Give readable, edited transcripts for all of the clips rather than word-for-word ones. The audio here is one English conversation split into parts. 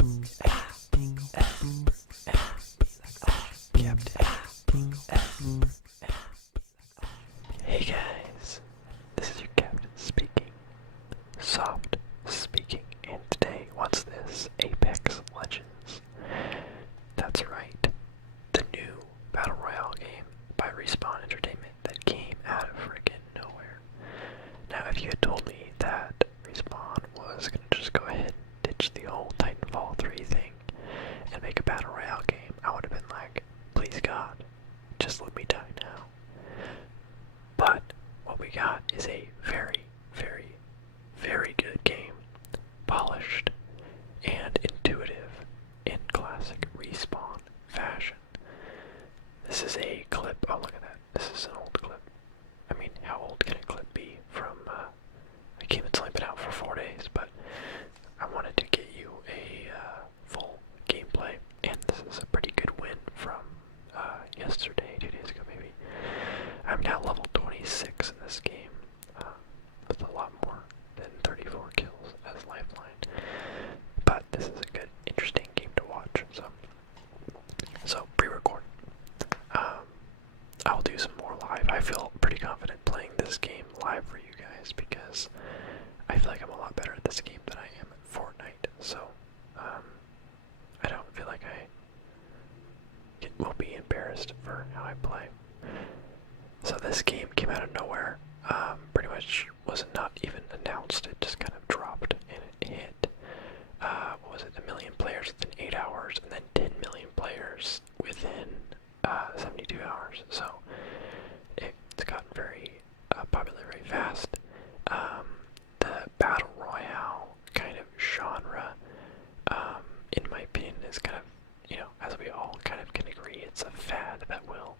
Hey guys, this is your captain speaking, soft speaking, and today, what's this? Apex Legends. That's right, the new Battle Royale game by Respawn Entertainment that came out of friggin' nowhere. Now, if you had told me that Respawn was gonna just go ahead and ditch the old Titanfall 3 thing and make a Battle Royale game, I would have been like, please God, just let me die now. But what we got is a very, very, very good game, polished and intuitive in classic Respawn fashion. This is a clip. Oh, look at that. This is an old clip. I mean, how old can a clip be from, the game that's only been out for 4 days, but I wanted to get you a full gameplay, and this is a pretty good win from yesterday, 2 days ago maybe. I'm now level 26 in this game, with a lot more than 34 kills as Lifeline, but this is a good, interesting game to watch, so pre-record. I'll do some more live. I feel pretty confident playing this game live for you guys because I feel like I'm a lot better at this game than I am at Fortnite, so I don't feel like I will be embarrassed for how I play. So this game came out of nowhere, pretty much was not even announced, it just kind of dropped and it hit, what was it, 1 million players within 8 hours and then 10 million players within 72 hours, so it's gotten very popular very fast. The Battle Royale kind of genre, in my opinion, is kind of, as we all kind of can agree, it's a fad that will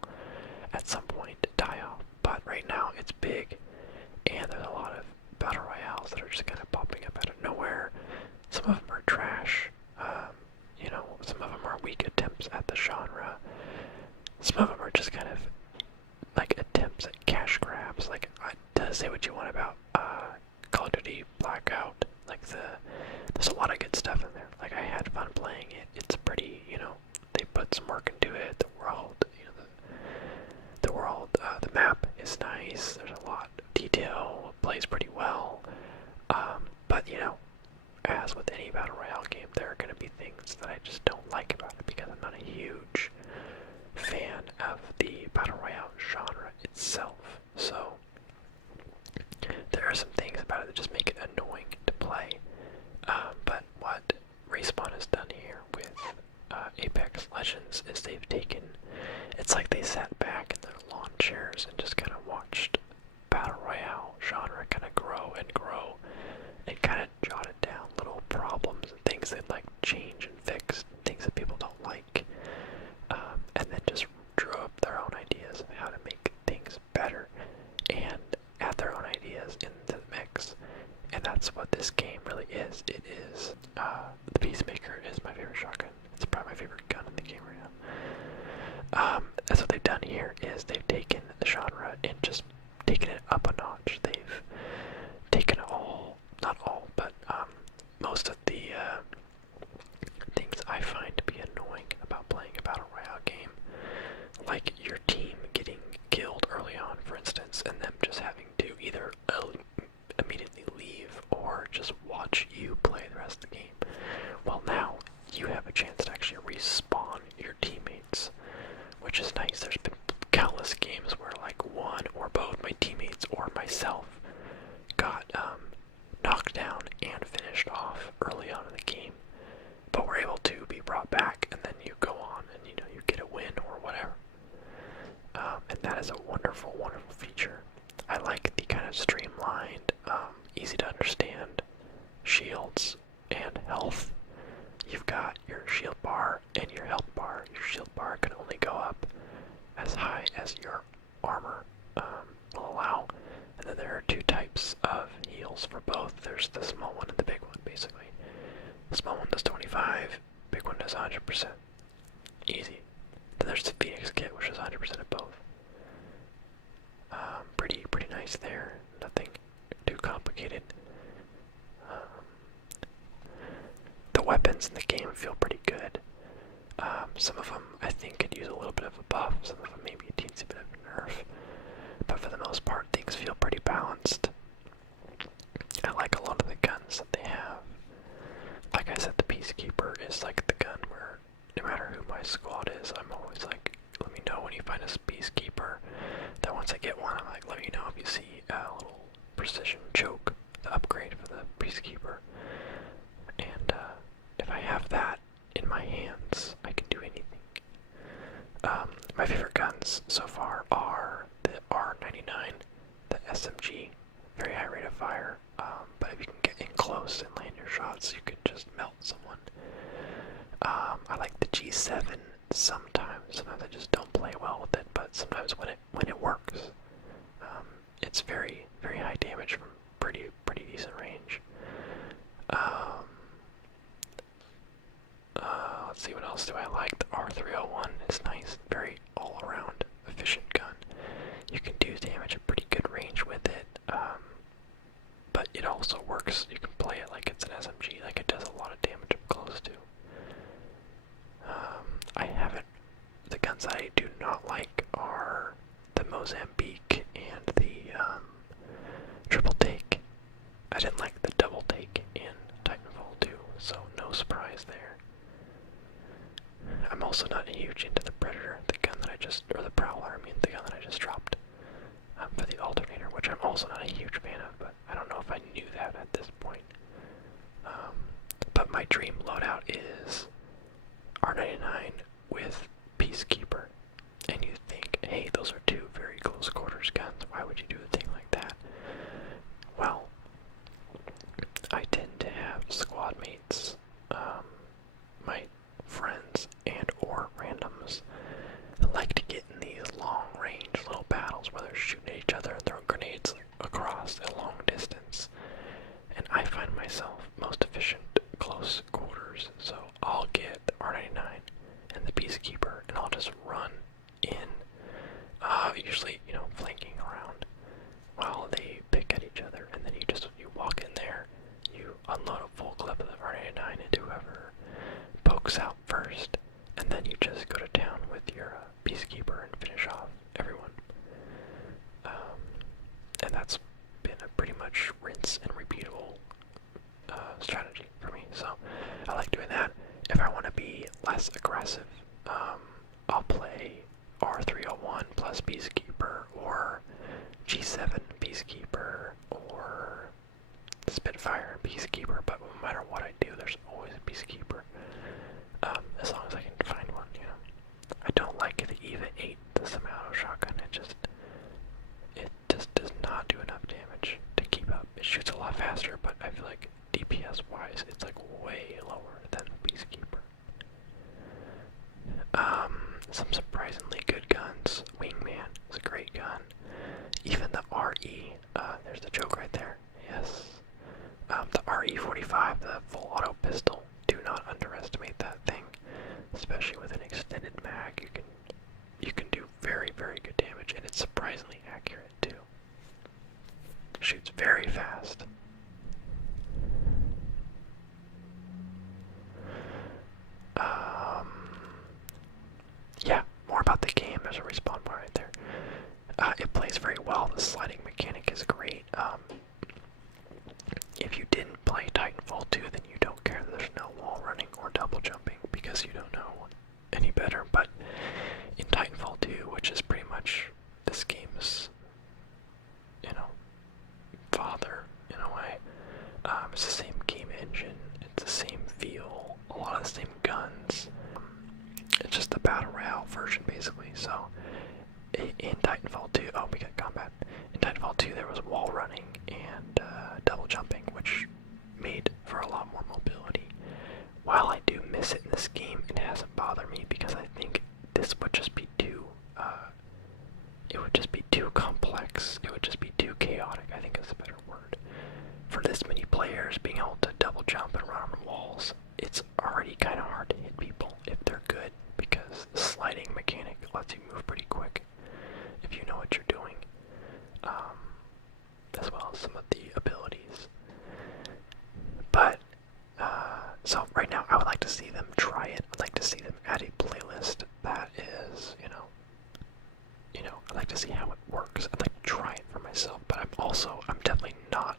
at some point die off, but right now it's big, and there's a lot of Battle Royales that are just kind of popping up out of nowhere. Some of them are trash, some of them are weak attempts at the genre. Some of them are just kind of like attempts at cash grabs. Like, to say what you want about Call of Duty Blackout, like there's a lot of good stuff in there. Like, I had fun playing it. It's pretty, they put some work into it. The world, the map is nice. There's a lot of detail. It plays pretty well. But as with any Battle Royale game, there are going to be things that I just don't like about it because I'm not a huge fan of the Battle Royale genre itself. So there are some things about it that just make it annoying to play. But what Respawn has done here with Apex Legends is they've taken, it's like they sat back in their lawn chairs and just kind of watched Battle Royale genre kind of grow and grow and kind of jotted down little problems and things they'd like change and fix, things that people don't like, and then just drew up their own ideas of how to make things better and add their own ideas into the mix. And that's what this game really is. It is, the Peacemaker is my favorite shotgun. It's probably my favorite gun in the game right now. That's what they've done here, is they've taken the genre and just taken it up a notch. They've taken not all, but most of the things I find to be annoying about playing a Battle Royale game, like your team getting killed early on, for instance, and them just having to either immediately leave or just watch you play the rest of the game. Well, now you have a chance to actually respawn your teammates, which is nice. There's been countless games where like one or both my teammates or myself got knocked down and finished off early on in the game, but we're able to be brought back, and then you go on and you get a win or whatever. And that is a wonderful, wonderful feature. I like the kind of streamlined, easy to understand shields and health. You've got your shield bar and your health bar. Your shield bar can only go up as high as your armor will allow. And then there are two types of heals for both. There's the small one and the big one, basically. The small one does 25, big one does 100%. Easy. Then there's the Phoenix kit, which is 100% of both. Pretty nice there. Nothing too complicated. The weapons guns in the game feel pretty good. Some of them I think could use a little bit of a buff, some of them maybe a teensy bit of a nerf, but for the most part things feel pretty balanced. I like a lot of the guns that they have. Like I said, the Peacekeeper is like the gun where no matter who my squad is, I'm always like, let me know when you find a Peacekeeper. Then once I get one, I'm like, let me know if you see a little precision choke, the upgrade for the Peacekeeper. And if I have that in my hands, I can do anything. My favorite guns so far are the R99, the SMG, very high rate of fire, but if you can get in close and land your shots, you can just melt someone. I like the G7 sometimes I just don't play well with it, but sometimes when it works, it's very, very high damage from pretty decent range. Let's see, what else do I like? The R301 is nice, very all-around efficient gun. You can do damage at pretty good range with it, but it also works. You can play it like it's an SMG, like it does a lot of damage up close to. The guns I do not like are the Mozambique and the triple take. I didn't like the double take in Titanfall 2, so no surprise there. I'm also not huge into the Predator, the gun that or the Prowler, the gun that I just dropped for the alternator, which I'm also not a huge fan of, but I don't know if I knew that at this point. But my dream loadout is R99 with Peacekeeper, and you think, hey, those are two very close quarters guns, why would you do a thing like that? Well, I tend to have squad mates, my friends and or randoms, that like to get in these long range little battles where they're shooting at each other and throwing grenades across a long distance, and I find myself most efficient close quarters, so I'll get the R99 and the Peacekeeper, and I'll just run in, usually, flanking around while they pick at each other, and then you walk in there, you unload a full clip of the R99 into whoever pokes out first, and then you just go to town with your Peacekeeper and finish off everyone. And that's been a pretty much rinse and repeatable strategy for me, so I like doing that. If I want to be less aggressive, I'll play R301 plus Peacekeeper, or G7 Peacekeeper, or Spitfire Peacekeeper, but no matter what I do, there's always a Peacekeeper, as long as I can find one, I don't like the EVA 8, the semi-auto shotgun. It just does not do enough damage to keep up. It shoots a lot faster, but I feel like DPS wise, it's like way lower than Peacekeeper. Some surprisingly good guns. Wingman is a great gun. Even the RE, there's the joke right there. Yes. The RE45, the full auto pistol. Do not underestimate that thing, especially with an extended mag. You can do very, very good damage, and it's surprisingly accurate too. Shoots very fast. Yeah, more about the game. There's a respawn bar right there. It plays very well. The sliding mechanic is great. If you didn't play Titanfall 2, then you don't care that there's no wall running or double jumping because you don't know any better. But in Titanfall 2, which is pretty much this game's, father in a way, it's the same game engine, it's the same feel, a lot of the same guns. It's just the battle royale version basically. So in Titanfall 2, we got combat. In Titanfall 2 there was wall running and double jumping, which made for a lot more mobility. While I do miss it in this game, it hasn't bothered me because I think this would just be too, complex. It would just be too chaotic, I think is a better word. For this many players, being able to double jump and run on walls, it's already kind of hard to hit people if they're good, because the sliding mechanic lets you move pretty quick if you know what you're doing, as well as some of the abilities. But So right now, I would like to see them try it. I'd like to see them add a playlist that is, I'd like to see how it works. I'd like to try it for myself, but I'm definitely not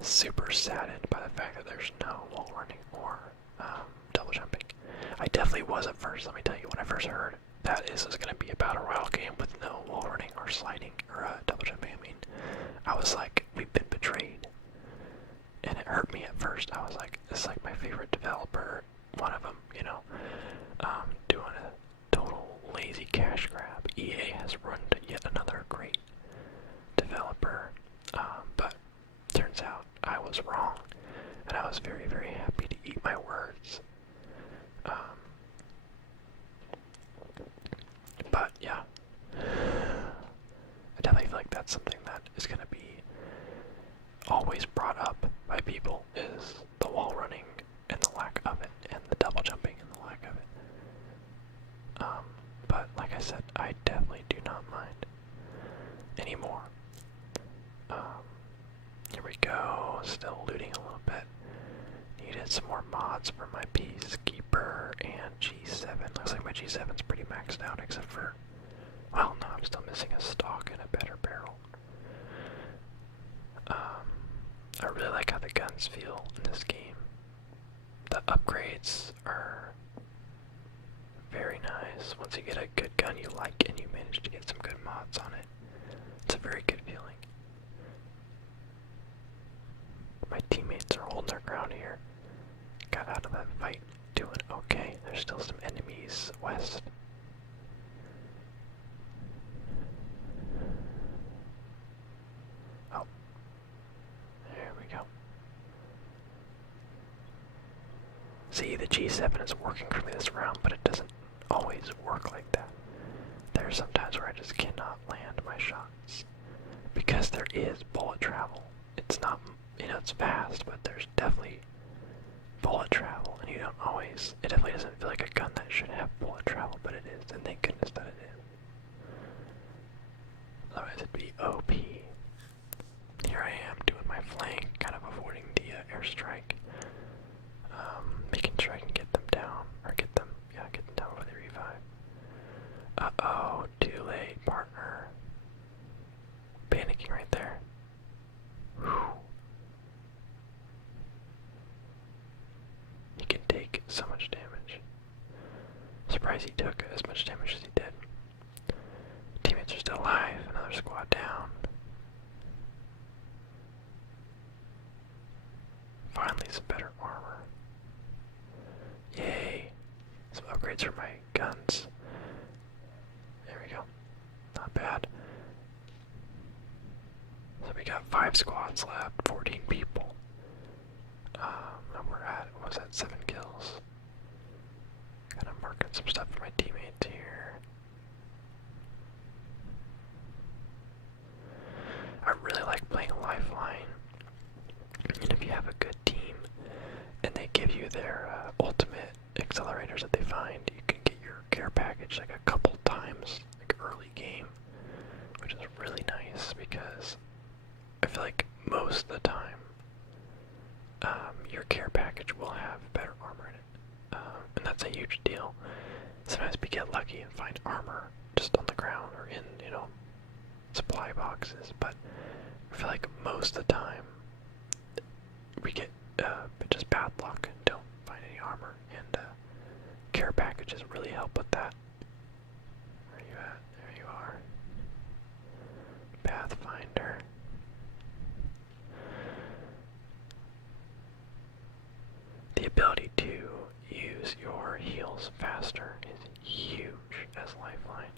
super saddened by the fact that there's no wall running or double jumping. I definitely was at first, let me tell you, when I first heard that this was going to be a battle royale game with no wall running or sliding or double jumping, I was like, we've been betrayed. And it hurt me at first. I was like, this is like my favorite developer, one of them, doing a total lazy cash grab. EA has run to yet another great developer, but turns out I was wrong, and I was very, very happy to eat my words. But yeah, I definitely feel like that's something that is going to be always brought up by people, is the wall running and the lack of it, and the double jumping and the lack of it. But like I said, I definitely do not mind anymore. Here we go, still looting a little bit. Needed some more mods for my Peacekeeper and G7. Looks like my G7's pretty maxed out, except for, well, no, I'm still missing a stock and a better barrel. I really like how the guns feel in this game. The upgrades are very nice. Once you get a good gun you like and you manage to get some good mods on it, it's a very good feeling. My teammates are holding their ground here. Got out of that fight doing okay. There's still some enemies west. Oh. There we go. See, the G7 is working for me this round, but it doesn't always work like that. There are some times where I just cannot land my shots because there is bullet travel. It's not, it's fast, but there's definitely bullet travel, and you don't always, it definitely doesn't feel like a gun that should have bullet travel, but it is, and thank goodness that it is. Otherwise it'd be OP. Here I am doing my flank, kind of avoiding the airstrike. Making sure I can get them down, or get them down for the revive. Uh-oh, too late, partner. Panicking right there. Whew. He can take so much damage. Surprised he took as much damage as he did. Teammates are still alive, another squad down. Finally some better armor. Yay! Some upgrades for my guns. There we go. Not bad. So we got 5 squads left, 14 people. And we're at, what was that, 7 kills. Kind of marking some stuff for my teammates here. I really like playing Lifeline. And if you have a good team, and they give you their ultimate accelerators that they find, you can get your care package like a couple times, like early game, which is really nice because I feel like most of the time your care package will have better armor in it, and that's a huge deal. Sometimes we get lucky and find armor just on the ground or in, supply boxes, but I feel like most of the time we get just bad luck and don't find any armor, and care packages really help with that. Where are you at? There you are. Pathfinder. The ability to use your heals faster is huge as Lifeline.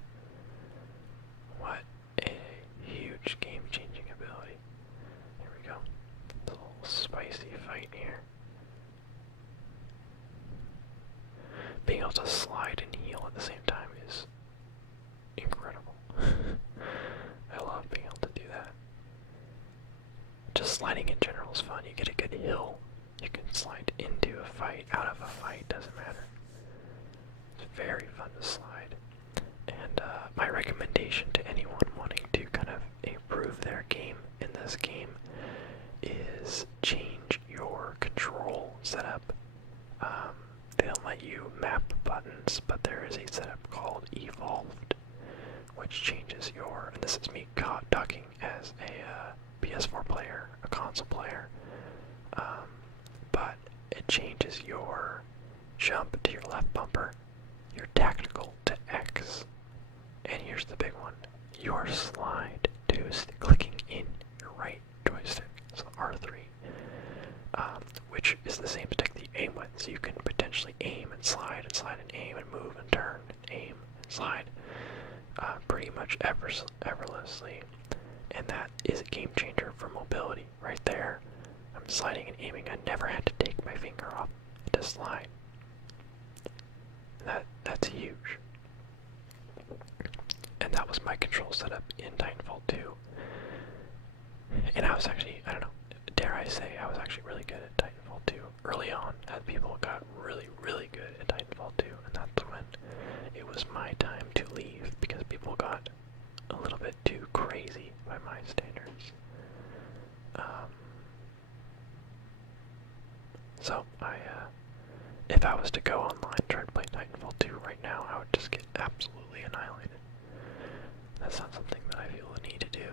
What a huge game-changing ability. Here we go. A little spicy fight here. Being able to slide and heal at the same time is incredible. I love being able to do that. Just sliding in general is fun. You get a good hill. You can slide into a fight, out of a fight, doesn't matter. It's very fun to slide. And my recommendation to anyone wanting to kind of improve their game in this game is change your control setup they don't let you map buttons, but there is a setup called Evolved, which changes your, and this is me talking as a PS4 player, a console player, but it changes your jump to your left bumper, your tactical to X, and here's the big one, your slide to clicking in your right joystick, so R3, which is the same stick that you aim with, so you can potentially aim and slide and aim and move and turn and aim and slide pretty much effortlessly, and that is a game changer for mobility right there. I'm sliding and aiming. I never had to take my finger off to slide. That's huge. And that was my control setup in Titanfall 2. And I was actually, I don't know, dare I say, I was actually really good at Titanfall 2 early on, as people got really, really good at Titanfall 2, and that's when it was my time to leave, because people got a little bit too crazy by my standards. So if I was to go online and try to play Titanfall 2 right now, I would just get absolutely annihilated. That's not something that I feel the need to do.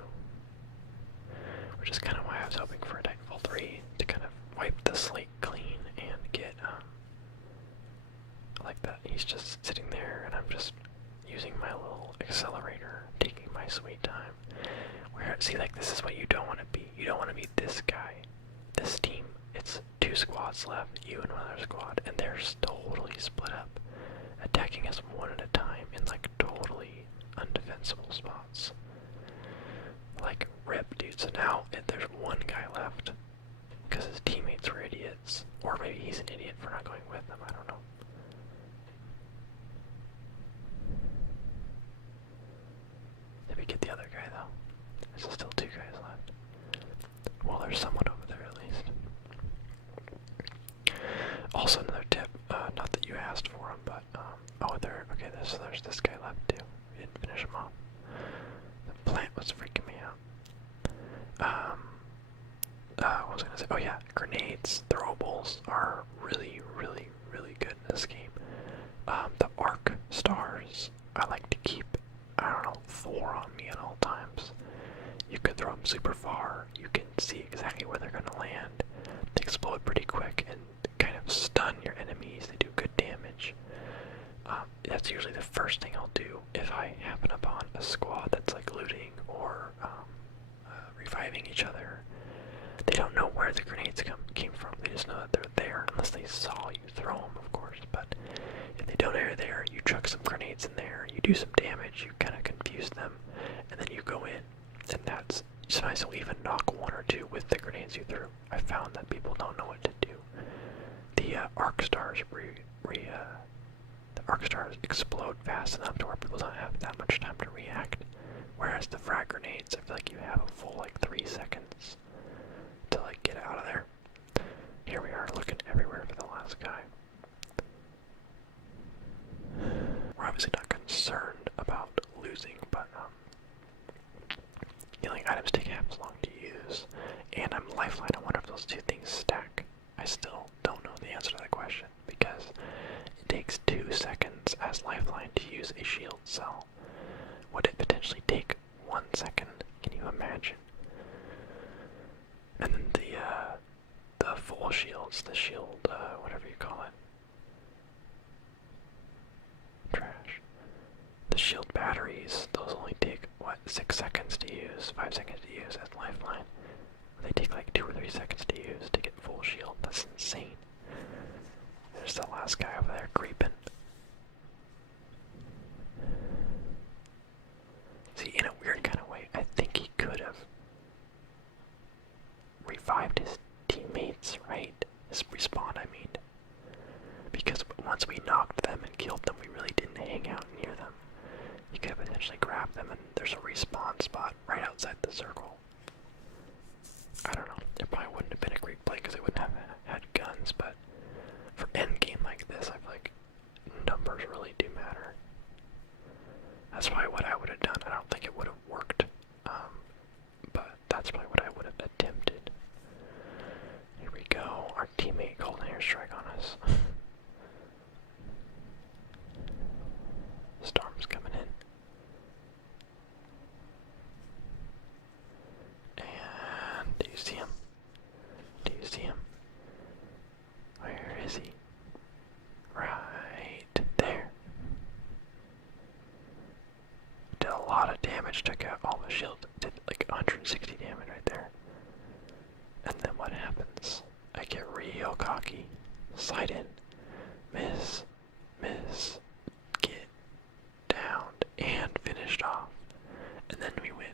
Which is kind of why I was hoping for a Titanfall 3 to kind of wipe the slate clean and get, like that. He's just sitting there and I'm just using my little accelerator, taking my sweet time. Where, see, like, this is what you don't want to be. You don't want to be this guy. This team, it's 2 squads left, you and another squad, and they're totally split up, attacking us one at a time in, like, totally undefensible spots. Like, rip, dude. So now there's one guy left because his teammates were idiots, or maybe he's an idiot for not going with them. I don't know. Did we get the other guy though? There's still 2 guys left. Well, there's someone over there at least. Also, another tip. Not that you asked for him, but oh, okay. There's this guy left too. We didn't finish him off. The plant was freaking me out. What was I gonna say? Oh yeah, grenades, throwables are really, really, really good in this game. The arc stars, I like to keep, I don't know, 4 on me at all times. You can throw them super far, you can see exactly where they're gonna land. They explode pretty quick and kind of stun your enemies, they do good damage. That's usually the first thing I'll do if I happen upon a squad that's like looting or reviving each other. They don't know where the grenades came from, they just know that they're there, unless they saw you throw them, of course. But if they don't know you're there, you chuck some grenades in there, you do some damage, you kind of confuse them, and then you go in. And that's, sometimes you'll even knock 1 or 2 with the grenades you threw. I found that people don't know what to do. The arc stars the arc stars explode fast enough to where people don't have that much time to react. Whereas the frag grenades, I feel like you have a full like 3 seconds to like get out of there. Here we are looking everywhere for the last guy. We're obviously not concerned about losing, but healing items take half as long to use. And I'm Lifeline. I wonder if those 2 things stack. I still don't know the answer to that question, because it takes 2 seconds as Lifeline to use a shield cell. Would it potentially take 1 second? Can you imagine? And then the full shields, the shield, whatever you call it. Trash. The shield batteries, those only take, what, 6 seconds to use, 5 seconds to use as Lifeline. They take like 2 or 3 seconds to use to get full shield. That's insane. There's the last guy over there creeping. See, in a weird kind of way, I think he could have revived his teammates, right? His respawn, I mean. Because once we knocked them and killed them, we really didn't hang out near them. You could potentially grab them, and there's a respawn spot right outside the circle. I don't know. It probably wouldn't have been a great play because they wouldn't have had guns, but for endgame like this, I feel like numbers really do matter. That's probably what I would have done. I don't think it would have worked, but that's probably what I would have attempted. Here we go. Our teammate called an airstrike on us. just took out all my shield. Did like 160 damage right there. And then what happens? I get real cocky. Slide in. Miss. Miss. Get downed. And finished off. And then we win.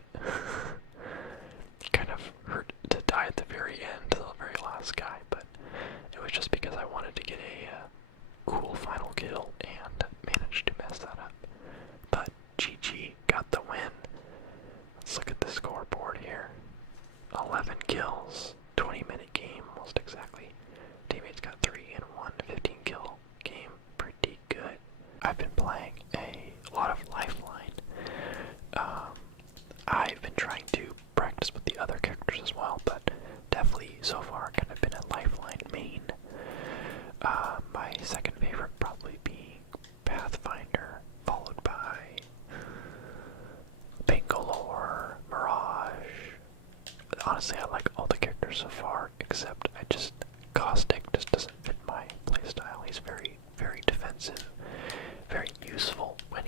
Kind of hurt to die at the very end, to the very last guy, but it was just because I wanted to get a cool final kill and managed to mess that up. But GG got the win. Let's look at the scoreboard here. 11 kills, 20-minute game, almost exactly. Teammates got 3 and 1, 15 kill game, pretty good. I've been playing a lot of Lifeline. I've been trying to practice with the other characters as well, but definitely so far kind of been a Lifeline main. My second favorite probably being Pathfinder, followed by Bangalore, Mirage. Honestly, I like all the characters so far, except Caustic just doesn't fit my playstyle. He's very, very defensive, very useful when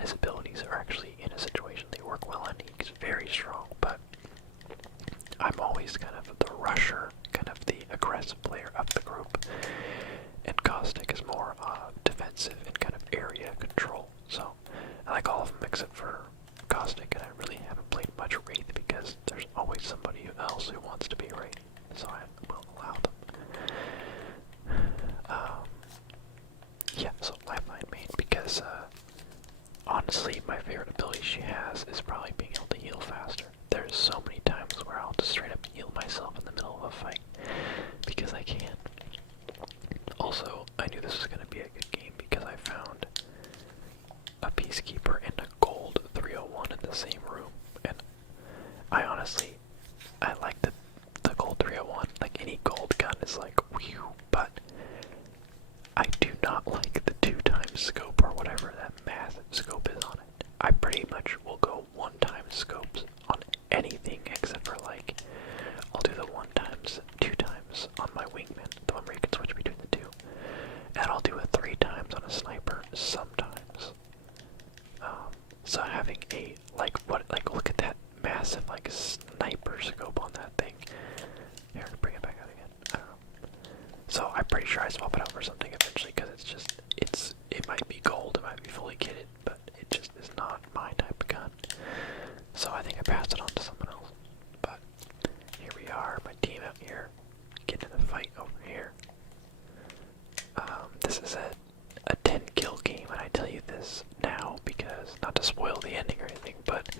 his abilities are actually in a situation they work well in. He's very strong, but I'm always kind of the rusher, kind of the aggressive player of the group, and Caustic is more defensive and kind of area control. So I like all of them except for Caustic, and I really haven't played much Wraith because there's always somebody else who wants to be Wraith, so I will allow them. Yeah, so Lifeline main because honestly my favorite ability she has is probably being able to heal faster. There's so many times where I'll just straight up heal myself in the middle of a fight because I can. Also, I knew this was going to be a good game because I found a Peacekeeper and a gold 301 in the same room, and I like the gold 301. Like, any gold gun is like, whew, but I do not like the 2x scope or whatever that massive scope is on it. I pretty much will go 1x scopes on anything except for, like, I'll do the 1x, 2x on my wingman, the one where you can switch between the two, and I'll do it 3x on a sniper sometimes. So having a, look at that massive, like, sniper scope on that thing. Here, bring it back out again. I don't know. So I'm pretty sure I swap it out for something eventually, because it might be gold, it might be fully kitted, but it just is not my type of gun. So I think I passed it on to someone else. But here we are, my team out here, getting in a fight over here. This is a 10 kill game, and I tell you this now because, not to spoil the ending or anything, but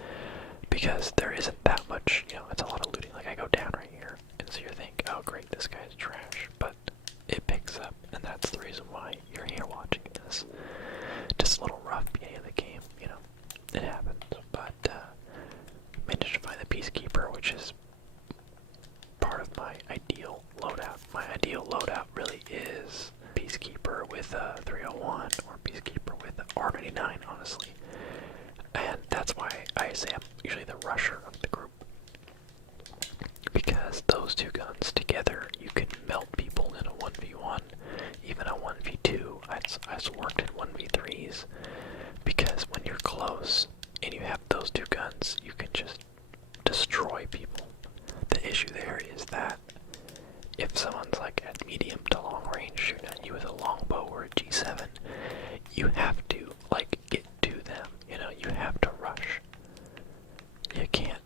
because there isn't that much, it's a lot of looting. Like, I go down right here, and so you think, oh great, this guy's trash, but it picks up, and that's the reason why you're here watching this. Just a little rough beginning of the game, it happens, but managed to find the Peacekeeper, which is part of my ideal loadout. My ideal loadout really is Peacekeeper with a 301 or Peacekeeper with a R99, honestly. And that's why I say I'm usually the rusher of the group. Because those two guns together, you can melt people in a 1v1, even a 1v2. I've worked in 1v3s. Because when you're close and you have those two guns, you can just destroy people. The issue there is that if someone's like at medium to long range shooting at you with a longbow or a G7, you have to like get to them, you have to rush. You can't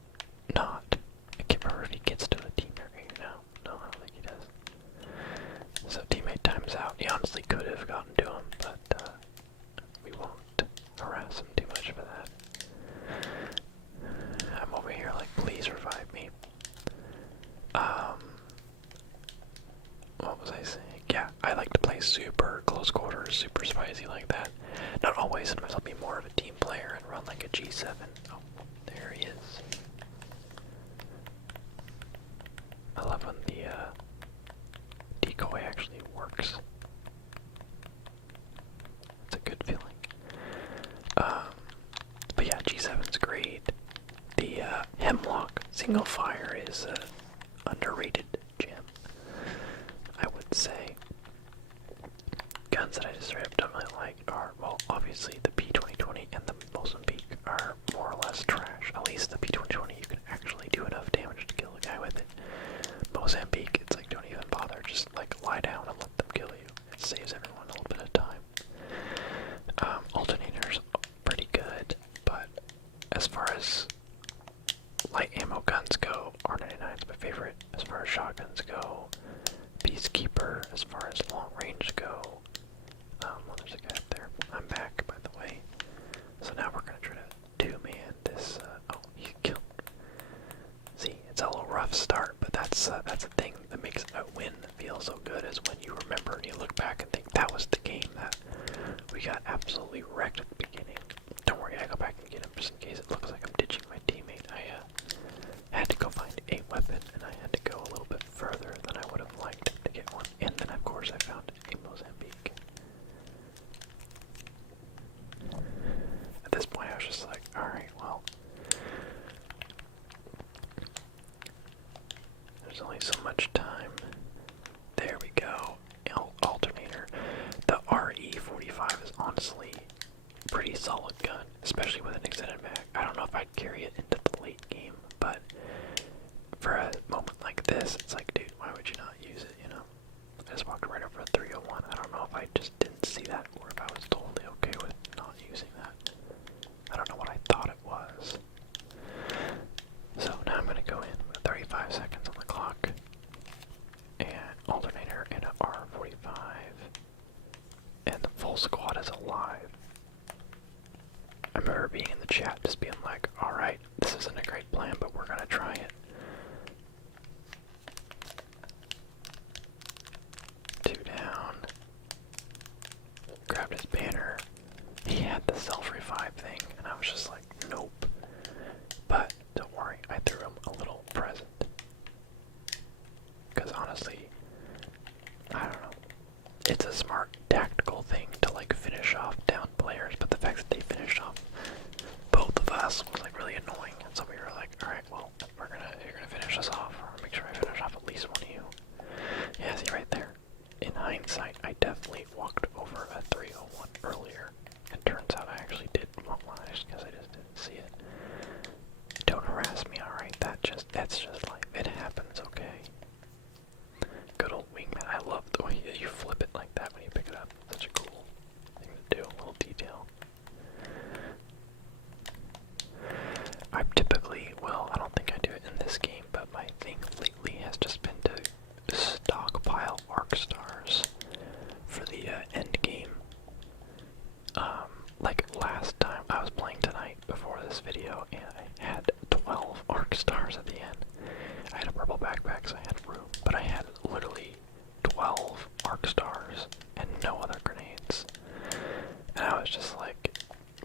not. I can't remember if he gets to a teammate right now. No, I don't think he does. So teammate times out. He honestly could have gotten to him, but we won't harass him too much for that. I'm over here like, please revive me. What was I saying? Yeah, I like to play super close quarters, super spicy like that. Not always, sometimes I'll be more of a team player and run like a G7. Oh, there he is. I love when the decoy actually works. It's a good feeling. But yeah, G7's great. The Hemlock single fire is an underrated gem, I would say. Guns that I just straight up don't really like are, well, obviously the P2020 and the Mozambique are more or less trash. at least the P2020 you can actually do enough damage to kill a guy with it. Mozambique, it's like don't even bother, just like lie down and let them kill you. It saves everyone a little bit of time. Alternators pretty good, but as far as light ammo guns go, R99 is my favorite. As far as shotguns go, Peacekeeper. As far as long range go, well, there's a guy up there. I'm back, by the way. So now we're gonna try to two-man this. Oh, he killed. See, it's a little rough start, but that's the thing that makes a win feel so good. Is when you remember and you look back and think that was the game that we got absolutely wrecked at the beginning. Don't worry, I go back and get him just in case it looks like I'm ditching my teammate. I had to go find a weapon, and I had to go a little bit further than I would have liked to get one. And then, of course, I found a Mozambique. At this point, I was just like, alright, well, there's only so much time. There we go. Alternator. The RE45 is honestly a pretty solid gun, especially with an extended mag. I don't know if I'd carry it into the late game, but for a moment like this, it's like, dude, why would you not use it, you know? I just walked right over a 301. I don't know if I just didn't see that or if I was totally okay with not using that. I don't know what I thought it was. So now I'm going to go in with 35 seconds on the clock. And alternator and an R45. And the full squad is alive. I remember being in the chat just being like, alright, this isn't a great plan, but we're going to try it. Two down. Grabbed his banner. He had the self-revive thing, and I was just like, nope. But don't worry, I threw him a little present. Because honestly, I don't know. It's a smart tactical thing to like finish off down players, but the fact that they finished off both of us was like really annoying. And so we were like, alright, well, you're gonna finish us off, or make sure I finish off at least one of you. Yeah, see right there. In hindsight, I definitely walked over a 301 earlier. It turns out I actually did want one, just because I just didn't see it. Don't harass me, alright? That's just life. It happens, okay? Good old wingman. I love the way you flip it like that when you pick it up. Such a cool thing to do, a little detail. I typically, well, I don't think I do it in this game, but my thing lately has just been to stockpile arc stars for the end game. Like last time I was playing tonight before this video, and I had 12 arc stars at the end. I had a purple backpack, so I had room, but I had literally 12 arc stars and no other grenades. And I was just like,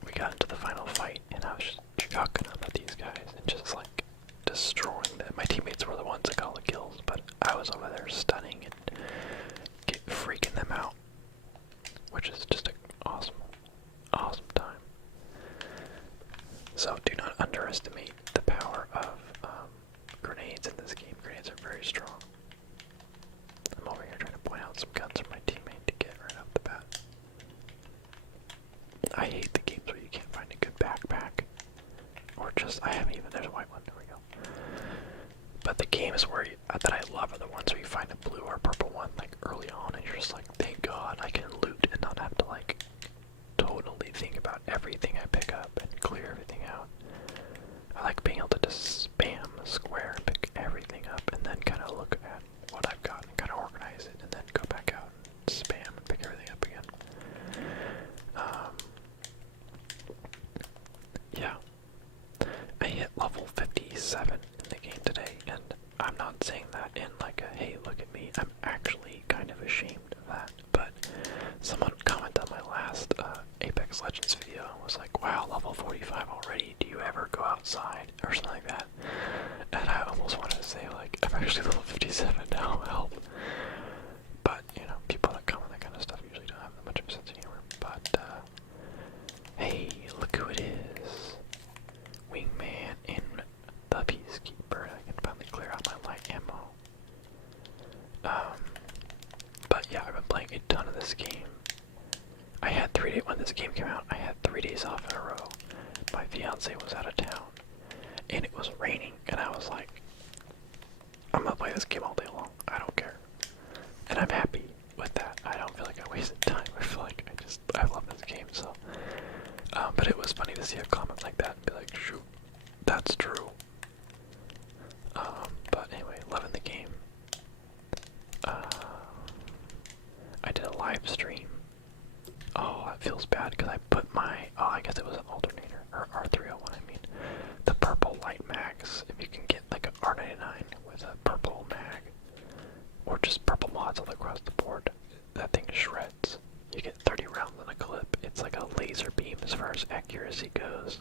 we got into the final fight, and I was just chucking them at these guys and just like destroying them. My teammates were the ones that got all the kills, but I was over there stunning and freaking them out, which is just an awesome time. So do not underestimate the power of grenades in this game. Grenades are very strong. I'm over here trying to point out some guns for my teammate to get right off the bat. I hate the games where you can't find a good backpack. Or just, I haven't even, there's a white one, there we go. But the games where that I love are the ones where you find a blue or purple one like early on and you're just like, thank God I can loot and not have to like totally think about everything I pick up and clear everything out. I like being able to just spam square and pick everything up and then kind of look at what I've got and kind of organize it and then go back out and spam and pick everything up again. Yeah. I hit level 57 in the game today, and I'm not saying that in like a, hey, look at me. I'm actually kind of ashamed of that, but someone commented on my last Apex Legends video and was like, wow, level 45 already, do you ever go outside, or something like that, and I almost wanted to say, like, I'm actually level 57 now, help, but, you know, people that comment that kind of stuff usually don't have that much of a sense of humor, but, hey, look who it is, Wingman in the Peacekeeper. I can finally clear out my light ammo. But yeah, I've been playing a ton of this game. I had 3 days, when this game came out, I had 3 days off in a row. My fiance was out of town. and it was raining, and I was like, I'm gonna play this game all day long. I don't care. And I'm happy with that. I don't feel like I wasted time. I feel like I love this game, so. But it was funny to see a comment like that and be like, shoot, that's true. But anyway, loving the game. I did a live stream. Oh, that feels bad because I put my, I guess it was an alternator, or R301, I mean. The purple light mags, if you can get like an R99 with a purple mag, or just purple mods all across the board, that thing shreds. You get 30 rounds on a clip. It's like a laser beam as far as accuracy goes.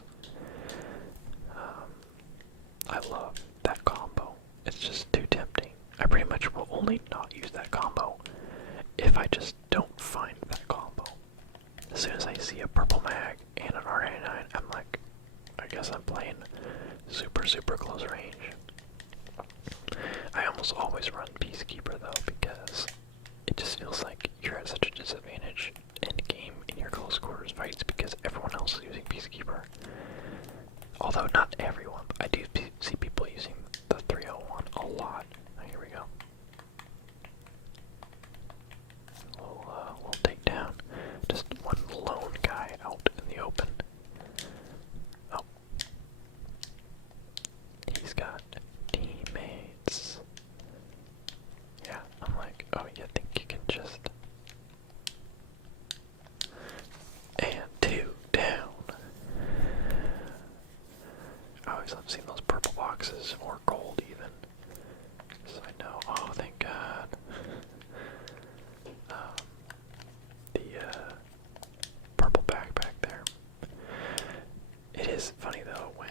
I love that combo. It's just too tempting. I pretty much will only not use that combo if I just don't find that combo. As soon as I see a purple mag and an R99, I'm like, I guess I'm playing super close range. I almost always run Peacekeeper though, because it just feels like you're at such a disadvantage in game in your close quarters fights because everyone else is using Peacekeeper. Although not everyone, but I do see people using the 301 a lot. Oh, here we go. We'll take down just one lone guy out in the open. Oh. He's got teammates. Yeah, I'm like, oh, you think you can just... And 2 down. I always love seeing those purple boxes, or gold even. So I know, oh thank God. The purple backpack there. It is funny though when,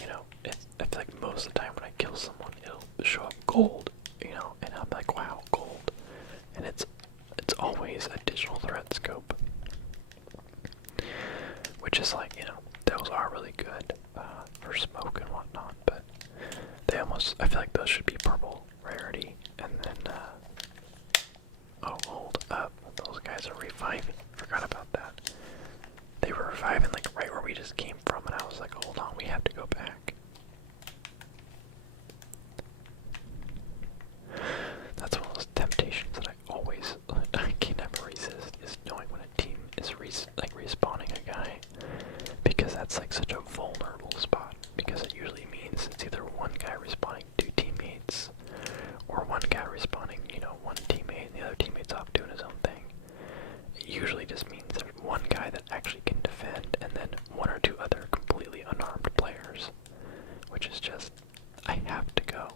you know, I feel like most of the time when I kill someone, it'll show up gold, you know, and I'm like, wow, gold. And it's always a digital threat scope. Which is like, you know, those are really good for smoke and whatnot, but they almost, I feel like those should be purple rarity. And then, oh, hold up, those guys are reviving. Forgot about that. They were reviving like right where we just came from, and I was like, hold on, we have to go back. That's one of those temptations that I can never resist, is knowing when a team is respawning a guy, because that's like such a vulnerable spot, because it usually means it's either one guy respawning 2 teammates, or one guy respawning, you know, one teammate and the other teammate's off doing his own thing. It usually just means there's one guy that actually can defend, and then 1 or 2 other completely unarmed players, which is just, I have to go.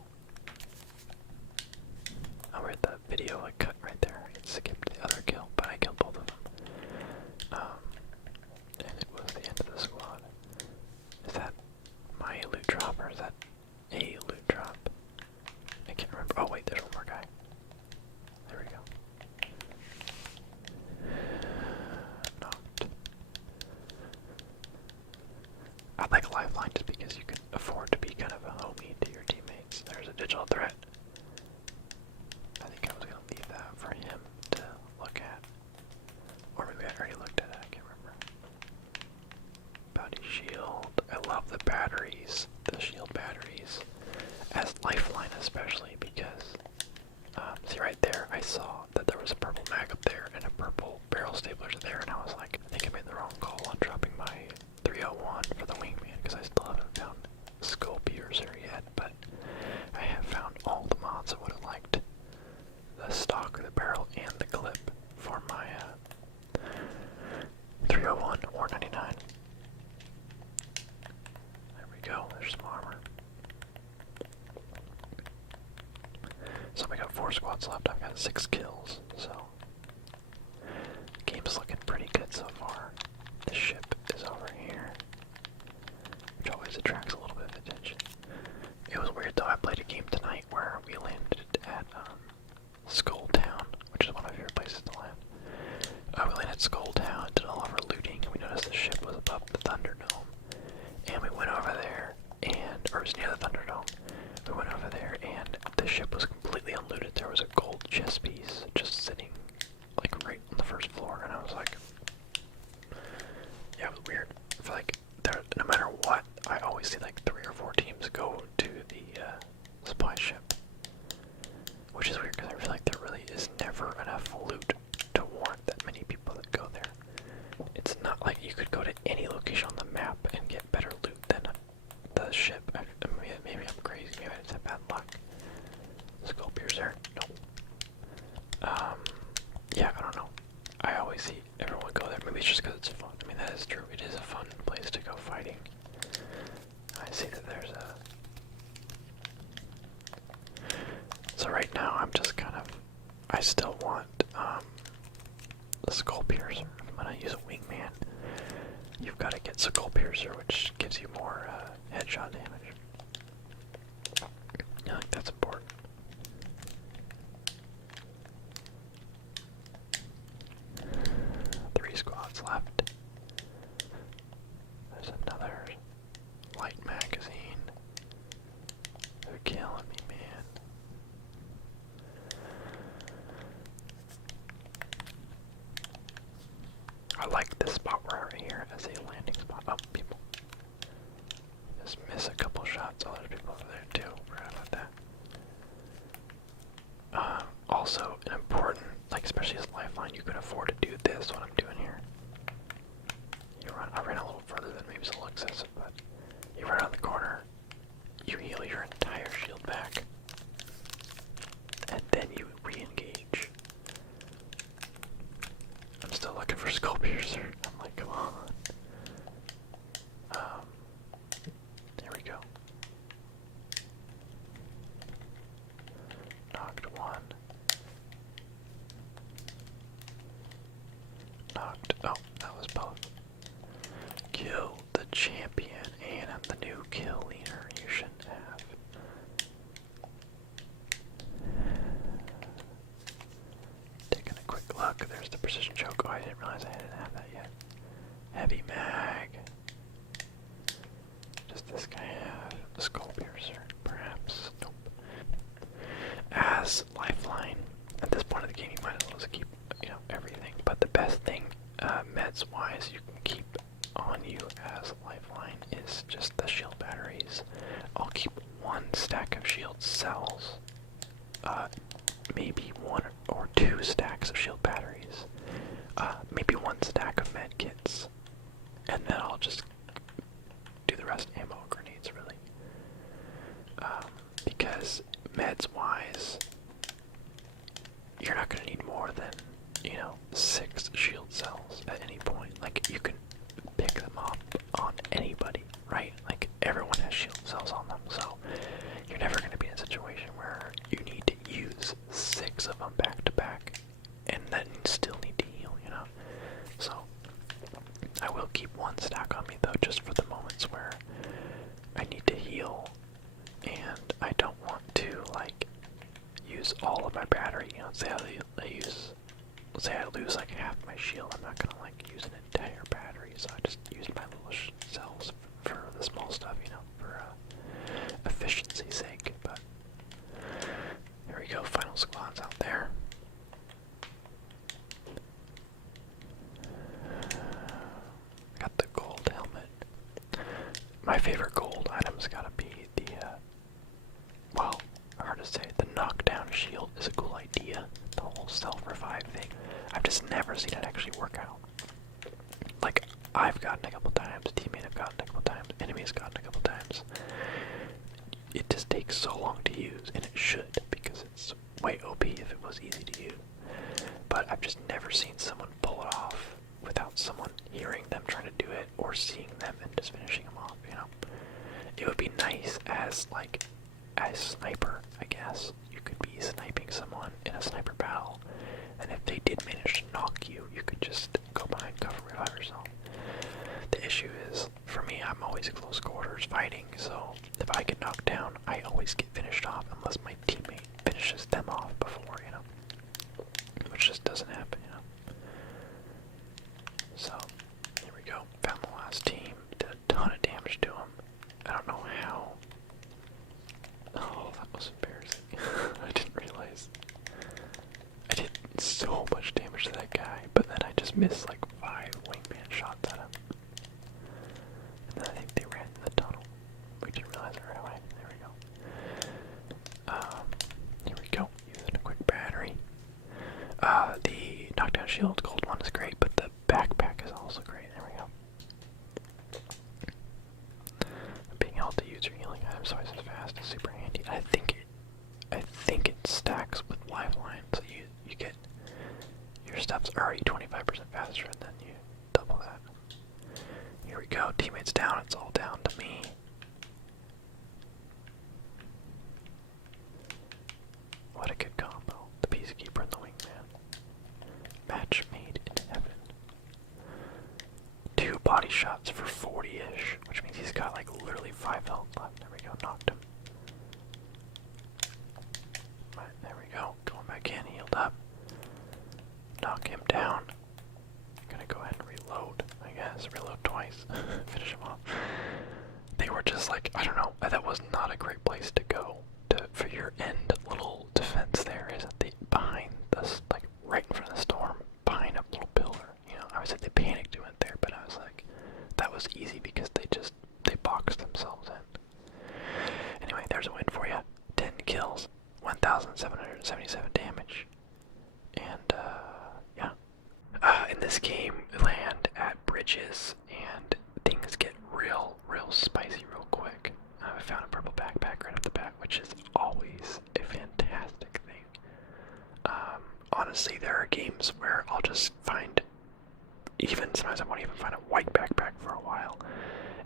I read the video I cut right there. It skipped the other kill, but I killed both of them. And it was the end of the squad. Is that my loot drop, or is that a loot drop? I can't remember. Oh wait, there's one more guy. There we go. Knocked. I like Lifeline just because you can afford to be kind of a homie to your teammates. There's a digital threat. I think I was gonna leave that for him to look at. Or maybe I already looked at it, I can't remember. Body shield. I love the batteries, the shield batteries. As Lifeline especially, because see right there, I saw that there was a purple mag up there and a purple barrel stapler there, and I was like, I think I made the wrong call on dropping my 301 for the wingman, because I still haven't found skull piercer yet, but I have found all the mods I would have liked. The stock, the barrel, and the clip for my 301 or 99. There we go, there's some armor. So we got 4 squads left, I've got 6 kills, so game's looking pretty good so far. The ship is over here, which always attracts a little bit of attention. It was weird though, I played a game tonight where we landed at Skull Town, which is one of my favorite places to land. We landed at Skull Town, did all of our looting, and we noticed the ship was above the Thunderdome. And we went over there, or it was near the Thunderdome. We went over there, and the ship was completely unlooted. There was a gold chest piece just sitting, like, right on the first floor, and I was like, yeah, it was weird. I feel like no matter what, I always always see like 3 or 4 teams go to the supply ship, which is weird because I feel like there really is never enough loot to warrant that many people that go there. It's not like you could go to any location on the map and get better loot than the ship. Maybe I'm crazy. Maybe I just have bad luck. Skull piercer. Nope. Yeah, I don't know. I always see everyone go there. Maybe it's just because it's fun. I mean, that is true. It is a fun place to go fighting. I see that there's a... So right now, I'm just kind of... I still want, the skull piercer. I'm gonna use a wingman. You've got to get skull piercer, which gives you more, headshot damage. I think that's important. Three squads left. There's another light magazine. They're killing me, man. I like this spot right here as a landing spot. Oh, people. Just miss a couple shots. Oh, there's people over there too. Forgot about that. Also, an important, like especially as Lifeline, you can afford to do this, what I'm doing here. I ran a little further than maybe it's a little excessive, but you run around the corner, you heal your entire shield back, and then you re-engage. I'm still looking for skull piercer. I'm like, come on. There we go. Knocked one. Knocked. Oh, that was both. Kill the champion, and I'm the new kill leader. You shouldn't have. Taking a quick look. There's the precision choke. Oh, I didn't realize I didn't have that yet. Heavy mag. Does this guy have a skull piercer? Perhaps. Nope. As Lifeline, at this point of the game, you might as well just keep, everything. But the best thing, meds-wise, you can keep on you as Lifeline is just the shield batteries. I'll keep 1 stack of shield cells, maybe 1 or 2 stacks of shield batteries, maybe 1 stack of med kits, and then I'll just do the rest ammo grenades, really. Because meds-wise, you're not going to need more than, 6 shield cells at any point. Like, you can pick them up on anybody, right? Like, everyone has shield cells on them, so you're never going to be in a situation where you need to use 6 of them back to back, and then still need to heal, So, I will keep 1 stack on me, though, just for the moments where I need to heal, and I don't want to, like, use all of my battery, say say I lose like half my shield, I'm not gonna like use an entire battery, so I just use my little cells for the small stuff, for efficiency's sake. But here we go, final squad's out there. Got the gold helmet. My favorite gold item's gotta be the, well, hard to say, the knockdown shield is a cool idea. The whole self-revive thing. I've just never seen it actually work out. Like, I've gotten a couple times, teammate have gotten a couple times, enemies gotten a couple times. It just takes so long to use, and it should, because it's way OP if it was easy to use. But I've just never seen someone pull it off without someone hearing them trying to do it, or seeing them and just finishing them off, It would be nice as, like, as sniper, I guess. You could be sniping someone in a sniper battle, and if they did manage to knock you, you could just go behind cover, revive yourself. The issue is, for me, I'm always in close quarters fighting, so if I get knocked down, I always get finished off unless my teammate finishes them off before, which just doesn't happen, So, here we go. Found the last team, did a ton of damage to them. I don't know how. Oh, that was embarrassing. I didn't realize. I did so much damage to that guy, but then I just missed like 5 wingman shots at him. And then I think they ran in the tunnel. is great, but the backpack is also great. There we go. Being able to use your healing items twice as fast is super handy. I think it stacks with Lifeline, so you get your stuff's already 25% faster, and then you double that. Here we go. Teammates down. It's all down to me. What a good combo. The Peacekeeper and the Wingman. Match made in heaven. 2 body shots for 40-ish, which means he's got like literally 5 health left. There we go. Knocked him. Right, there we go. Going back in. Healed up. Knock him down. Gonna go ahead and reload, I guess. Reload twice. Finish him off. They were just like, I don't know. That was not a great place to go for your end little defense there. Is that behind this, like right in front of the storm, behind a little pillar. You know, I was like, they panicked and went there, but I was like, that was easy because they boxed themselves in. Anyway, there's a win for you. 10 kills, 1,777 damage, and yeah. In this game, land at bridges and things get real spicy real quick. I found a purple backpack right off the bat, which is always a fantastic thing. Honestly, there are games where I'll just find, sometimes I won't even find a white backpack for a while,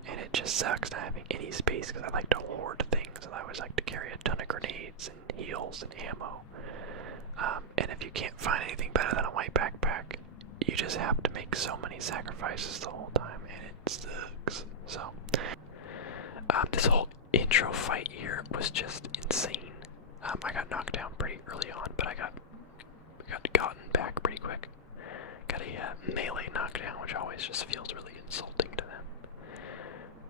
and it just sucks not having any space because I like to hoard things, and I always like to carry a ton of grenades and heals and ammo. And if you can't find anything better than a white backpack, you just have to make so many sacrifices the whole time, and it sucks. So, this whole intro fight here was just insane. I got knocked down pretty early on, but I got gotten back pretty quick. Got a melee knockdown, which always just feels really insulting to them.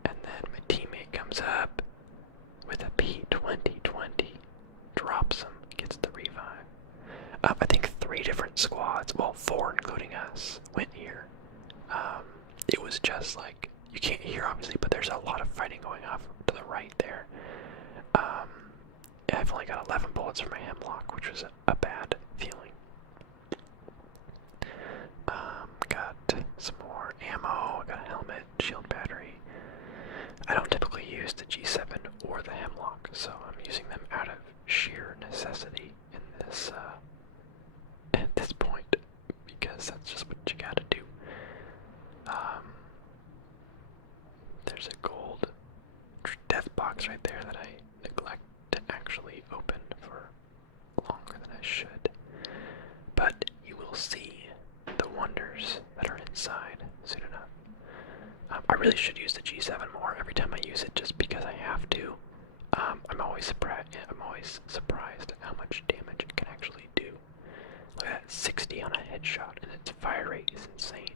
And then my teammate comes up with a P2020, drops him, gets the revive. I think 3 different squads, well 4 including us, went here. It was just like, you can't hear obviously, but there's a lot of fighting going off to the right there. I've only got 11 bullets for my hemlock, which was a bad feeling. Got some more ammo, got a helmet, shield battery. I don't typically use the G7 or the hemlock, so I'm using them out of sheer necessity in this at this point, because that's just what you gotta do. There's a gold death box right there that I neglect to actually open for longer than I should, but you will see the wonders that are inside soon enough. I really should use the G7 more every time I use it, just because I have to. I'm always surprised at how much damage it can actually do. Look at that, 60 on a headshot, and its fire rate is insane.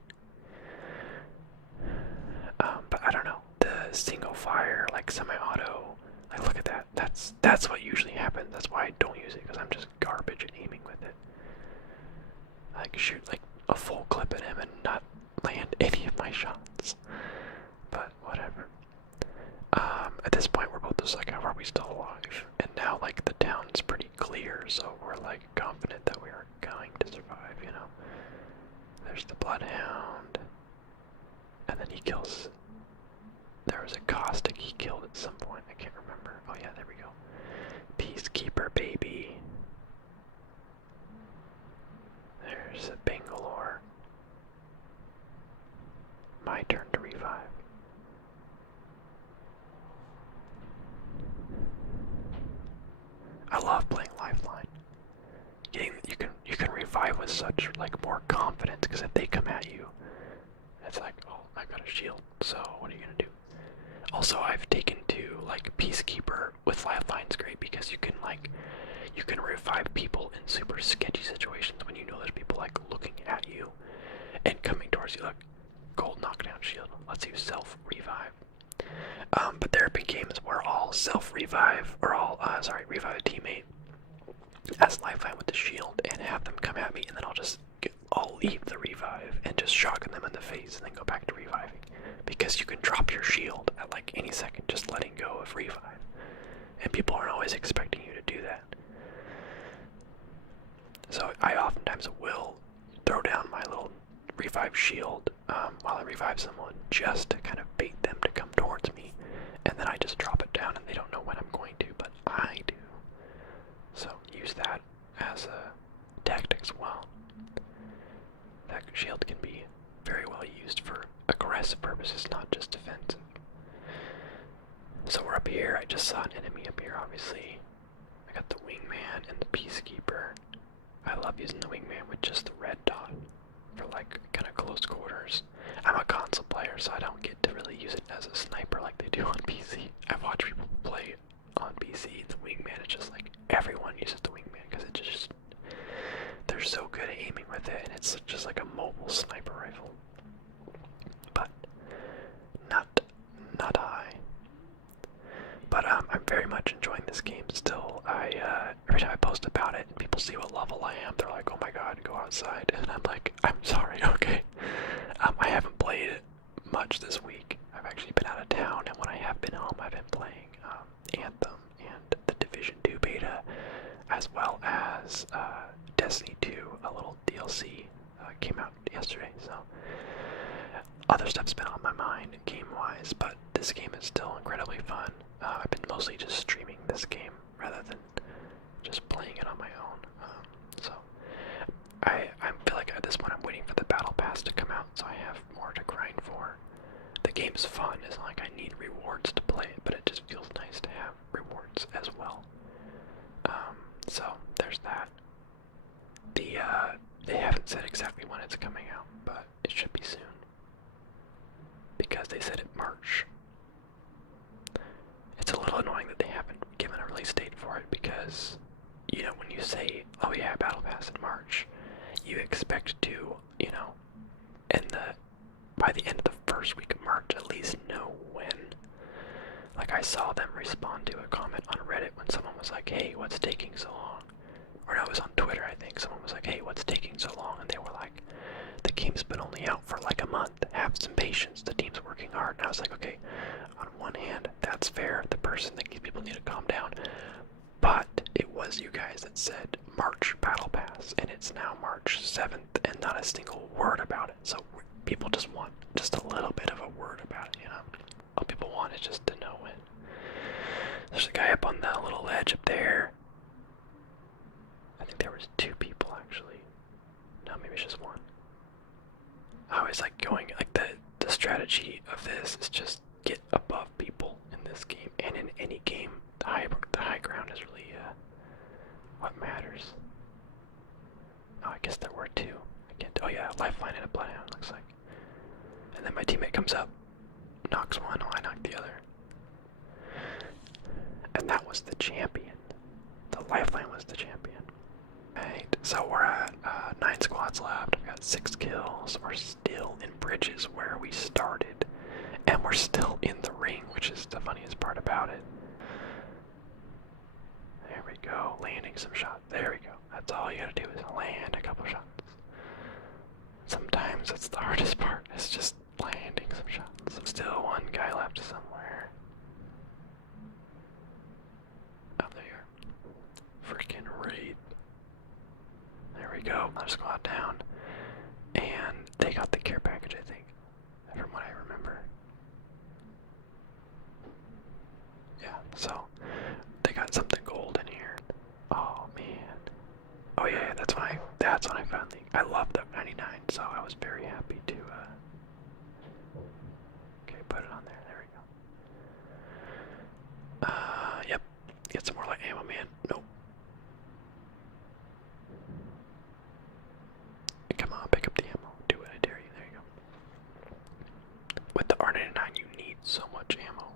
But I don't know, the single fire, like semi-auto, like look at that. That's what usually happens. That's why I don't use it, because I'm just garbage at aiming with it. Like shoot like a full clip at him and not land any of my shots. But whatever. At this point we're both just like, how are we still alive? And now like the town's pretty clear, so we're like confident that we are going to survive, you know. There's the Bloodhound. And then he kills, there was a Caustic he killed at some point, I can't remember. Oh yeah, there we go. Peacekeeper baby. There's a Bangalore. My turn to revive. I love playing Lifeline. You can revive with such like more confidence, because if they come at you, it's like, oh, I got a shield, so what are you gonna do? Also, I've taken to like Peacekeeper with Lifeline's great, because you can revive people in super sketchy situations when you know there's people like looking at you and coming towards you. Look, gold knockdown shield lets you self-revive. But there have been games where I'll self-revive, or revive a teammate as Lifeline with the shield and have them come at me, and then I'll leave the revive and just shotgun them in the face and then go back to reviving. Because you can drop your shield at like any second, just letting go of revive. And people aren't always expecting you to do that. So I oftentimes will throw down my little revive shield while I revive someone, just to kind of bait them to come towards me, and then I just drop it down and they don't know when I'm going to, but I do. So use that as a tactic as well. That shield can be very well used for aggressive purposes, not just defensive. So we're up here. I just saw an enemy up here, obviously. I got the wingman and the peacekeeper. I love using the wingman with just the red dot for like kind of close quarters. I'm a console player, so I don't get to really use it as a sniper like they do on PC. I've watched people play on PC, and the wingman is just like everyone uses the wingman because it just they're so good at aiming with it, and it's just like a mobile sniper rifle. But not I. But I'm very much enjoying this game still. Every time I post about it and people see what level I am, they're like, oh my god, go outside. And I'm like, I'm sorry, okay. I haven't played it much this week. I've actually been out of town, and when I have been home, I've been playing Anthem and the Division 2 beta, as well as Destiny 2, a little DLC came out yesterday, so other stuff's been on my mind game-wise, but this game is still incredibly fun. I've been mostly just streaming this game rather than just playing it on my own. So I feel like at this point I'm waiting for the battle pass to come out, so I have more to grind for. The game's fun. It's not like I need rewards to play it, but it just feels nice to have rewards as well. So there's that. They haven't said exactly when it's coming out, but it should be soon, because they said it March. It's a little annoying that they haven't given a release date for it, because, you know, when you say, oh yeah, Battle Pass in March, you expect to, you know, by the end of the first week of March at least know when. Like, I saw them respond to a comment on Reddit when someone was like, hey, what's taking so long? Or no, it was on Twitter, I think. Someone was like, hey, what's taking so long? And they were like, the game's been only out for like a month. Have some patience. The team's working hard. And I was like, okay, on one hand, that's fair. The person thinks people need to calm down. But it was you guys that said March Battle Pass, and it's now March 7th, and not a single word about it. So people just want just a little bit of a word about it, you know? All people want is just to know when. There's a guy up on the little ledge up there. I think there was 2 people, actually. No, maybe it's just 1. I always like going, like the strategy of this is just get above people in this game, and in any game, the high ground is really what matters. Oh, I guess there were 2. Oh yeah, Lifeline and a Bloodhound, looks like. And then my teammate comes up, knocks one, I knock the other. And that was the champion. The Lifeline was the champion. Right, so we're at 9 squads left. I've got 6 kills. We're still in bridges where we started, and we're still in the ring, which is the funniest part about it. There we go, landing some shots. There we go. That's all you gotta do is land a couple shots. Sometimes that's the hardest part. It's just landing some shots. Still 1 guy left somewhere. Oh, there you are. Freaking Wraith. There we go. Another squad down. And they got the care package, I think, from what I remember. Yeah, so they got something gold in here. Oh man. Oh yeah, that's when I finally, I love the 99, so I was very happy to okay, put it on there. There we go. Yep. Get some more light ammo, man. Nope. Come on, pick up the ammo. Do it, I dare you. There you go. With the R99, you need so much ammo,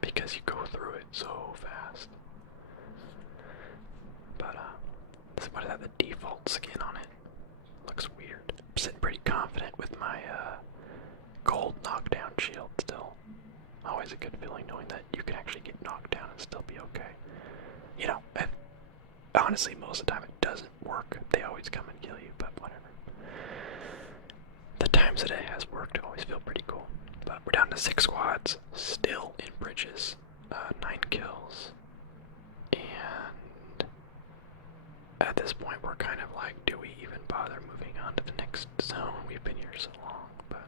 because you go through it so fast. But, what is that, the default skin on it? Looks weird. I'm sitting pretty confident with my, gold knockdown shield still. Always a good feeling knowing that you can actually get knocked down and still be okay. You know, and honestly, most of the time it doesn't work. They always come and kill you, but whatever. The times that it has worked always feel pretty cool. But we're down to 6 squads, still in bridges, 9 kills. And at this point, we're kind of like, do we even bother moving on to the next zone? so long, but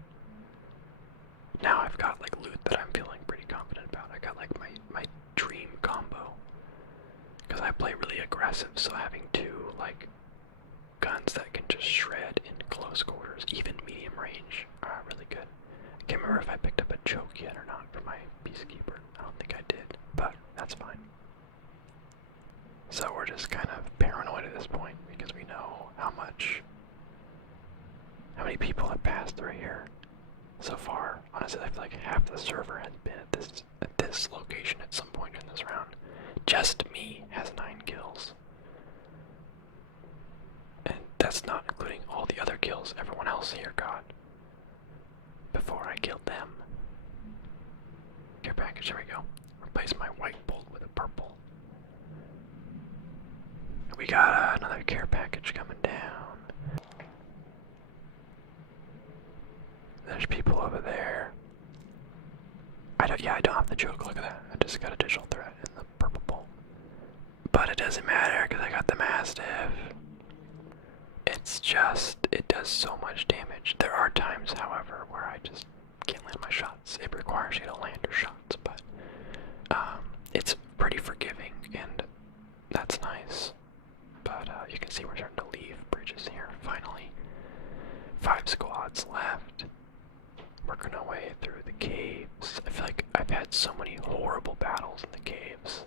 now I've got like loot that I'm feeling pretty confident about. I got like my dream combo. Because I play really aggressive, so having two like guns that can just shred in close quarters, even medium range, are really good. I can't remember if I picked up a choke yet or not for my Peacekeeper. I don't think I did, but that's fine. So we're just kind of paranoid at this point because we know how many people have passed through here so far. Honestly, I feel like half the server has been at this location at some point in this round. Just me has 9 kills. And that's not including all the other kills everyone else here got before I killed them. Care package, there we go. Replace my white bolt with a purple. We got another care package coming down. There's people over there. I don't have the joke, look at that. I just got a digital threat in the purple bolt. But it doesn't matter because I got the Mastiff. It's just, it does so much damage. There are times, however, where I just can't land my shots. It requires you to land your shots, but it's pretty forgiving, and that's nice. But you can see we're starting to leave bridges here, finally. 5 squads left. Working our way through the caves. I feel like I've had so many horrible battles in the caves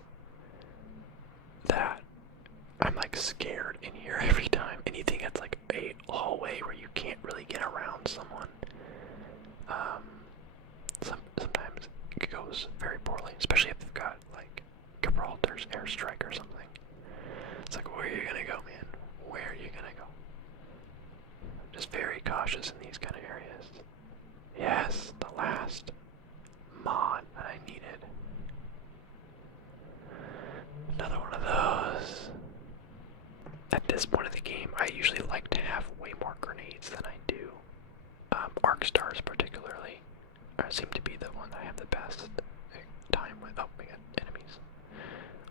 that I'm like scared in here every time. Anything that's like a hallway where you can't really get around someone. Sometimes it goes very poorly, especially if they've got like Gibraltar's airstrike or something. It's like, where are you gonna go, man? Where are you gonna go? Just very cautious in these kind of areas. Yes, the last mod that I needed. Another one of those. At this point of the game, I usually like to have way more grenades than I do. Arc stars particularly seem to be the one I have the best time with. Oh, we got enemies.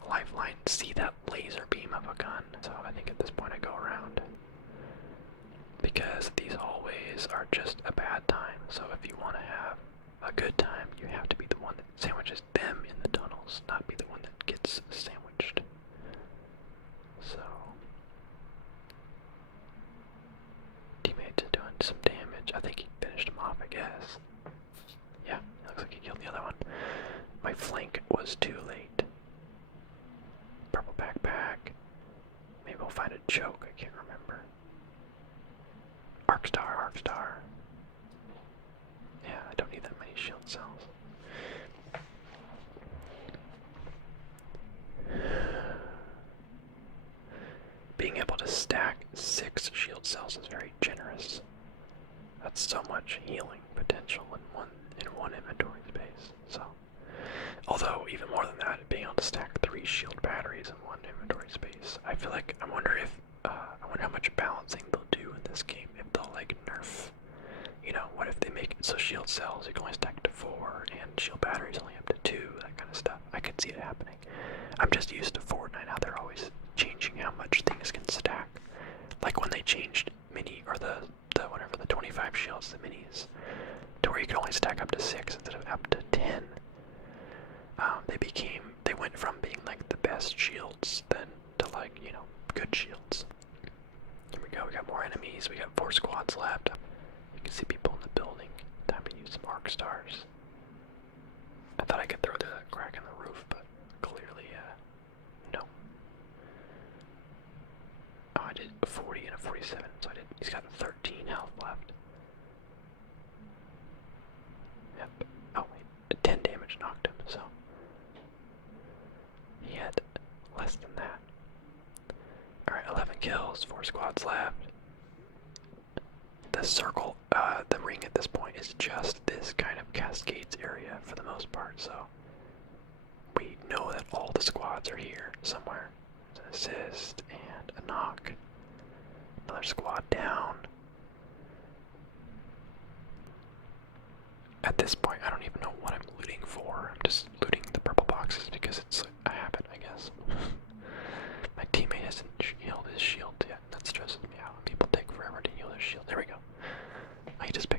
Lifeline, see that laser beam of a gun. So I think at this point I go around. Because these hallways are just a bad time. So if you want to have a good time, you have to be the one that sandwiches them in the tunnels, not be the one that gets sandwiched. So teammate is doing some damage. I think he finished him off, I guess. Yeah, it looks like he killed the other one. My flank was too late. Purple backpack. Maybe we'll find a choke, I can't remember. Arc star. Yeah, I don't need that many shield cells. Being able to stack 6 shield cells is very generous. That's so much healing potential in one inventory space. So, although even more than that, being able to stack 3 shield batteries in one inventory space, I feel like I wonder how much balancing they'll do in this game. If they'll like nerf, what if they make it so shield cells you can only stack to 4 and shield batteries only up to 2, that kind of stuff. I could see it happening. I'm just used to Fortnite, how they're always changing how much things can stack. Like when they changed mini, or the 25 shields, the minis, to where you could only stack up to 6 instead of up to 10. They went from being like the best shields then to like, good shields. Here we go, we got more enemies, we got 4 squads left. You can see people in the building. Time to use some arc stars. I thought I could throw through that crack in the roof, but clearly, no. Oh, I did a 40 and a 47, so he's got 13 health left. Yep. Oh, wait, 10 damage knocked him, so he had less than that. Alright, 11 kills, 4 squads left. The circle, the ring at this point is just this kind of cascades area for the most part, so we know that all the squads are here somewhere. There's an assist and a knock. Another squad down. At this point, I don't even know what I'm looting for. I'm just looting the purple boxes because it's a habit, I guess. My teammate hasn't healed his shield yet. That stresses me out. People take forever to heal their shield. There we go. He just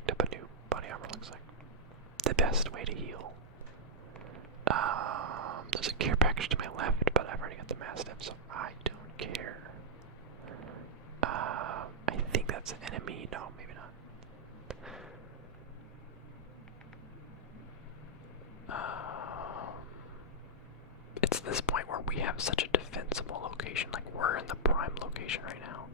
situation right now.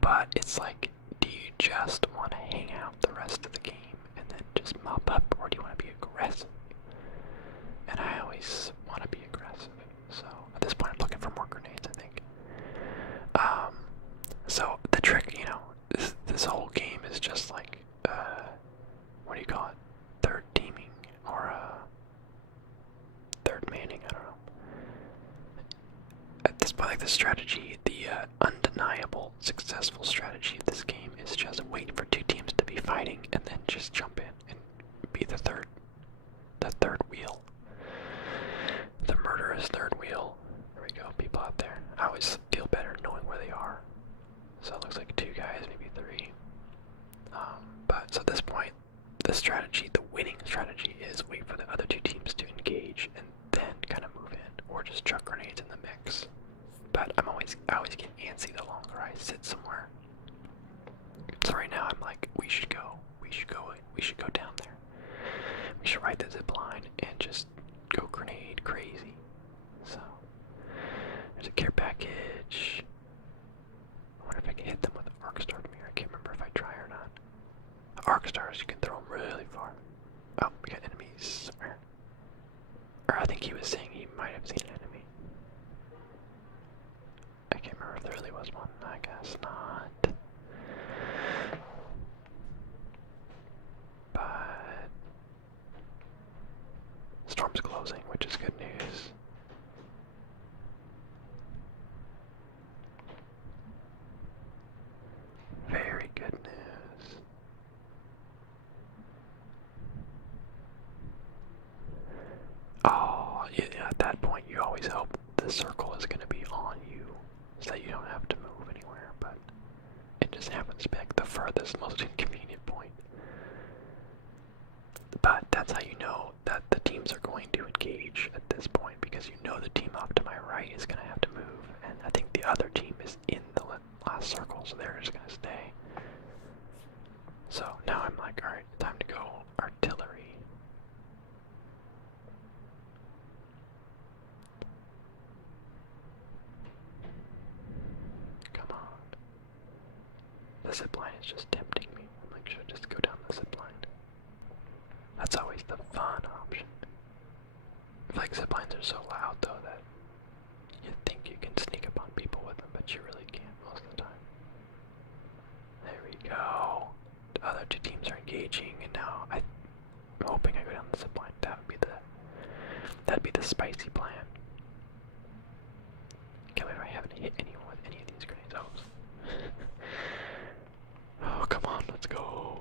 But it's like, do you just want to hang out the rest of the game and then just mop up, or do you want to be aggressive? And I always want to be aggressive. So at this point, I'm looking for more grenades, I think. So the trick, you know, this whole game is just like, what do you call it? Third teaming, or third manning, I don't know. At this point, like, the strategy, the undeniable successful strategy of this game is just wait for two teams to be fighting and then just jump in and be the third wheel. The murderous third wheel. There we go, people out there. I always feel better knowing where they are. So it looks like 2 guys, maybe 3. But so at this point, the strategy, the winning strategy, is wait for the other 2 teams to engage and then kind of move in, or just chuck grenades in the mix. But I always get antsy the longer I sit somewhere. So right now I'm like, we should go down there. We should ride the zip line and just go grenade crazy. So there's a care package. I wonder if I can hit them with an arc star from here. I can't remember if I try or not. Arc stars, you can throw them really far. Oh, we got enemies somewhere. Or I think he was saying he might have seen an enemy. I can't remember if there really was one. I guess not. But storm's closing, which is good news. Very good news. Oh, yeah, at that point you always hope the circle is going to be on you so that you don't have to move anywhere, but it just happens to be like the furthest, most inconvenient point. But that's how you know that the teams are going to engage at this point, because you know the team off to my right is going to have to move, and I think the other team is in the last circle, so they're just going to stay. So now I'm like, alright, time to go artillery. Come on. The zipline is just tempting me. I'm like, should I just go down the zipline? That's always the fun option. I feel like ziplines are so loud though that you think you can sneak up on people with them, but you really can't most of the time. There we go. The other 2 teams are engaging, and now I'm hoping I go down the zipline. That'd be the spicy plan. Can't believe I haven't hit anyone with any of these grenades. Oh, come on, let's go.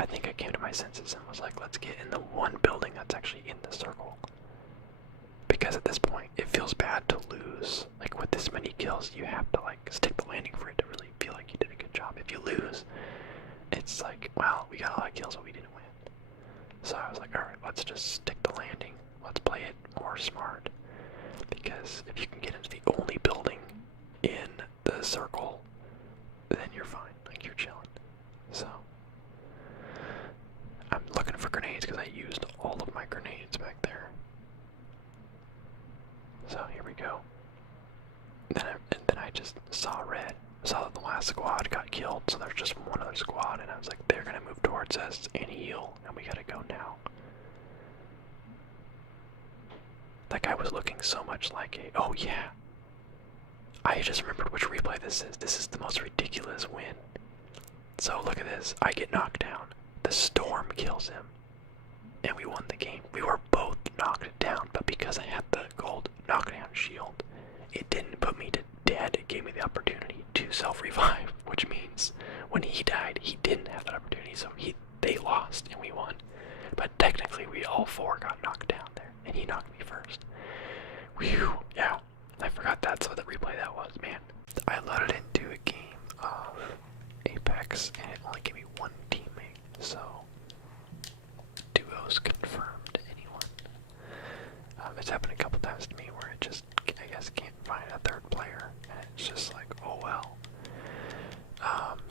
I think I came to my senses and was like, let's get in the one building that's actually in the circle. Because at this point, it feels bad to lose. Like, with this many kills, you have to, like, stick the landing for it to really feel like you did a good job. If you lose, it's like, well, we got a lot of kills, but we didn't win. So I was like, alright, let's just stick the landing. Let's play it more smart. Because if you can get into the only building in the circle, then you're fine. Like, you're chilling. So I'm looking for grenades because I used all of my grenades back there. So here we go. And then I just saw red. Saw that the last squad got killed, so there's just one other squad, and I was like, they're gonna move towards us and heal, and we gotta go now. That guy was looking so much like a, oh yeah. I just remembered which replay this is. This is the most ridiculous win. So look at this. I get knocked down. The storm kills him. And we won the game. We were both knocked down, but because I had the gold knockdown shield, it didn't put me to dead. It gave me the opportunity to self-revive, which means when he died, he didn't have that opportunity, so they lost and we won. But technically, we all 4 got knocked down there, and he knocked me first. Whew, yeah, I forgot that's what the replay that was, man. I loaded into a game of Apex, and it only gave me 1 teammate, so duos confirmed anyone. It's happened a couple times to me where it just, I guess, can't find a 3rd player, and it's just like, oh well.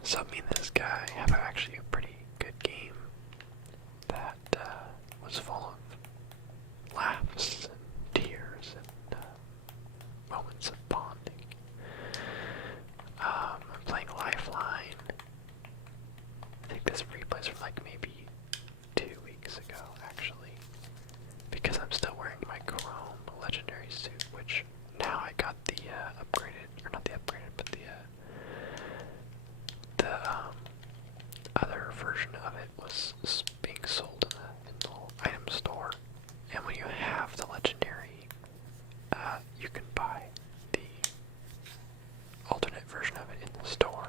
So me and this guy have actually a pretty good game that was full of laughs and tears and moments of bonding. this replays from like maybe 2 weeks ago, actually, because I'm still wearing my Chrome Legendary suit, which now I got the upgraded, or not the upgraded, but the other version of it was being sold in the little item store. And when you have the legendary, you can buy the alternate version of it in the store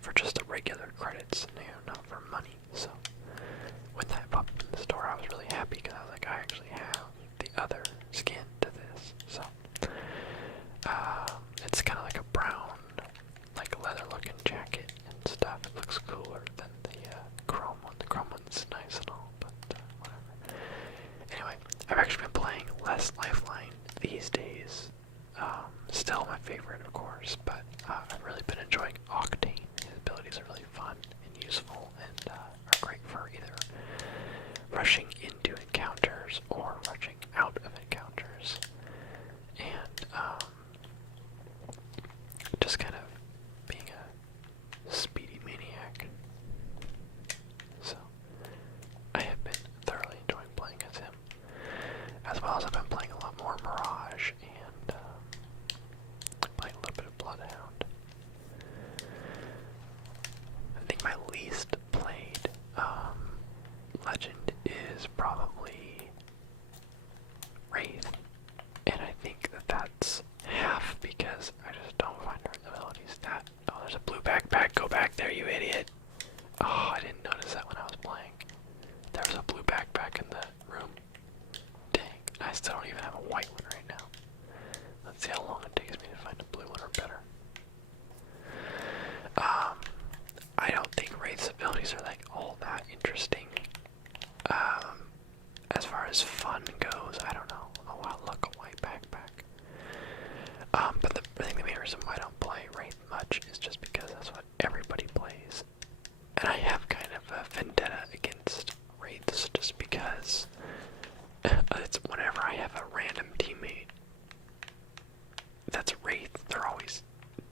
for just the regular credits, not for money. So when that popped up in the store, I was really happy because I was like, I actually have the other skin to this. So it's kind of like a brown, like leather-looking jacket and stuff. It looks cooler than the chrome one. The chrome one's nice and all, but whatever. Anyway, I've actually been playing less Lifeline these days. Still my favorite, of course, but I've really been enjoying Octane. His abilities are really fun and useful, and are great for either rushing into encounters or rushing out of encounters, and just kind of being a speedy maniac. So I have been thoroughly enjoying playing as him, as well as I've been playing a lot more Mirage and playing a little bit of Bloodhound. I think my least played legend is probably Wraith, and I think that's half because I just don't find her abilities that. Oh, there's a blue backpack. Go back there, you idiot. Oh, I didn't notice that when I was playing. There was a blue backpack in the room. Dang, I still don't even have a white one right now. Let's see how long it takes me to find a blue one or better. I don't think Wraith's abilities are like all that interesting. As far as fun goes, I don't know. Oh wow, look, a white backpack. But I think the main reason why I don't play Wraith much is just because that's what everybody plays. And I have kind of a vendetta against Wraiths just because it's whenever I have a random teammate that's Wraith, they're always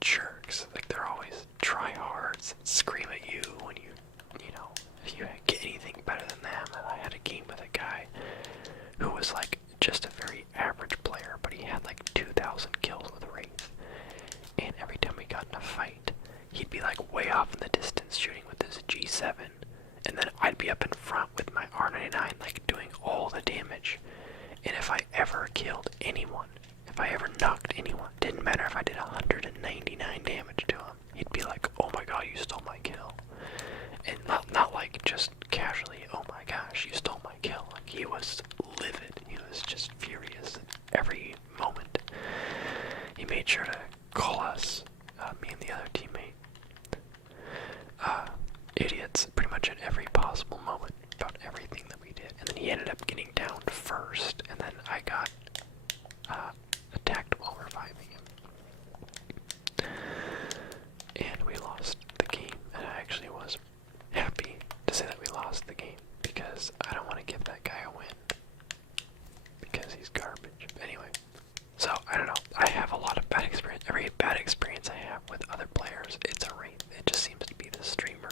jerks. Like, they're always tryhards and scream at you when you know, if you get anything better than them. And I had a game with a guy who was like just a very average player, but he had like 2,000 kills with Wraith. And every time we got in a fight, he'd be like way off in the distance shooting with his G7, and then I'd be up in front with my R99 like doing all the damage. And if I ever killed anyone, if I ever knocked anyone, didn't matter if I did 199 damage to him, he'd be like, oh my god, you stole my kill. And not like just casually, oh my gosh, you stole my kill. Like, he was livid. He was just furious every moment. He made sure to call us, me and the other teammate, idiots pretty much at every possible moment about everything that we did. And then he ended up getting down first, and then I got attacked while reviving him. And we lost the game, and I actually was happy to say that we lost the game because I don't want to give that guy a win because he's garbage. Anyway, so I don't know. I have a lot of bad experience. Every bad experience I have with other players, it's a Wraith. It just seems to be the streamer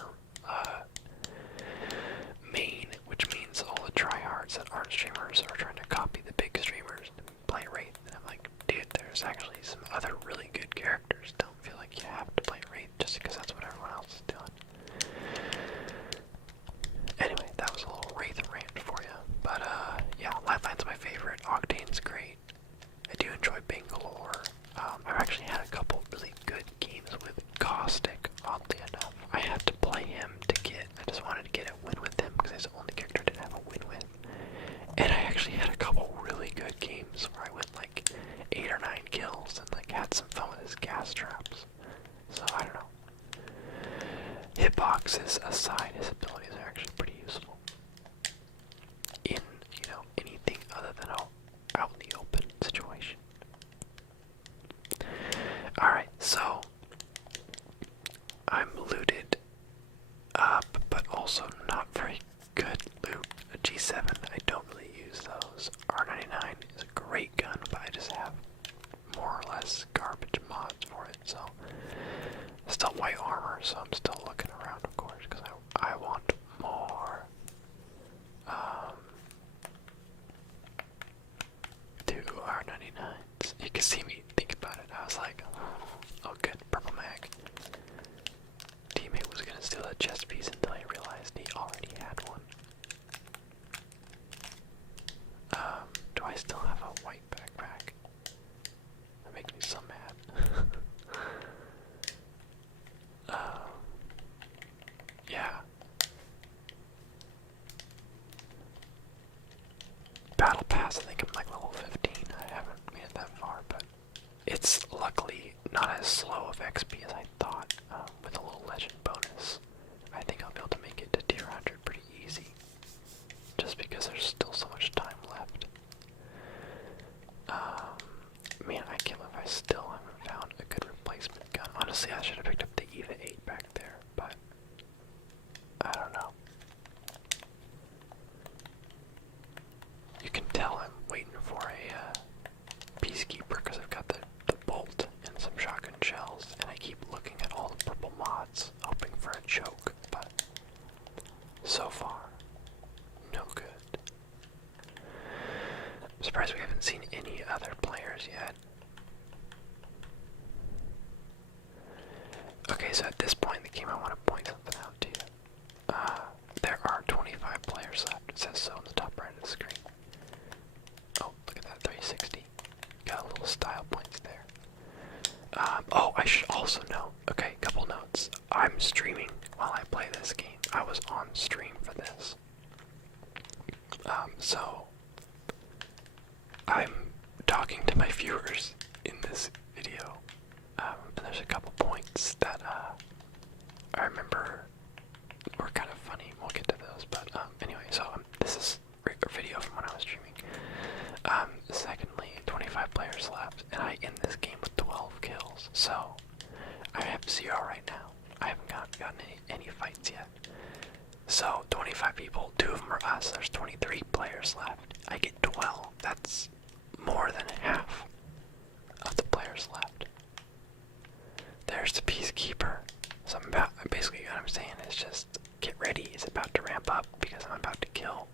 main, which means all the tryhards that aren't streamers are trying to copy the big streamers and play Wraith. And I'm like, dude, there's actually some other really good characters. Don't feel like you have to play Wraith just because that's what everyone else is doing. Anyway, that was a little Wraith rant for you. But yeah, Lifeline's my favorite. Octane's great. I do enjoy Bangalore. I've actually had a couple really good games with Caustic, oddly enough. I had to play him to get, I just wanted to get a win with him because he's the only character I didn't have a win with. And I actually had a couple really good games where I went like 8 or 9 kills and like had some fun with his gas traps. So I don't know. Hitboxes aside, his abilities are actually pretty useful in, anything other than out in the open situation. Alright, so I'm looted up, but also not very good loot. A G7, I don't really use those. R99 is a great gun, but I just have more or less garbage mods for it, so still white armor, so I'm still looking around, of course, because I want steal a chest piece until I realized he already had one. Do I still have a white backpack? That makes me so mad. Yeah. Battle Pass, I think I'm like level 15. I haven't made it that far, but it's luckily not as slow of XP as I thought, with a little legend bonus. I think I'll be able to make it to tier 100 pretty easy, just because there's still so much time left. Man, I can't believe I still haven't found a good replacement gun. Honestly, I should have picked up the EVA 8 back there, but I don't know. You can tell I'm waiting for a Peacekeeper because I've got the bolt and some shotgun shells, and I keep looking at all the purple mods, hoping for a choke, but so far, no good. I'm surprised we haven't seen any other players yet. Okay, so at this point in the game, I want to point something out to you. There are 25 players left. It says so on the top right of the screen. Oh, look at that, 360. Got a little style points there. Oh, I should also note, okay, couple notes. I'm streaming while I play this game. I was on stream for this. So I'm talking to my viewers in this video. And there's a couple points that I remember were kind of funny. We'll get to those, but anyway, so this is a video from when I was streaming. Secondly, 25 players left, and I end this game with 12 kills. So I have 0 right now. I haven't gotten any fights yet. So 25 people, 2 of them are us. There's 23 players left. I get 12. That's more than half of the players left. There's the Peacekeeper. So basically what I'm saying is just get ready. It's about to ramp up because I'm about to kill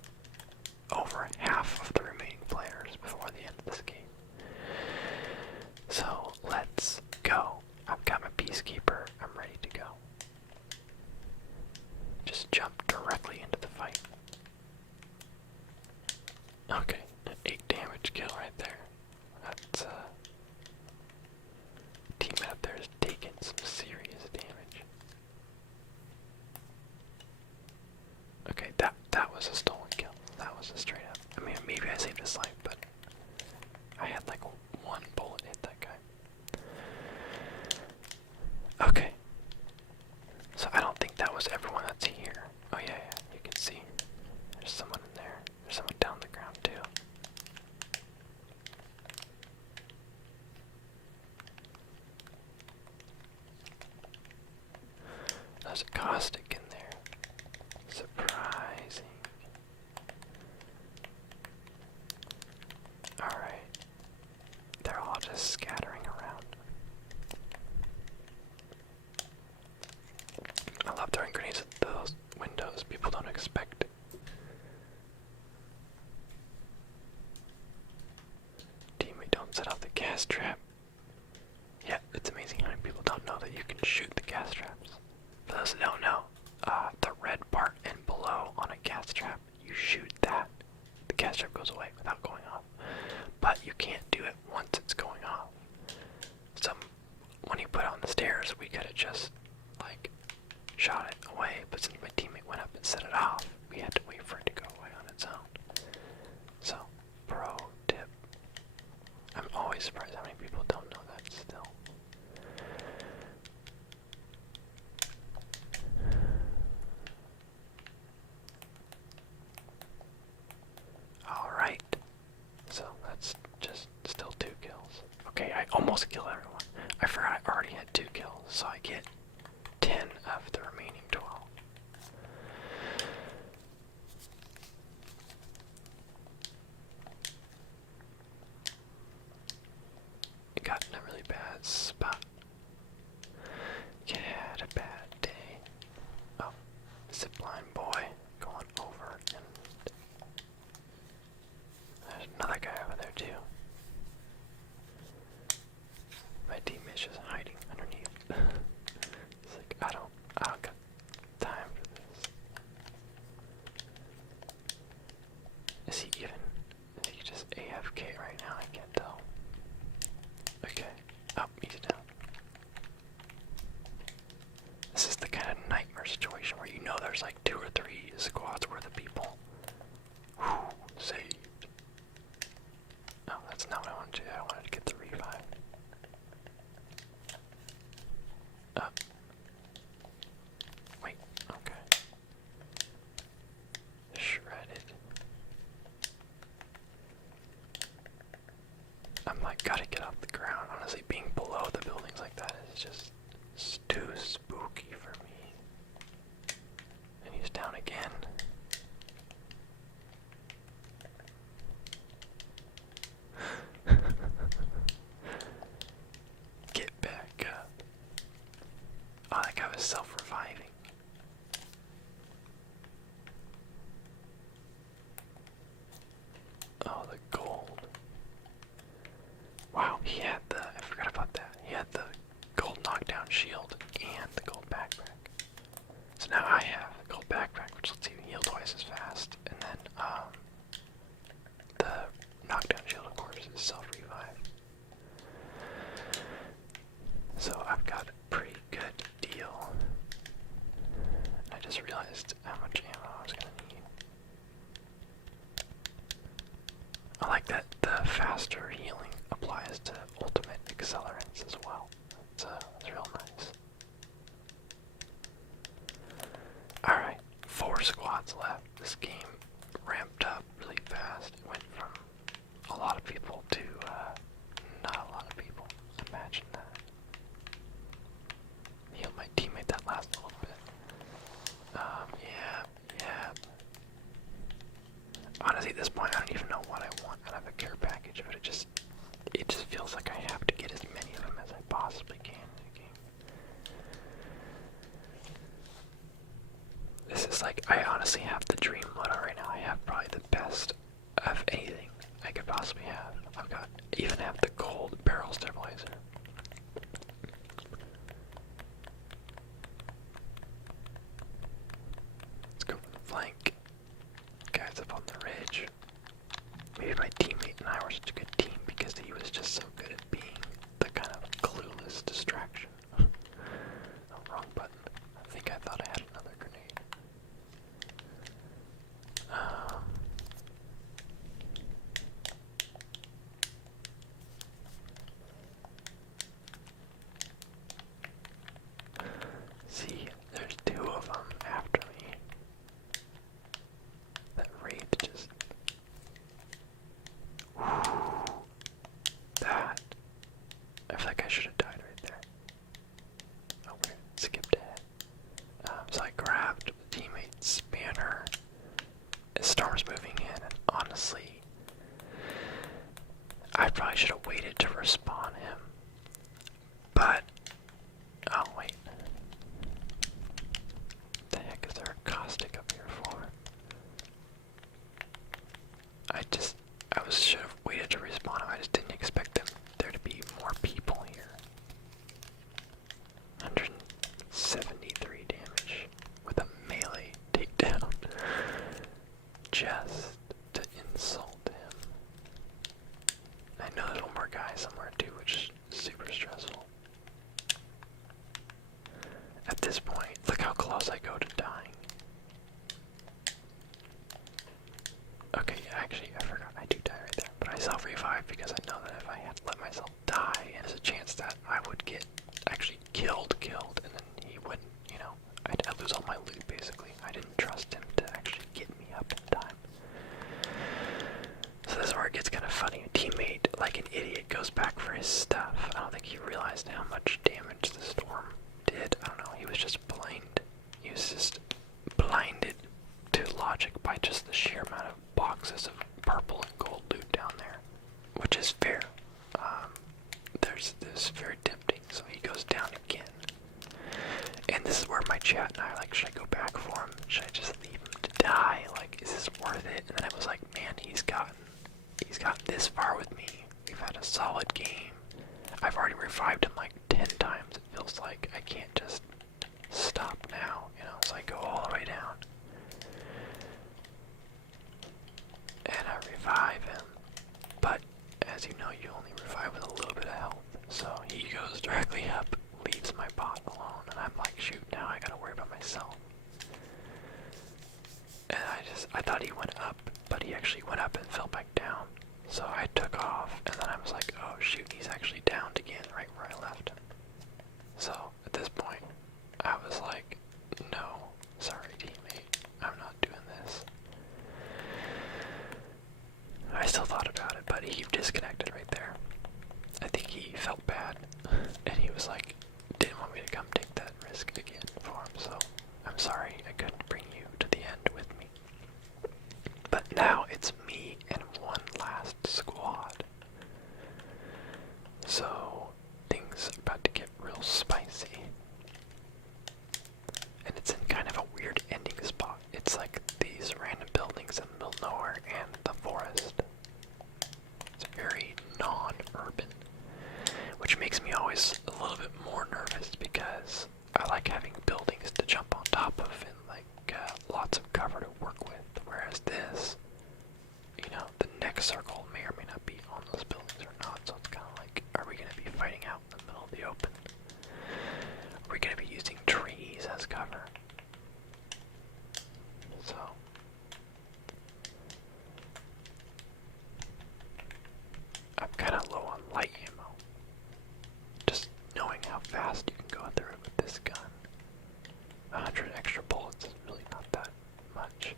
over half of the remaining players before the end of this game. So let's go. I've got my Peacekeeper. I'm ready to go. Just jump directly into the fight. Okay, an 8 damage kill right there. That's teammate up there is taking some serious damage. Okay, that was a stolen kill. That was a straight up. I mean, maybe I saved his life, but I had like 1 bullet hit that guy. Okay. So I don't think that was everyone that's here. Oh yeah, you can see. There's someone in there. There's someone down the ground too. There's a caustic in there. Surprising. Alright. They're all just scattering around. I love throwing grenades at those windows. People don't expect it. Teammate, don't set off the gas trap. Yeah, it's amazing how many people don't know that you can shoot the gas traps. For those that don't know, the red part and below on a gas trap, you shoot that. The gas trap goes away without going off. But you can't do it once it's going off. So when he put it on the stairs, we could have just like shot it away, but since my teammate went up and set it off, we had to wait for it to go away on its own. So, pro tip. I'm always surprised how many people don't know that still. Alright. So that's just still 2 kills. Okay, I almost killed everyone. I forgot I already had 2 kills, so I get 10 of the remaining 12. I got in a really bad spot. You had a bad day. Oh, zipline boy going over, and there's another guy over there too. My teammate's just hiding underneath. He's like, I don't got Is he just AFK right now? I can't tell. Okay. Oh, he's down. This is the kind of nightmare situation where you know there's like 2 or 3 squads worth of people. Whew, saved. No, that's not what I wanted to do. I wanted to get the revive. Wait, okay. Shredded. I'm like, gotta get off the ground. Honestly, being below the buildings like that is just too spooky for me. And he's down again. Get back up. Oh, that guy was self-reviving. Oh, the gold. Wow, he had I forgot about that. He had the gold knockdown shield and the gold backpack. So now I have the gold backpack, which lets you heal twice as fast. And then, the knockdown shield, of course, is self-revive. So I've got a pretty good deal. I just realized how much ammo I was gonna need. I like that the faster healing applies to ultimate accelerants as well. It's real nice. Alright, 4 squads left. This game ramped up really fast. It went from a lot of people to not a lot of people. Imagine that. Healed my teammate that last little bit. Yeah. Honestly, at this point, I don't even know what I want out of a care package, but it just feels like I have to get as many of them as I possibly can in the game. This is like, I honestly have the dream loadout right now. I have probably the best of anything I could possibly have. Even have the gold barrel stabilizer. Let's go for the flank. Guys up on the ridge. Maybe my teammate and I were such a good team because he was just so good at being the kind of clueless distraction. Oh, wrong button. I think I thought I had another grenade. See, there's 2 of them after me. That Wraith just... That... I feel like I should have died right there. Oh, weird. Skipped ahead. So I grabbed the teammate's banner. Storm's moving in, and honestly, I probably should have waited to respawn him. But... Oh, wait. What the heck is there a caustic up here for? I should have waited to respawn him. I just didn't expect there to be more people here. 173 damage with a melee takedown. Just to insult him. I know there's one more guy somewhere too, which is super stressful. At this point, look how close I go to dying. Okay, actually, I forgot. I do die right there. But I self-revive because I know that if I had to let myself die, there's a chance that I would get actually killed, and then he wouldn't, I'd lose all my loot, basically. I didn't trust him to actually get me up in time. So this is where it gets kind of funny. A teammate, like an idiot, goes back for his stuff. I don't think he realized how much damage the storm did. I don't know. He was just blind. He was just blinded to logic by just the sheer amount of boxes of purple and gold loot down there, which is fair. There's this very tempting, so he goes down again. And this is where my chat and I are like, should I go back for him? Should I just leave him to die? Like, is this worth it? And then I was like, man, he's gotten this far with me. We've had a solid game. I've already revived him like 10 times. It feels like I can't just stop now, so I go all the way down. And I because I thought he went up, but he actually went up and fell back down. So I took off, and then I was like, oh shoot, he's actually downed again right where I left him. So at this point, I was like, no, sorry teammate, I'm not doing this. I still thought about it, but he disconnected right there. I think he felt bad, and he was like, didn't want me to come take that risk again for him, so I'm sorry I couldn't bring you to the end with me. But now it's me and one last squad. So things are about to get real spicy. And it's in kind of a weird ending spot. It's like these random buildings in the middle of nowhere and the forest. It's very non-urban, which makes me always a little bit more nervous because I like having buildings to jump on top of and like lots of cover to work with. Whereas this, you know, the next circle may or may not be on those buildings or not. So it's kind of like, are we going to be fighting out in the middle of the open? Are we going to be using trees as cover? So I'm kind of low on light ammo. Just knowing how fast you can go through it with this gun. 100 extra bullets is really not that much.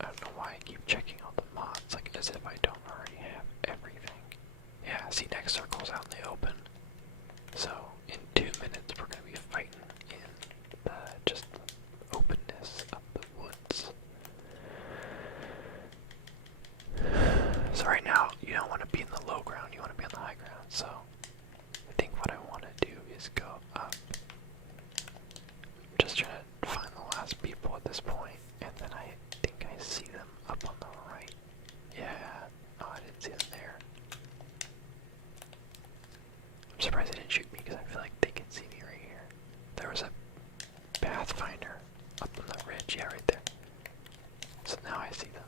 I don't know why I keep checking all the mods, like as if I don't already have everything. Yeah, see, next circle's out in the open. So in 2 minutes we're gonna be fighting in the just openness of the woods. So right now you don't want to be in the low ground, you want to be on the high ground. So I think what I want to do is go up. I'm just trying to find the last people at this point, and then I think I see them up on the right. Yeah, oh, I didn't see them there. I'm surprised they didn't shoot me because I feel like they can see me right here. There was a pathfinder up on the ridge, yeah, right there. So now I see them.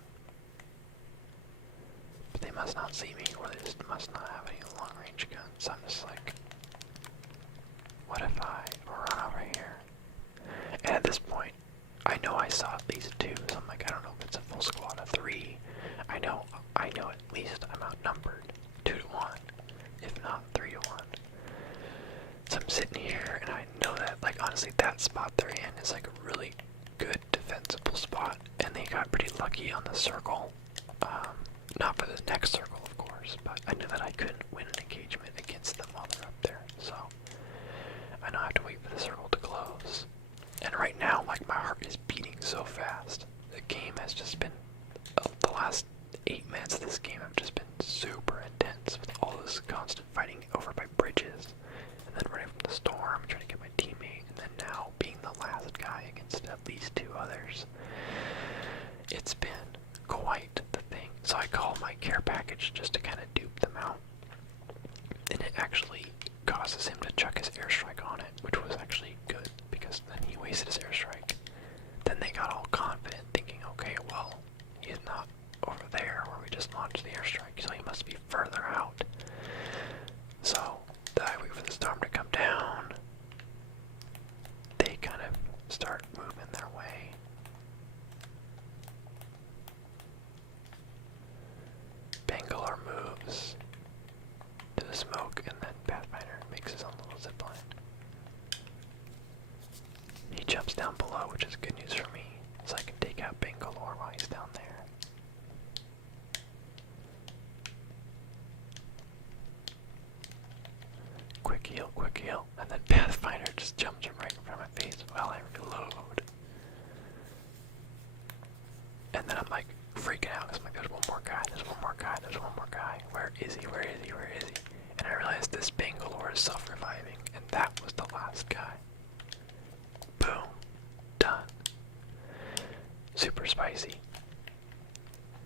But they must not see me, or they just must not have any long-range guns. So I'm just like, what if I run over here? And at this point, I know I saw at least two, so I'm like, I don't know if it's a full squad of 3. I know at least I'm outnumbered 2 to 1, if not 3 to 1. So I'm sitting here, and I know that, like, honestly, that spot they're in is like a really good defensible spot, and they got pretty lucky on the circle. Not for the next circle, of course, but I knew that I couldn't win an engagement against them while they're up there, so I now have to wait for the circle to close. And right now, like, my heart is beating so fast. The game has just been, the last 8 minutes of this game have just been super intense with all this constant fighting over by bridges, and then running from the storm, trying to get my teammate, and then now being the last guy against at least 2 others. It's been quite the thing. So I call my care package just to kind of dupe them out, and it actually causes him to chuck his airstrike on it, which was actually good because then he wasted his airstrike. Then they got all confident, thinking, okay, well, he's not over there where we just launched the airstrike, so he must be further out. So then I wait for the storm to come down. They kind of start moving their way. Bangalore moves to the smoke, and then Pathfinder makes his own little zipline. He jumps down below, which is good news for me, so I can take out Bangalore while he's down there. Quick heal, and then Pathfinder just jumps right in front of my face while I reload. And then I'm like freaking out because I'm like, there's one more guy, there's one more guy, there's one more guy. Where is he? Where is he? Where is he? And I realized this Bangalore is self-reviving, and that was the last guy. Boom. Done. Super spicy.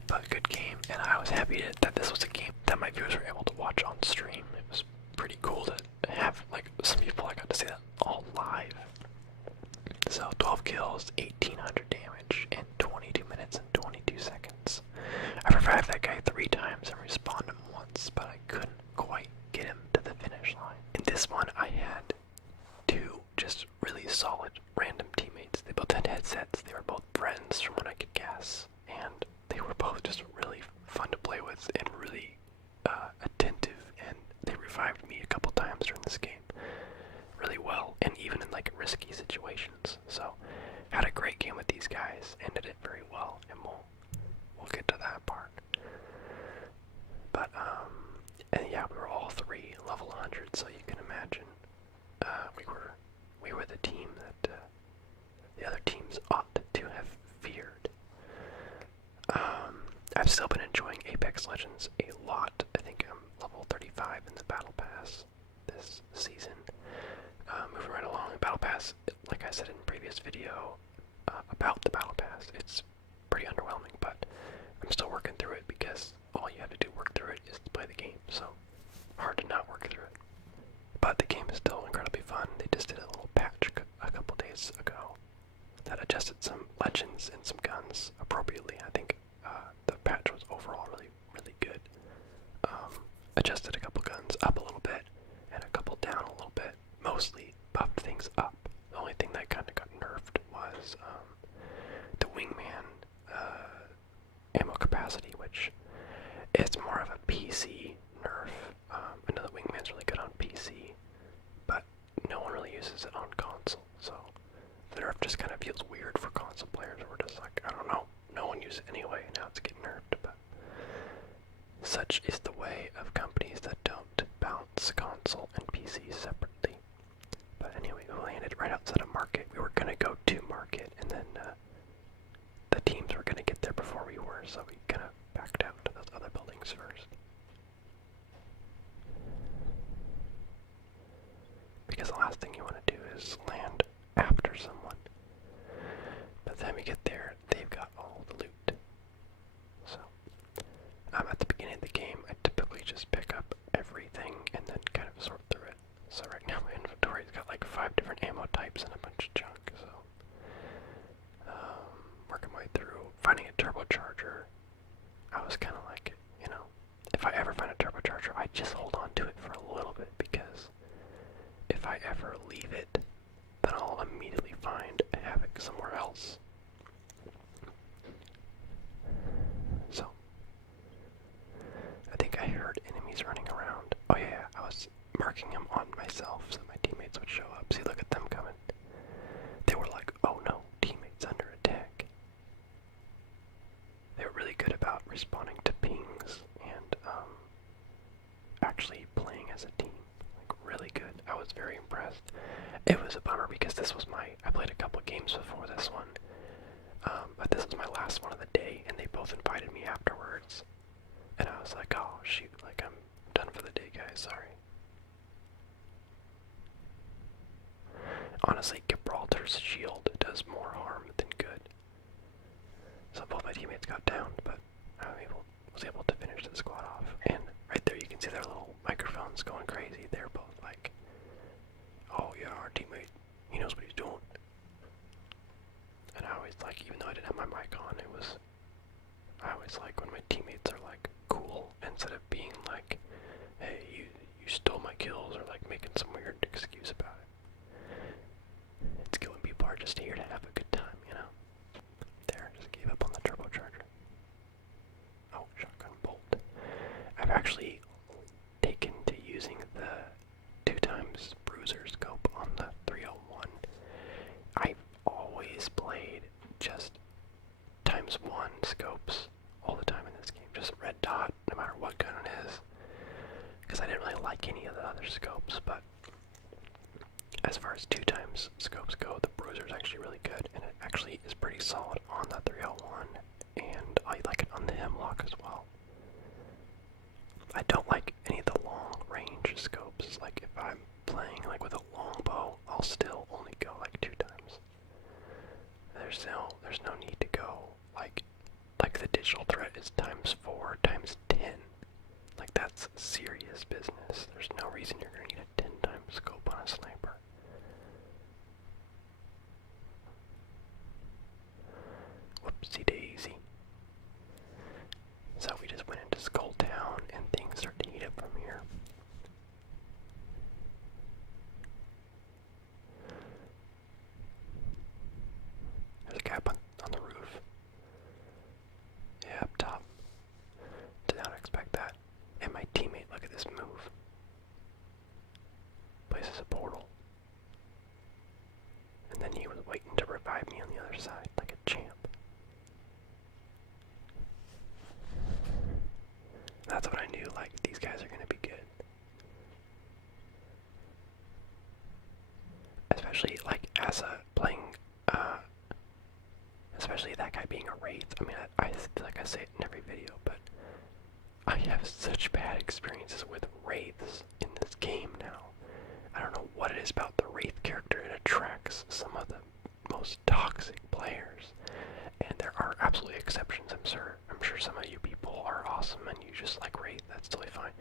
But good game, and I was happy that this was a game that my viewers were able to watch on stream. It was pretty cool to have, like, some people I got to see that all live. So 12 kills, 1800 damage, in 22 minutes and 22 seconds. I revived that guy 3 times and respawned him once, but I couldn't quite get him to the finish line. In this one, I had 2 just really solid random teammates headsets. They were both friends from what I could guess, and they were both just really fun to play with and really attentive, and they revived me a couple times during this game really well, and even in like risky situations. So had a great game with these guys, ended it very well, and we'll get to that part. But and yeah, we were all three level 100, so you can imagine we were the team that the other teams ought to have feared. I've still been enjoying Apex Legends a lot. I think I'm level 35 in the Battle Pass this season. Moving right along, Battle Pass, like I said in the previous video about the Battle Pass, it's pretty underwhelming, but I'm still working through it because all you have to do work through it is to play the game, so hard to not work through it. But the game is still incredibly fun. They just did a little patch a couple days ago that adjusted some legends and some guns appropriately. I think the patch was overall really good. Adjusted a couple guns up a little bit and a couple down a little bit. Mostly buffed things up. The only thing that kind of got nerfed was the wingman ammo capacity, which is more of a PC nerf. I know the wingman's really good on PC, but no one really uses it on console, so the nerf just kind of feels weird for console players. We're just like, I don't know, no one uses it anyway, and now it's getting nerfed, but such is the way of companies that don't balance console and PC separately. But anyway, we landed right outside of Market. We were gonna go to Market, and then the teams were gonna get there before we were, so we kind of backed out to those other buildings first. Because the last thing you want to do is land after someone. By the time we get there, they've got all the loot. So, at the beginning of the game, I typically just pick up everything and then kind of sort through it. So right now my inventory's got like 5 different ammo types and a bunch of junk, so working my way through. Finding a turbocharger, I was kind of like, you know, if I ever find a turbocharger, I just hold on to it for a little bit, because if I ever leave it, then I'll immediately find havoc somewhere else. So, I think I heard enemies running around. Oh yeah, I was marking them on myself so my teammates would show up. See, look at them coming. They were like, oh no, teammates under attack. They were really good about responding to pings and actually playing as a team. Like, really good. I was very impressed. It was a bummer because this was I played a couple games before this one, but this was my last one of the day, and they both invited me afterwards. And I was like, oh shoot, like I'm done for the day, guys, sorry. Honestly, Gibraltar's shield does more harm than good. So both my teammates got downed, but I was able to finish the squad off. And right there you can see their little microphones going crazy. They're both like, oh yeah, our teammate, he knows what he's doing. And I always like, even though I didn't have my mic on, I always like when my teammates are like cool, instead of being like, hey, you stole my kills, or like making some weird excuse about it. It's good when people are just here to have a good time, you know? There, just gave up on the turbocharger. Oh, shotgun bolt. I've actually taken to using the 2x bruiser scope on the 301. I've always played just ×1 scopes all the time in this game, just red dot, no matter what gun it is, because I didn't really like any of the other scopes. But as far as 2x scopes go, the bruiser is actually really good, and it actually is pretty solid on the 301, and I like it on the Hemlock as well. I don't like any of the long range scopes. Like if I'm playing like with a longbow, I'll still only go like 2x. There's no need to go like the digital threat is ×4, ×10. Like that's serious business. There's no reason you're gonna need a 10x scope on a sniper. Whoopsie daisy. So we just went into Skull Town and things start to heat up from here. There's then he was waiting to revive me on the other side like a champ. That's when I knew, like, these guys are gonna be good. Especially, like, as a playing, especially that guy being a Wraith. I mean, I like I say it in every video, but I have such bad experiences with Wraiths in this game now. I don't know what it is about the Wraith character. It attracts some of the most toxic players. And there are absolutely exceptions, I'm sure. I'm sure some of you people are awesome and you just like Wraith. That's totally fine.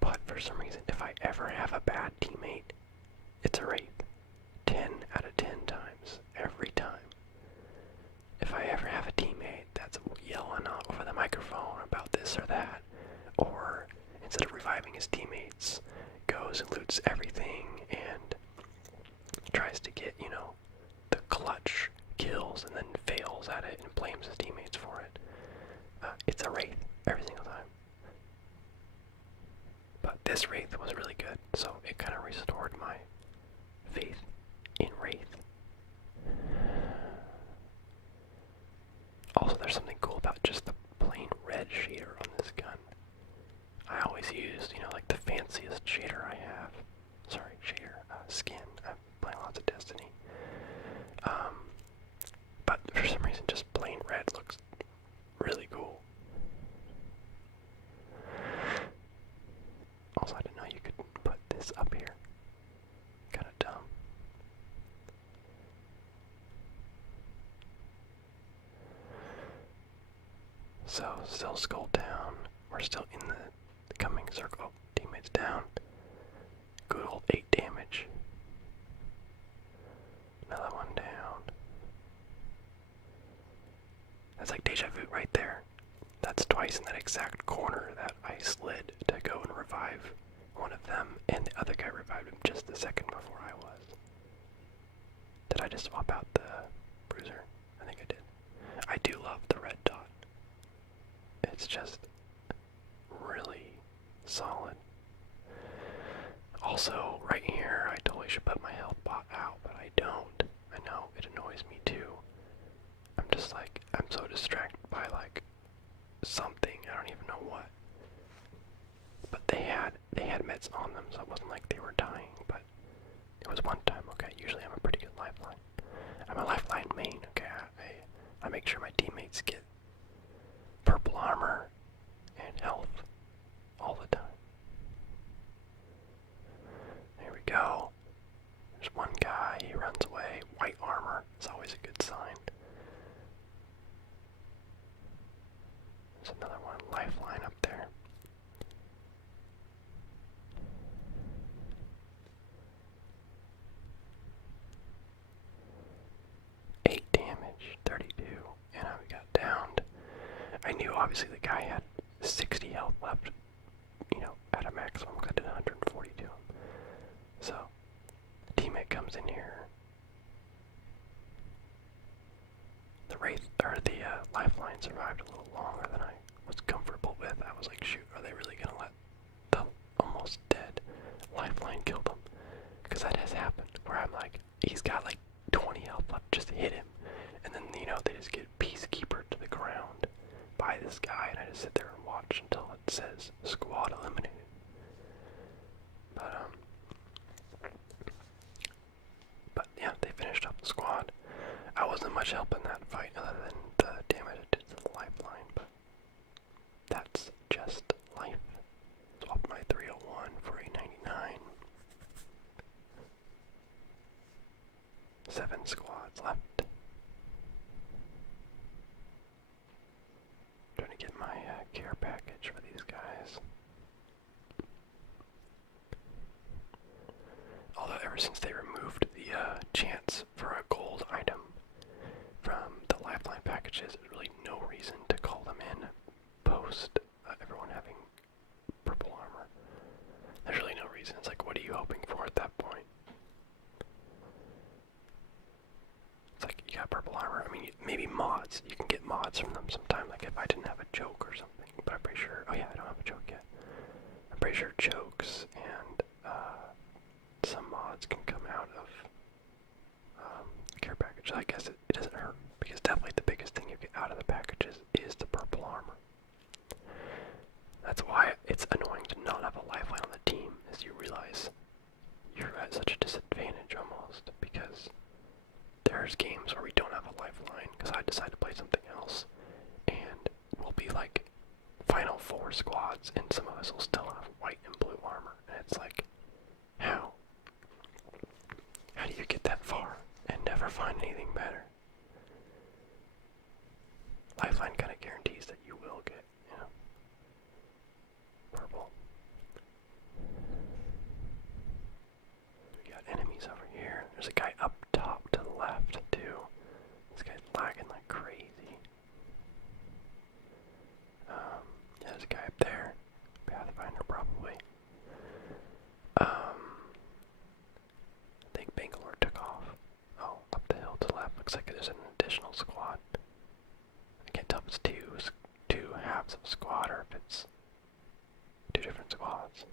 But for some reason, if I ever have a bad teammate, it's a Wraith. 10 out of 10 times. Every time. If I ever have a teammate that's yelling over the microphone about this or that, or instead of reviving his teammates, goes and loots everything and tries to get, you know, the clutch kills and then fails at it and blames his teammates for it. It's a Wraith every single time. But this Wraith was really good, so it kind of restored my faith in Wraith. Also, there's something cool about just the plain red shader on this gun. I always use, you know, like the fanciest shader I have. Sorry, shader, skin. I'm playing lots of Destiny. But for some reason, just plain red looks really cool. Also, I didn't know you could put this up here. Kinda dumb. So, still skull down. We're still in the coming circle. Teammates down. Good old 8 damage. Another one down. That's like deja vu right there. That's twice in that exact corner that I slid to go and revive one of them, and the other guy revived him just the second before I was. Did I just swap out the bruiser? I think I did. I do love the red dot. It's just really solid. Also, right here, I totally should put my health bot out, but I don't. I know, it annoys me too. I'm just like, I'm so distracted by like something, I don't even know what. But they had meds on them, so it wasn't like they were dying, but it was one time, okay? Usually I'm a pretty good lifeline. I'm a lifeline main, okay? I make sure my teammates get purple armor and health all the time. There we go. There's one guy, he runs away. White armor is always a good sign. There's another one, lifeline up there. Eight damage, 32, and I got downed. I knew obviously the guy had 60 health left, you know, at a maximum. I did 140 to him. So, the teammate comes in here. The Wraith, or the Lifeline survived a little longer than I was comfortable with. I was like, shoot, are they really gonna let the almost dead Lifeline kill them? Because that has happened, where I'm like, he's got like 20 health left, just hit him. And then, you know, they just get Peacekeeper to the ground by this guy, and I just sit there and watch until it says squad eliminated. But yeah, they finished up the squad. I wasn't much help in that fight other than the damage it did to the Lifeline, but that's just life. Swap my 301 for a 99. 7 squads left. Trying to get my care package for these guys. Although ever since they removed the chance for a gold item from the Lifeline packages, there's really no reason to call them in post everyone having purple armor. There's really no reason. It's like, what are you hoping for at that point? It's like, you got purple armor. I mean, maybe mods. You can get mods from them sometime, like if I didn't have a choke or something. But I'm pretty sure, oh yeah, I don't have a choke yet. I'm pretty sure chokes and some mods can come out of which I guess it doesn't hurt, because definitely the biggest thing you get out of the packages is the purple armor. That's why it's annoying to not have a lifeline on the team, as you realize you're at such a disadvantage almost, because there's games where we don't have a lifeline, because I decide to play something else, and we'll be like final 4 squads, and some of us will still have white and blue armor, and it's like, how? How do you get that far and never find anything better? Lifeline kind of guarantees that you will get, you know, purple. We got enemies over here. There's a guy up top to the left, too. This guy's lagging like crazy. Yeah, there's a guy up there. Pathfinder, probably. I think Bangalore took off. Oh, up the hill to the left. Looks like there's an additional squad. I can't tell if it's two halves of a squad or if it's 2 different squads.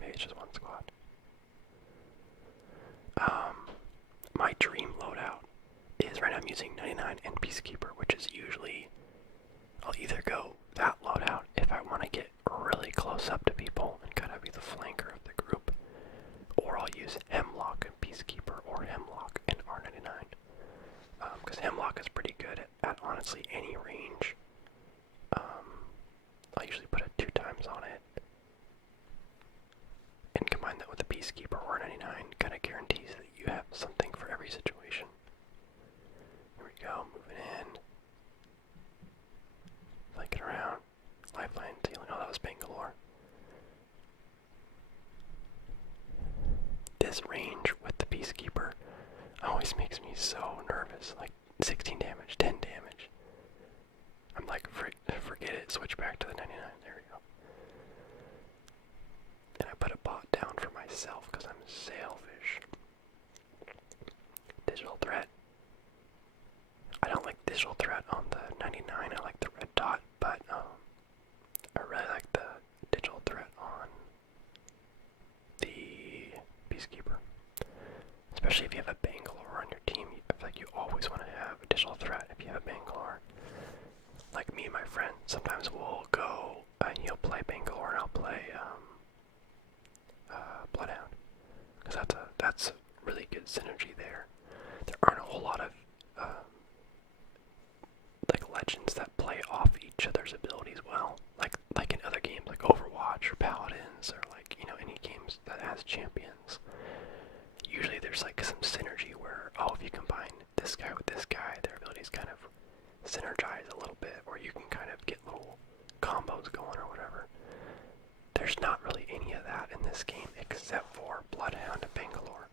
Maybe it's just 1 squad. My dream loadout is right now I'm using 99 and Peacekeeper, which is usually, I'll either go that loadout if I want to get really close up to people and kind of be the flanker of the group, or I'll use Hemlock and Peacekeeper, or Hemlock and R99. Because Hemlock is pretty good at honestly any range. I'll usually put it 2 times on it, and combine that with the Peacekeeper or 99, kind of guarantees that you have something for every situation. Here we go, moving in. Flanking around. Lifeline, dealing. Oh, that was Bangalore. This range with the Peacekeeper always makes me so nervous. Like 16 damage, 10 damage. I'm like, forget it, switch back to the 99. There we go. And I put a bot down for myself because I'm selfish. Digital threat. I don't like digital threat on the 99. I like the red dot, but I really like the digital threat on the Peacekeeper. Especially if you have a Bangalore on your team. I feel like you always want to have a digital threat if you have a Bangalore. Like me and my friend, sometimes we'll go and he'll play Bangalore and I'll play Bloodhound, because that's really good synergy there. There aren't a whole lot of like legends that play off each other's abilities well, like in other games like Overwatch or Paladins, or like, you know, any games that has champions. Usually there's like some synergy where, oh, if you combine this guy with this guy, their abilities kind of synergize a little bit, or you can kind of get little combos going or whatever. There's not really any of that in this game except for Bloodhound and Bangalore.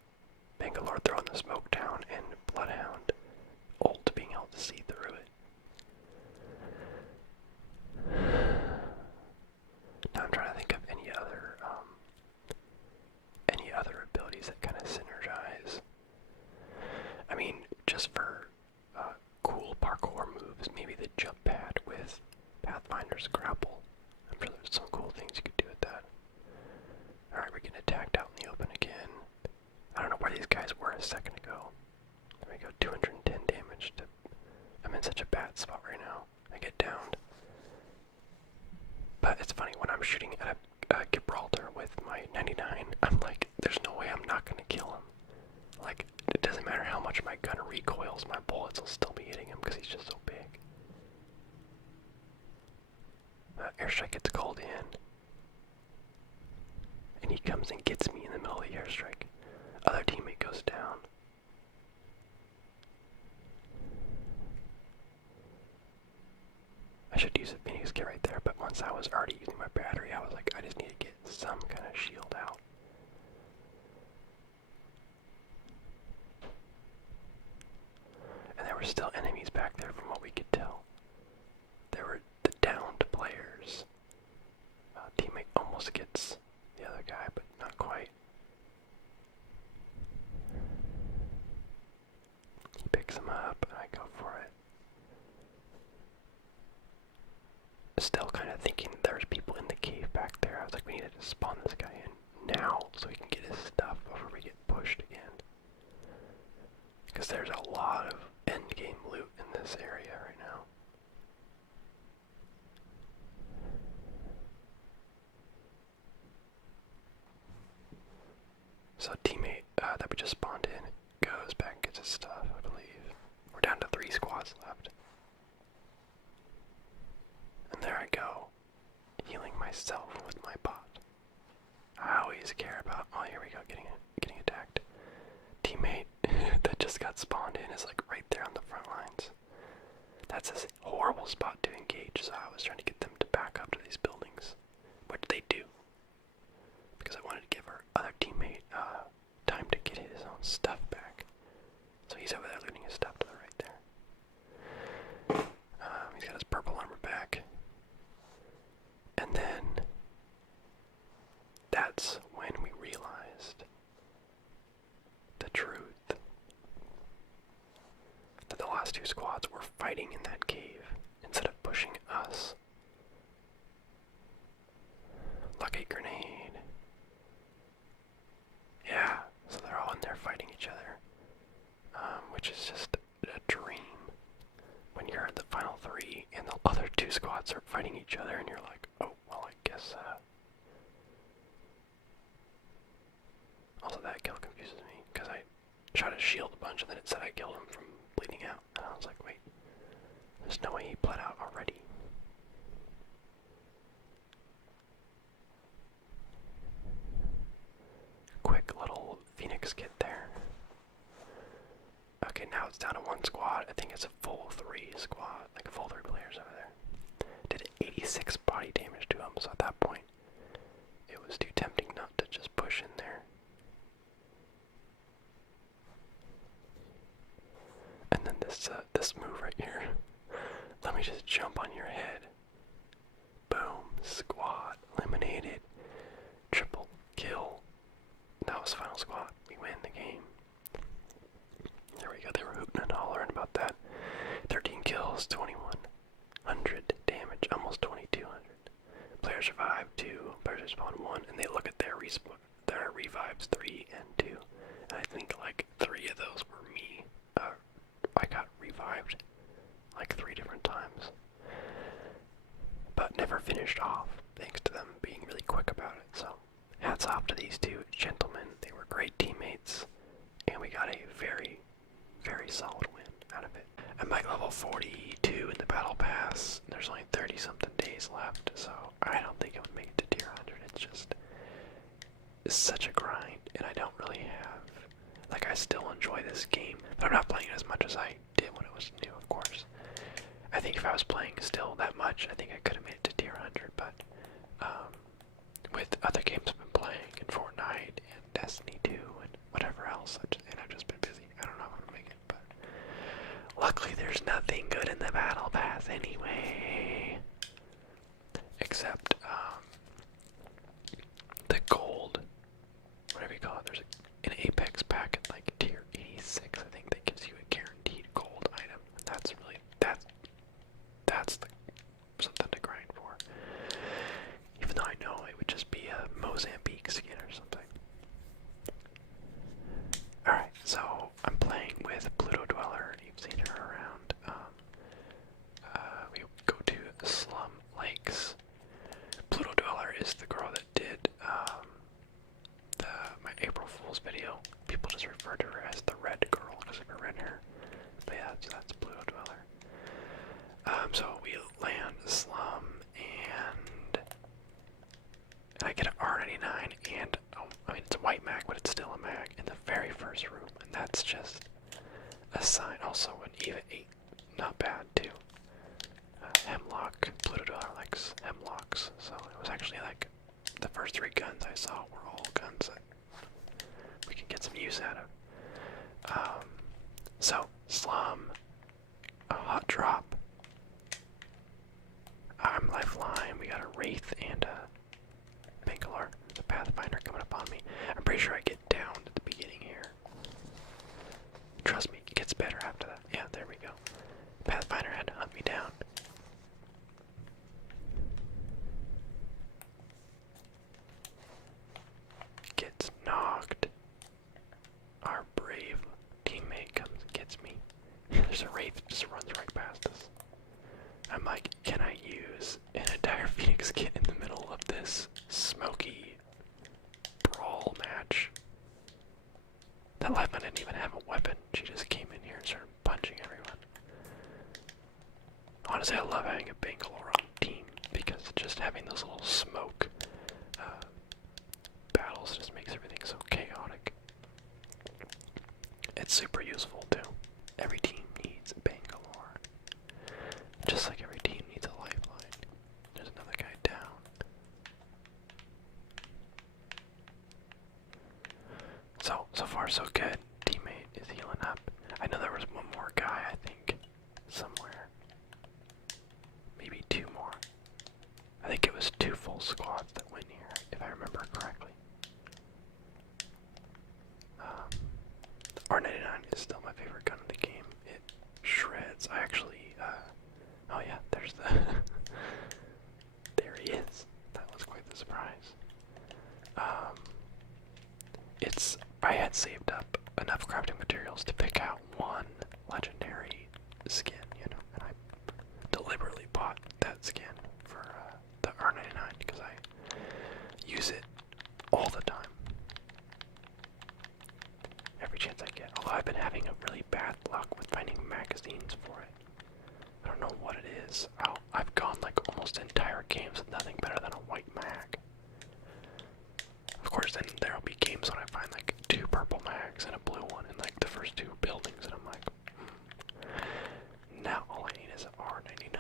Bangalore throwing the smoke down, and Bloodhound ult being able to see through it. Now I'm trying to think of any other abilities that kind of synergize. I mean, just for cool parkour moves, maybe the jump pad with Pathfinder's grapple. I'm sure there's some cool things you could do with that. Alright, we're getting attacked out in the open again. I don't know where these guys were a second ago. There we go, 210 damage. I'm in such a bad spot right now. I get downed. But it's funny, when I'm shooting at a Gibraltar with my 99, I'm like, there's no way I'm not going to kill him. Like, it doesn't matter how much my gun recoils, my bullets will still be hitting him because he's just so big. Airstrike gets called in. And he comes and gets me in the middle of the airstrike. Other teammate goes down. I should use a Phoenix kit right there, but once I was already using my battery, I was like, I just need to get some kind of shield out. And there were still enemies back there from what we could tell. There were the downed players. Teammate almost gets the other guy, but not quite. He picks him up, and I go for it. Still kind of thinking there's people in the cave back there. I was like, we need to spawn this guy in now so he can get his stuff before we get pushed again. because there's a lot of endgame loot in this area right now. So teammate that we just spawned in goes back and gets his stuff, I believe. We're down to 3 squads left. And there I go, healing myself with my bot. I always care about, oh here we go, getting attacked. Teammate that just got spawned in is like right there on the front lines. That's a horrible spot to engage, so I was trying to get them to back up to these buildings, which they do. Because I wanted to give our other teammate time to get his own stuff back. So he's over there looting his stuff to the right there. He's got his purple armor back. And then that's when we realized the truth. That the last 2 squads were fighting in that cave instead of pushing us. Lucky grenade. Yeah, so they're all in there fighting each other, which is just a dream. When you're at the final 3 and the other 2 squads are fighting each other and you're like, oh, well, I guess, Also, that kill confuses me, because I shot his shield a bunch and then it said I killed him from bleeding out. And I was like, wait, there's no way he bled out already. Quick little Phoenix kit there. Okay, now it's down to 1 squad. I think it's a full 3 squad, like a full 3 players over there. Did 86 body damage to him, so at that point, it was too tempting not to just push in there. And then this move right here. Let me just jump on your head. Boom, squad eliminated. Triple kill. That was final squad. We win the game. There we go. They were hooting and hollering about that. 13 kills, 2100 damage, almost 2200. Player survived 2, players respawn 1, and they look at their revives 3 and 2. And I think like 3 of those were me. I got revived like 3 different times, but never finished off, thanks to them being really quick about it. So hats off to these 2 gentlemen. They were great teammates, and we got a very, very solid win out of it. I'm like level 42 in the battle pass. There's only 30 something days left, so I don't think I would make it to tier 100. It's such a grind, and I don't really have, like, I still enjoy this game, but I'm not playing it as much as I did when it was new, of course. I think if I was playing still that much, I think I could have made it to tier 100, but with other games I've been playing, and Fortnite, and Destiny 2, and whatever else, and I've just been busy. I don't know if I'm gonna make it, but luckily there's nothing good in the battle pass anyway, except the gold, whatever you call it. There's an Apex pack at like tier 86, I think, that gives you a guaranteed gold item. That's really, that's something to grind for. Even though I know it would just be a Mozambique skin or something. Alright, so I'm playing with Pluto Dweller. You've seen her around. We go to Slum Lakes. Pluto Dweller is the girl that did my April Fool's video. People just refer to her as the red girl because of her red hair. But yeah, so that's Pluto Dweller. So we land Slum, and I get an R99, and I mean, it's a white mag, but it's still a mag in the very first room, and that's just a sign. Also, an EVA 8, not bad too. Hemlock, Pluto Dweller likes hemlocks, so it was actually like the first 3 guns I saw were all guns that we can get some use out of. So, Slum, a hot drop. I'm Lifeline, we got a Wraith and a Bangalore, the Pathfinder coming up on me. I'm pretty sure I get down at the beginning here. Trust me, it gets better after that. Yeah, there we go. Pathfinder had to hunt me down. Gets knocked. Our brave teammate comes and gets hits me. There's a Wraith that just runs right past us. I'm like, can I use an entire Phoenix kit in the middle of this smoky brawl match? That Lifeline didn't even have a weapon. She just came in here and started punching everyone. Honestly, I love having a Bangalore on team because just having those little smoke battles just makes everything so chaotic. It's super useful too. Every team needs a Bangalore. Just like every team needs a Lifeline. There's another guy down. So far so good. Teammate is healing up. I know there was one more guy, I think, somewhere. Maybe two more. I think it was two full squads that went here, if I remember correctly. The R99 is still my favorite gun in the game. It shreds. I actually, oh yeah, there's the, there he is. That was quite the surprise. I had saved up enough crafting materials to pick out one legendary skin, you know, and I deliberately bought that skin for the R99 because I use it all the time. Every chance I get. Although I've been having a really bad luck with finding magazines for it. I don't know what it is. I've gone like almost entire games with nothing better than a white mag. Of course, then there'll be games when I find like two purple mags and a blue one in like the first two buildings, and I'm like, now all I need is an R99.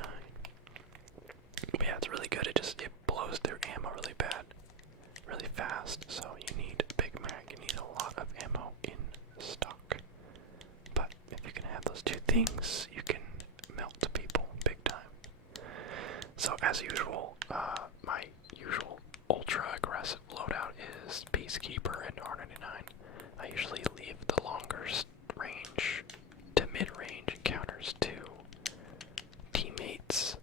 But yeah, it's really good. It blows through ammo really bad, really fast. So you need a big mag. You need a lot of ammo in stock. But if you can have those two things, you can melt people big time. So as usual, my usual ultra aggressive loadout is Peacekeeper and R99. I usually leave the longer range to mid-range encounters to teammates,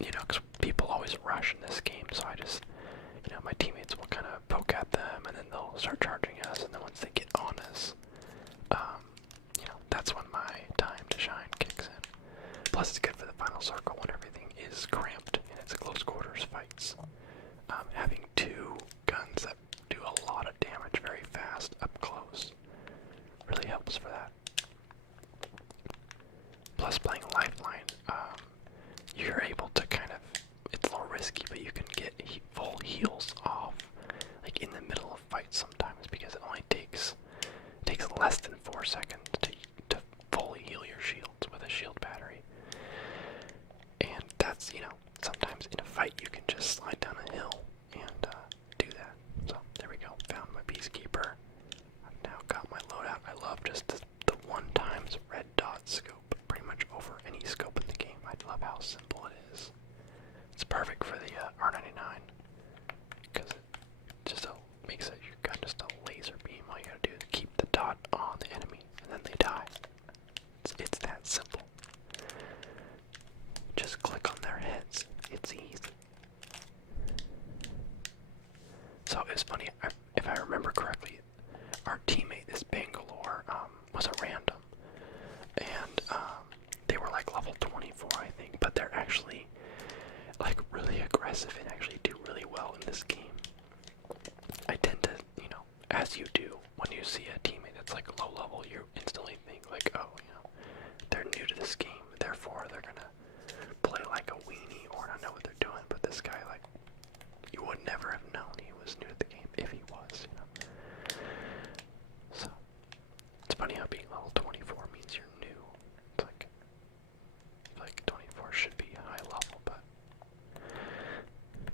you know, because people always rush in this game, so I just, you know, my teammates will kind of poke at them, and then they'll start charging us, and then once they get on us, you know, that's when my time to shine kicks in. Plus, it's good for the final circle when everything is cramped and it's close quarters fights. Having two guns that do a lot of damage very fast up close really helps for that. Plus, playing Lifeline, you're able to kind of, it's a little risky, but you can get full heals off, like in the middle of fights sometimes, because it only takes less than 4 seconds to fully heal your shields with a shield battery. And that's, you know, sometimes in a fight you can just slide down a hill and do that. So there we go, found my Peacekeeper. I've now got my loadout. I love just the 1x red dot scope, pretty much over any scope in the game. I love how simple it is. It's perfect for the R99 because it just makes your gun just a laser beam. All you gotta do is keep the dot on the enemy and then they die. It's that simple. Just click on their heads. It's easy. So it's funny, if I remember correctly, our teammate, this Bangalore, was a random. And they were like level 24, I think, but they're actually like really aggressive and actually do really well in this game. I tend to, you know, as you do, when you see a teammate that's like low level, you instantly think like, oh, you know, they're new to this game, therefore they're gonna play like a weenie or not know what they're doing. But this guy, like, you would never have known he was new to the game if he was, you know. So it's funny how being level 24 means you're new. It's like 24 should be high level, but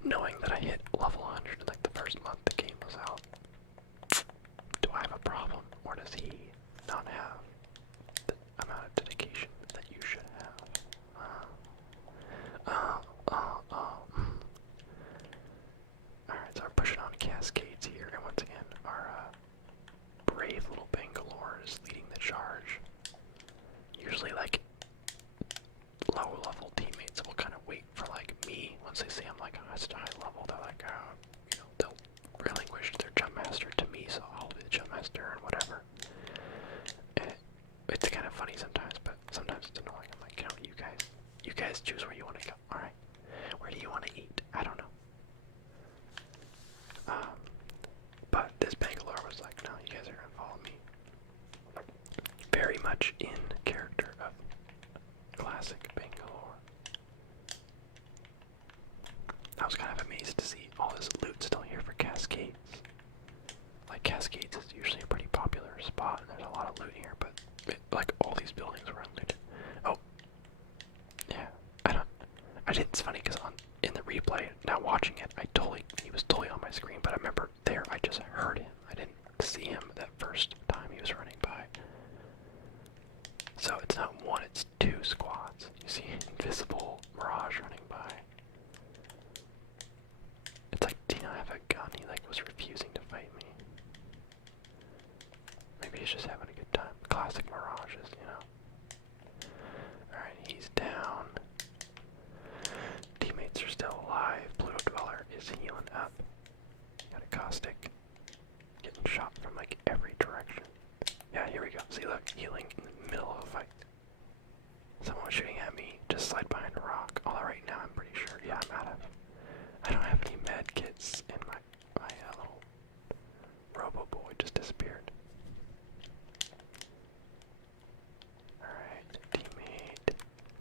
knowing that I hit level 100 like the first month the game was out, do I have a problem, or does he not have the amount of dedication that you should have? Alright, so we're pushing on cascades here, and once again, our brave little Bangalore is leading the charge. Usually, like, low level teammates will kind of wait for, like, me. Once they see I'm, like, such a high level, they're like, oh, you know, they'll relinquish their jump master to me, so I'll be the jump master and whatever. And it's guys choose where you want to go. Alright. Where do you want to eat? I don't know. But this Bangalore was like, no, you guys are gonna follow me. Very much in character of classic Bangalore. I was kind of amazed to see all this loot still here for Cascades. Like, Cascades is usually a pretty popular spot, and there's a lot of loot here, but like all these buildings were unlooted. Oh, yeah. It's funny because in the replay, now watching it, he was totally on my screen, but I remember there I just heard him. I didn't see him that first time he was running by. So it's not one, it's two squads. You see invisible Mirage running by. It's like, do you not have a gun? He like was refusing to fight me. Maybe he's just having a good time. Classic Mirages, you know. Alright, he's down. Teammates are still alive. Pluto Dweller is healing up. Got a caustic. Getting shot from like every direction. Yeah, here we go. See, look, healing in the middle of a fight. Someone was shooting at me. Just slide behind a rock. Although right now I'm pretty sure. Yeah, I'm out of. I don't have any med kits, and my little Robo Boy just disappeared. Alright, teammate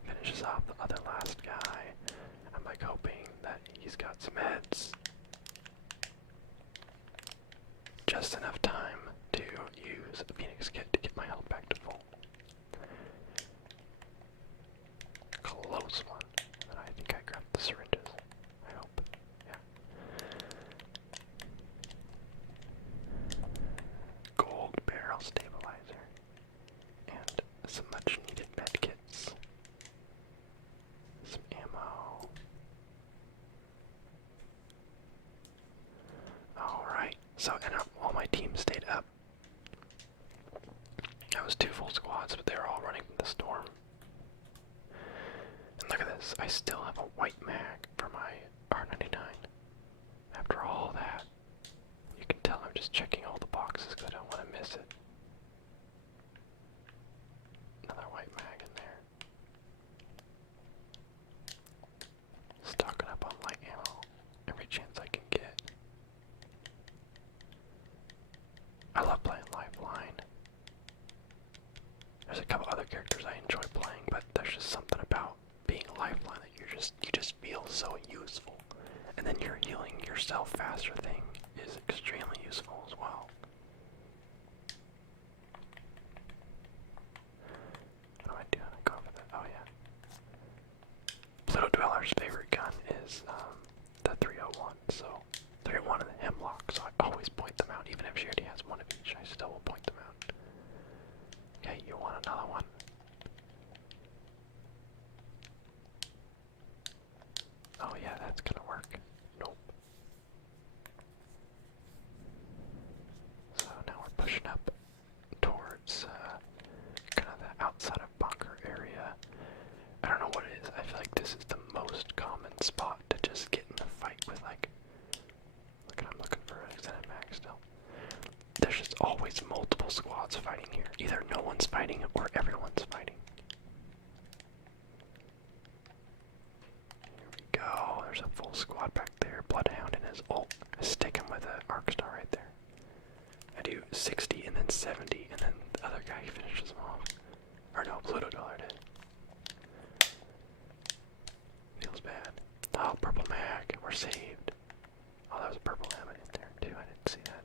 finishes off the other last guy. I'm like hoping that he's got some meds. Just enough time to use a Phoenix kit to get my health back to full. Close one. And I think I grabbed the syringes. I hope. Yeah. Gold barrel stabilizer. And some much needed medkits. Some ammo. Alright. So, and all my team stayed up. That was 2 full squads, but they were all running from the storm. And look at this, I still have a white mag for my R99. After all that, you can tell I'm just checking all the boxes because I don't want to miss it. Another white mag in there. Stocking up on light ammo every chance I can get. I love playing Lifeline. There's a couple other characters I enjoy playing, but there's just something about being a Lifeline that you just feel so useful. And then your healing yourself faster thing is extremely useful as well. What am I doing? I go for that. Oh yeah. Pluto Dweller's favorite gun is the 301. So 301 and the Hemlock. So I always point them out, even if she already has one of each. I still will point them out. Okay, you want another one? Oh yeah, that's gonna work. Nope. So now we're pushing up towards kind of the outside of bunker area. I don't know what it is. I feel like this is the most common spot to just get in a fight with, like, I'm looking for an extended mag still. There's just always multiple squads fighting here. Either no one's fighting or everyone's fighting. Here we go. There's a full squad back there. Bloodhound in his ult. I stick him with an arc star right there. I do 60 and then 70, and then the other guy finishes him off. Or no, Pluto Dollar did. Feels bad. Oh, purple mag. We're saved. Oh, that was a purple helmet in there too. I didn't see that.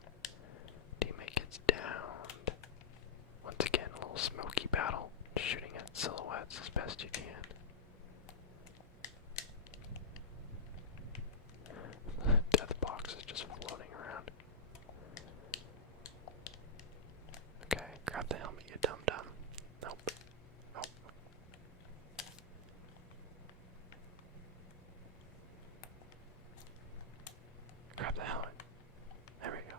Teammate gets downed. Once again, a little smoky battle. Shooting at silhouettes as best you can. Death box is just floating around. Okay, grab the helmet, you dum-dum. Nope. Nope. Grab the helmet. There we go.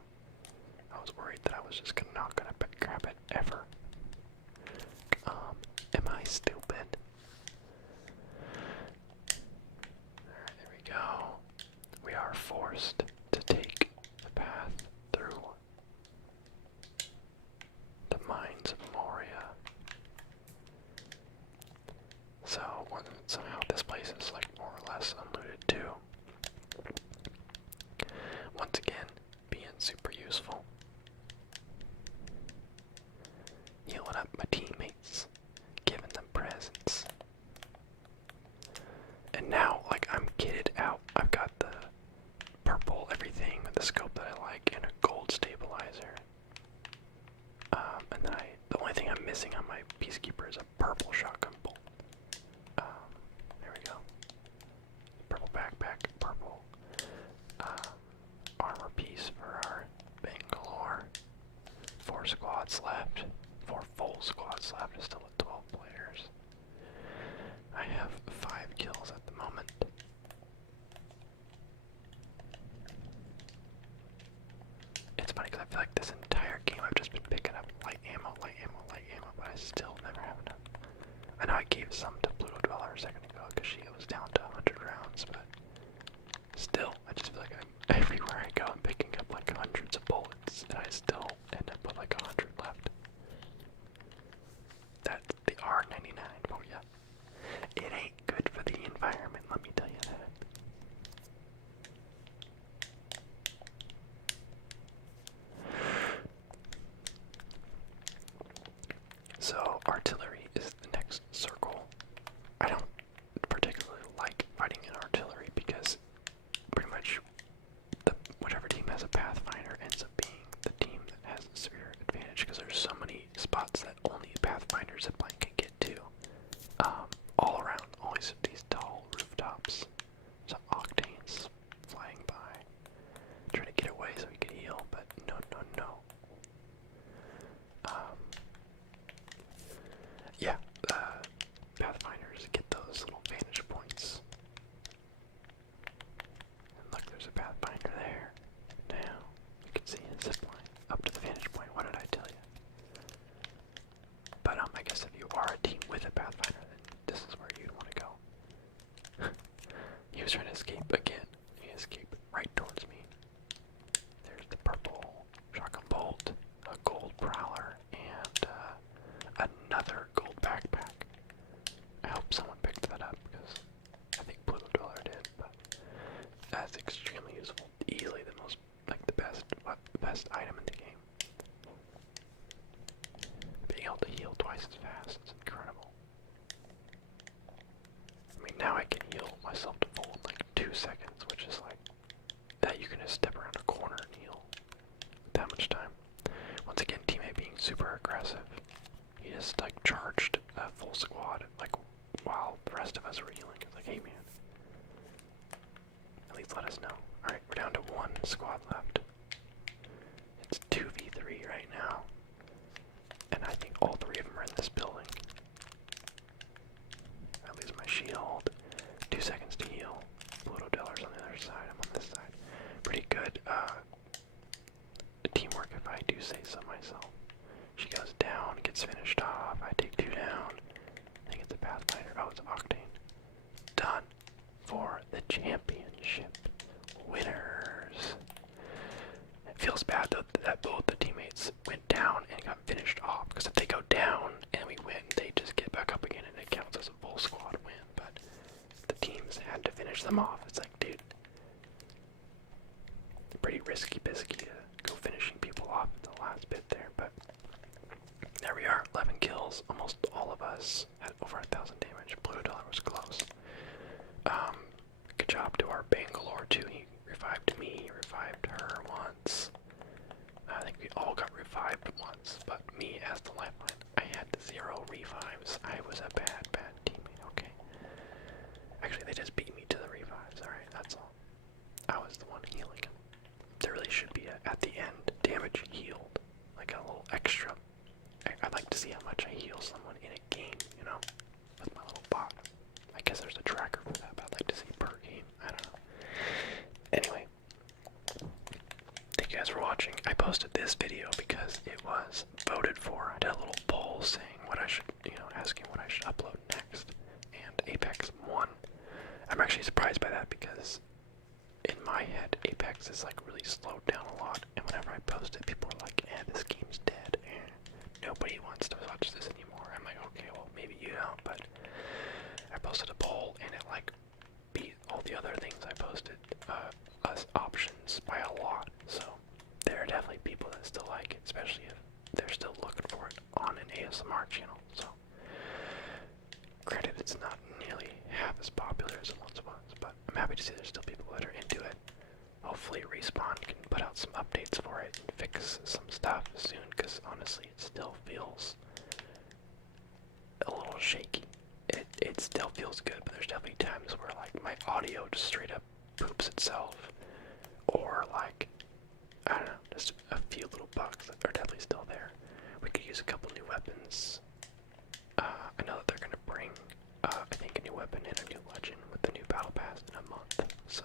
I was worried that I was just not gonna grab it ever. Am I stupid? missing on my Peacekeeper is a purple shotgun bolt. There we go. Purple backpack, purple armor piece for our Bangalore. 4 squads left. 4 full squads left. It's still at 12 players. I have 5 kills at the moment. It's funny because I feel like this entire game I've just been picking up light ammo, but I still never have enough. I know I gave some to Pluto Dweller a second ago because she was down to 100 rounds, but still, I just feel like everywhere I go I'm picking up like hundreds of bullets, and I still end up with like 100 left. That's the R99 for ya. It ain't good for the environment, let me tell you that. So, artillery is the next circle. I don't particularly like fighting in artillery because pretty much whichever team has a Pathfinder ends up being the team that has a severe advantage because there's so many spots that only Pathfinder zipline can get to. All around, always these tall rooftops. So Octane's flying by, trying to get away so he can heal, but no. Yeah, Pathfinders get those little vantage points. And look, there's a Pathfinder there. Now, you can see his zipline up to the vantage point. What did I tell you? But I guess if you are a team with a Pathfinder, then this is where you'd want to go. He was trying to escape again. He escaped right towards me. There's the purple shotgun bolt, a gold prowler, and another gold backpack. I hope someone picked that up because I think Pluto Dweller did, but that's extremely useful. Easily the most, like the best item in the game. Being able to heal twice as fast is incredible. I mean, now I can heal myself to full in like 2 seconds, which is like that you can just step around a corner and heal that much time. Once again, teammate being super aggressive. He just like charged a full squad like while the rest of us were healing. It's like, hey man, at least let us know. Alright, we're down to 1 squad left. It's 2v3 right now. And I think all 3 of them are in this building. I lose my shield. 2 seconds to heal. Pluto Dweller's on the other side. I'm on this side. Pretty good teamwork if I do say so myself. She goes down, gets finished off. I take 2 down. I think it's a Pathfinder. Oh, it's Octane. Done for the championship. Winners. It feels bad though that both the teammates went down and got finished off, because if they go down and we win, they just get back up again and it counts as a full squad win. But the teams had to finish them off. It's like, dude, pretty risky bisky to go finishing people off at the last bit there, but there we are, 11 kills. Almost all of us had over 1,000 damage. Pluto Dweller was close. Good job to our Bangalore too. He revived me, revived her once. I think we all got revived once, but me as the Lifeline, I had 0 revives. I was a bad teammate, okay? Actually, they just beat me to the revives, alright, that's all. I was the one healing him. There really should be at the end, damage healed. Like a little extra. I'd like to see how much I heal someone in a game, you know? With my little bot. I guess there's a tracker for that, but I'd like to see per game. I don't know. Anyway. Thank you guys for watching. I posted this video because it was voted for. I did a little poll saying what I should, asking what I should upload next. And Apex won. I'm actually surprised by that because in my head, Apex is like really slowed down a lot. And whenever I post it, people are like, this game's dead. Nobody wants to watch this anymore. I'm like, okay, well, maybe you don't, but I posted a poll and it like beat all the other things I posted as options by a lot. So there are definitely people that still like it, especially if they're still looking for it on an ASMR channel. So granted, it's not nearly half as popular as it once was, but I'm happy to see there's still people that are into it. Hopefully Respawn can put out some updates for it and fix some stuff soon, because honestly it still feels shaky. It still feels good, but there's definitely times where like my audio just straight up poops itself, or like I don't know, just a few little bugs that are definitely still there. We could use a couple new weapons. I know that they're gonna bring, I think, a new weapon and a new legend with the new battle pass in a month, so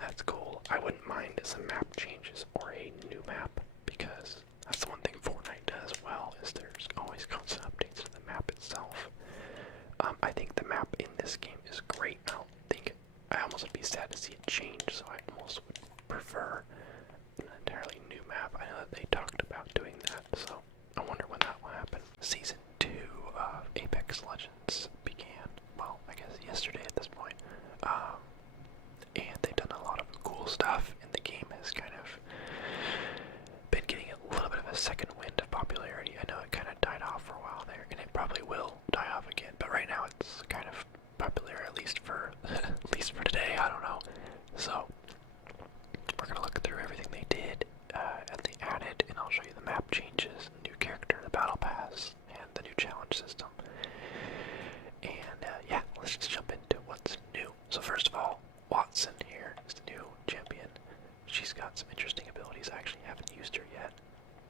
that's cool. I wouldn't mind some map changes or a new map, because that's the one thing Fortnite does well, is there's always constant updates to the map itself. I think the map in this game is great. I almost would be sad to see it change, so I almost would prefer an entirely new map. I know that they talked about doing that, so I wonder when that will happen. Season 2 of Apex Legends began, well, I guess yesterday at this point. And they've done a lot of cool stuff, and the game has kind of been getting a little bit of a second wind of popularity. I know it kind of died off for a while there, and it probably will die off again, but right now it's kind of popular, at least for today, I don't know. So we're gonna look through everything they did, and they added, and I'll show you the map changes, the new character, the battle pass, and the new challenge system. And yeah, let's just jump into what's new. So first of all, Watson here is the new champion. She's got some interesting abilities. I actually haven't used her yet.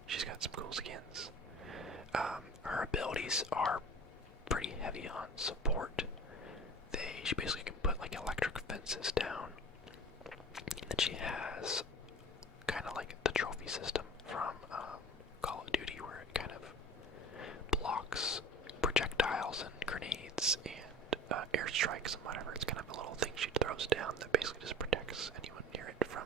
She's got some cool skins. Her abilities are pretty heavy on support. She basically can put like electric fences down. And then she has kind of like the trophy system from Call of Duty, where it kind of blocks projectiles and grenades and airstrikes and whatever. It's kind of a little thing she throws down that basically just protects anyone near it from,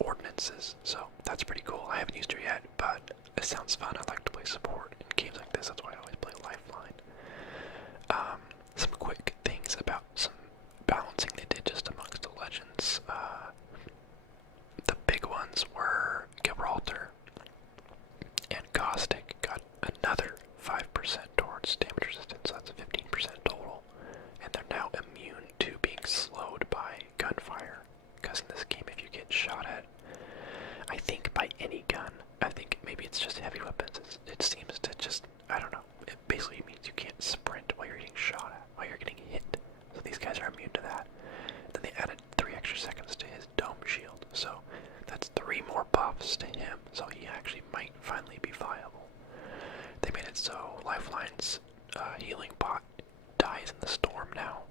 ordinances. So that's pretty cool. I haven't used her yet, but it sounds fun. I like to play support in games like this. That's why I always play Lifeline. Some quick things about some balancing they did just amongst the legends. The big ones were Gibraltar and Caustic got another 5% towards damage resistance, so that's a 15% total. And they're now immune to being slowed by gunfire. Because in this game, if you get shot at, I think by any gun, I think maybe it's just heavy weapons, it seems to just, I don't know, it basically means you can't sprint while you're getting shot at, while you're getting hit. So these guys are immune to that. Then they added 3 extra seconds to his dome shield, so that's 3 more buffs to him, so he actually might finally be viable. They made it so Lifeline's healing bot dies in the storm now,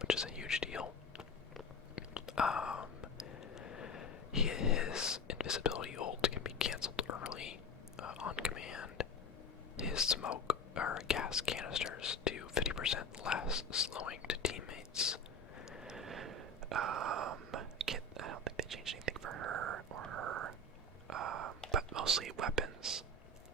which is a huge deal. His invisibility ult can be cancelled early on command. His smoke or gas canisters do 50% less, slowing to teammates. I don't think they changed anything for her or her, but mostly weapons.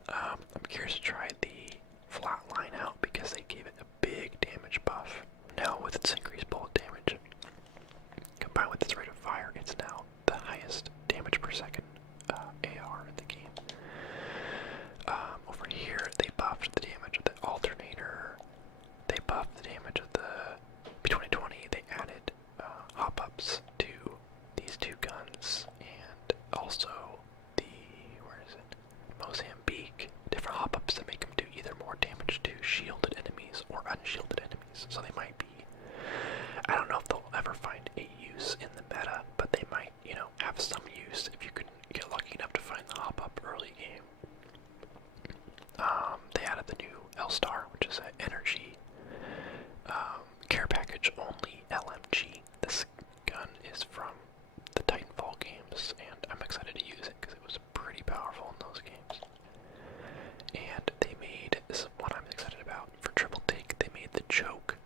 I'm curious to try the Flatline out because they gave it a big damage buff. Now with its increased bullet damage, combined with its rate of fire, it's now the highest damage per second AR in the game. Over here, they buffed the damage of the alternator. They buffed the damage of the P2020. They added hop-ups to these 2 guns, and also the, where is it? Mozambique. Different hop-ups that make them do either more damage to shielded enemies or unshielded enemies. So they might be, I don't know if they'll ever find a use in the meta, but they might, have some use if you can get lucky enough to find the hop-up early game. They added the new L-Star, which is an energy care package only LMG. This gun is from the Titanfall games, and I'm excited to use it because it was pretty powerful in those games. And they made, this is what I'm excited about, for triple take, they made the choke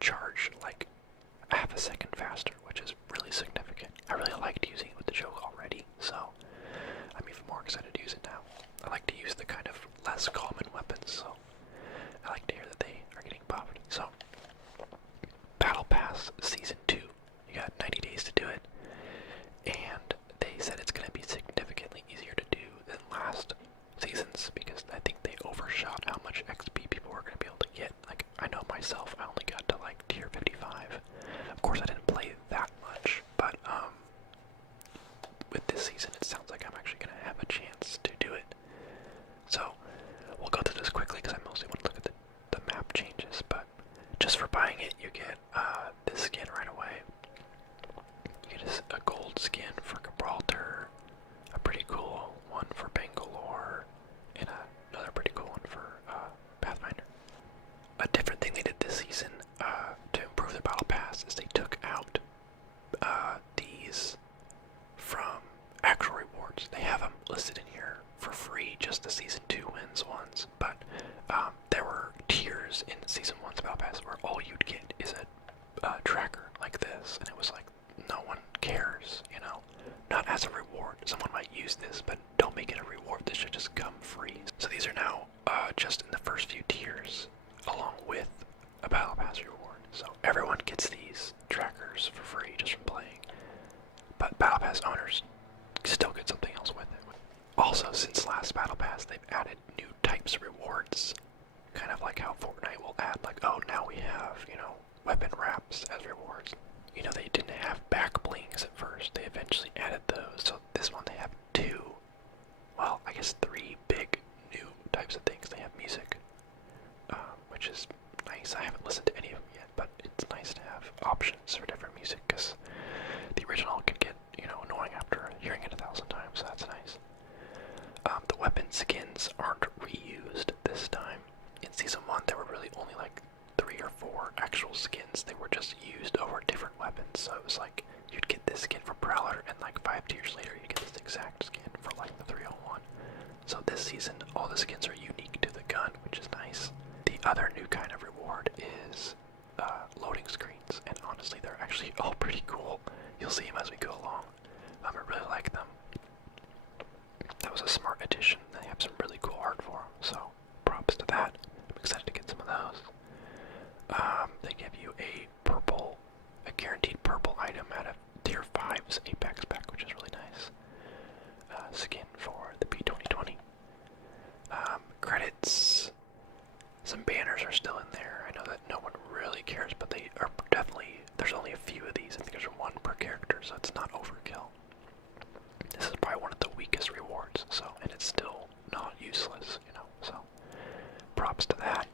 charge like half a second faster, which is really significant. I really liked using it with the choke already, so I'm even more excited to use it now. I like to use the kind of less common weapons, so I like to hear that they are getting buffed. So, Battle Pass Season 2. You got 90 days to do it, and they said it's going to be significantly easier to do than last seasons, because I think they overshot how much XP people were going to be able to get. Like, I know myself, I only got to like tier 55. Of course, I didn't play that much, but with this season, it sounds like I'm actually going to have a chance to do it. So, we'll go through this quickly because I mostly the Season 2 wins ones, but there were tiers in Season 1's Battle Pass where all you'd get is a tracker like this, and it was like, no one cares, you know? Not as a reward. Someone might use this, but don't make it a reward. This should just come free. So these are now just in the first few tiers, along with a Battle Pass reward. So everyone gets these trackers for free just from playing. But Battle Pass owners still get something else with it. Also, since last Battle Pass, they've added new types of rewards. Kind of like how Fortnite will add, like, oh, now we have, you know, weapon wraps as rewards. You know, they didn't have back blings at first. They eventually added those. So this one they have two, well, I guess three big new types of things. They have music, which is nice. I haven't listened to any of them yet, but it's nice to have options for different music because the original can get, you know, annoying after hearing it 1,000 times, so that's nice. The weapon skins aren't reused this time. In Season 1, there were really only like 3 or 4 actual skins. They were just used over different weapons, so it was like, you'd get this skin for Prowler, and like 5 tiers later, you'd get this exact skin for like the 301. So this season, all the skins are unique to the gun, which is nice. The other new kind of reward is loading screens, and honestly, they're actually all pretty cool. You'll see them as we go along. I really like them. That was a smart addition. They have some really cool art for them, so props to that. I'm excited to get some of those. They give you a guaranteed purple item out of Tier 5's Apex pack, which is really nice. Skin for the P2020. Credits. Some banners are still in there. I know that no one really cares, but they are definitely, there's only a few of these. I think there's one per character, so it's not overkill. This is probably one of the weakest rewards, so, and it's still not useless, you know, so props to that.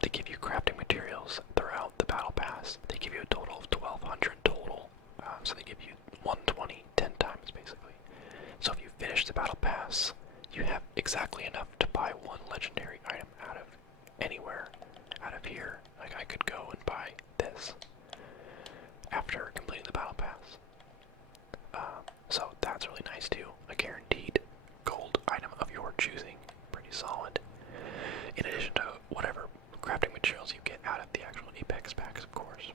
They give you crafting materials throughout the Battle Pass. They give you a total of 1,200 total, so they give you 120 10 times basically. So if you finish the Battle Pass, you have exactly enough to buy one legendary item out of anywhere, out of here. Like I could go and buy this after completing the Battle Pass. So that's really nice too. A guaranteed gold item of your choosing. Pretty solid. In addition to whatever crafting materials you get out of the actual Apex packs, of course.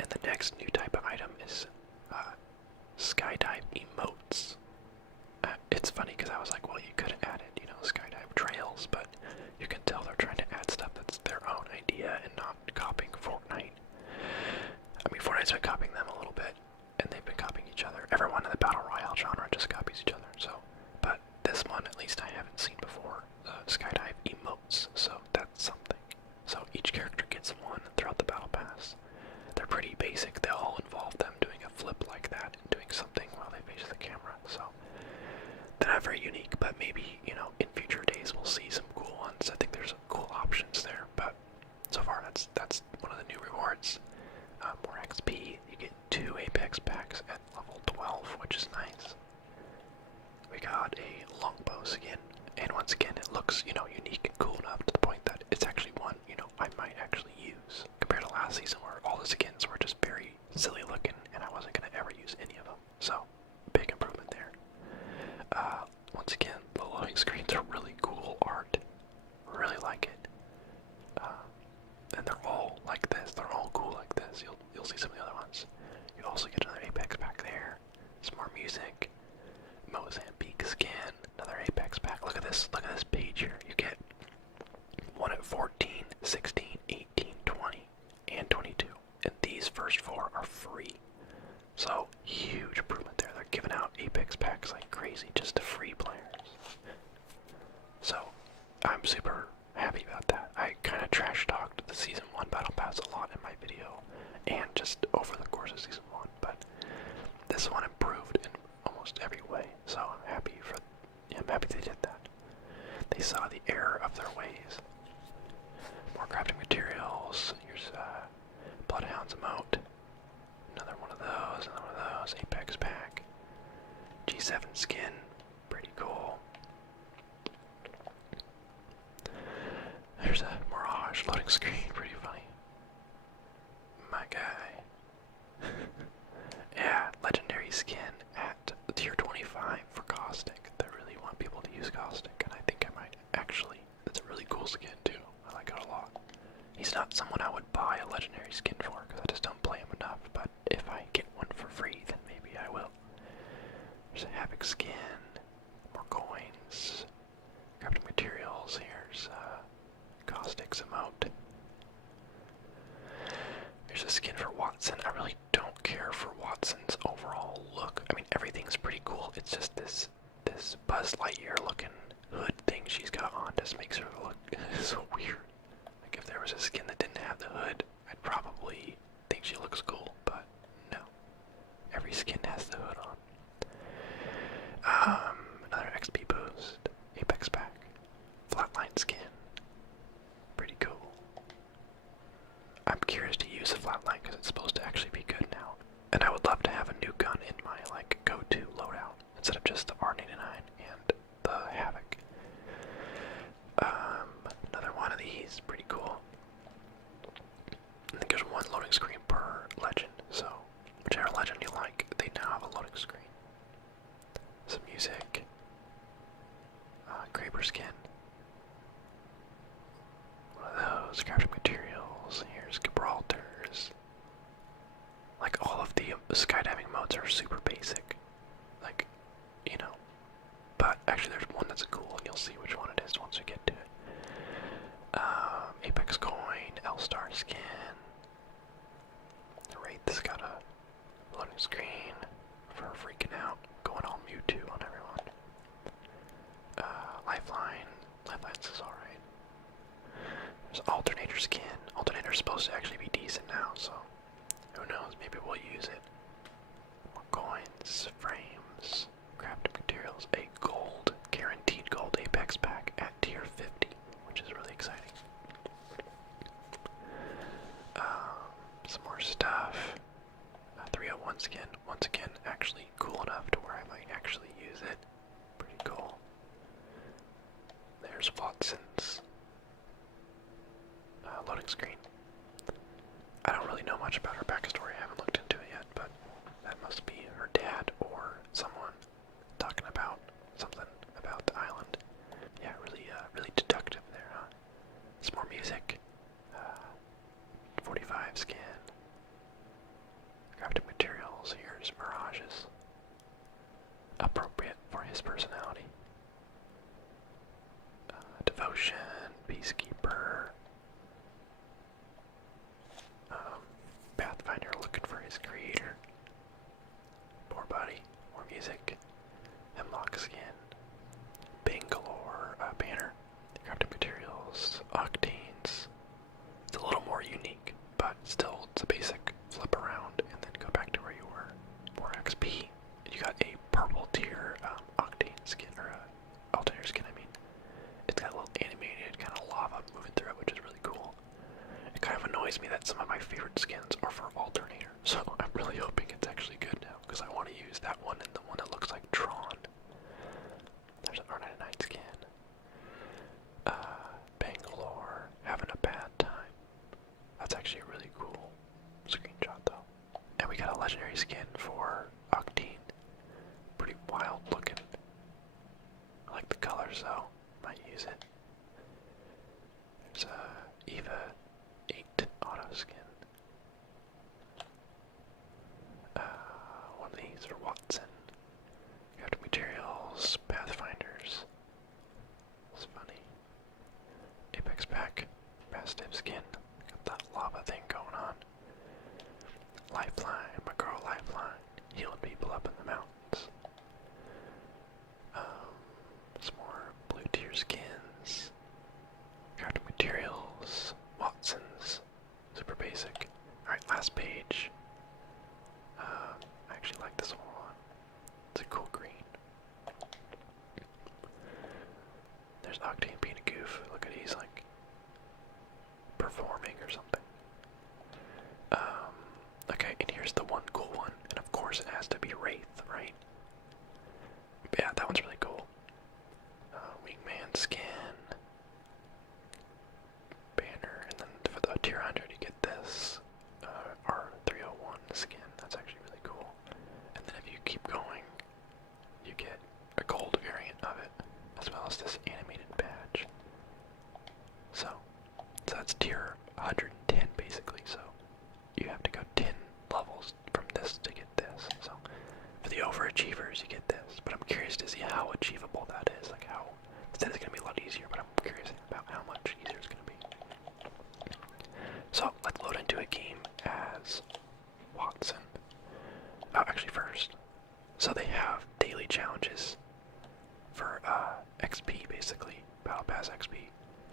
And the next new type of item is skydive emotes. It's funny because I was like, well, you could have added, you know, skydive trails, but you can tell they're trying to add stuff that's their own idea and not copying Fortnite. I mean, Fortnite's been copying them a little bit, and they've been copying each other. Everyone in the Battle Royale genre just copies each other, so. But this one, at least I haven't seen before, skydive emotes, so that's something. So each character gets one throughout the Battle Pass. They're pretty basic. They all involve them doing a flip like that and doing something while they face the camera, so. They're not very unique, but maybe, you know, in future days we'll see some cool ones. I think there's some cool options there, but so far that's one of the new rewards. More XP. You get 2 Apex packs at level 12, which is nice. We got a longbow skin, and once again it looks, you know, unique and cool enough to the point that it's actually one, you know, I might actually use. Compared to last season where all the skins were just very silly looking and I wasn't going to ever use any of them. So, big improvement there. Once again, the loading screens are really cool art. Really like it. And they're all like this. They're all cool like this. You'll see some of the other ones. You also get another Apex pack there. Some more music. Mozambique skin. Another Apex pack. Look at this. Look at this page here. You get one at 14, 16, 18, 20, and 22. And these first 4 are free. So, huge improvement there. They're giving out Apex packs like crazy just to free players. So, I'm super happy about that. I kind of trash talked the Season 1 Battle Pass a lot in my video, and just over the course of Season 1, but this one improved in almost every way, so I'm happy they did that. They saw the error of their ways. More crafting materials. Here's Bloodhound's emote. Another one of those, Apex pack. G7 skin, pretty cool. There's a Mirage loading screen, pretty funny. My guy. Yeah, legendary skin at tier 25 for Caustic. They really want people to use Caustic. cool skin too. I like it a lot. He's not someone I would buy a legendary skin for because I just don't play him enough. But if I get one for free, then maybe I will. There's a Havoc skin, more coins, crafting materials. Here's Caustic's emote. There's a skin for Watson. I really don't care for Watson's overall look. I mean, everything's pretty cool. It's just this Buzz Lightyear looking hood thing she's got on just makes her look so weird. Like if there was a skin that didn't have the hood, I'd probably think she looks cool, but no. Every skin has the hood on. Another XP boost. Apex pack. Flatline skin. Pretty cool. I'm curious to use the flatline because it's supposed to actually be good now. And I would love to have a new gun in my like go-to loadout instead of just the R99 and the Havoc. Another one of these, pretty cool. I think there's one loading screen per legend, so whichever legend you like, they now have a loading screen. Some music. Kraber skin. One of those, crafting materials. Here's Gibraltar's. Like all of the skydiving modes are super basic. Like, you know. But actually there's one that's cool and you'll see which one it is once we get to it. Apex coin, L-Star skin. The Wraith's got a loading screen for freaking out, going all Mewtwo on everyone. Lifeline. Lifeline's is alright. There's Alternator skin. Alternator's supposed to actually be decent now, so who knows, maybe we'll use it. More coins, frames, crafting materials, a gold, guaranteed gold Apex pack at tier 50, which is really exciting. Some more stuff. 301 skin, once again, actually cool enough to where I might actually use it. Pretty cool. There's Watson's loading screen. I don't really know much about her backstory, I haven't looked into it yet, but that must be her dad or someone talking about something about the island. Yeah, really deductive there, huh? Some more music. 45 skin. Crafting materials. Here's Mirages. Appropriate for his personality. Devotion. Peacekeeper. Pathfinder looking for his creator. Poor buddy. More music. Hemlock skin. Bangalore. Banner. Crafting materials. Octanes. It's a little more unique, but still it's a basic flip around and then go back to where you were. More XP. And you got a purple tier Octane skin, or Alternator skin, I mean. It's got a little animated kind of lava moving through it, which is really cool. It kind of annoys me that some of my favorite skins are for Alternator, so I'm really hoping it's actually good now, because I want to use that one and the one that looks like Tron. There's an R99 skin. Bangalore, having a bad time. That's actually a really cool screenshot though. And we got a legendary skin for Octane. Pretty wild looking. I like the colors though. Might use it. There's a Eva 8 auto skin. One of these for Watson. Crafting materials, Pathfinders. It's funny. Apex pack, Mastiff skin. Got that lava thing going on. Lifeline, my girl Lifeline. Healing people up in the mountains. Some more blue tier skins. Crafting materials. Watson's. Super basic. Alright, last page. I actually like this one a lot. It's a cool green. There's Octane being a goof. Look at he's like performing or something. Okay, and here's the one cool one, and of course it has to be Wraith, right? Yeah, that one's really cool. Wingman skin, banner, and then for the tier 100 you get this R301 skin. That's actually really cool. And then if you keep going, you get a gold variant of it, as well as this animated badge. Battle Pass XP,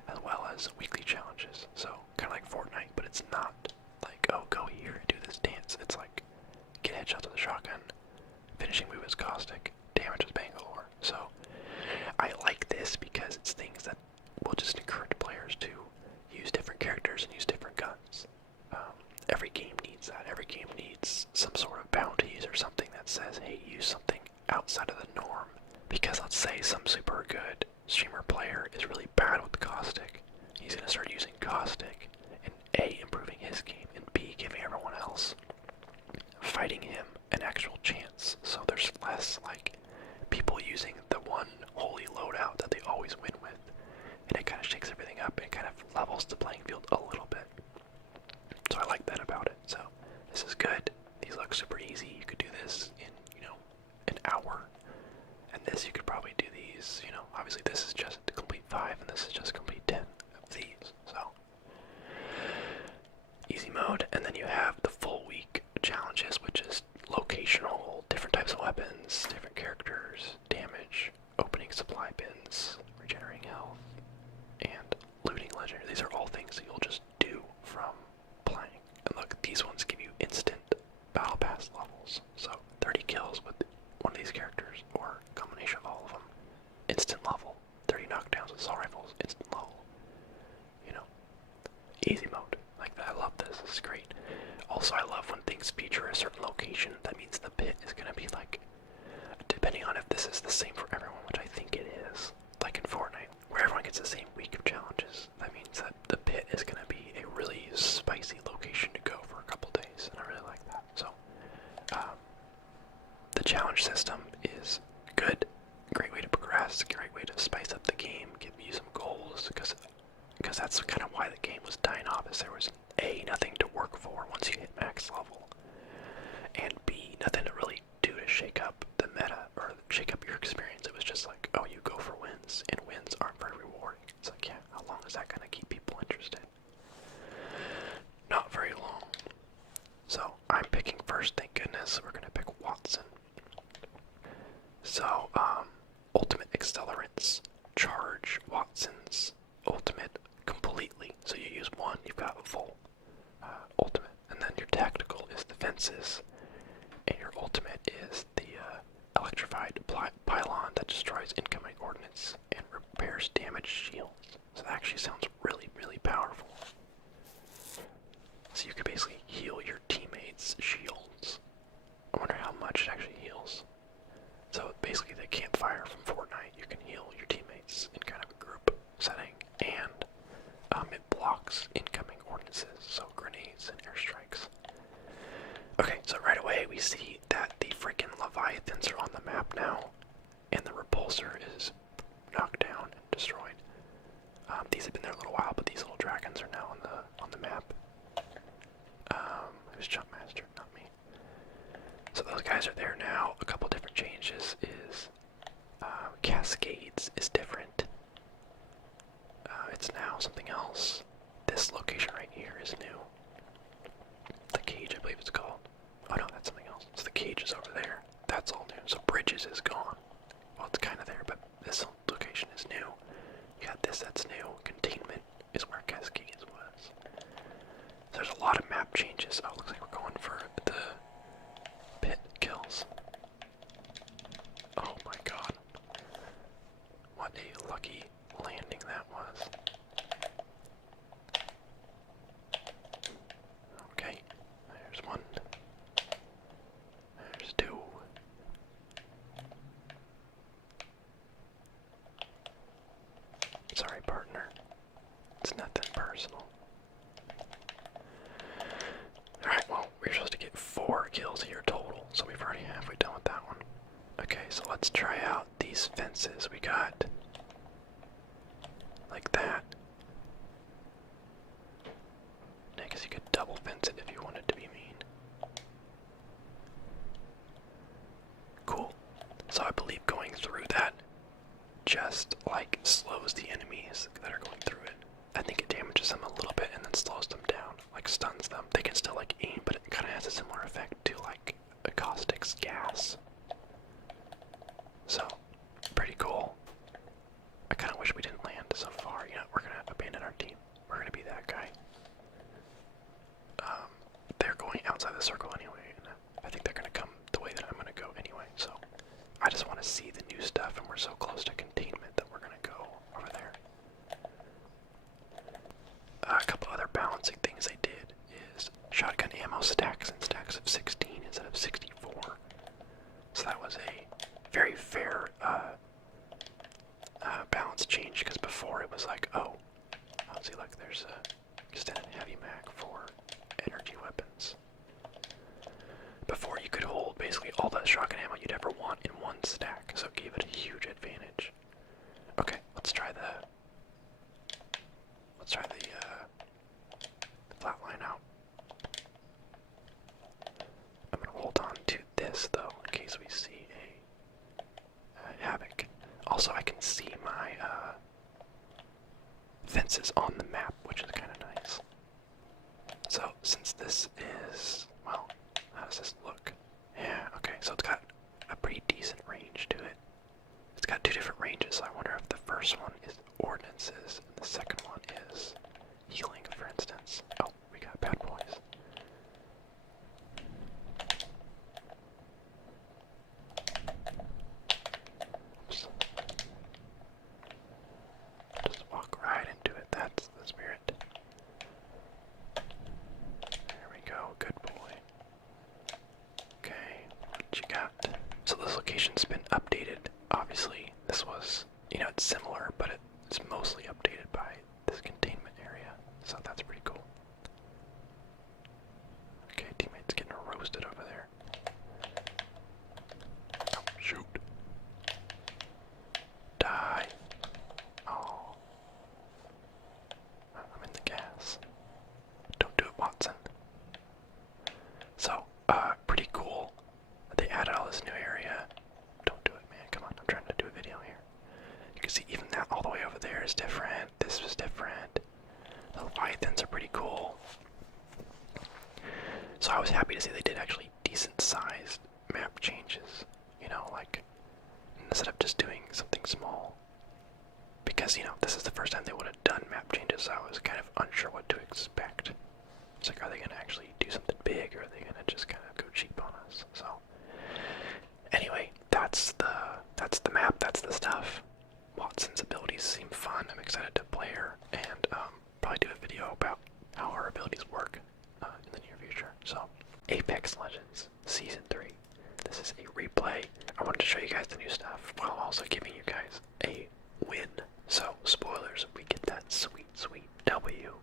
as well as weekly challenges. So kind of like Fortnite, but it's not like, oh, go here and do this dance. It's like get headshots with a shotgun, finishing move is caustic, damage is Bangalore. So I like this because it's things that will just encourage players to use different characters and use different guns. Every game needs that. Every game needs some sort of bounties or something that says, hey, use something outside of the norm. Because let's say some super good streamer player is really bad with caustic. He's going to start using caustic and A, improving his game, and B, giving everyone else fighting him an actual chance. So there's less like people using the one holy loadout that they always win with. And it kind of shakes everything up and kind of levels the playing field a little bit. So I like that about it. So this is good. These look super easy. You could do this in, an hour. And this you could probably do these, obviously this is just to complete 5 and this is just complete 10 of these. So easy mode, and then you have the full week challenges, which is locational, different types of weapons, different characters, damage, opening supply bins, regenerating health, and looting legendary. These are all things that you'll just do from playing. And look, these ones give you instant battle pass levels. So 30 kills with one of these characters, or a combination of all of them, instant level. 30 knockdowns with assault rifles, instant level. Easy mode. Like that. I love this. This is great. Also, I love when things feature a certain location. That means the pit is going to be like, depending on if this is the same for everyone, which I think it is, like in Fortnite, where everyone gets the same week of challenges. That means that the pit is going to be a really spicy location to go for a couple days, and I really like that. So, the challenge system is good. Great way to progress. Great way to spice up the game. Give you some goals, because that's kind of why the game was dying off, is there was A, nothing to work for once you hit max level, and B, nothing to really do to shake up the meta or shake up your experience. It was just like, oh, you go for wins, and wins aren't very rewarding. It's like, yeah, how long is that going to keep people interested? Not very long. So I'm picking first, thank goodness. We're going to pick Watson. So, ultimate accelerants, charge Watson's ultimate completely. So you use one, you've got full ultimate. And then your tactical is the fences. And your ultimate is the electrified pylon that destroys incoming ordnance and repairs damaged shields. So that actually sounds really, really powerful. So you can basically heal your teammates' shields. I wonder how much it actually heals. So basically the campfire from Fortnite, you can heal your teammates in kind of a group setting, and it blocks incoming ordnances, so grenades and airstrikes. Okay, so right away we see that the freaking Leviathans are on the map now, and the Repulsor is knocked down and destroyed. These have been there a little while, but these little dragons are now on the map. Who's Jumpmaster? Not me. So those guys are there now. A couple different changes is Cascades is different. It's now something else. This location right here is new. The cage, I believe it's called. Oh no, that's something else. So the cage is over there. That's all new. So Bridges is gone. Well, it's kind of there, but this location is new. You got this, that's new. Containment is where Cascades was. There's a lot of map changes. Oh, looks like we're going for the pit kills. Oh my god. What a lucky landing that was. Okay, there's one. There's two. Sorry, partner. It's nothing personal. Alright, well, we're supposed to get 4 kills here total, so we've already halfway done with that one. Okay, so let's try out these fences. We got like that. I guess you could double fence it if you wanted to be mean. Cool. So I believe going through that just like slows the enemies that are going through it. I think it damages them a little bit and then slows them down, like stuns them. They can still like aim, but it kind of has a similar effect to like a caustic's gas. So, pretty cool. I kind of wish we didn't land. team. We're gonna be that guy. They're going outside the circle anyway, and I think they're gonna come the way that I'm gonna go anyway. So I just want to see the new stuff, and we're so close to containment that we're gonna go over there. A couple other balancing things I did is shotgun ammo stacks in stacks of 16 instead of 64. So that was a very fair balance change, because before it was like, oh, see, look, there's a extended heavy mag for energy weapons. Before you could hold basically all the shotgun ammo you'd ever want in one stack, so it gave it a huge advantage. Okay, let's try the flatline out. I'm gonna hold on to this though, in case we see a havoc. Also, I can see my fences on the map, which is kind of nice. So, since this is, well, how does this look? Yeah, okay, so it's got a pretty decent range to it. It's got two different ranges, so I wonder if the first one is ordnances and the second one is healing, for instance. Oh, we got bad boys. Oops. Just walk right into it, that's the spirit. There we go, good boy. Okay, what you got? So this location's been updated. Obviously, this was, it's similar, but it's mostly updated by this containment area. So that's pretty cool. Okay, teammate's getting roasted over there. Oh, shoot. Die. Oh. I'm in the gas. Don't do it, Watson. So, pretty cool that they added all this new area. Don't do it, man. Come on, I'm trying to do a video here. You can see even that all the way over there is different. This was different. The Leviathans are pretty cool. So I was happy to see they did actually decent sized map changes. Like, instead of just doing something small. Because, this is the first time they would have done map changes, so I was kind of unsure what to expect. It's like, are they going to actually do something big, or are they going to just kind of go cheap on us? So, anyway, that's the map, that's the stuff. Watson's abilities seem fun. I'm excited to play her, and probably do a video about how her abilities work in the near future. So, Apex Legends Season 3. This is a replay. I wanted to show you guys the new stuff while also giving you guys a win. So, spoilers, we get that sweet, sweet W.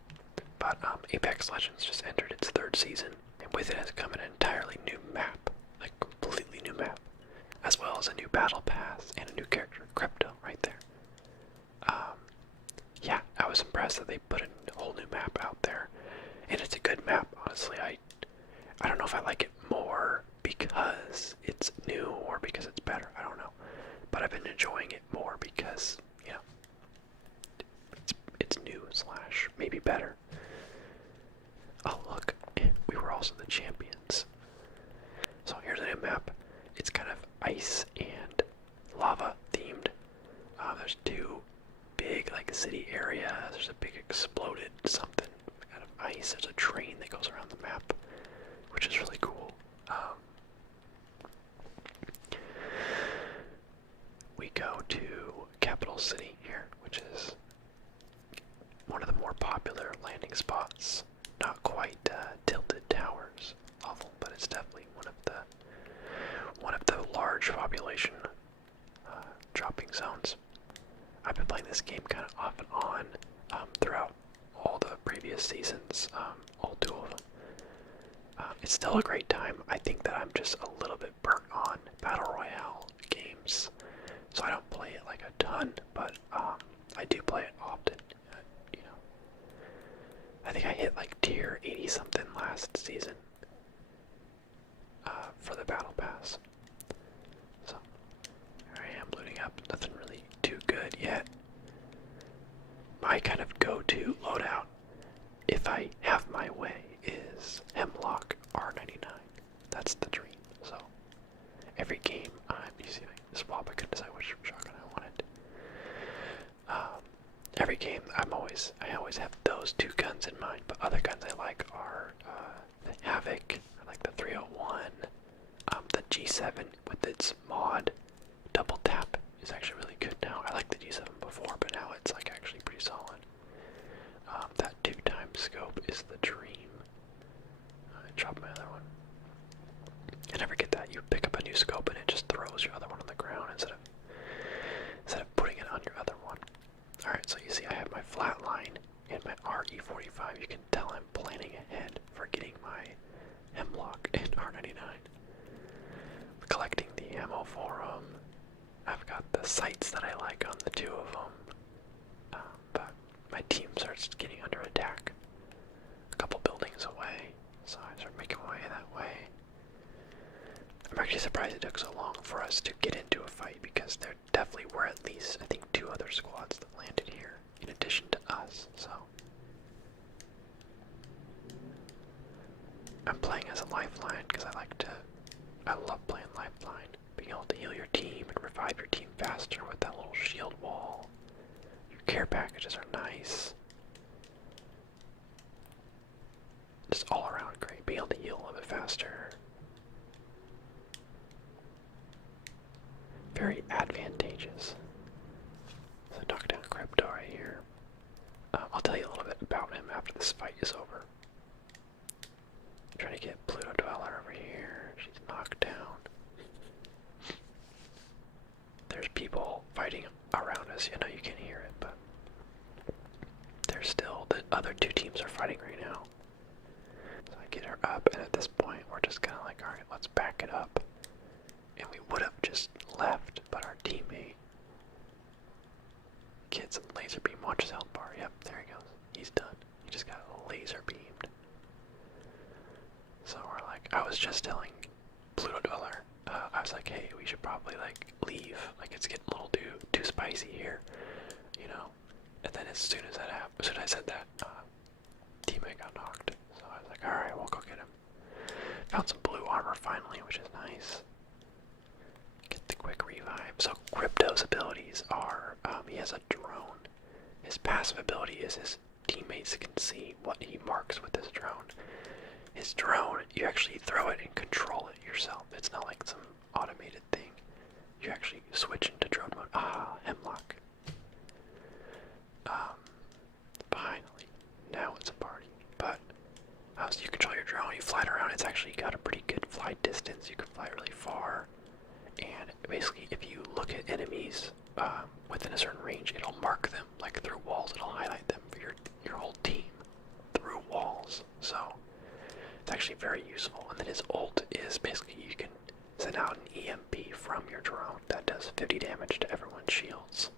But Apex Legends just entered its 3rd season, and with it has come an entirely new map, like completely new map, as well as a new battle pass and a new character, Crypto, right there. Yeah, I was impressed that they put a whole new map out there, and it's a good map. Honestly, I don't know if I like it more because it's new or because it's better. I don't know, but I've been enjoying it more because it's new / maybe better. Oh look, we were also the champions. So here's a new map. It's kind of ice and lava themed. There's 2 big city areas. There's a big exploded something out of ice. There's a train that goes around the map, which is really cool. We go to Capital City here, which is one of the more popular landing spots. Not quite Tilted Towers level, but it's definitely one of the large population dropping zones. I've been playing this game kind of off and on throughout all the previous seasons, all 2 of them. It's still a great time. I think that I'm just a little bit burnt on Battle Royale games, so I don't play it like a ton, but I do play it often. I think I hit tier 80 something last season for the battle pass. So here I am looting up. Nothing really too good yet. My kind of go-to loadout, if I have my way, is Hemlock R99. That's the dream. So every game, you see, I swap. I couldn't decide which shotgun I wanted. every game, I always have those two guns in mind. But other guns I like are the Havoc, I like the 301, the G7 with its mod double tap is actually really good now. I like the G7 before, but now it's like actually pretty solid. That 2x scope is the dream. I dropped my other one. I never get that. You pick up a new scope and it just throws your other one on the ground instead of putting it on your other one. Alright, so you see I have my flatline and my RE45. You can tell I'm planning ahead for getting my Hemlock and R99. Collecting the ammo for them. I've got the sights that I like on the two of them. But my team starts getting under attack a couple buildings away, so I start making my way that way. I'm actually surprised it took so long for us to get into a fight because there definitely were at least, I think, 2 other squads that landed here in addition to us, so. I'm playing as a Lifeline because I love playing Lifeline. Being able to heal your team and revive your team faster with that little shield wall. Your care packages are nice. Just all around great. Being able to heal a little bit faster. Very advantageous. So knock down GregBroDudeMan right here. I'll tell you a little bit about him after this fight is over. Trying to get Pluto Dweller over here. She's knocked down. There's people fighting around us. I know you can't hear it, but there's still the other 2 teams are fighting right now. So I get her up, and at this point, we're just kind of like, alright, let's back it up. And we would have just left, but our teammate gets a laser beam. Watch his health bar. Yep, there he goes. He's done. He just got laser beamed. So we're like, I was just telling Pluto Dweller, I was like, hey, we should probably like leave. Like it's getting a little too spicy here, you know. And then as soon as I said that, teammate got knocked. So I was like, all right, we'll go get him. Found some blue armor finally, which is nice. Get the quick revive. So Crypto's abilities are, he has a drone. His passive ability is his teammates can see what he marks with his drone. His drone, you actually throw it and control it yourself. It's not like some automated thing. You actually switch into drone mode. Hemlock. Finally. Now it's a party. But, so you control your drone, you fly it around. It's actually got a pretty good flight distance. You can fly really far. And basically, if you look at enemies within a certain range, it'll mark them. Like through walls, it'll highlight them for your whole team. Through walls. So, it's actually very useful. And then his ult is basically you can send out an EMP from your drone that does 50 damage to everyone's shields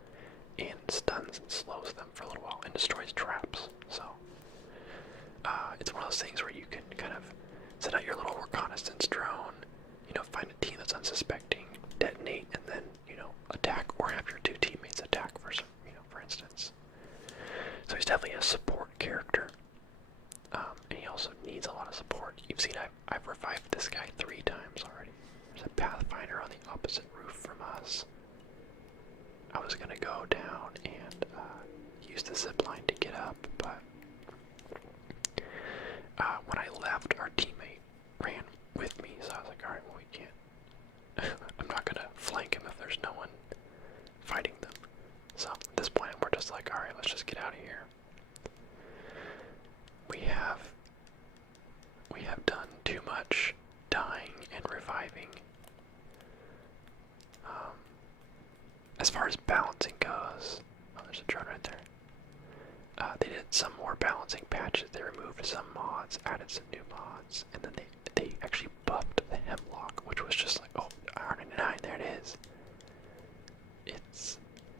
and stuns and slows them for a little while and destroys traps. So it's one of those things where you can kind of send out your little reconnaissance drone, you know, find a team that's unsuspecting, detonate, and then, you know, attack or have your 2 teammates attack for some, you know, for instance. So he's definitely a support character. And he also needs a lot of support. You've seen I've revived this guy 3 times already. There's a Pathfinder on the opposite roof from us. I was gonna go down and use the zip line to get up, but when I left, our teammate ran with me, so I was like, alright, well, we can't. I'm not gonna flank him if there's no one fighting them. So at this point, we're just like, alright, let's just get out of here. We have done too much dying and reviving. As far as balancing goes, oh, there's a drone right there. They did some more balancing patches. They removed some mods, added some new mods, and then they actually buffed the Hemlock, which was just like, oh, R99, there it is. It's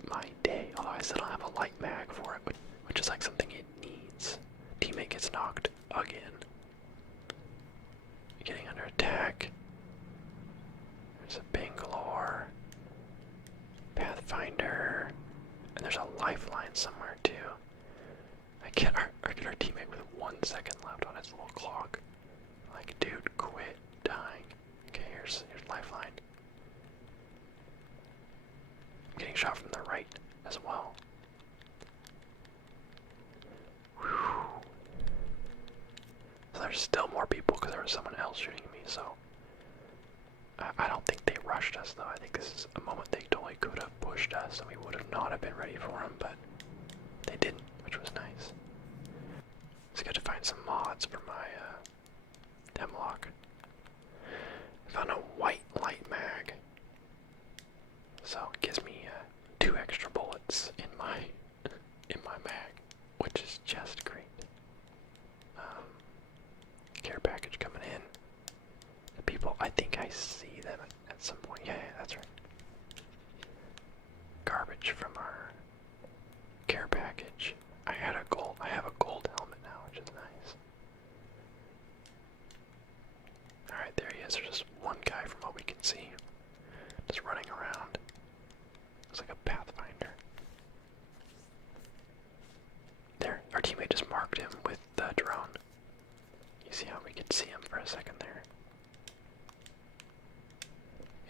my day. Although I still don't have a light mag for it, which is like something it needs. Teammate gets knocked again. Getting under attack. There's a Bangalore. Pathfinder. And there's a Lifeline somewhere too. I get our teammate with 1 second left on his little clock. Like, dude, quit dying. Okay, here's Lifeline. I'm getting shot from the right as well. there's still more people because there was someone else shooting me, so I don't think they rushed us though. I think this is a moment they totally could have pushed us and we would have not have been ready for them, but they didn't, which was nice. It's good to find some mods for my Hemlock. I found a white light mag, so it gives me 2 extra bullets in my mag, which is just great. Care package coming in. The people, I think I see them at some point. Yeah, that's right. Garbage from our care package. I have a gold helmet now, which is nice. Alright, there he is. There's just one guy from what we can see. Just running around. Looks like a pathfinder. There, our teammate just marked him with the drone. You see how we could see him for a second there?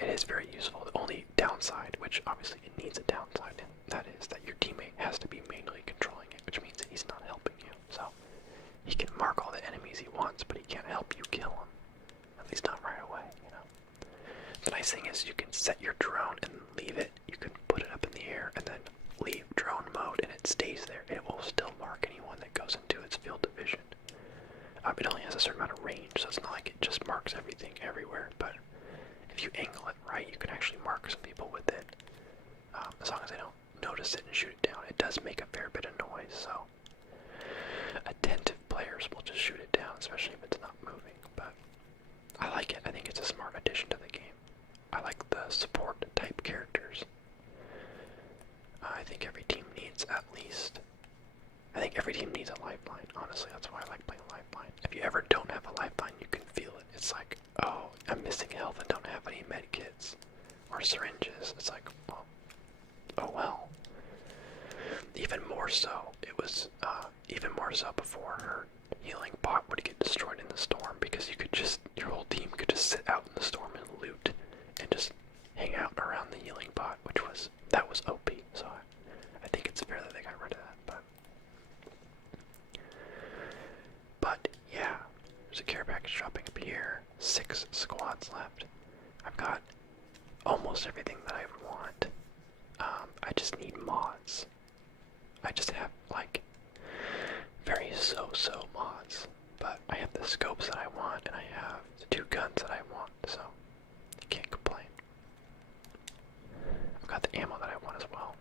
It is very useful. The only downside, which obviously it needs a downside, and that is that your teammate has to be manually controlling it, which means that he's not helping you. So he can mark all the enemies he wants, but he can't help you kill them. At least not right away, you know. The nice thing is you can set your drone and leave it. You can put it up in the air and then leave drone mode, and it stays there. It will still mark anyone that goes into its field of vision. It only has a certain amount of range, so it's not like it just marks everything everywhere, but if you angle it right, you can actually mark some people with it. As long as they don't notice it and shoot it down. It does make a fair bit of noise, so attentive players will just shoot it down, especially if it's not moving, but I like it. I think it's a smart addition to the game. I like the support type characters. I think every team needs at least... I think every team needs a lifeline, honestly. That's why I like playing lifeline. If you ever don't have a lifeline, you can feel it. It's like, oh, I'm missing health and don't have any med kits or syringes. It's like, well, oh well. Even more so, it was even more so before her healing bot would get destroyed in the storm, because you could just, your whole team could just sit out in the storm and loot and just hang out around the healing bot, that was OP. So I think it's fair that they got rid of that, but yeah, there's a care package dropping up here. 6 squads left. I've got almost everything that I want. I just need mods. I just have like very so-so mods, but I have the scopes that I want and I have the 2 guns that I want, so I can't complain. I've got the ammo that I want as well.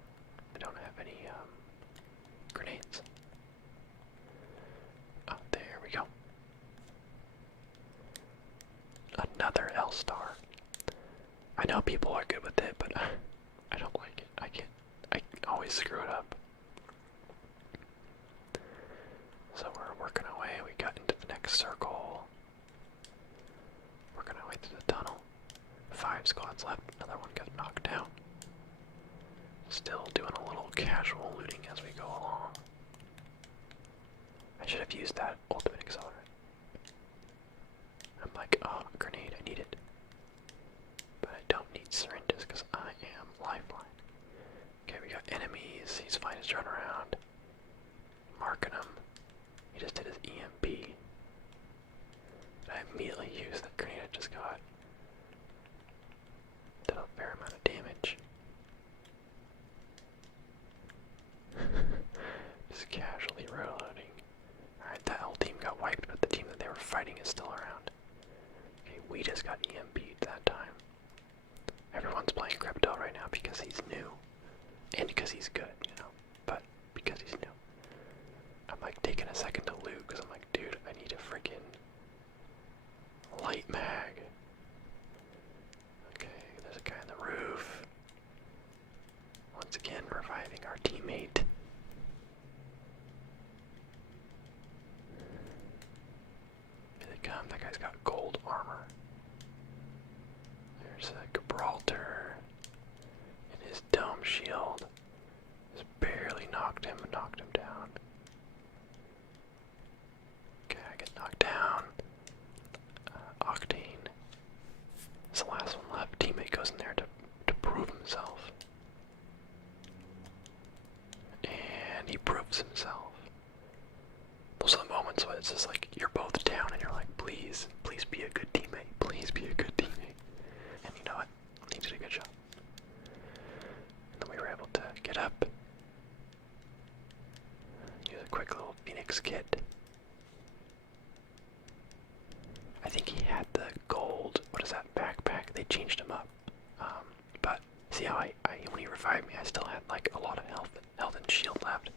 I don't have any grenades. Oh, there we go. Another L-star. I know people are good with it, but I don't like it. I always screw it up. So we're working our way. We got into the next circle. Working our way through the tunnel. 5 squads left. Another one got knocked down. Still doing a little casual looting as we go along. I should have used that ultimate accelerant. I'm like, oh, a grenade, I need it. But I don't need syringes because I am Lifeline. Okay, we got enemies. He's fine, he's turn around. Marking him. He just did his EMP. I immediately used that grenade I just got. Did a fair amount of damage. Just casually reloading. Alright, that whole team got wiped, but the team that they were fighting is still around. Okay, we just got EMP'd that time. Everyone's playing crypto right now because he's new. And because he's good, you know. But because he's new. I'm like taking a second to loot because I'm like, dude, I need a freaking light mag. Okay, there's a guy on the roof. Once again, reviving our teammate. Here they come. That guy's got gold armor. There's a Gibraltar and his dome shield. Just barely knocked him down. Okay, I get knocked down. Octane is the last one left. Teammate goes in there to prove himself. And he proves himself. Those are the moments when it's just like you're both down and you're like, Phoenix kit. I think he had the gold, what is that, backpack? They changed him up. But see how when he revived me, I still had like a lot of health and shield left.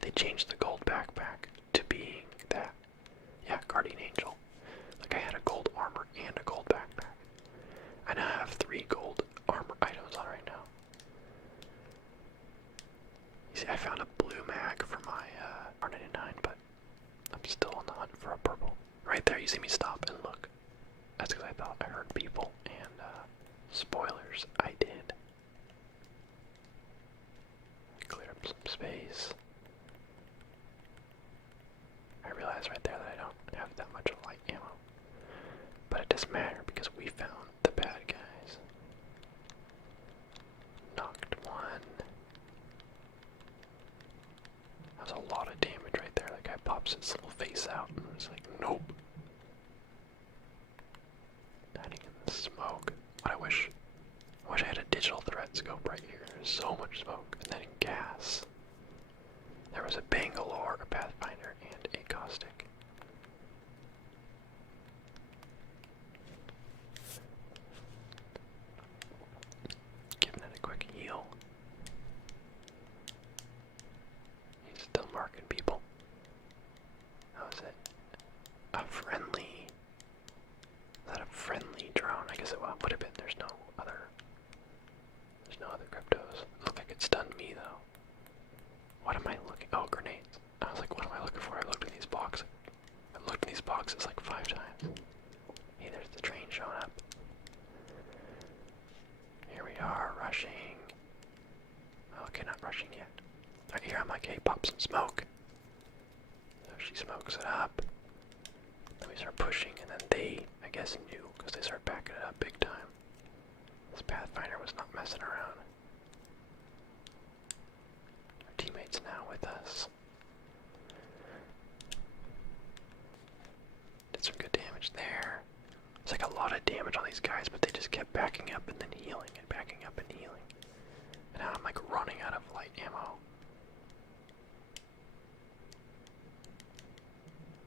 They changed the gold backpack to being that, yeah, Guardian Angel. Like I had a gold armor and a gold backpack. I now have 3 gold armor items on right now. You see, I found a blue mag for my R99, but I'm still on the hunt for a purple. Right there, you see me stop and look. That's because I thought I heard people, and spoilers, I did. Clear up some space. I realized right there that I don't have that much light ammo. But it doesn't matter because we found the bad guys. Knocked one. That was a lot of damage right there. That guy pops his little face out and it's like, nope. Hiding in the smoke. What I wish I had a digital threat scope right here. There's so much smoke. And then gas. There was a Bangalore, a Pathfinder, and a Caustic. Giving it a quick heal. He's still marking people. How is it? A friendly. Is that a friendly drone? I guess it would have been. There's no other cryptos. Look like it stunned me though. What am I looking? Oh, grenades. I was like, what am I looking for? I looked in these boxes. I looked in these boxes like 5 times. Hey, there's the train showing up. Here we are, rushing. Okay, not rushing yet. Right here, I'm like, hey, pop some smoke. So she smokes it up. Then we start pushing, and then they, I guess, knew, because they start backing it up big time. This Pathfinder was not messing around. Our teammates now with us. Did some good damage there. It's like a lot of damage on these guys, but they just kept backing up and then healing and backing up and healing. And now I'm like running out of light ammo.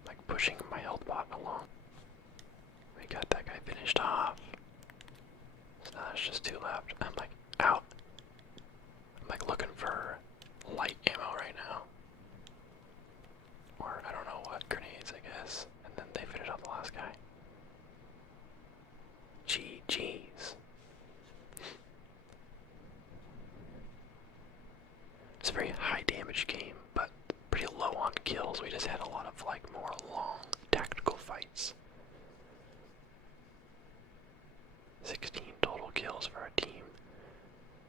Like pushing my health bot along. We got that guy finished off. So now there's just 2 left. I'm like out. I'm like looking for light ammo right now. Or I don't know what, grenades I guess. And then they finish off the last guy. GG's. It's a very high damage game, but pretty low on kills. We just had a lot of like more long tactical fights. 16 total kills for our team.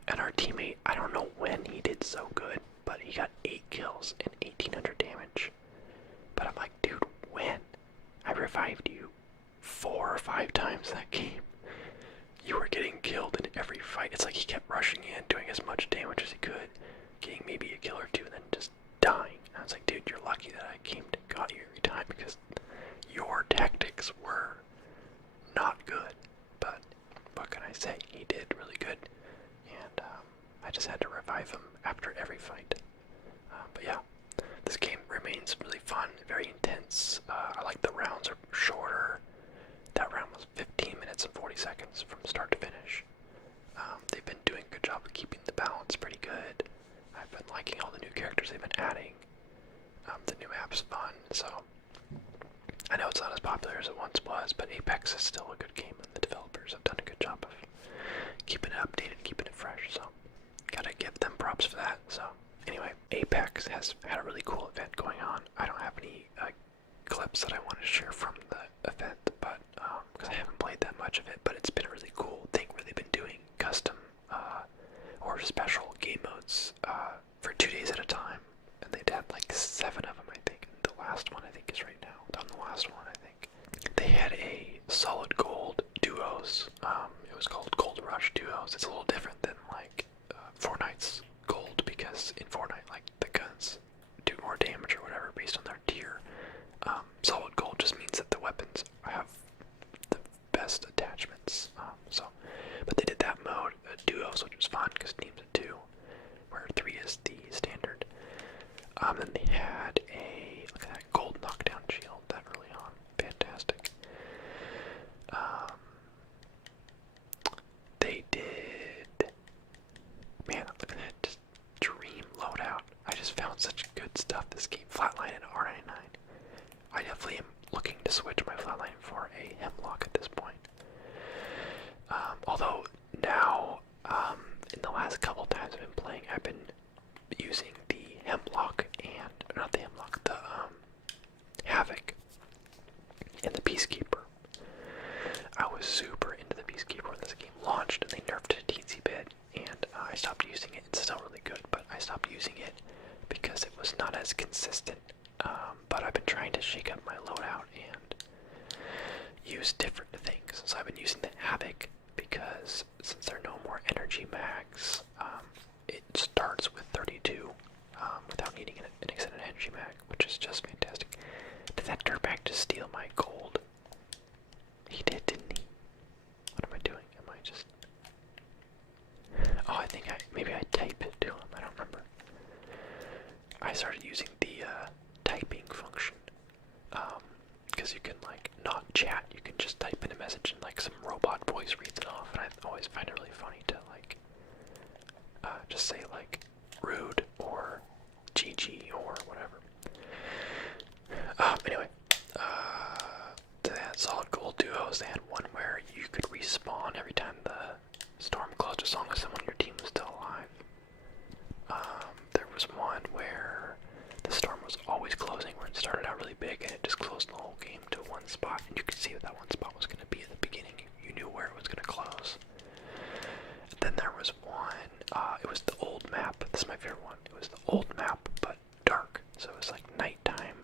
And our teammate, I don't know when he did so good, but he got 8 kills and 1800 damage. But I'm like, dude, when? I revived you 4 or 5 times that game. You were getting killed in every fight. It's like he kept rushing in, doing as much damage as he could, getting maybe a kill or 2, and then just dying. I was like, dude, you're lucky that I came and got you every time because your tactics were not good. But what can I say? He did really good, and I just had to revive him after every fight. But yeah, this game remains really fun, very intense. I like the rounds are shorter. That round was 15 minutes and 40 seconds from start to finish. They've been doing a good job of keeping the balance pretty good. I've been liking all the new characters they've been adding. The new map's fun, so I know it's not as popular as it once was, but Apex is still a good game, and the developers have done a good job of keeping it updated, keeping it fresh, so gotta give them props for that. So anyway, Apex has had a really cool event going on. I don't have any clips that I want to share from the event, but because I haven't played that much of it, but it's been a really cool thing where they've been doing custom or special game modes for 2 days at a time, and they'd had like 7 of them, I think. And the last one I think is right now. On the last one, I think they had a solid gold duos. It was called Gold Rush Duos. It's a little different than like Fortnite's gold, because in Fortnite, like, the guns do more damage or whatever based on their tier. Solid gold just means that the weapons have the best attachments. But they did that mode, duos, which was fun because teams of 2, where 3 is the standard. Then they had a stuff this game. Flatline and R99. I definitely am looking to switch my flatline for a hemlock at this point. Although now, in the last couple times I've been playing, I've been using the hemlock and not the hemlock, the havoc and the peacekeeper. I was super into the peacekeeper when this game launched, and they nerfed it a teensy bit, and I stopped using it. It's still really good, but I stopped using it because it was not as consistent. But I've been trying to shake up my loadout and use different things. So I've been using the havoc because since there are no more energy mags, it starts with 32 without needing an extended energy mag, which is just fantastic. Did that dirtbag just steal my gold? He did, didn't he? What am I doing? Am I just... Oh, I think maybe I typed it to him. I don't remember. I started using the typing function. Because you can, like, not chat. You can just type in a message and, like, some robot voice reads it off. And I always find it really funny to, like, just say, like, rude or GG or whatever. Anyway, they had solid gold duos. They had one where you could respawn every time the storm closed as long as someone on your team was still alive. There was one where the storm was always closing, where it started out really big and it just closed the whole game to one spot, and you could see what that one spot was going to be at the beginning. You knew where it was going to close. And then there was one, it was the old map. This is my favorite one. It was the old map, but dark. So it was like nighttime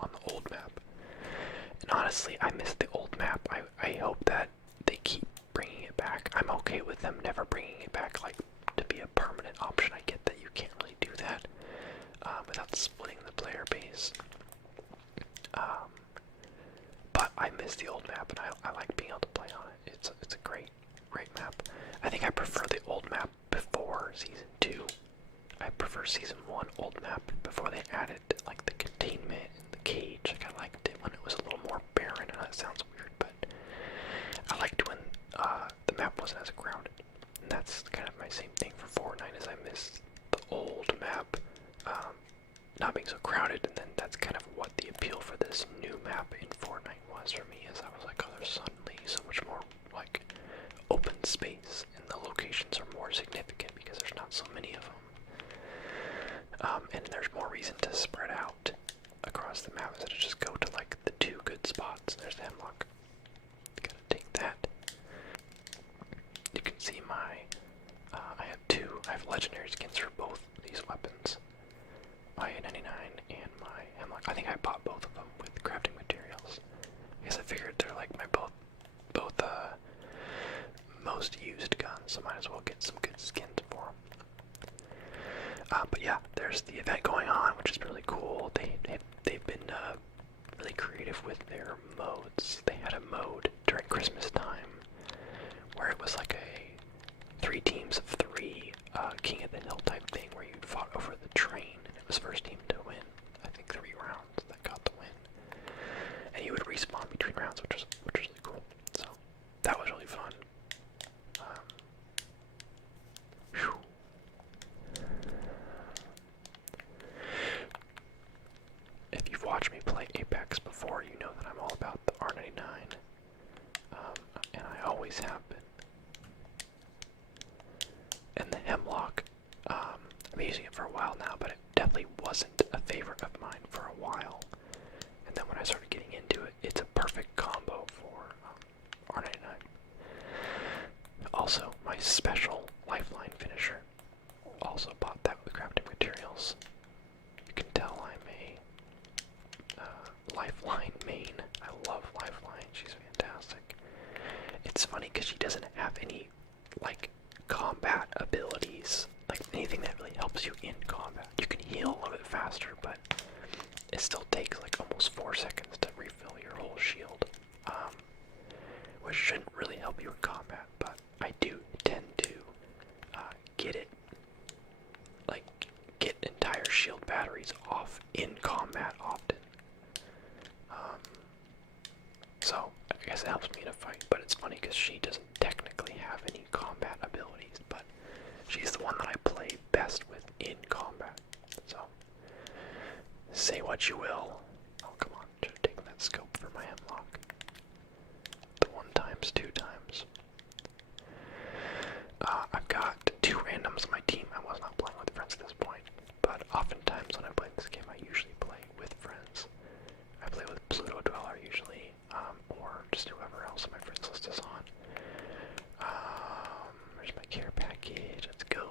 on the old map. And honestly, I miss the old map. I hope that they keep bringing it back. I'm okay with them never bringing it back, like, to be a permanent option. I get that you can't really do that without splitting the player base. But I miss the old map, and I like being able to play on it. It's a great map. I think I prefer the old map before Season 2. I prefer Season 1 old map before they added, like, the containment and the cage. Like, I liked it when it was a little more barren. I know that sounds weird, but I liked when the map wasn't as crowded. And that's kind of my same thing for Fortnite, is I miss the old map not being so crowded, and then that's kind of what the appeal for this new map in Fortnite was for me, is I was like, oh, there's suddenly so much more, like, open space, and the locations are more significant because there's not so many of them. And there's more reason to spread out across the map instead of just go to, like, the two good spots. There's the hemlock. Gotta take that. You can see my, I have legendary skins for both these weapons. My A99 and my hemlock. I think I bought both of them with crafting materials. Because I figured they're like my both most used guns, so might as well get some good skins for them. But yeah, there's the event going on, which is really cool. They've been really creative with their modes. They had a mode during Christmas time where it was like a 3 teams of 3 King of the Hill type thing, where you fought over the train, and it was first team to win. I think 3 rounds that got the win, and you would respawn between rounds, which was really cool. So that was really fun. If you've watched me play Apex before, you know that I'm all about the R99, and I always have been. And the hemlock, I've been using it for a while now, but it definitely wasn't a favorite of mine for a while. And then when I started getting into it, it's a perfect combo for R99. Also, my special Lifeline finisher. Also bought that with crafting materials. You can tell I'm a Lifeline main. I love Lifeline. She's fantastic. It's funny because she doesn't have any, like, combat abilities, like anything that really helps you in combat. You can heal a little bit faster, but it still takes like almost 4 seconds to refill your whole shield, which shouldn't really help you in combat, but I do tend to get entire shield batteries off in combat often. So I guess it helps me in a fight, but it's funny because she doesn't technically have any combat abilities, but she's the one that I play best with in combat. So Say what you will. Oh, come on. Should have taken that scope for my hemlock. The 1 times, 2 times. I've got 2 randoms on my team. I was not playing with friends at this point, but oftentimes when I play this game, I usually play with friends. I play with Pluto Dweller usually, or just whoever else my friends list is on. There's my care package. Let's go.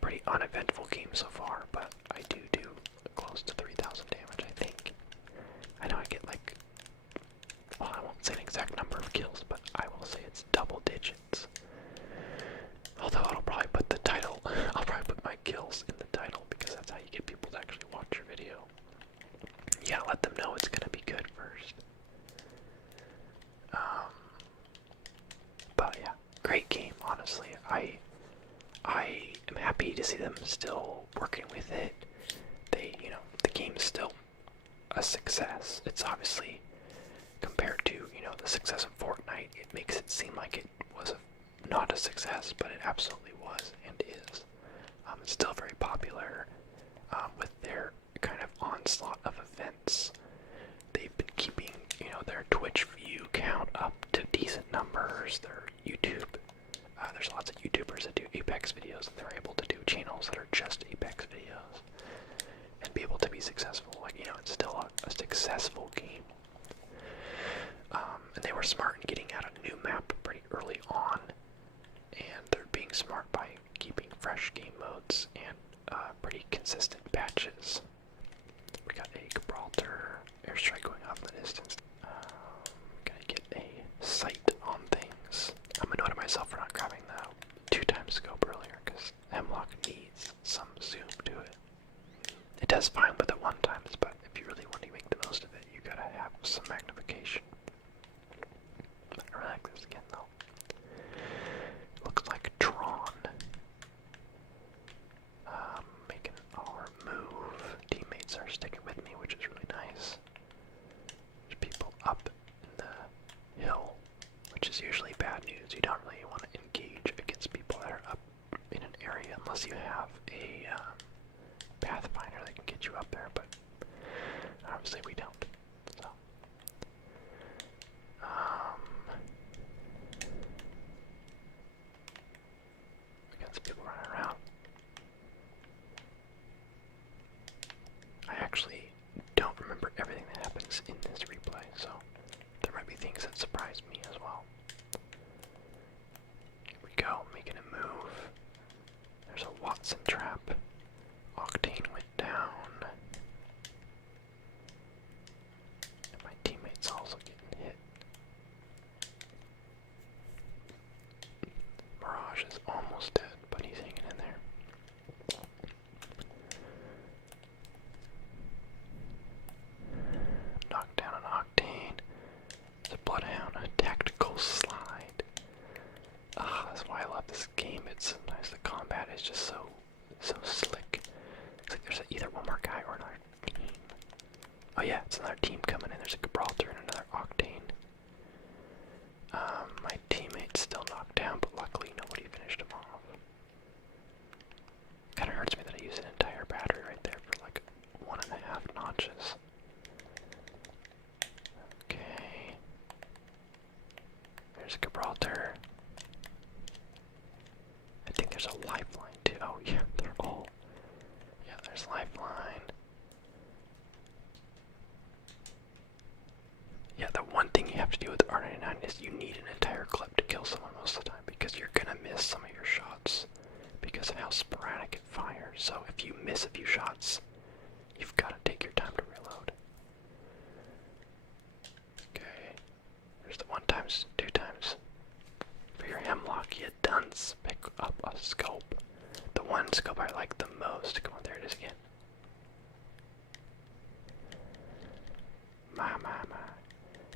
Pretty uneventful game so far, but I do close to 3,000 damage, I think. I know I get like, well, I won't say an exact number of kills, but I will say it's double digits. Although I'll probably put the title, I'll probably put my kills in the title because that's how you get people to actually watch your video. Yeah, let them know it's gonna be good first. But yeah, great game, honestly. I am happy to see them still working with it. The game's still a success. It's obviously, compared to, the success of Fortnite, it makes it seem like it was not a success, but it absolutely was and is. It's still very popular with their kind of onslaught of events. They've been keeping, their Twitch view count up to decent numbers. Their YouTube, there's lots of YouTubers that do Apex videos, and they're able to do channels that are just Apex videos and be able to be successful. It's still a successful game. And they were smart in getting out a new map pretty early on, and they're being smart by keeping fresh game modes and pretty consistent patches. We got a Gibraltar airstrike going off in the distance. Gotta get a sight on things. I'm annoyed at myself for not grabbing the 2 times scope earlier, because Hemlock needs some zoom to it. It does fine with the 1 times, but if you really want to make the most of it, you gotta have some magnification. I really like this again though. Looks like Tron. Making our move. Teammates are sticking with me, which is really nice. There's people up in the hill, which is usually bad news. You don't really want to engage against people that are up in an area unless you have a pathfinder that can get you up there, but obviously we don't. So, we got some people running around. I actually don't remember everything that happens in this replay, so there might be things that surprise me as well. Here we go, making a move. There's a Watson trap. Octane went down. And my teammate's also getting hit. Mirage is almost dead, but he's hanging in there. Knocked down an Octane. It's a Bloodhound, a tactical slide. That's why I love this game. It's sometimes the combat is just so slick. It's like there's either one more guy or another team. Oh yeah, it's another team coming in. There's a Gibraltar and another Octane. My teammate's still knocked down, but luckily nobody finished him off. Kinda hurts me that I used an entire battery right there for like 1.5 notches. Okay. There's a Gibraltar. I think there's a Lifeline too. Oh yeah, they're all. Yeah, there's Lifeline. Yeah, the one thing you have to do with the R99 is you need an entire clip to kill someone most of the time, because you're gonna miss some of your shots because of how sporadic it fires. So if you miss a few shots, you've got to take your time to reload. Okay, there's the 1 times, 2 times. For your Hemlock, you dunce, pick up a scope. The one scope I like the most. Come on, there it is again. My.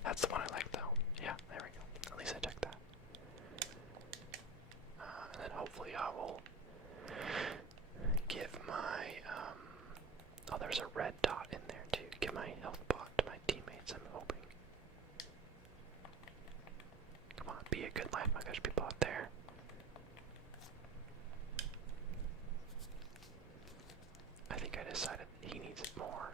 That's the one I like though. Yeah, there we go. At least I took that. And then hopefully I will give my, oh, there's a red dot in there too. Give my health bot to my teammates, I'm hoping. Come on, be a good life. My gosh, people out there. I think I decided he needs it more.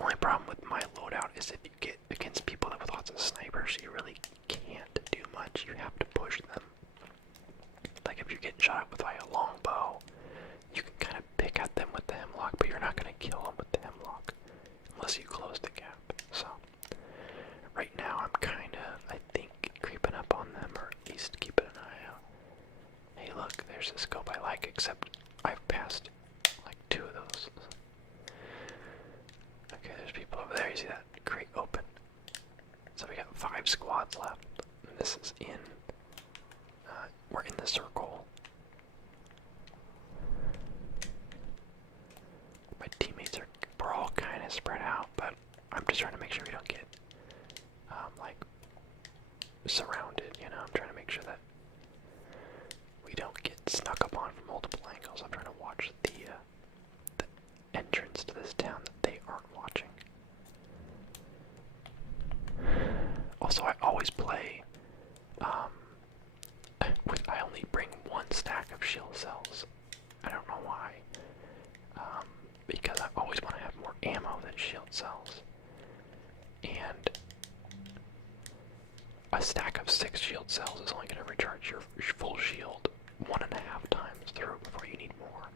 only problem with my loadout is if you get against people with lots of snipers, you really can't do much. You have to push them. Like if you're getting shot with like a long bow, you can kind of pick at them with the hemlock, but you're not going to kill them with the hemlock unless you close the gap. So right now I'm kind of, I think, creeping up on them, or at least keeping an eye out. Hey look, there's a scope I like, except I've passed like 2 of those. Okay, there's people over there. You see that crate open? So we got 5 squads left. And this is in, we're in the circle. My teammates we're all kind of spread out, but I'm just trying to make sure we don't get, like, surrounded, you know? I'm trying to make sure that we don't get snuck up on from multiple angles. I'm trying to watch the entrance to this town that they aren't watching. Also, I always play, I only bring 1 stack of shield cells. I don't know why. Because I always want to have more ammo than shield cells. And a stack of 6 shield cells is only going to recharge your full shield 1.5 times through before you need more.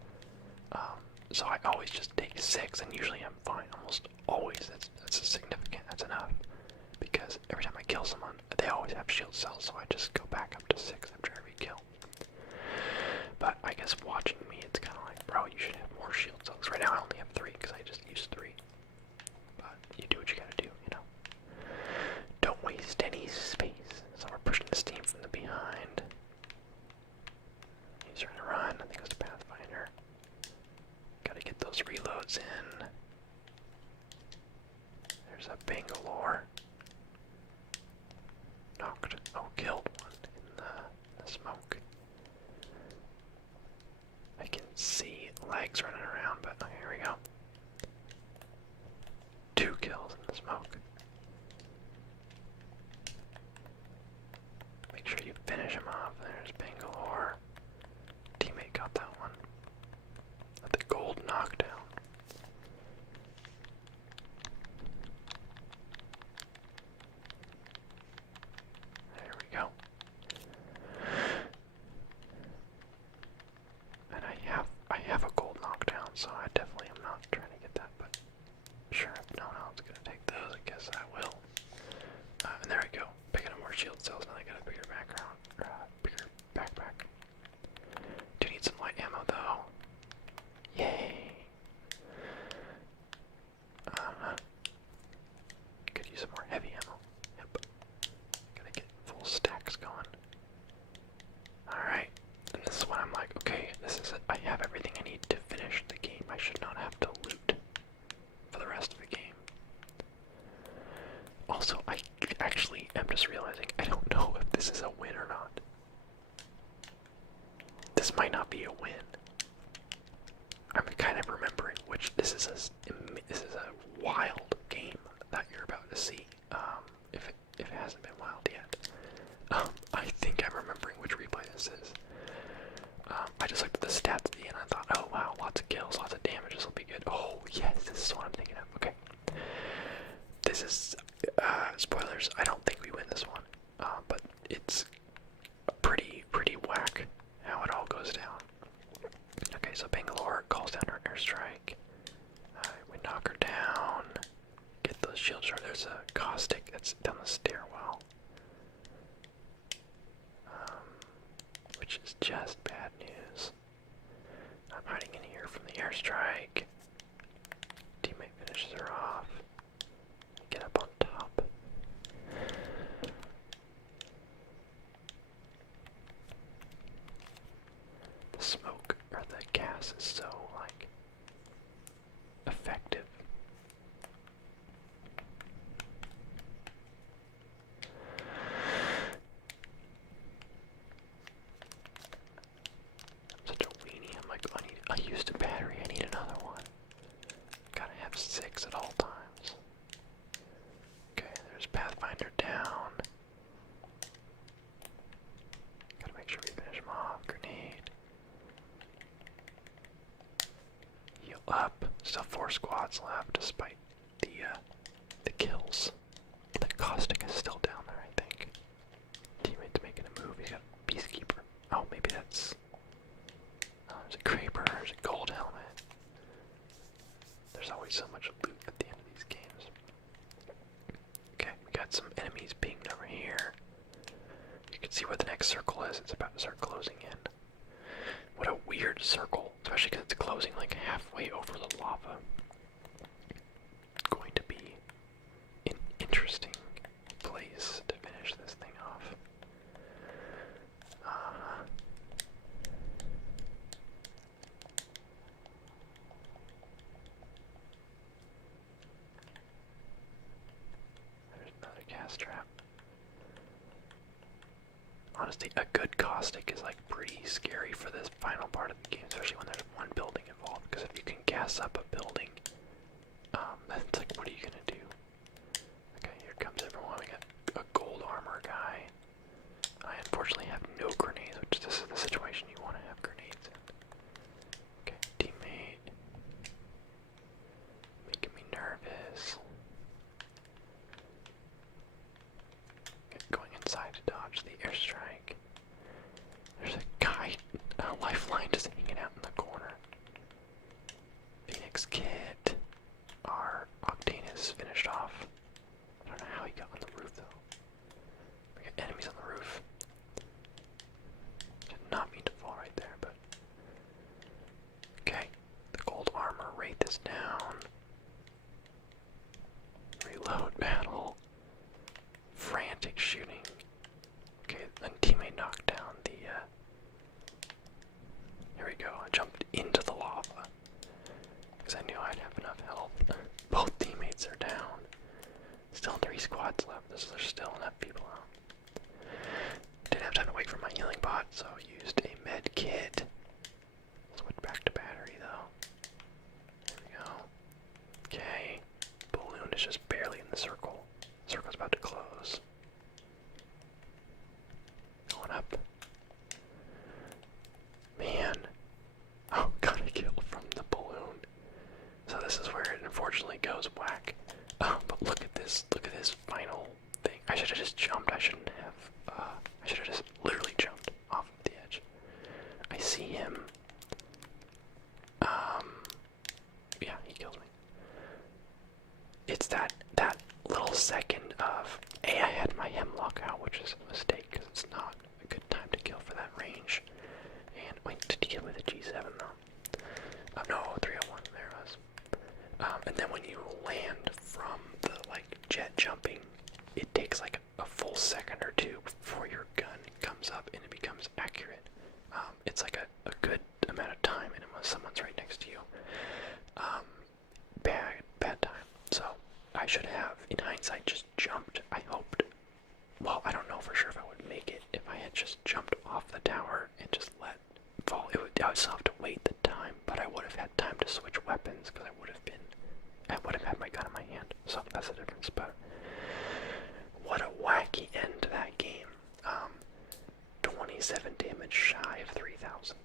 So I always just take 6, and usually I'm fine. Almost always, that's significant. That's enough. Because every time I kill someone, they always have shield cells, so I just go back up to 6 after every kill. But I guess watching me, it's kind of like, bro, you should have more shield cells. Right now I only have 3 because I just used 3. But you do what you gotta do, you know. Don't waste any space. So we're pushing this team from the behind. He's trying to run. I think it was Pathfinder. Gotta get those reloads in. There's a Bangalore. Knocked. Oh, killed one in the smoke. I can see legs running around, but oh, here we go. 2 kills in the smoke. Make sure you finish him off. There's Bangalore. Teammate got that one. At the gold knockdown. There we go. And I have a gold knockdown, so I definitely am not trying to get that, but sure, if no one else is gonna take those, I guess I will. And there we go. Picking up more shield cells, now I got a bigger background, bigger backpack. Do need some light ammo though. Yay! Could use some more heavy ammo. Yep. Gotta get full stacks going. Alright. And this is when I'm like, okay, this is it. I have everything I need to finish the game. I should not have to loot for the rest of the game. Also, I actually am just realizing I don't know if this is a win or not. This might not be a win. I'm kind of remembering which this is a wild game that you're about to see. If it hasn't been wild yet. I think I'm remembering which replay this is. I just looked at the stats at the end and I thought, oh wow, lots of kills, lots of damage, this will be good. Oh yes, this is what I'm thinking of. Okay. This is, spoilers, I don't think we win this one. But it's pretty whack how it all goes down. Okay, so Bangalore calls down her airstrike. We knock her down. Get those shield shards. There's a caustic that's down the stairwell. Which is just bad news. I'm hiding in here from the airstrike. Teammate finishes her off. Get up on top. The smoke, or the gas, is so, like, effective. I'm such a weenie. I'm like, I used a battery, I need another one. Gotta have 6 at all times. Okay, there's Pathfinder down. Gotta make sure we finish him off. Grenade. Heal up. Still 4 squads left, despite the kills. The caustic is still down there, I think. Teammate's making a move. He's got a peacekeeper. Oh, maybe that's. Oh, there's a creeper. There's a gold helmet. There's always so much loot at the end of these games. Okay, we got some enemies pinged over here. You can see where the next circle is. It's about to start closing in. What a weird circle, especially because it's closing like halfway over the lava. It's going to be an interesting place to finish this thing off. There's another gas trap. Honestly, a good caustic is like pretty scary for this final part of the game, especially when there's one building involved. Because if you can gas up a building, that's like, what are you gonna do? Okay, here comes everyone. We got a gold armor guy. I unfortunately have no grenades, which this is the situation you want to have grenades in. Okay, teammate, making me nervous. Okay, going inside to dodge the airstrike. There's a guy, a Lifeline just hanging out in the corner. Phoenix Kit. Our Octane is finished off. I don't know how he got on the roof though. We got enemies on the roof. Did not mean to fall right there, but. Okay. The gold armor Wraith is down. Reload battle. Frantic shooting. Okay, then teammate knocked down the, here we go, I jumped into the lava. Because I knew I'd have enough health. Both teammates are down. Still 3 squads left, there's still enough people out. Didn't have time to wait for my healing bot, so I used a med kit. Switch back to battery though. There we go. Okay. Balloon is just barely in the circle. Circle's about to close. Going up. Man. Oh, got a kill from the balloon. So this is where it unfortunately goes whack. Oh, but look at this final thing. I should have just jumped. I shouldn't have. I should have just literally jumped off of the edge. I see him. Yeah, he kills me. It's that little second of, I had my hemlock out, which is a mistake because it's not a good time to kill for that range. And wait, did you kill with a G7 though? No, 301, there it was. And then when you land from the jet jumping, it takes like a full second or two before your gun comes up and it becomes accurate. It's like a good amount of time, and unless someone's right next to you, bad time. So I should have, in hindsight, just jumped. I hoped. Well, I don't know for sure if I would make it if I had just jumped off the tower and just let fall. I would still have to wait the time, but I would have had time to switch weapons because I would have had my gun in my hand. So that's the difference. But what a wacky end to that game. 27 damage shy of 3,000.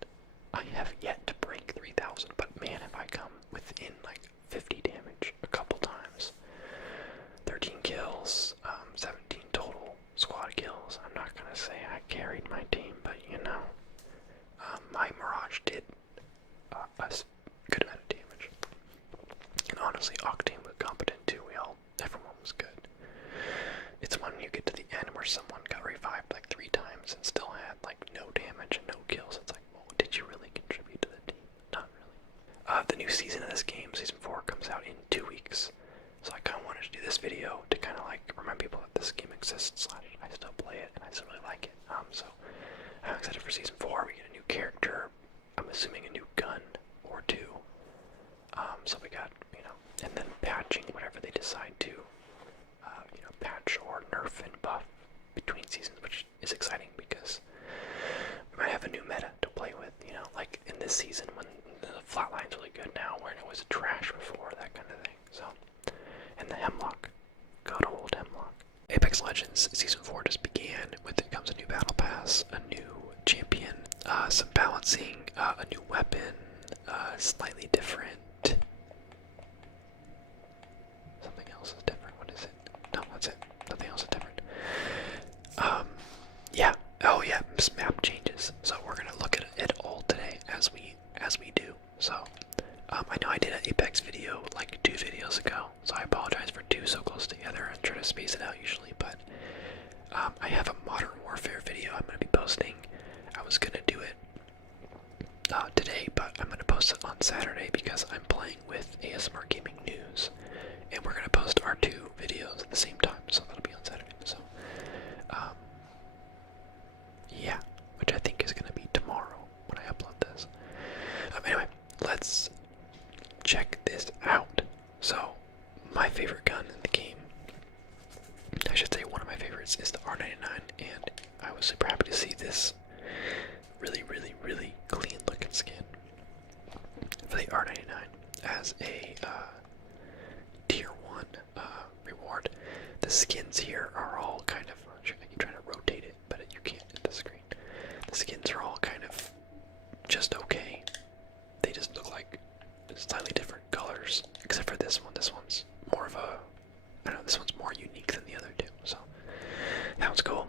I have yet to break 3,000, but man, if I come within 50 damage a couple times. 13 kills, 17 total squad kills. I'm not gonna say I carried my team, but you know, my Mirage did a good amount of damage. And honestly, Octane was competent too. Everyone was good. It's when you get to the end where someone got revived 3 times and still had no damage and no kills. It's like, well, did you really contribute to the team? Not really. The new season of this game, Season 4, comes out in 2 weeks. So I kind of wanted to do this video to kind of remind people that this game exists, / I still play it and I still really like it. So I'm excited for Season 4. We get a new character. I'm assuming a new gun or 2. So we got, and then patching whatever they decide to, patch or nerf and buff between seasons, which is exciting because we might have a new meta to play with, like in this season when the flatline's really good now, where it was trash before, that kind of thing. So, and the hemlock, good old hemlock. Apex Legends Season 4 just began. With it comes a new battle pass, a new champion, some balancing, a new weapon, slightly different. Something else is different. What is it? two so close together. I try to space it out usually, but I have a Modern Warfare video I'm going to be posting. I was going to do it today, but I'm going to post it on Saturday because I'm playing with ASMR Gaming News, and we're going to post our two videos at the same time, so that'll be on Saturday. So, yeah, which I think is going to be tomorrow when I upload this. Anyway, let's check this out. So, my favorite gun in the game, I should say one of my favorites, is the R99, and I was super happy to see this really, really, really clean looking skin for the R99 as a tier 1 reward. The skins here are all kind of, I keep trying to rotate it, but you can't hit the screen. The skins are all kind of just okay. They just look like slightly different colors, except for this one. This one's more of a, I don't know, this one's more unique than the other two, so that was cool.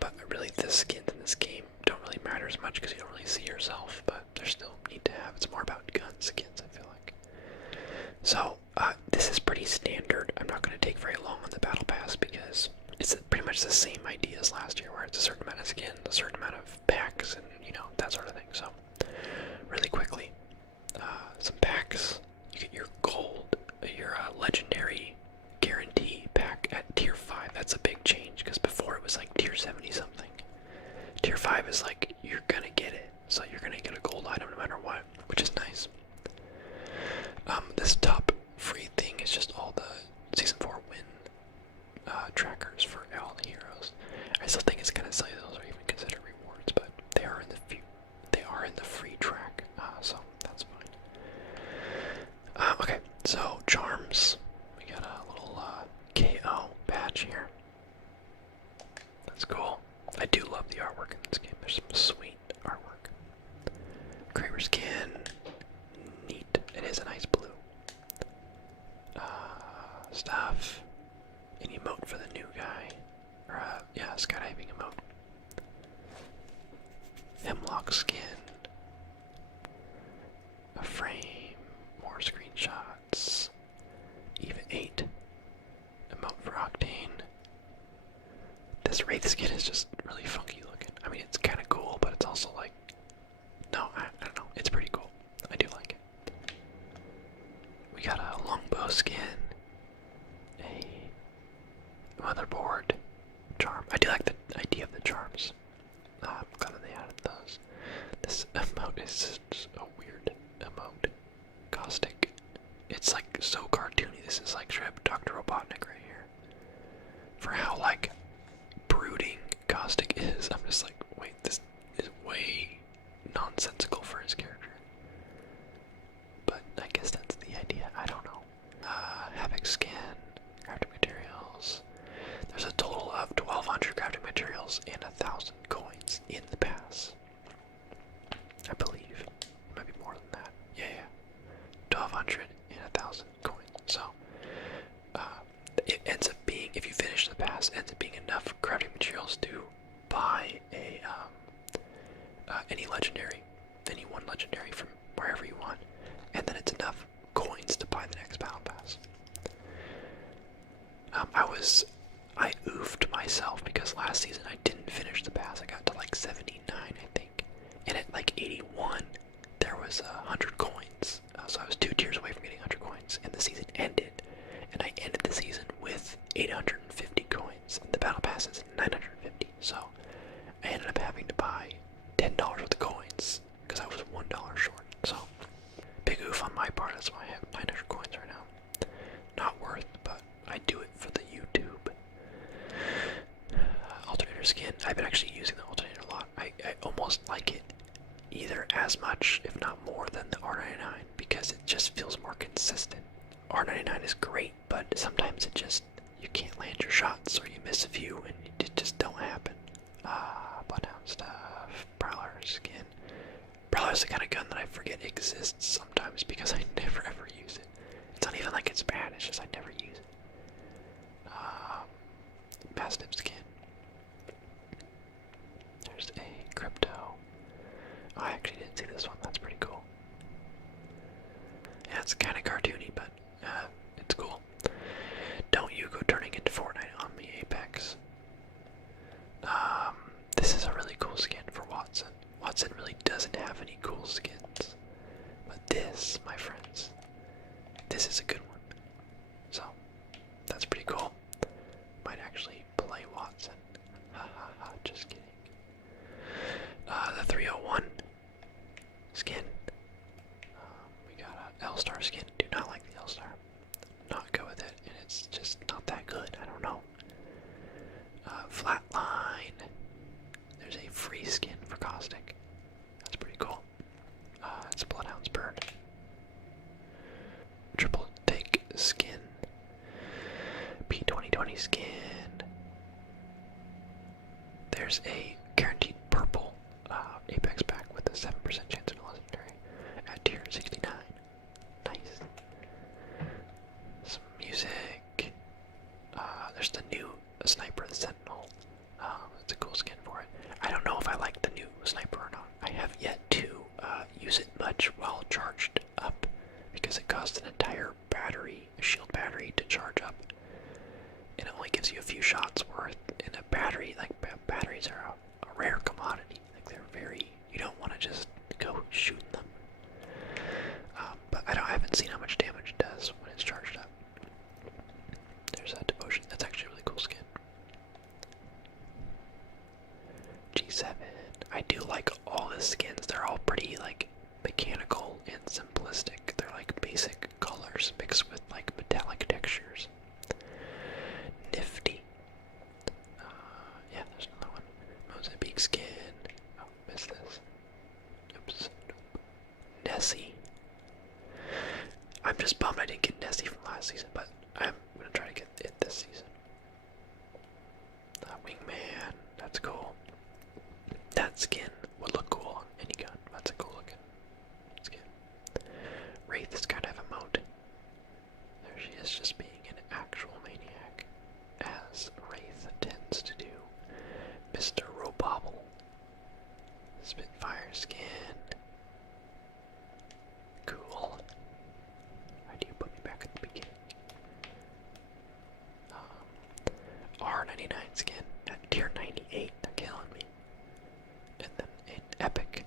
But really, the skins in this game don't really matter as much because you don't really see yourself, but they're still neat to have. It's more about gun skins, I feel like. So, this is pretty standard. I'm not going to take very long on the battle pass because it's pretty much the same idea as last year, where it's a certain amount of skins, a certain amount of packs, and that sort of thing. So, really quickly, some packs. You get your gold, your legendary guarantee pack at tier 5. That's a big change because before it was like tier 70 something. Tier 5 is like you're gonna get it, so you're gonna get a gold item no matter what, which is nice. This top free thing is just all the season 4 win trackers for all the heroes. I still think it's kind of silly those are even considered rewards, but they are in the free track, so that's fine. Okay, so charms. We got a little KO badge here. That's cool. I do love the artwork in this game. There's some sweet artwork. Kraber skin. Neat. It is a nice blue. Stuff. An emote for the new guy. Or, yeah, skydiving emote. Hemlock skin. A frame. More screenshots. Even 8. Emote for Octane. This Wraith skin is just really funky looking. I mean, it's kind of cool, but it's also like, no, I don't know. It's pretty cool. I do like it. We got a longbow skin, a motherboard charm. I do like the idea of the charms. I'm glad that they added those. This emote is just a weird emote. Caustic. It's like so cartoony. This is like straight up Dr. Robotnik right here. For how like brooding Caustic is, I'm just like, wait, this is way nonsensical for his character. But I guess that's the idea. I don't know. Havoc skin, crafting materials. There's a total of 1,200 crafting materials and 1,000 coins in the pass. I believe. It might be more than that. Yeah. 1,200 and 1,000 coins. So, it ends up being, if you finish the pass, ends up being enough crafting materials to buy a any legendary, any one legendary from wherever you want, and then it's enough coins to buy the next battle pass. I oofed myself because last season I didn't finish the pass. I got to like 79, I think, and at like 81 there was 100 coins. So I was 2 tiers away from getting 100 coins, and the season ended. And I ended the season with 850 coins. The battle pass is 950, so I ended up having to buy $10 worth of coins because I was $1 short. So big oof on my part. That's why I have 900 coins right now. Not worth, but I do it for the YouTube. Alternator skin. I've been actually using the alternator a lot. I almost like it either as much, if not more, than the R99 because it just feels more consistent. R99 is great, but sometimes you can't land your shots or you miss a few and it just don't happen. Bloodhound stuff, Prowler skin. Prowler's the kind of gun that I forget exists sometimes because I never ever use it. It's not even like it's bad, it's just I never use it. Mastiff skin. There's a crypto. Oh, I actually didn't see this one, that's pretty cool. Yeah, it's kind of cartoony, but it's cool. skin. There's a guaranteed purple Apex pack with a 7% chance of a legendary at tier 69. Nice. Some music. There's the new sniper, the Sentinel. It's a cool skin for it. I don't know if I like the new sniper or not. I have yet to use it much while charged up because it costs an entire battery, a shield battery, to charge up. And it only gives you a few shots worth. And a battery, like batteries are a rare commodity. Like they're very, you don't want to just go shooting them. But I haven't seen how much damage it does when it's charged up. There's a devotion. That's actually a really cool skin. G7. I do like all the skins. They're all pretty like mechanical and simplistic. They're like basic colors mixed with like metallic textures. Nifty. Yeah, there's another one. Mozambique skin. Oh, missed this. Oops. Nope. Nessie. I'm just bummed I didn't get Nessie from last season, but I'm gonna try to get it this season. Wingman. That's cool. That skin would look cool on any gun. That's a cool looking skin. Wraith is kind of a mode. There she is, just being an actual maniac, as Wraith tends to do. Mr. Robobble. Spitfire skin. Cool. Why do you put me back at the beginning? R99 skin at tier 98. They're killing me. And then an epic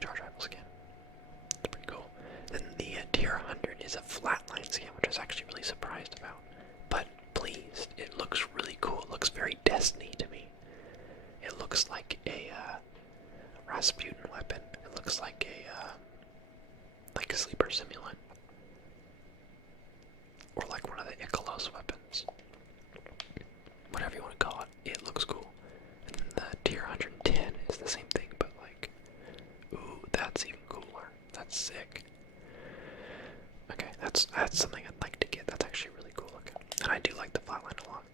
charge rifle skin. It's pretty cool. Then the tier 100 is a flatline skin, which I was actually really surprised about. But pleased. It looks really cool. It looks very Destiny to me. It looks like a Rasputin weapon. It looks like a sleeper simulant. Or like one of the Ikalos weapons. Whatever you want to call it. It looks cool. And then the tier 110 is the same thing, but like, ooh, that's even cooler. That's sick. Okay, that's something I'd like to get. That's actually really cool looking. And I do like the flatline a lot.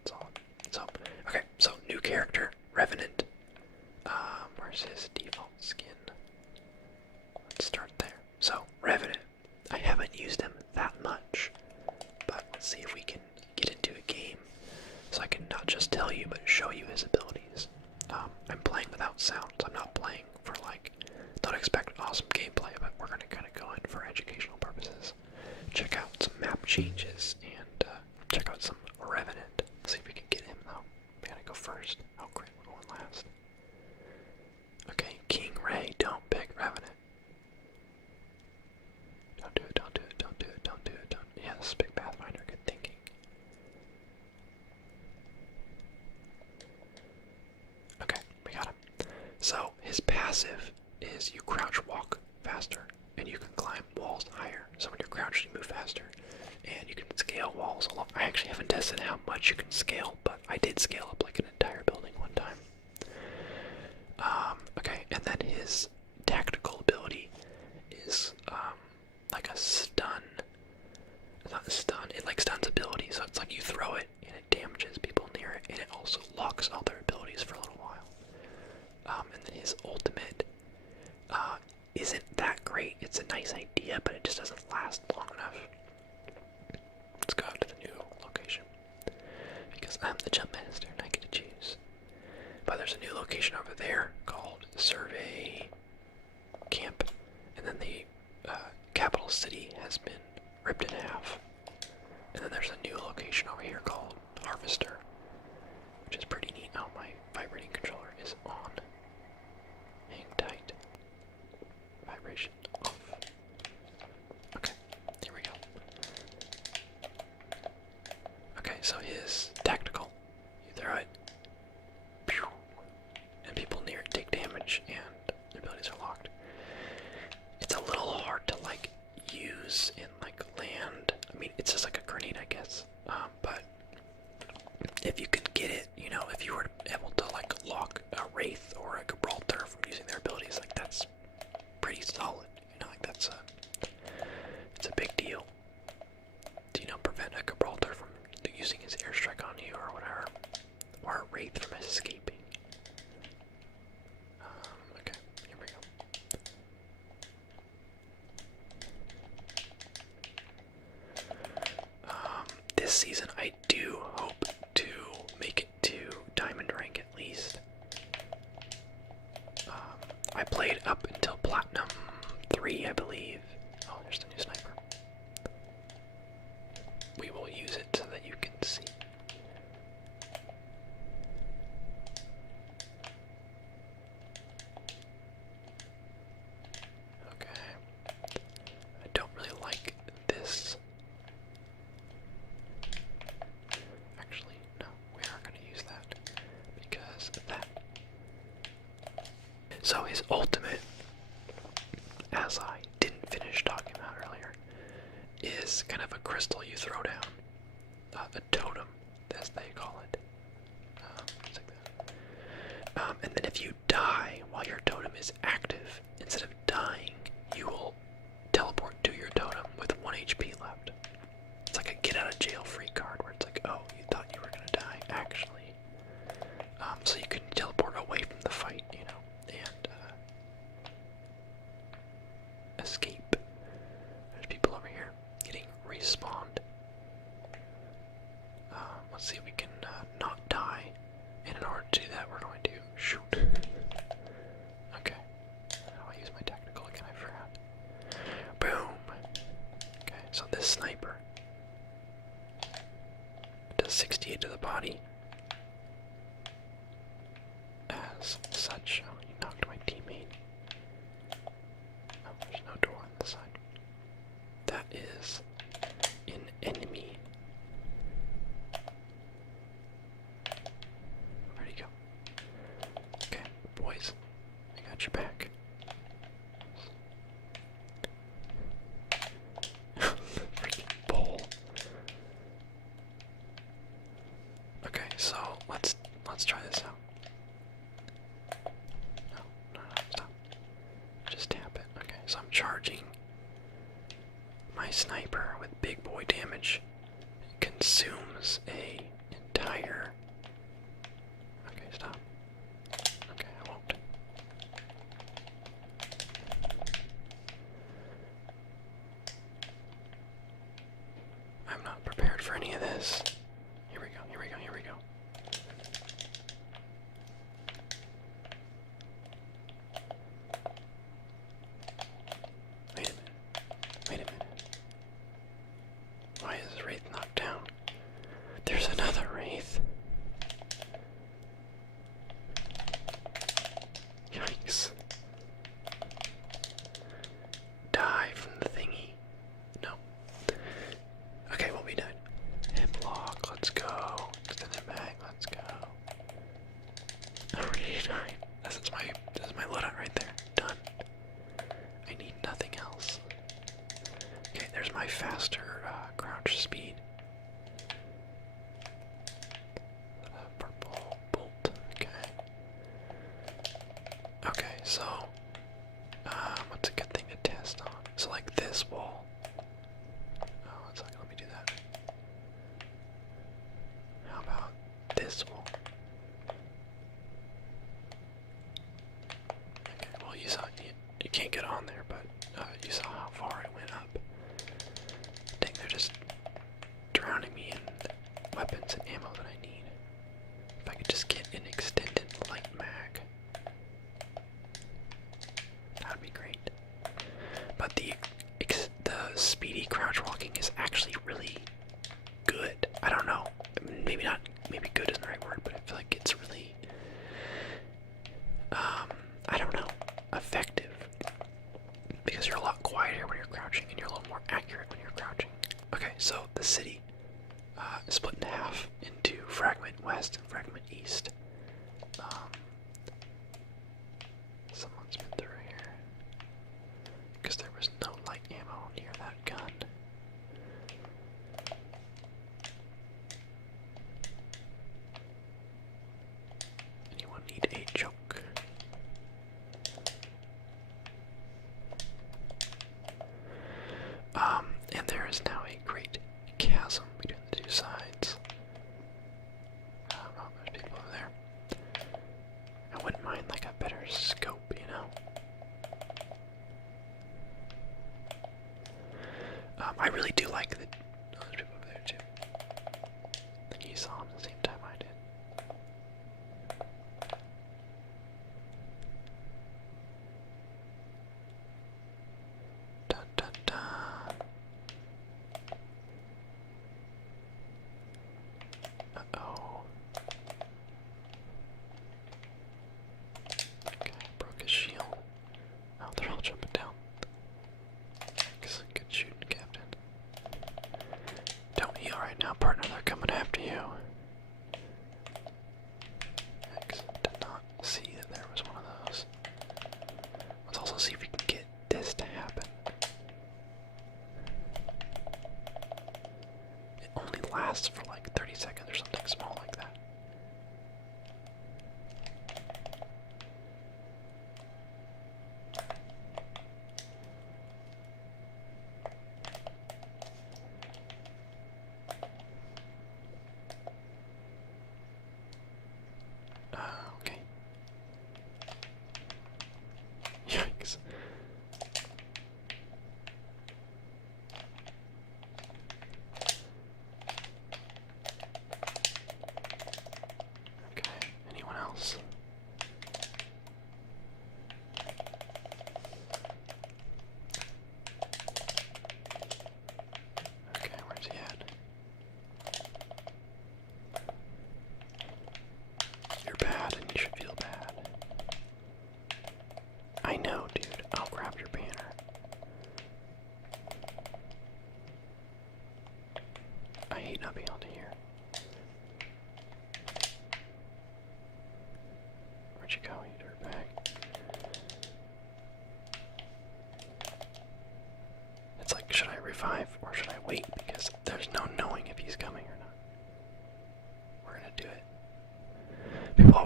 So, okay, so new character, Revenant. Where's his default skin? Let's start there. So, Revenant. I haven't used him that much, but let's see if we can get into a game so I can not just tell you, but show you his abilities. I'm playing without sound, so I'm not playing for like, don't expect awesome gameplay, but we're gonna kind of go in for educational purposes. Check out some map changes and check out some Revenant. See if we can get him though. We gotta go first. Oh great, we're going last. Okay, King Ray, don't pick Revenant. Don't do it, don't do it, don't do it, don't do it, don't. Yes, pick Pathfinder, good thinking. Okay, we got him. So, his passive is you crouch walk faster, and you can climb walls higher. So when you're crouched, you move faster. And you can scale walls along. I actually haven't tested how much you can scale, but I did scale up like an entire building one time. Okay, and then his tactical ability is like a stun. It's not a stun, it like stuns ability, so it's like you throw it and it damages people near it, and it also locks all their abilities for a little while. And then his ultimate isn't that great. It's a nice idea, but it just doesn't last long enough. Let's go to the new location, because I'm the jump master and I get to choose. But there's a new location over there called Survey Camp, and then the capital city has been ripped in half. And then there's a new location over here called Harvester, which is pretty neat. Oh, my vibrating controller is on. Hang tight. Vibration off. Okay, here we go. Okay, so his tactical. You throw it, pew, and people near it take damage, and their abilities are locked. It's a little hard to like use in like land. I mean, it's just like a grenade, I guess. But if you can get it, you know, if you were able to like lock a Wraith or a Gibraltar from using their abilities, like that's pretty solid. You know, like it's a big deal. To, you know, prevent a Gibraltar from using his airstrike on you or escaping. Okay, here we go. This season, I do hope to make it to Diamond rank at least. I played up until Platinum 3, I believe. Oh, there's the new sniper. We will use it so that you can see. Okay. I don't really like this. Actually, no, we aren't going to use that because of that. So his ultimate, as I didn't finish talking about earlier, is kind of a crystal you throw down. A totem, as they call it. Like that. And then if you die while your totem is active, instead of dying, you will teleport to your totem with 1 HP left. It's like a get out of jail free card where it's like, oh, you thought you were gonna die, actually. So you can teleport away from the fight, you know, and escape. There's people over here getting respawned. Let's see if we can not die. And in order to do that, we're going to shoot. Okay. I'll use my tactical again, I forgot. Boom! Okay, so this sniper does 68 to the body. As such, oh, he knocked my teammate. Oh, there's no door on this side. That is an enemy. Where'd he go? Okay, boys, I got your back. Freaking bull. Okay, so let's try this out. No, stop. Just tap it. Okay, so I'm charging my sniper with big boy damage. It consumes a entire. Okay, stop. Okay, I won't. I'm not prepared for any of this. Here we go, here we go, here we go. Wait a minute. Wait a minute. Why is Wraith knocked down? There's another Wraith. Yikes. Die from the thingy. No. Okay, well, we died. Hiplock, let's go. Extended mag, let's go. Already died. This is my loadout right there. Done. I need nothing else. Okay, there's my faster crouch speed. Purple bolt. Okay. Okay, so what's a good thing to test on? So like this wall. Oh, it's like, let me do that. How about this wall? Okay, well you saw you can't get on there, but you saw how far it went up. I think they're just drowning me in weapons and ammo that I need. If I could just get an extended light mag, that would be great. But the speedy crouch walking is actually really good. I don't know. Maybe not. Maybe good isn't the right word, but I feel like it's really, I don't know, effective. Because you're a lot quieter when you're crouching, and you're a little more accurate when you're crouching. Okay, so the city is split in half into Fragment West and Fragment East. Someone's been through here. Because there was no light ammo near that gun. Anyone need a choke? And there is now a great chasm between the two sides. Oh, there's people over there.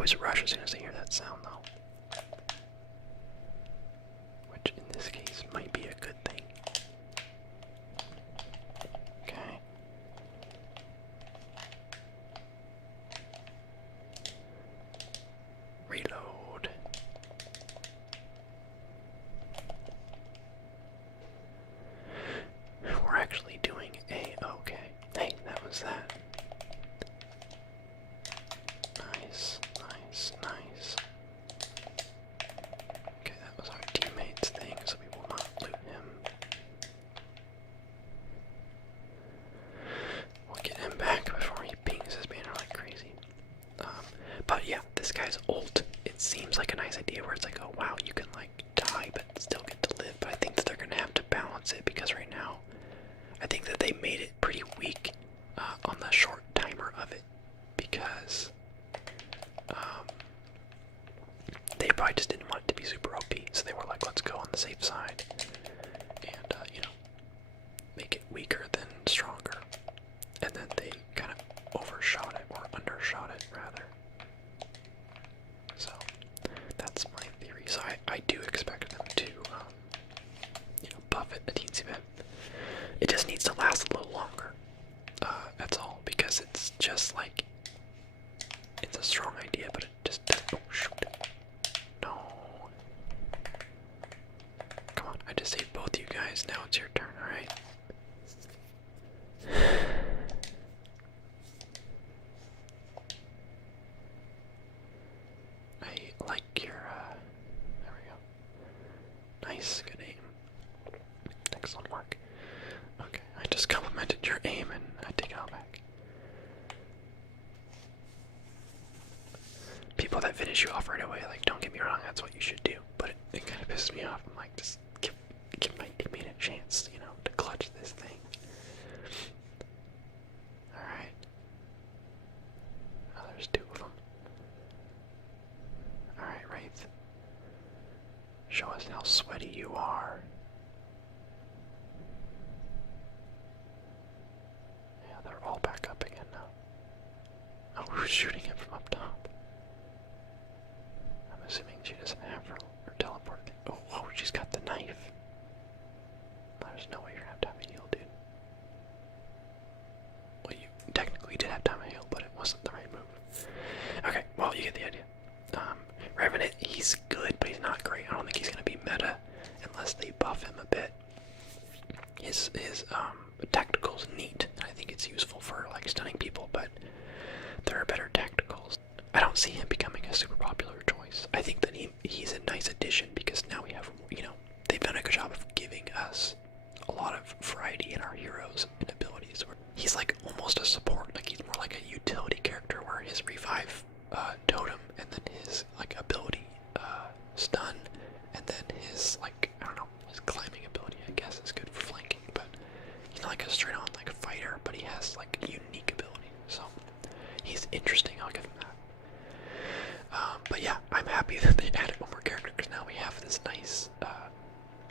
always rush as soon as I hear that sound, though. Which, in this case, might be a good thing. Okay. Reload. We're actually doing A-okay. Hey, that was that. Nice, nice, nice. Okay, that was our teammate's thing, so we will not loot him. We'll get him back before he pings his banner like crazy. But yeah, this guy's ult, it seems like a nice idea where it's like, oh wow, you can like die but still get to live. But I think that they're gonna have to balance it because right now, I think that they made it pretty weak on the short timer of it because they probably just didn't want it to be super OP, so they were like, let's go on the safe side and you know, make it weaker than stronger. And then they kind of overshot it, or undershot it rather. So that's my theory. So I do expect them to you know, buff it a teensy bit. It just needs to last a little longer. That's all, because it's just like, it's a strong idea, but it just, oh shoot. No. Come on, I just saved both you guys, now it's your turn, alright? I like your, there we go. Nice, good aim. Excellent work. Okay, I just complimented your aim and I take it all back. People that finish you off right away, like, don't get me wrong, that's what you should do. But it kind of pisses me off. I'm like, just give my teammate a chance, you know, to clutch this thing. Alright. Oh, there's two of them. Alright, Wraith. Show us how sweaty you are. Yeah, they're all back up again now. Oh, who's shooting him from up top? I'm assuming she doesn't have her teleport thing. Oh, whoa, she's got the knife. There's no way you're gonna have to heal, dude. Well, you technically did have time to heal, but it wasn't the right move. Okay, well, you get the idea. Revenant, he's good, but he's not great. I don't think he's gonna be meta unless they buff him a bit. His tactical's neat, and I think it's useful for like stunning people, but there are better tacticals. I don't see him becoming a super popular choice. I think that he's a nice addition because now we have, you know, they've done a good job of giving us a lot of variety in our heroes and abilities. He's like almost a support, like he's more like a utility character where his revive totem and then his like ability stun and then his like, I don't know, his climbing ability I guess is good for flanking, but he's not like a straight on like a fighter, but he has like unique ability, so he's interesting, I'll give him that. But yeah, I'm happy that they added one more character because now we have this nice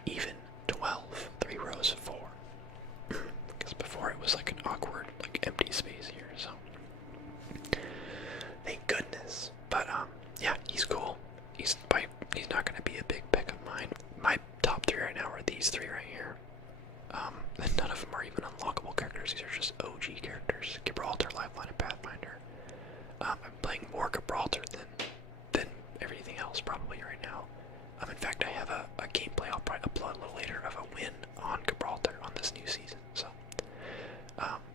even 12, 3 rows of 4. Because before it was like an awkward like empty space here, so thank goodness. But yeah, he's cool. He's not gonna be a big pick of mine. My top 3 right now are these 3 right here. And none of them are even unlockable characters. These are just OG characters. Gibraltar, Lifeline, and Pathfinder. I'm playing more Gibraltar than everything else probably right now. In fact, I have a gameplay I'll probably upload a little later of a win on Gibraltar on this new season. So,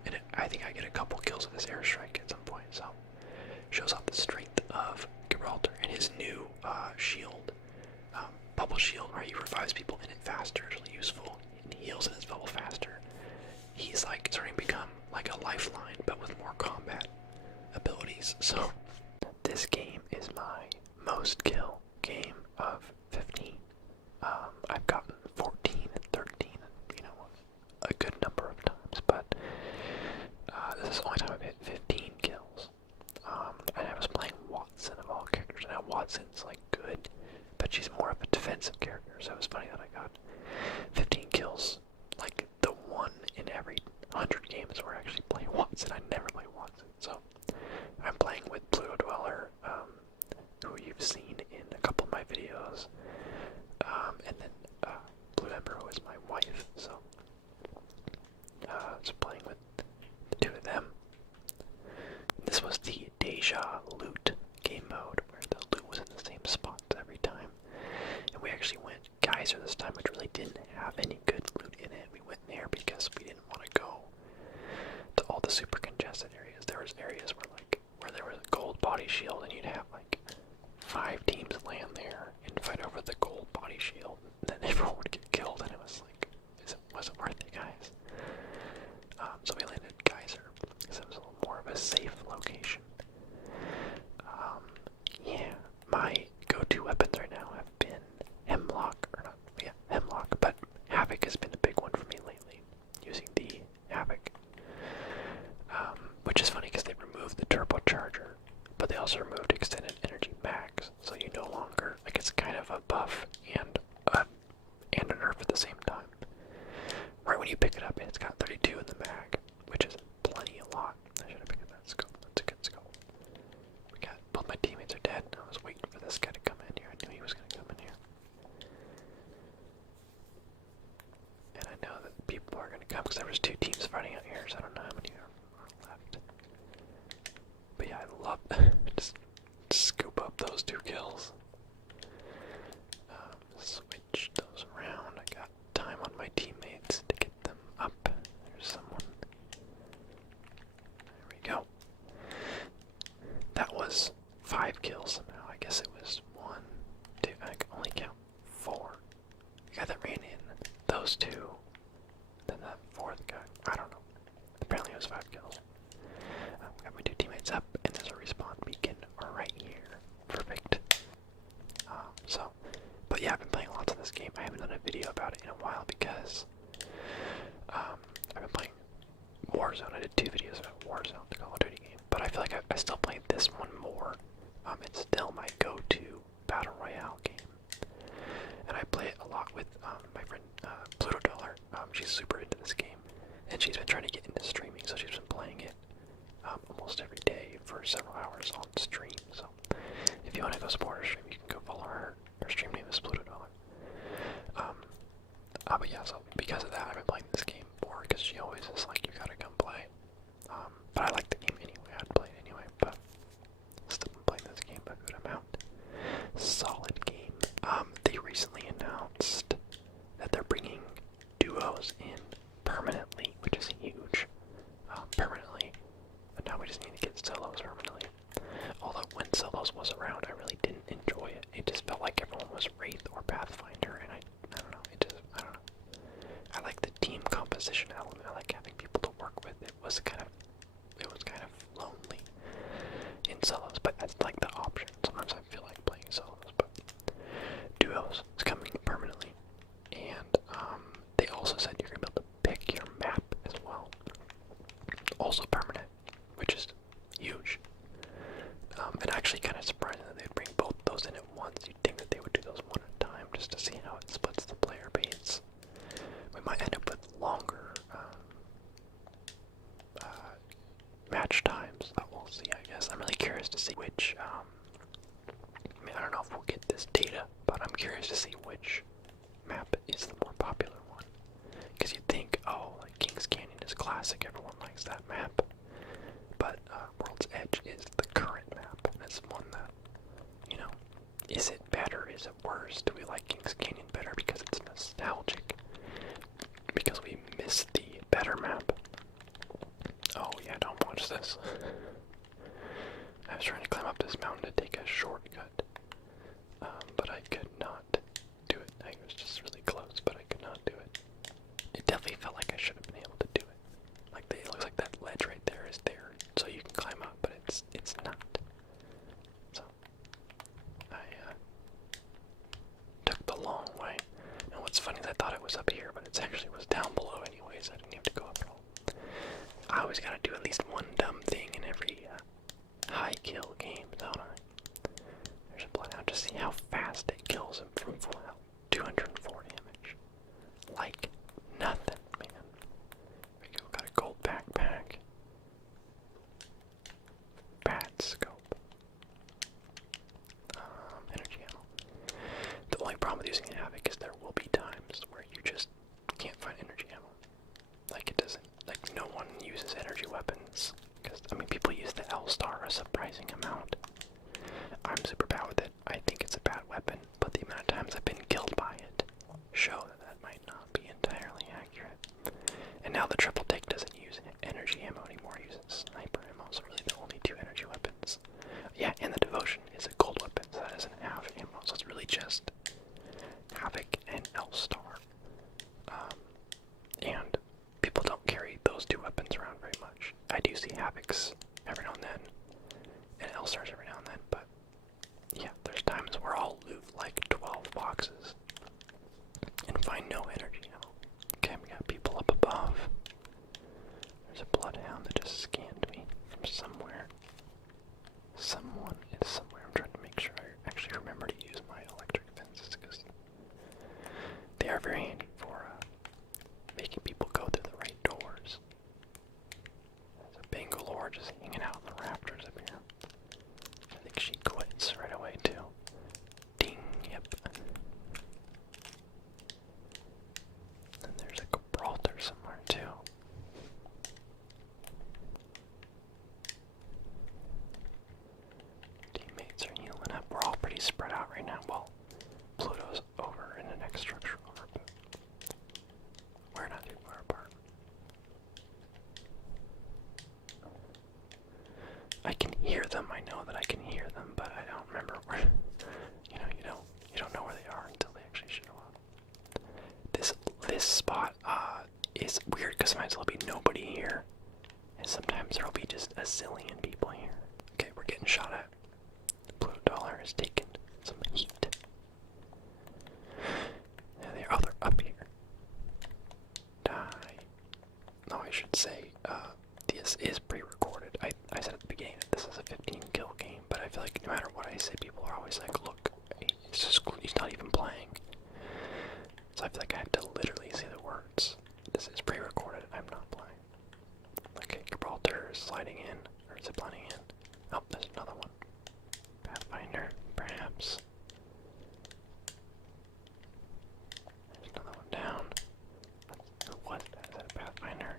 and I think I get a couple kills with this airstrike at some point. So, shows off the strength of Gibraltar and his new shield, bubble shield, where he revives people in it faster. Is really useful and heals in his bubble faster. He's like starting to become like a lifeline, but with more combat abilities. So, this game is my most kill game of 15. I've gotten 14 and 13, you know, a good number of times, but this is the only time I've hit 15 kills. And I was playing Watson of all characters. Now Watson's like good, but she's more of a defensive character, so it was funny that I got 15 kills. Like the one in every 100 games where I actually play Watson. I never play Watson, so I'm playing with Pluto Dweller, loot game mode where the loot was in the same spots every time. And we actually went Geyser this time, which really didn't have any good loot in it. We went there because we didn't want to go to all the super congested areas. There was areas where there was a gold body shield and you'd have like 5 teams land there and fight over the gold body shield. And then everyone would get killed and it was like, was it worth it, guys? So we landed Geyser because it was a little more of a safe location. Yeah, my go-to weapons right now have been Hemlock, but Havoc has been a big one for me lately, using the Havoc. Which is funny because they removed the turbocharger, but they also removed extended energy max, so you no longer, like, it's kind of a buff and a nerf at the same time. Right when you pick it up, it's got 32 in the mag, which is plenty a lot. I should have picked up that scope. That's a good scope. Both my teammates are dead. I was waiting for this guy to come in here. I knew he was going to come in here. And I know that people are going to come because there was 2 teams fighting out here, so I don't know how many are left. But yeah, I love just scoop up those 2 kills. Switch those around. I got time on my teammates to get them up. There's someone. There we go. That was 5 kills somehow. I guess it was 1, 2, I can only count 4. The guy that ran in, those 2, then that 4th guy. I don't know. Apparently it was 5 kills. Got my 2 teammates up, and there's a respawn beacon right here. Perfect. But yeah, I've been playing lots of this game. I haven't done a video about it in a while because I've been playing Warzone. I did 2 videos about Warzone, the Call of Duty game, but I feel like I still play this one more. It's still my go-to battle royale game, and I play it a lot with my friend Pluto Dollar. She's super into this game, and she's been trying to get into streaming, so she's been playing it almost every day for several hours on stream. So if you want to go support her stream, you can go follow her. Her stream name is Pluto Dollar. But yeah, so because of that, I've been playing this game more because she always is like, you gotta come play. But I like the game anyway. I'd play it anyway, but still been playing this game a good amount. Solid game. They recently announced that they're bringing duos in permanently, which is huge. Permanently. But now we just need to get solos permanently. Although when solos was around, I really didn't enjoy it. It just felt like everyone was Wraith or Pathfinder, and I don't know. I don't know. I like the team composition element. I like having people to work with. It was kind of lonely in solos, but that's like the option. Sometimes I feel like playing solos, but duos is coming permanently, and they also said you're gonna be able to pick your map as well. Also permanent, which is huge. And actually kind of surprising that they'd bring both those in at once. You'd think that they would do those one at a time just to see how it splits the player base. We might end up with longer match times, but we'll see, I guess. I'm really curious to see which, I mean, I don't know if we'll get this data, but I'm curious to see which map is the more popular one. Because you'd think, oh, like King's Canyon is classic, everyone likes that map. But World's Edge is the current map, and it's one that, you know, is it better, is it worse? Do we like King's Canyon better because it's nostalgic? Because we miss the better map? Oh yeah, don't watch this. I was trying to climb up this mountain to take a shortcut, but I could not do it. I was just really close, but I could not do it. It definitely felt like I should have been able to do it. Like, it looks like that ledge right there is there, so you can climb up, but it's not. So, I took the long way. And what's funny is I thought it was up here, but it actually was down below anyways. I didn't have to go up at all. I always gotta do at least one dumb thing in every high kill game, don't I? There's a bloodhound to see how fast it kills him from full health. 204 damage. Like nothing, man. There we go, got a gold backpack. Bad scope. Energy ammo. The only problem with using Havoc is there will be times where you just can't find energy ammo. Like, it doesn't, like, no one uses energy weapons. Because, I mean, people use the L-Star a surprising surprising amount. I'm super bad with it. I think it's a bad weapon, but the amount of times I've been killed by it show that that might not be entirely accurate. And now the triple take doesn't use energy ammo anymore, it uses sniper ammo, so really the only two energy weapons. Yeah, and the devotion is a gold weapon, so that doesn't have ammo, so it's really just Havoc and L-Star. And people don't carry those two weapons around very much. I do see Havocs every now and then, and L-Stars every now and then, but yeah, there's times where I'll loot like 12 boxes and find no energy ammo. Okay, we got people up above. There's a bloodhound that just scanned me from somewhere. Someone is somewhere. I'm trying to make sure I actually remember to use my electric fences because they are very handy for making people go through the right doors. There's a Bangalore just hanging out in the rafters up here. I think she quits right away too. Ding, yep. Then there's a Gibraltar somewhere too. Teammates are healing up. We're all pretty spread out right now. Well, Pluto's over in the next structure over, but we're not too far apart. I can hear them. I know that I can hear them, but I don't remember where. You don't know where they are until they actually show up. This spot is weird because sometimes there'll be nobody here, and sometimes there'll be just a zillion people here. Okay, we're getting shot at. The blue dollar has taken some heat. There they are. Oh, they're up here. Die. No, I should say, this is pre-recorded. I said at the beginning that this is a 15 kill game, but I feel like no matter what I say, people are always like, look, he's not even playing. So I feel like I have to literally say the words. This is pre-recorded, I'm not playing. Okay, Gibraltar is sliding in, or ziplining in. Oh, there's another one. Pathfinder, perhaps. There's another one down. Who was that? Is that a Pathfinder?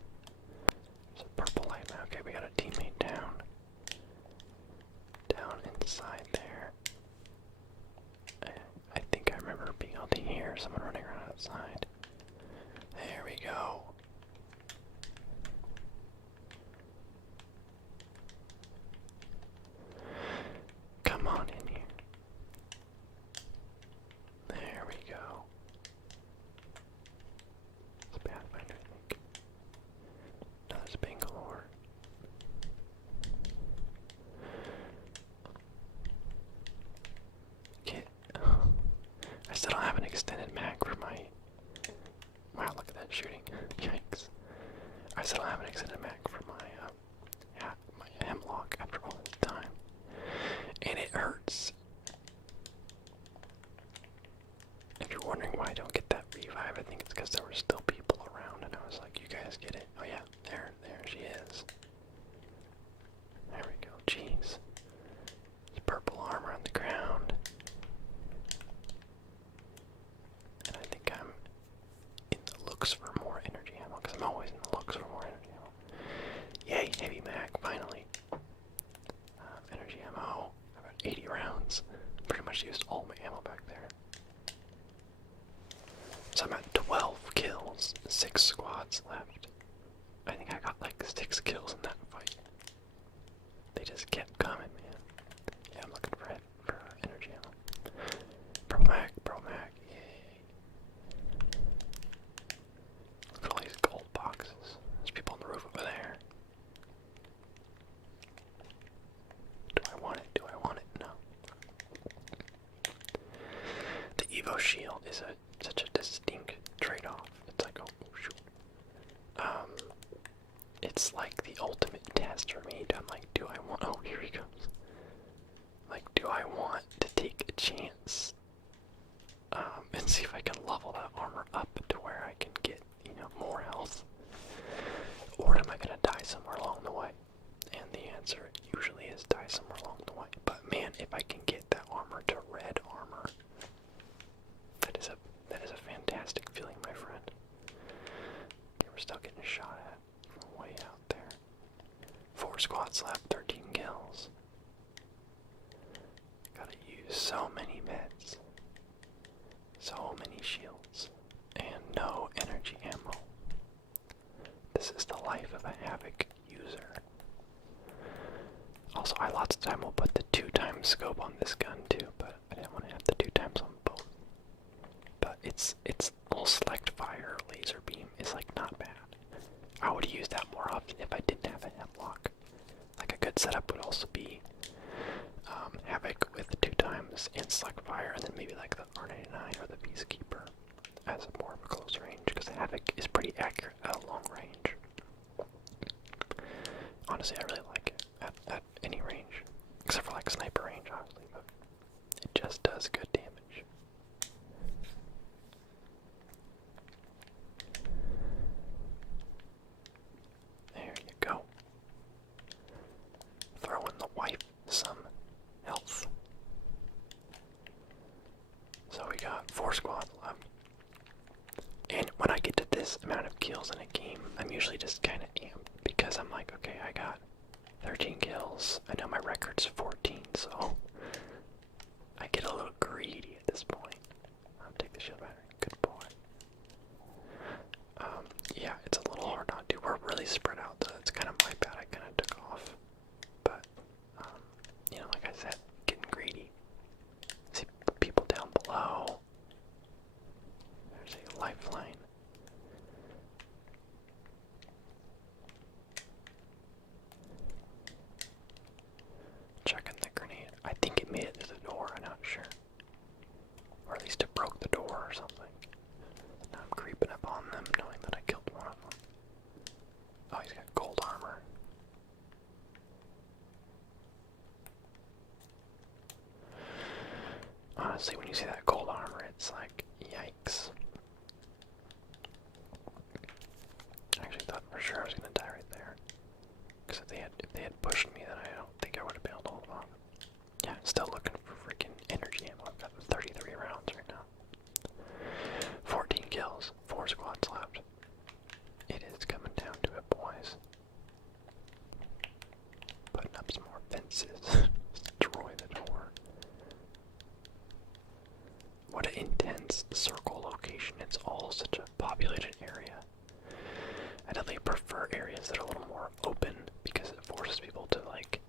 There's a purple light now. Okay, we got a teammate down. Down inside there. I think I remember being able to hear someone running around outside. There we go. Come on in here. There we go. It's a Pathfinder, I think. No, there's a Bangalore. Okay. I still don't have an extended mag for my... Wow, look at that shooting. Yikes. I still don't have an extended mag for my hemlock after all this time. And it hurts. If you're wondering why I don't get that revive, I think it's because there were still people around and I was like, you guys get it? Oh yeah, there she is. There we go, jeez. There's purple armor on the ground. And I think I'm in the looks for more energy ammo, because I'm always in the looks for more energy ammo. Yay, heavy mag, finally. Energy ammo, about 80 rounds. Pretty much used all my ammo back there. So I'm at 12 kills, 6 squads left. I think I got like 6 kills in that fight. They just kept coming, man. Yeah, I'm looking for energy ammo. Pro mag, yay. Look at all these gold boxes. There's people on the roof over there. Do I want it? Do I want it? No. The Evo shield is such a distinct trade-off. It's like, oh shoot. It's like the ultimate test for me. I'm like, do I want... Oh, here he comes. Like, do I want to take a chance and see if I can level that armor up to where I can get, more health? Or am I going to die somewhere along the way? And the answer usually is die somewhere along the way. But man, if I can get that armor to red armor, that is a fantastic feeling, my friend. Okay, we're still getting shot at from way out there. 4 squads left, 13 kills. many meds, so many shields, and no energy ammo. This is the life of a Havoc user. Also, I lots of time will put the 2x scope on this gun too, but I didn't want to have the 2x on both. But its little select fire laser beam is like not bad. I would use that more often if I didn't have a hemlock. Like a good setup would also be Havoc with the 2x and select fire, and then maybe like the R99 or the Peacekeeper as more of a close range, because Havoc is pretty accurate at a long range. Honestly, I really like it at any range, except for like sniper range, obviously, but it just does good damage. There you go. Throwing the wife some health. So we got 4 squads left. And when I get to this amount of kills in a game, I'm usually just kind of amped because I'm like, okay, I got 13 kills. I know my record's 14, so I get a little greedy at this point. I'll take the shield battery. Good boy. Yeah, it's a little hard not to. We're really spread out, though. It's kind of my bad. I kind of took off. But, you know, like I said, getting greedy. See people down below. There's a lifeline. Checking the grenade. I think it made it to the door, I'm not sure. Or at least it broke the door or something. Now I'm creeping up on them, knowing that I killed one of them. Oh, he's got gold armor. Honestly, when you see that gold armor, it's like, yikes. I actually thought for sure I was gonna die right there. Because if they had pushed me, then I don't think I would have been able to hold on. Yeah, still looking for freaking energy ammo. I've got 33 rounds right now. 14 kills, 4 squads left. It is coming down to it, boys. Putting up some more fences. Destroy the door. What an intense circle location. It's all such a populated area. I definitely prefer areas that are a little more open because it forces people to, like,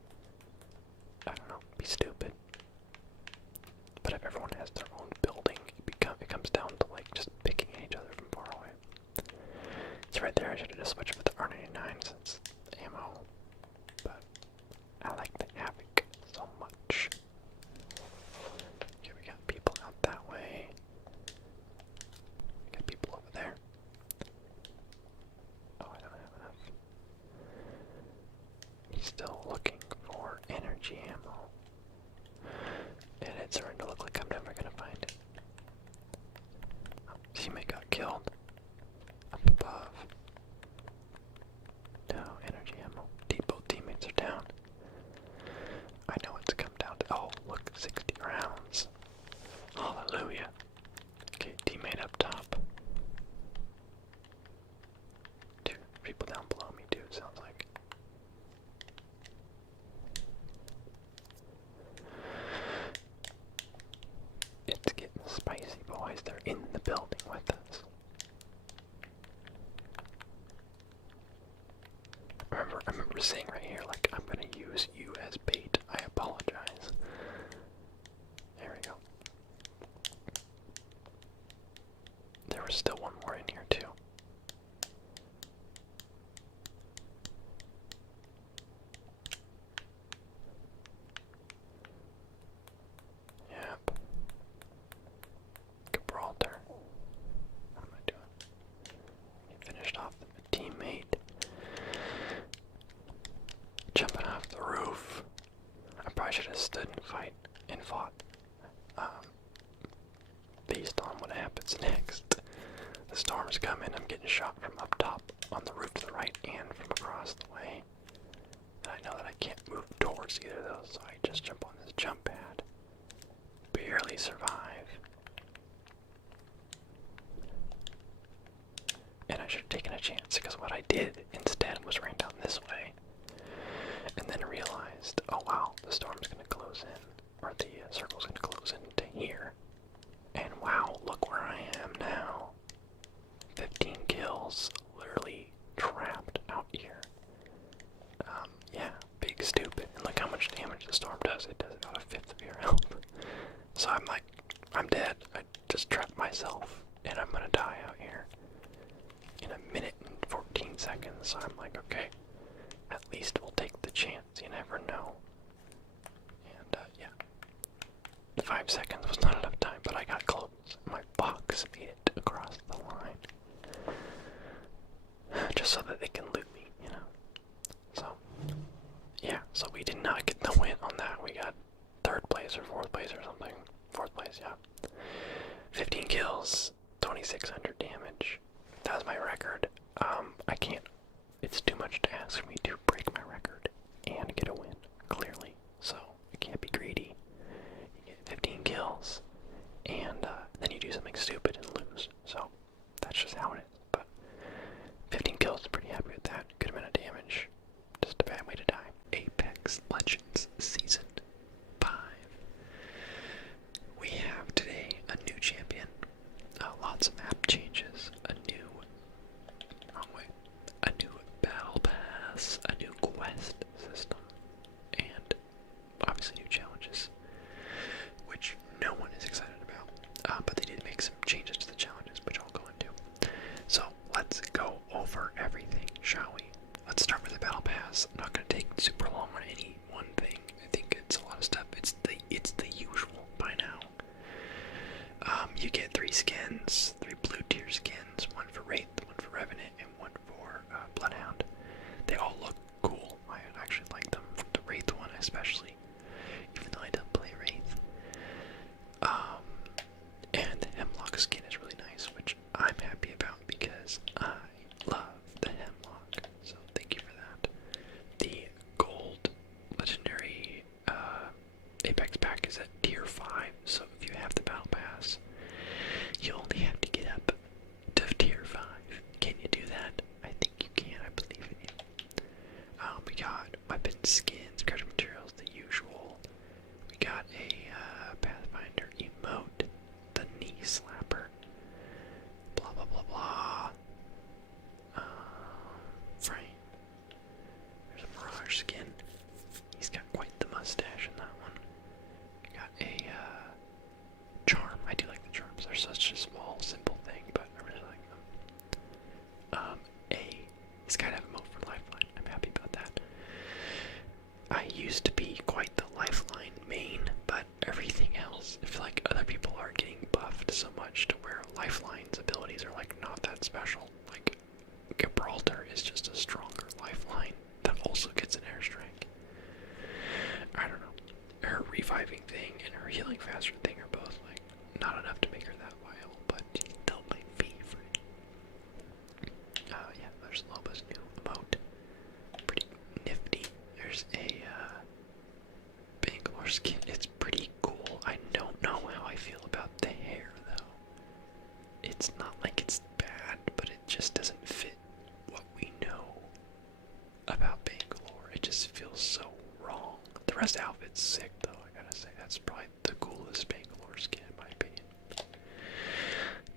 I don't know, be stupid. But if everyone has their own building, it comes down to, like, just picking at each other from far away. It's right there. I should have just switched with the R99 since ammo. But I like the Havoc so much. Okay, we got people out that way. We got people over there. Oh, I don't have enough. He's still looking for energy ammo. And it's starting to look like I'm never gonna find it. Oh, teammate got killed. Up above. No energy ammo. Both teammates are down. I know it's come down to. Oh, look, 60 rounds. Hallelujah. Okay, teammate up top. 2 people down below me, too, sounds like. It's getting spicy, boys. They're in the building with us. I remember saying right here, like, I'm gonna use you as bait. I apologize. There we go. There was still one more in here, too. Yep. Gibraltar. What am I doing? He finished off the teammate. Jumping off the roof. I probably should have stood and fought. Based on what happens next. The storm's coming. I'm getting shot from up top on the roof to the right and from across the way. And I know that I can't move towards either of those, so I just jump on this jump pad. Barely survive. And I should have taken a chance, because what I did instead was ran down this way. And then realized, oh wow, the storm's gonna close in. or the circle's gonna close into here. And wow, look where I am now. 15 kills, literally trapped out here. Yeah, big stupid. And look how much damage the storm does. It does about a fifth of your health. So I'm like, I'm dead. I just trapped myself, and I'm gonna die out here in a minute and 14 seconds. So I'm like, okay, at least we'll take the chance. You never know. And yeah, 5 seconds was not enough time, but I got close. My box made it across the line, just so that they can loot me, you know. So yeah, so we did not get the win on that. We got 3rd place or 4th place or something. 4th place, yeah. 15 kills, 2,600 damage. That was my record. I can't. It's too much to ask for me to break my record and get a win, clearly. So I can't be greedy. You get 15 kills, and then you do something stupid and lose. So that's just how it is. But 15 kills, pretty happy with that. Good amount of damage. Just a bad way to die. Apex Legends Season 5. We have today a new champion, lots of map changes, a new battle pass, a new quest system, and obviously new challenges, which no one is excited about. But they did make some changes to the challenges, which I'll go into. So let's go over everything, shall we? Let's start with the battle pass. I'm not going to take super long on any one thing. I think it's a lot of stuff. It's the usual by now. You get 3 skins, 3 blue tier skins, 1 for Wraith, 1 for Revenant, and 1 for Bloodhound. They all look cool. I actually like them. The Wraith one especially, even though I don't play Wraith. And the Hemlock skin is really nice, which I'm happy about because I love the Hemlock. So thank you for that. The gold legendary Apex pack is at tier 5, so if you have the battle pass, you only have to get up to tier 5. Can you do that? I think you can. I believe in you. We got weapon skins, treasure materials, the usual. We got a Pathfinder emote, the knee slapper. Blah blah blah blah. Frame. There's a Mirage skin. He's got quite the mustache in that one. We got a charm. I do like the charms. They're such a small, simple thing, but I really like them. He's got to have a mode for Lifeline. I'm happy about that. I used to be quite the Lifeline main, but everything else, I feel like other people are getting buffed so much to where Lifeline's abilities are like not that special. Like Gibraltar is just a stronger Lifeline that also gets an airstrike. I don't know. Her reviving thing and her healing faster thing are both like not enough to make her that viable, but she's still my favorite. Yeah, there's Loba's new emote. Pretty nifty. There's a Bangalore skin. It's pretty cool. I don't know how I feel about the hair though. It's not like it's bad, but it just doesn't fit what we know about Bangalore. It just feels so wrong. The rest of the outfit's sick though, I gotta say. That's probably the coolest Bangalore skin in my opinion.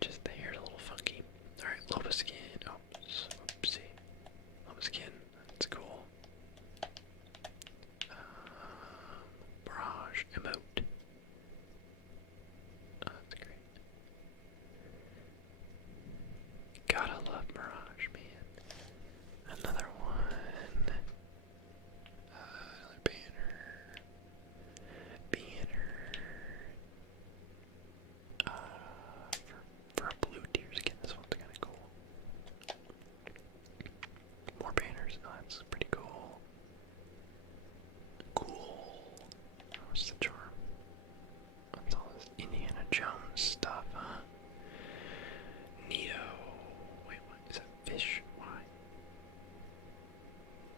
Just the hair's a little funky. Alright, Loba skin. Oops, oopsie. Loba skin. That's cool. Barrage emote. Oh, that's great. Gotta love Mirage, man. Another one. Another banner. For a blue tier skin, this one's kinda cool. More banners. Oh, that's pretty cool. Cool. What's the charm? What's all this Indiana Jones stuff, huh? Neo. Wait, what? Is that fish? Why?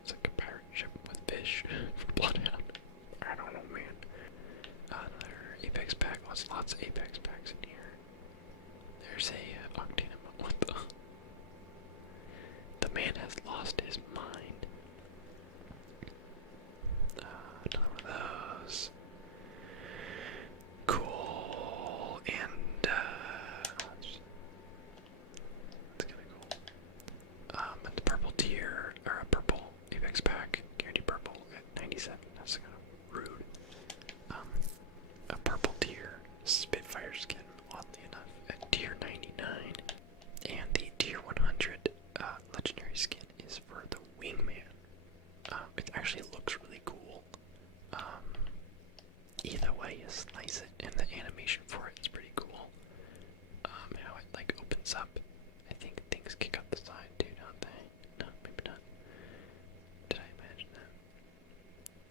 It's like a pirate ship with fish for Bloodhound. I don't know, man. Another Apex pack. Lots of Apex packs in here. There's a Octane. What the? The man has lost his mind. Another one of those. you slice it, and the animation for it is pretty cool. How it like opens up. I think things kick up the side too, don't they? No, maybe not. Did I imagine that?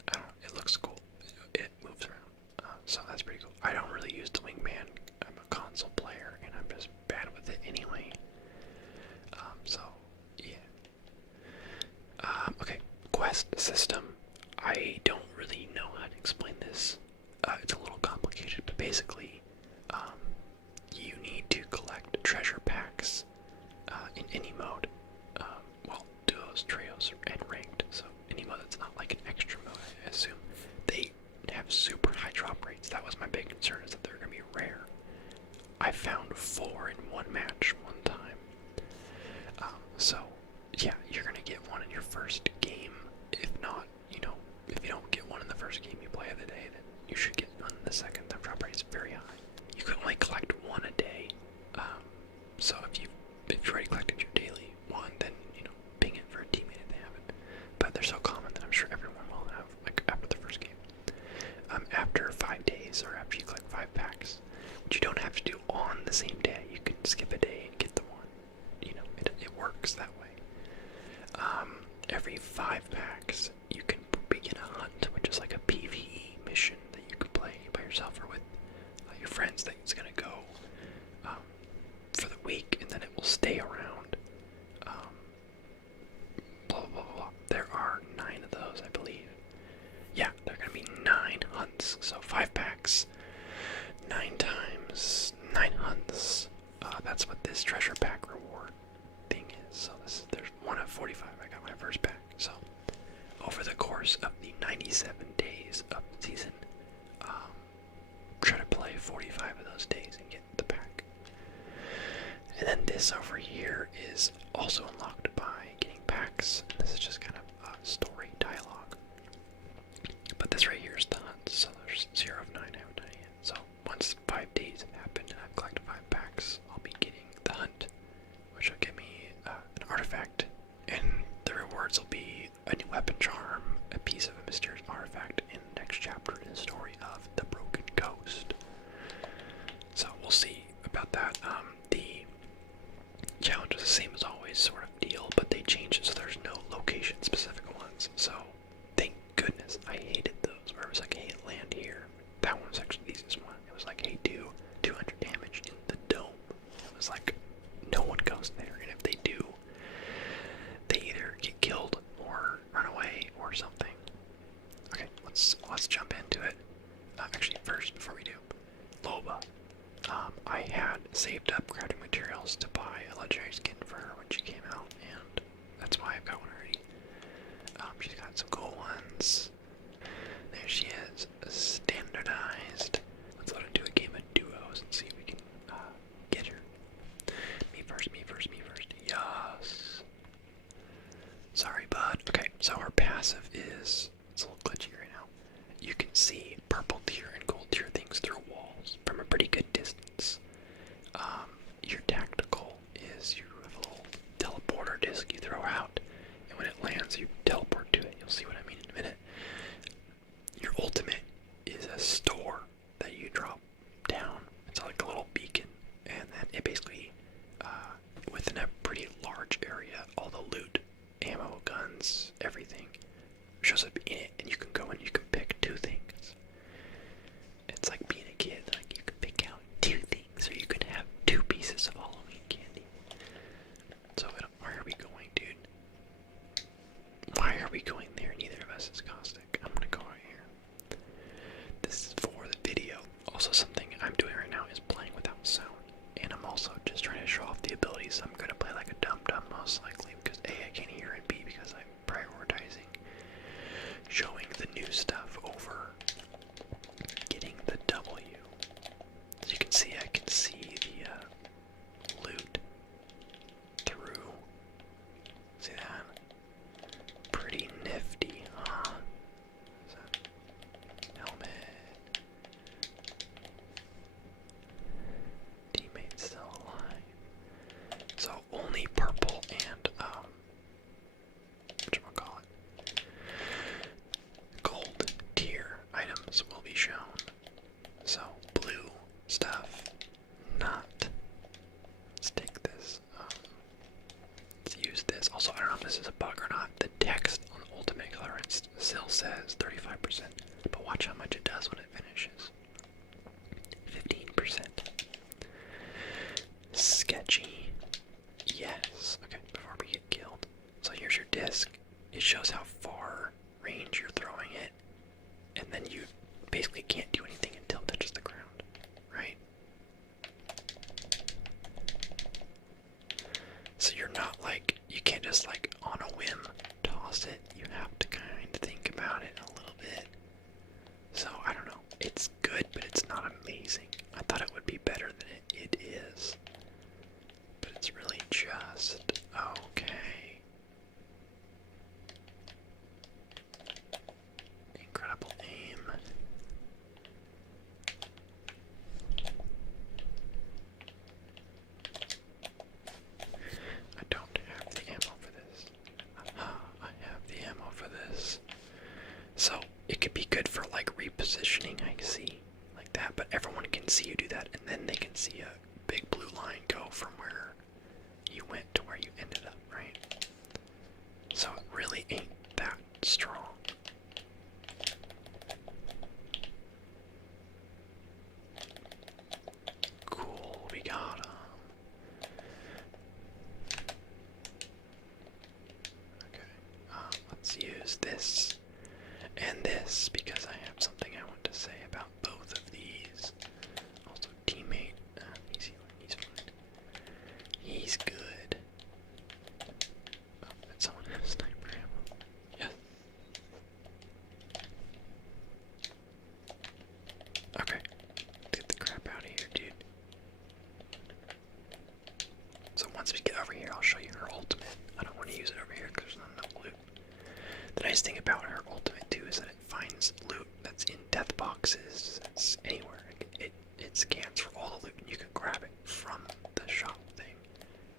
I don't know. It looks cool. It moves around. So that's pretty cool. I don't really use the wingman. I'm a console player, and I'm just bad with it anyway. So, yeah. Okay, quest system. I don't really know how to explain this. It's a little complicated, but basically, you need to collect treasure packs in any mode. Well, duos, trios, and ranked. So any mode that's not like an extra mode, I assume. They have super high drop rates. That was my big concern, is that they're gonna be rare. I found 4 in one match one time. So yeah, you're gonna get one in your first game. If not, if you don't get one in the first game you play of the day, then you should get one in the second. The drop rate is very high. You can only collect one a day. So if you've already collected your daily one, then ping it for a teammate if they haven't. But they're so common that I'm sure everyone will have, like, after the first game. After 5 days, or after you collect 5 packs, which you don't have to do on the same day. You can skip a day and get the one. It works that way. Every 5 packs, you can begin a hunt, which is like a PvE mission that you can play by yourself or with your friends. That's gonna go for the week, and then it will stay around. Blah blah blah blah. There are 9 of those, I believe. Yeah, there are gonna be 9 hunts. So 5 packs, 9 times 9 hunts. That's what this treasure pack reward thing is. So there's 1 of 45. I got my first pack. So over the course of the 97 days of the season, try to play 45 of those days and get the pack. And then this over here is also unlocked by getting packs. And this is just kind of story dialogue. But this right here is the hunt. So there's 0 of 9 I haven't done it yet. So once 5 days have happened and I've collected 5 packs, I'll be getting the hunt, which will give me an artifact, and the rewards will be a new weapon charm, a piece of a mysterious artifact, in the next chapter in the story of the Broken Ghost. So we'll see about that. The challenge is the same as always, sort of deal, but they changed it so there's no location-specific ones. So thank goodness. I hated those where it was like, hey, land here. That one was actually the easiest one. It was like, hey, do 200 damage in the dome. It was like, no one goes there, and if they do, they either get killed or run away or something. Okay, let's jump into it. Actually, first, before we do, Loba. I had saved up crafting materials to buy a legendary skin for her when she came out, and that's why I've got one already. She's got some cool ones. There she is, standardized. Let's let her do a game of duos and see if we can get her. Me first, me first, me first. Yes. Sorry, bud. Okay, so her passive is, it's a little glitchy right now. You can see purple tier and gold tier things through walls from a pretty good distance. Your tactical is you have a little teleporter disc you throw out, and when it lands, you teleport to it. You'll see what I mean in a minute. Your ultimate is a store that you drop down. It's like a little beacon, and then it basically, within a pretty large area, all the loot, ammo, guns, everything shows up in it, and you can go and you can pick 2 things. It's like being a kid, like you can pick out 2 things, or you can have 2 pieces of Halloween candy. So where are we going, dude? Why are we going there? Neither of us is caustic. I'm gonna go right here. This is for repositioning, I see, like that, but everyone can see you do that, and then they can see a big blue line go from where you went to where you ended up, right? So it really ain't that strong. Cool, we got him. Okay, let's use this and this because I have something I want to say about both of these. Also, teammate, he's fine. He's good. Oh, did someone have sniper ammo? Yeah. Okay, get the crap out of here, dude. So once we get over here, I'll show you her ultimate. I don't want to use it over here because there's not enough loot. The nice thing about her ultimate too is that it finds loot that's in death boxes, that's anywhere. It scans for all the loot and you can grab it from the shop thing.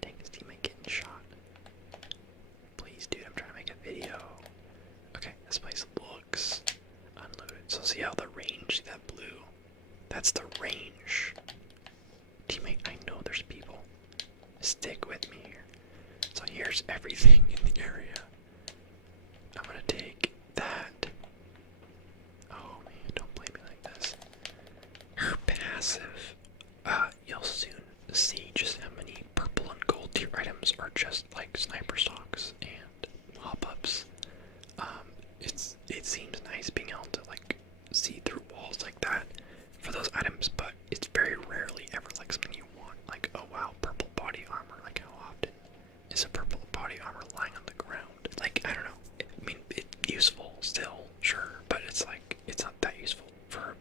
Dang, his teammate getting shot. Please, dude, I'm trying to make a video. Okay, this place looks unloaded. So see how the range, that blue, that's the range. Teammate, I know there's people. Stick with me here. So here's everything in the area. I'm gonna take that. Oh man, don't blame me like this. Her passive, you'll soon see just how many purple and gold tier items are just like sniper stocks and hop-ups. It seems nice being able to like see through walls like that for those items, but it's very rarely ever like something you want. Like, oh wow, purple body armor. Like, how often is a purple body armor lying on the ground? Like, I don't know. I mean, it's useful still, sure, but it's like, it's not that useful. For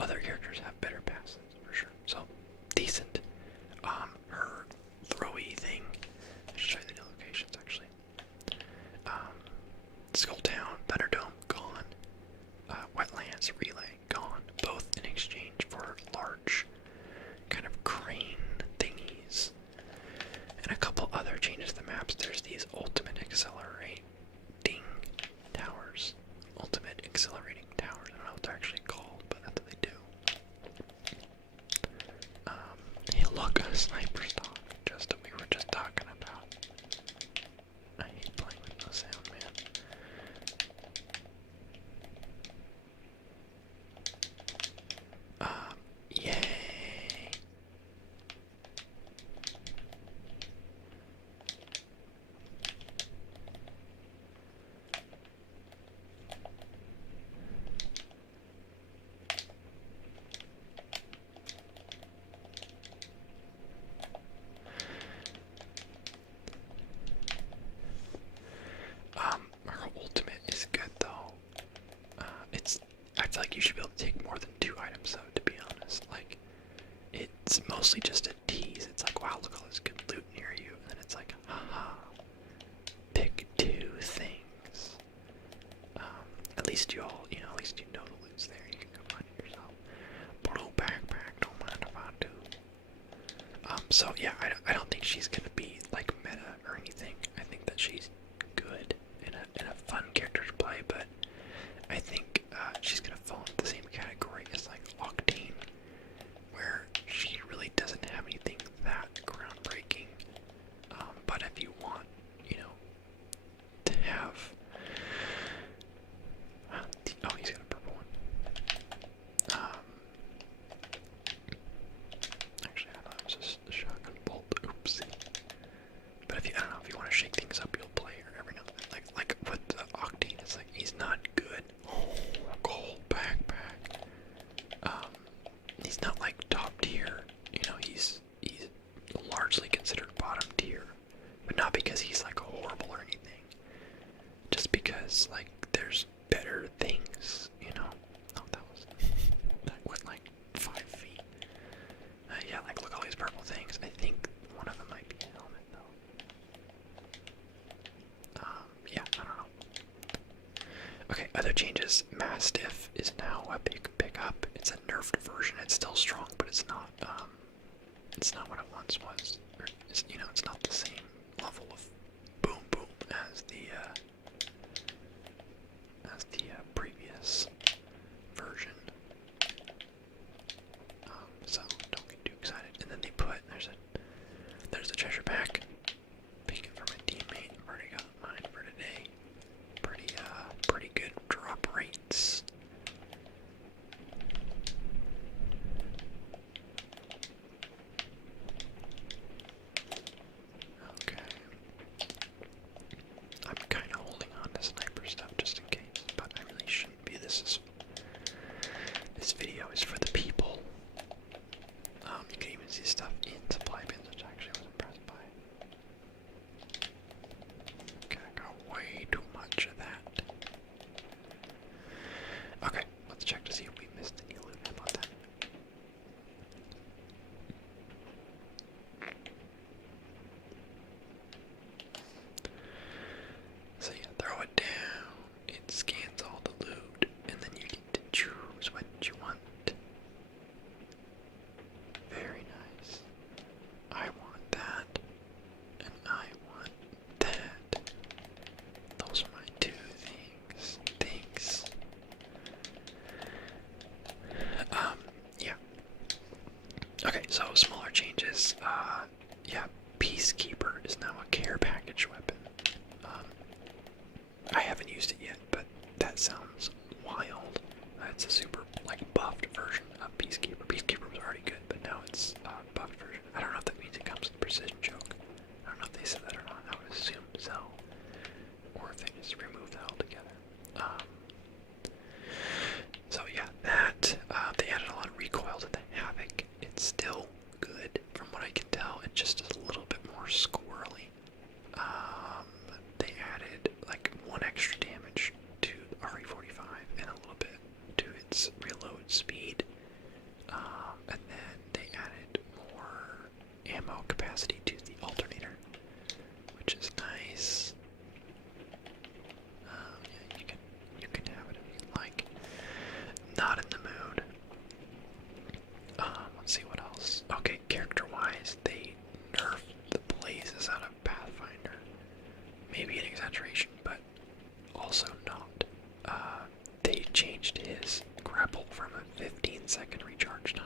other characters have better passes, for sure. So, decent. Her throwy thing, I should show you the new locations, actually. Skull Town, Thunderdome, gone. Wetlands, Relay, gone. Both in exchange for large kind of crane thingies. And a couple other changes to the maps. There's these ultimate accelerating towers. Ultimate accelerating towers. I don't know what they're actually called, but that's what they do. Hey, look, a sniper stock. Just that we were just talking about. I hate playing with no sound, man. Yay. Her ultimate is good though. I feel like you should be able to take more than 2 items though, to be honest. Like, it's mostly just a tease. It's like, wow, look at all this good loot near you. And then it's like, haha, pick 2 things. At least you all, at least you know the loot's there. You can go find it yourself. Blue backpack, don't mind if I do. So yeah, I don't think she's gonna be like meta or anything. I think that she's good and a fun character to play, but I think she's gonna fall into the same category as like Octane, where she really doesn't have anything that groundbreaking. But if you want, to have, oh, he's got a purple one. Actually, I thought it was just a shotgun bolt. Oopsie. But I don't know, if you want to shake things up, you'll play her every now and then. Like with the Octane, it's like he's not good. Oh, gold backpack. He's not like top tier. He's largely considered bottom tier, but not because he's like horrible or anything. Just because like there's better things. Oh, that went like 5 feet. Yeah, like look at all these purple things. I think one of them might be a helmet though. Yeah, I don't know. Okay, other changes. Mastiff is now a big pickup. It's a nerfed version. It's still strong, but it's not what it once was. Or it's not the same level of boom boom as the previous version. So smaller changes. Yeah, Peacekeeper is now a care package weapon. I haven't used it yet, but that sounds wild. It's a super like buffed version of Peacekeeper. Peacekeeper was already good, but now it's a buffed version. I don't know if that means it comes with precision choke. I don't know if they said that or not. I would assume so, or if they just removed that altogether. So yeah, that they added a lot of recoil to the Havoc. It's still good from what I can tell. It just is a little bit more squirrely. They added like 1 extra damage to RE45 and a little bit to its reload speed. And then they added more ammo capacity to the alternator, which is nice. Yeah, you can have it if you like. Not in the mood. Let's see what else. Okay, character-wise, they nerfed the blazes out of Pathfinder. Maybe an exaggeration, but also not. They changed his grapple from a 15-second recharge time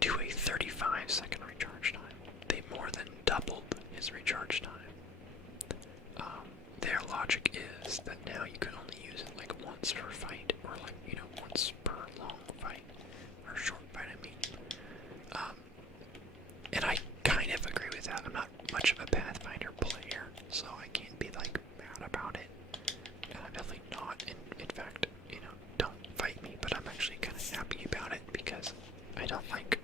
to a 35-second recharge time. They more than doubled his recharge time. Their logic is that now you can only use it like once per fight, or like, you know, once per long fight, or short fight, I mean. And I kind of agree with that. I'm not much of a Pathfinder player, so I can't be like mad about it. And I'm definitely not. In fact, you know, don't fight me, but I'm actually kind of happy about it because I don't like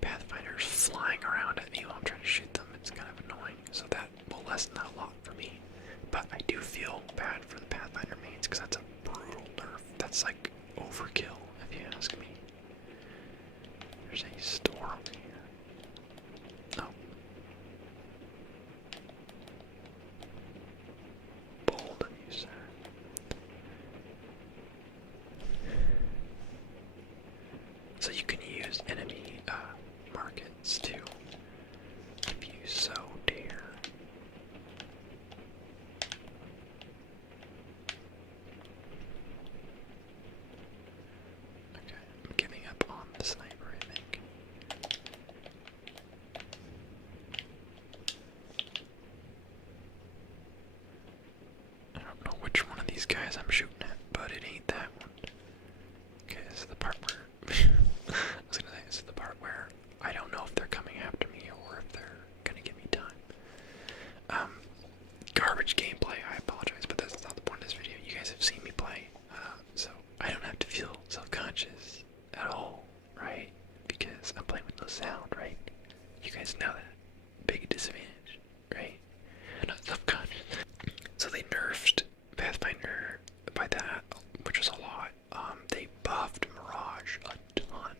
Pathfinders flying around at me while I'm trying to shoot them. It's kind of annoying, so that will lessen that a lot for me. But I do feel bad for the Pathfinder mains because that's a brutal nerf. That's like overkill, if you ask me. There's a store over here. Oh. Bold of you, sir. So you can use enemy markets too, if you so dare. Okay, I'm giving up on the sniper, I think. I don't know which one of these guys I'm shooting at, but it ain't that one. Okay, this is the part where I was gonna say, this is the part where I don't know if they're coming after me or if they're gonna give me time. Garbage gameplay, I apologize, but that's not the point of this video. You guys have seen me play, so I don't have to feel self-conscious at all, right? Because I'm playing with no sound, right? You guys know that. Big disadvantage, right? I'm not self-conscious. So they nerfed Pathfinder by that, which was a lot. They buffed Mirage a ton.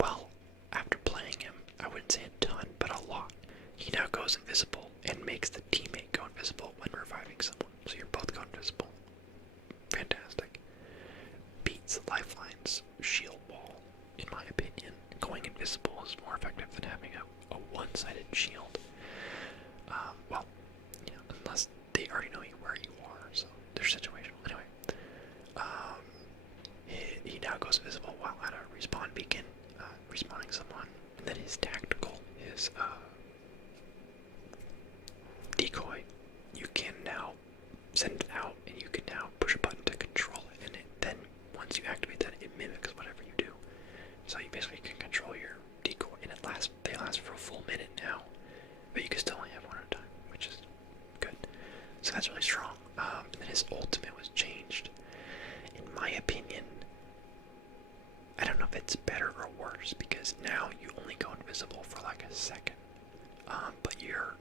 Well, after playing him, I wouldn't say a ton, but a lot. He now goes invisible and makes the teammate go invisible when reviving someone. So you're both going invisible. Fantastic. Beats Lifeline's shield wall, in my opinion. Going invisible is more effective than having a one-sided shield. Well, yeah, unless they already know where you are, so they're situational. Anyway, he now goes invisible while at a respawn beacon, respawning someone. And then his tactical, his decoy, you can now send it out, and you can now push a button to control it. And then once you activate that, it mimics whatever you do. So you basically can control your decoy, and they last for a full minute now, but you can still only have one at a time, which is good. So that's really strong. And then his ultimate was changed. In my opinion, I don't know if it's better or worse, because now you only go invisible for like a second. But you're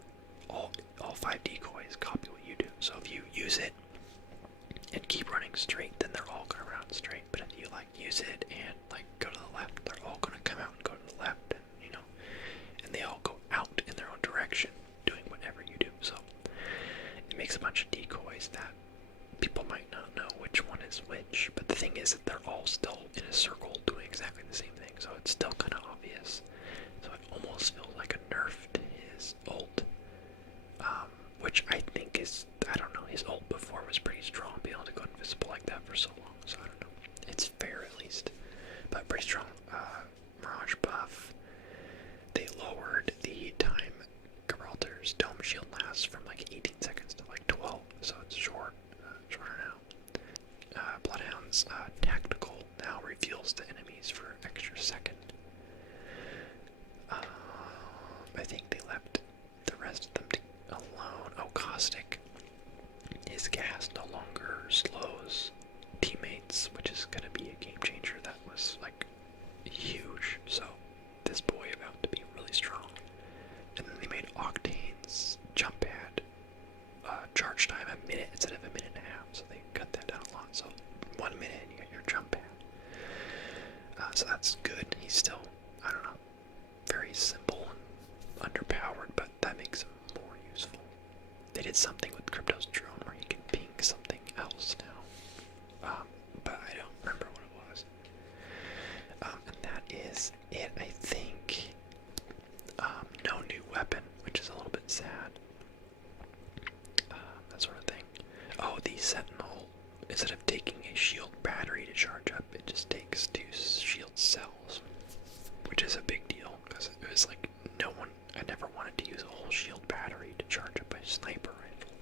all 5 decoys copy what you do. So if you use it and keep running straight, then they're all gonna run straight. But if you like use it and like go to the left, they're all gonna come out and go to the left, and you know, and they all go out in their own direction, doing whatever you do. So it makes a bunch of decoys that people might not know which one is which. But the thing is that they're all still in a circle doing exactly the same thing, so it's still kind of obvious. So it almost feels like a nerf to his ult, which I think is, I don't know, his ult before was pretty strong, being able to go invisible like that for so long, so I don't know. It's fair at least, but pretty strong Mirage buff. They lowered the time Gibraltar's dome shield lasts from like 18 seconds to like 12, so it's shorter now. Bloodhound's tactical now reveals the enemies for an extra second. I think they left the rest of them alone. Oh, Caustic. His gas no longer slows teammates, which is going to be a game changer. That was like huge. So this boy about to be really strong. And then they made Octane's jump pad charge time a minute instead of a minute and a half. So they cut that down a lot. So 1 minute and you get your jump pad. So that's good. He's still, I don't know, very simple and underpowered, but that makes him more useful. They did something with Crypto's drone where he can ping something else now. But I don't remember what it was. And that is it, I think. No new weapon, which is a little bit sad. That sort of thing. Oh, the Sentinel, instead of taking a shield battery to charge up, it just takes 2 shield cells, which is a big deal, because it was like, I never wanted to use a whole shield battery to charge up a sniper rifle.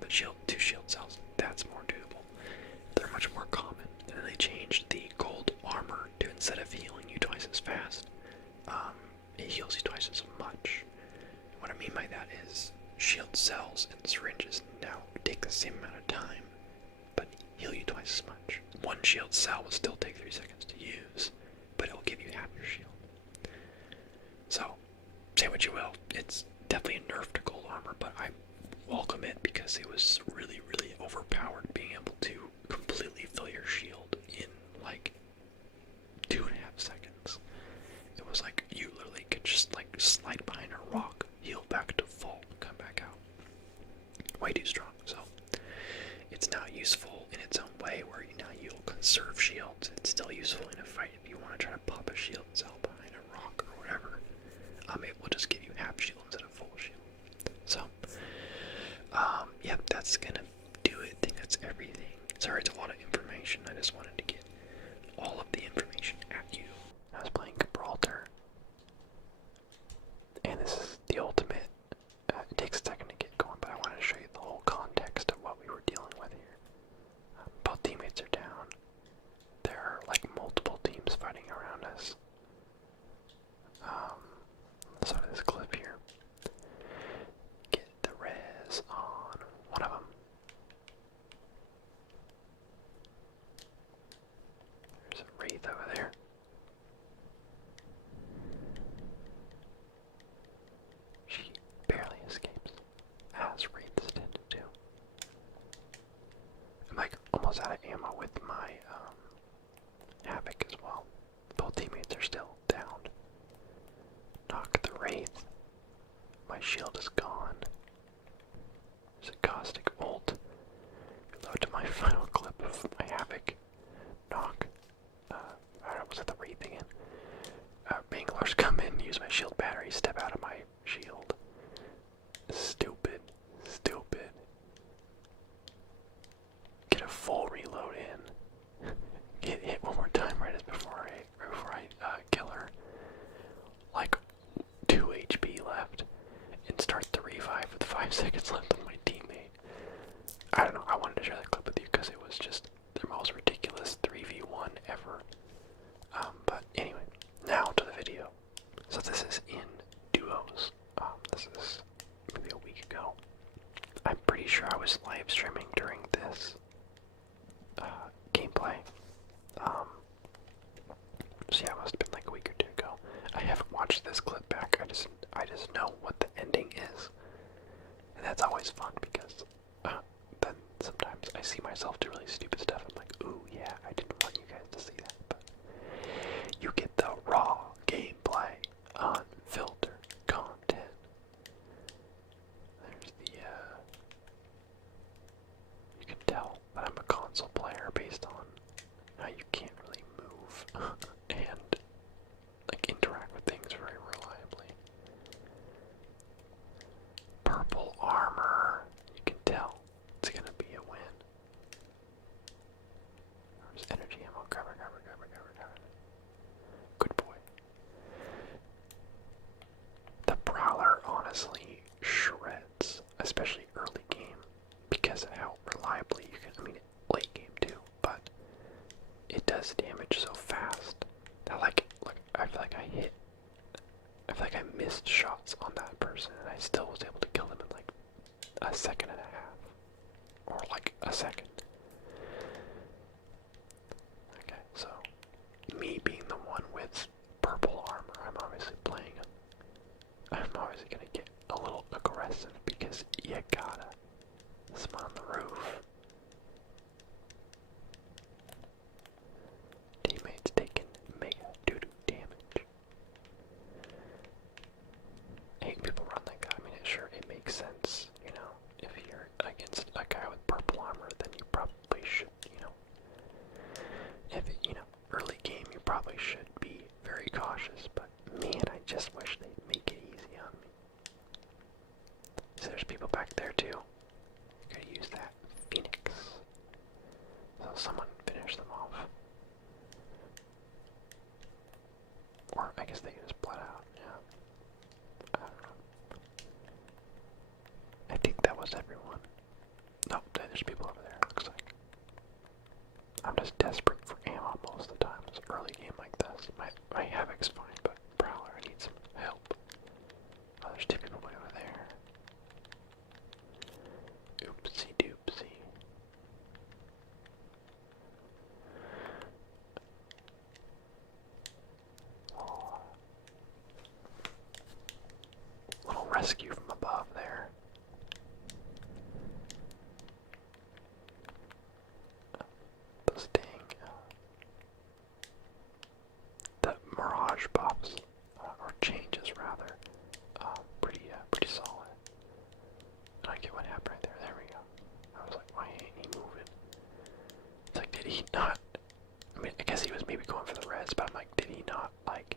But 2 shield cells, that's more doable. They're much more common. And then they changed the gold armor to, instead of healing you twice as fast, it heals you twice as much. What I mean by that is shield cells and syringes now take the same amount of time, but heal you twice as much. 1 shield cell will still take 3 seconds to use, but it will give you half your shield. So, say what you will, it's definitely a nerf to gold armor, but I welcome it because it was really, really overpowered being able to completely fill your shield in like 2.5 seconds. It was like you literally could just like slide behind a rock, heal back to full, come back out. Way too strong. So it's now useful in its own way where you'll conserve shields. It's still useful in a fight if you want to try to pop a shield cell behind a rock or whatever. It will just give you half shield instead of full shield. So yep, that's gonna do it. I think that's everything. Sorry, it's a lot of information. I just wanted to get all of the information at you. I was playing Gibraltar, and this is the ultimate. It takes a second to get going, but I wanted to show you the whole context of what we were dealing with here. Both teammates are down. There are like multiple teams fighting around us. Let's start this clip here. Get the res on one of them. There's a Wraith over there. She barely escapes, as Wraiths tend to do. I'm like almost out of ammo with my Havoc as well. Both teammates are still downed. Knock the Wraith. My shield is gone. There's a Caustic ult. Reload to my final clip of my Havoc. Knock. I don't know, was it the Wraith again? Bangalores come in, use my shield battery, step out of my shield. Stupid. Stupid. Get a full reload in. Get hit one more time right as before I kill her. Like 2 HP left. And start the revive with 5 seconds left on my teammate. I don't know, I wanted to share that clip with you because it was just the most ridiculous 3v1 ever. But anyway, now to the video. So this is in duos. This is maybe a week ago. I'm pretty sure I was live streaming during this gameplay. So yeah, it must have been like a week or 2 ago. I haven't watched this clip back. I just know what the ending is, and that's always fun because then sometimes I see myself do really stupid stuff. I'm like, ooh yeah, I didn't want you guys to see that, but you get the raw gameplay, unfiltered content. There's the you can tell that I'm a console player based on how you can't really move and like interact with things very reliably. Purple armor, you can tell it's gonna be a win. There's energy ammo, cover. honestly shreds, especially early game, because of how reliably you can, I mean, late game too, but it does damage so fast that like I feel like I feel like I missed shots on that person and I still was able to kill them in like a second and a half, or like a second. Okay, so me being the one with purple armor, I'm obviously gonna get a little aggressive because you gotta. Someone on the roof. Teammates taking mega doo-doo damage. I hate people run like that. I mean, sure, it makes sense, you know. If you're against a guy with purple armor, then you probably should, you know. Early game, you probably should be very cautious, but man, I just wish they'd make it easy on me. So there's people back there too. You could use that Phoenix. So someone finish them off. Or I guess they just blood out, yeah. I don't know. I think that was everyone. No, there's people over there, it looks like. I'm just desperate for ammo most of the time. It's early game like this. My Havoc's fine, but Prowler, I need some help. Oh, there's two people way over there. Oopsie doopsie. Oh. Little rescue from above there. The sting. The Mirage buffs, or changes rather, pretty solid. And I get what happened right there. There we go. I was like, why ain't he moving? It's like, did he not? I mean, I guess he was maybe going for the res, but I'm like, did he not, like?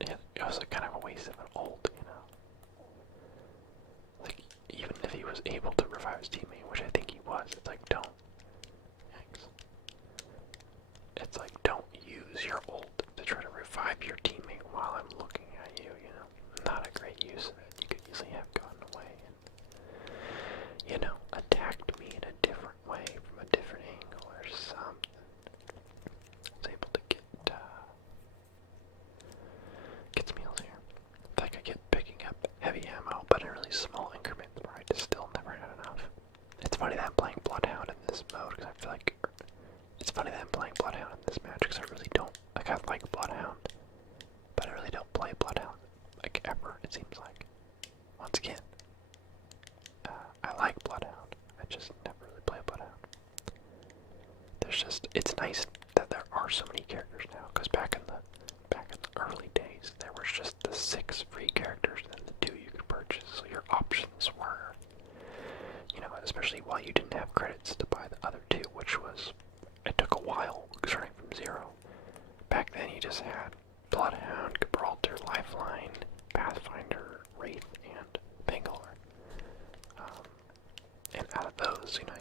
It was like kind of a waste of an ult, you know? Like, even if he was able to revive his teammate, which I think he was, it's like, don't. Thanks. It's like, don't use your ult to try to revive your teammate while I'm looking at you, you know? Not a great use of it. You could easily have gotten away and, you know, attacked me in a different way from a different angle or something. I was able to get some heals here. I feel like I keep picking up heavy ammo, but in really small increments where I just still never had enough. It's funny that I'm playing Bloodhound in this mode, because I feel like it's funny that I'm playing Bloodhound in this match, because I really don't, like, I like Bloodhound, but I really don't play Bloodhound, like, ever, it seems like. Once again, I like Bloodhound, I just never really play Bloodhound. It's nice that there are so many characters now, because back in the early days, there was just the 6 free characters and the 2 you could purchase, so your options were, you know, especially while you didn't have credits to buy the other 2, which was, it took a while, starting from 0. Back then you just had Bloodhound, Gibraltar, Lifeline, Pathfinder, Wraith, and Bangalore. And out of those, you know,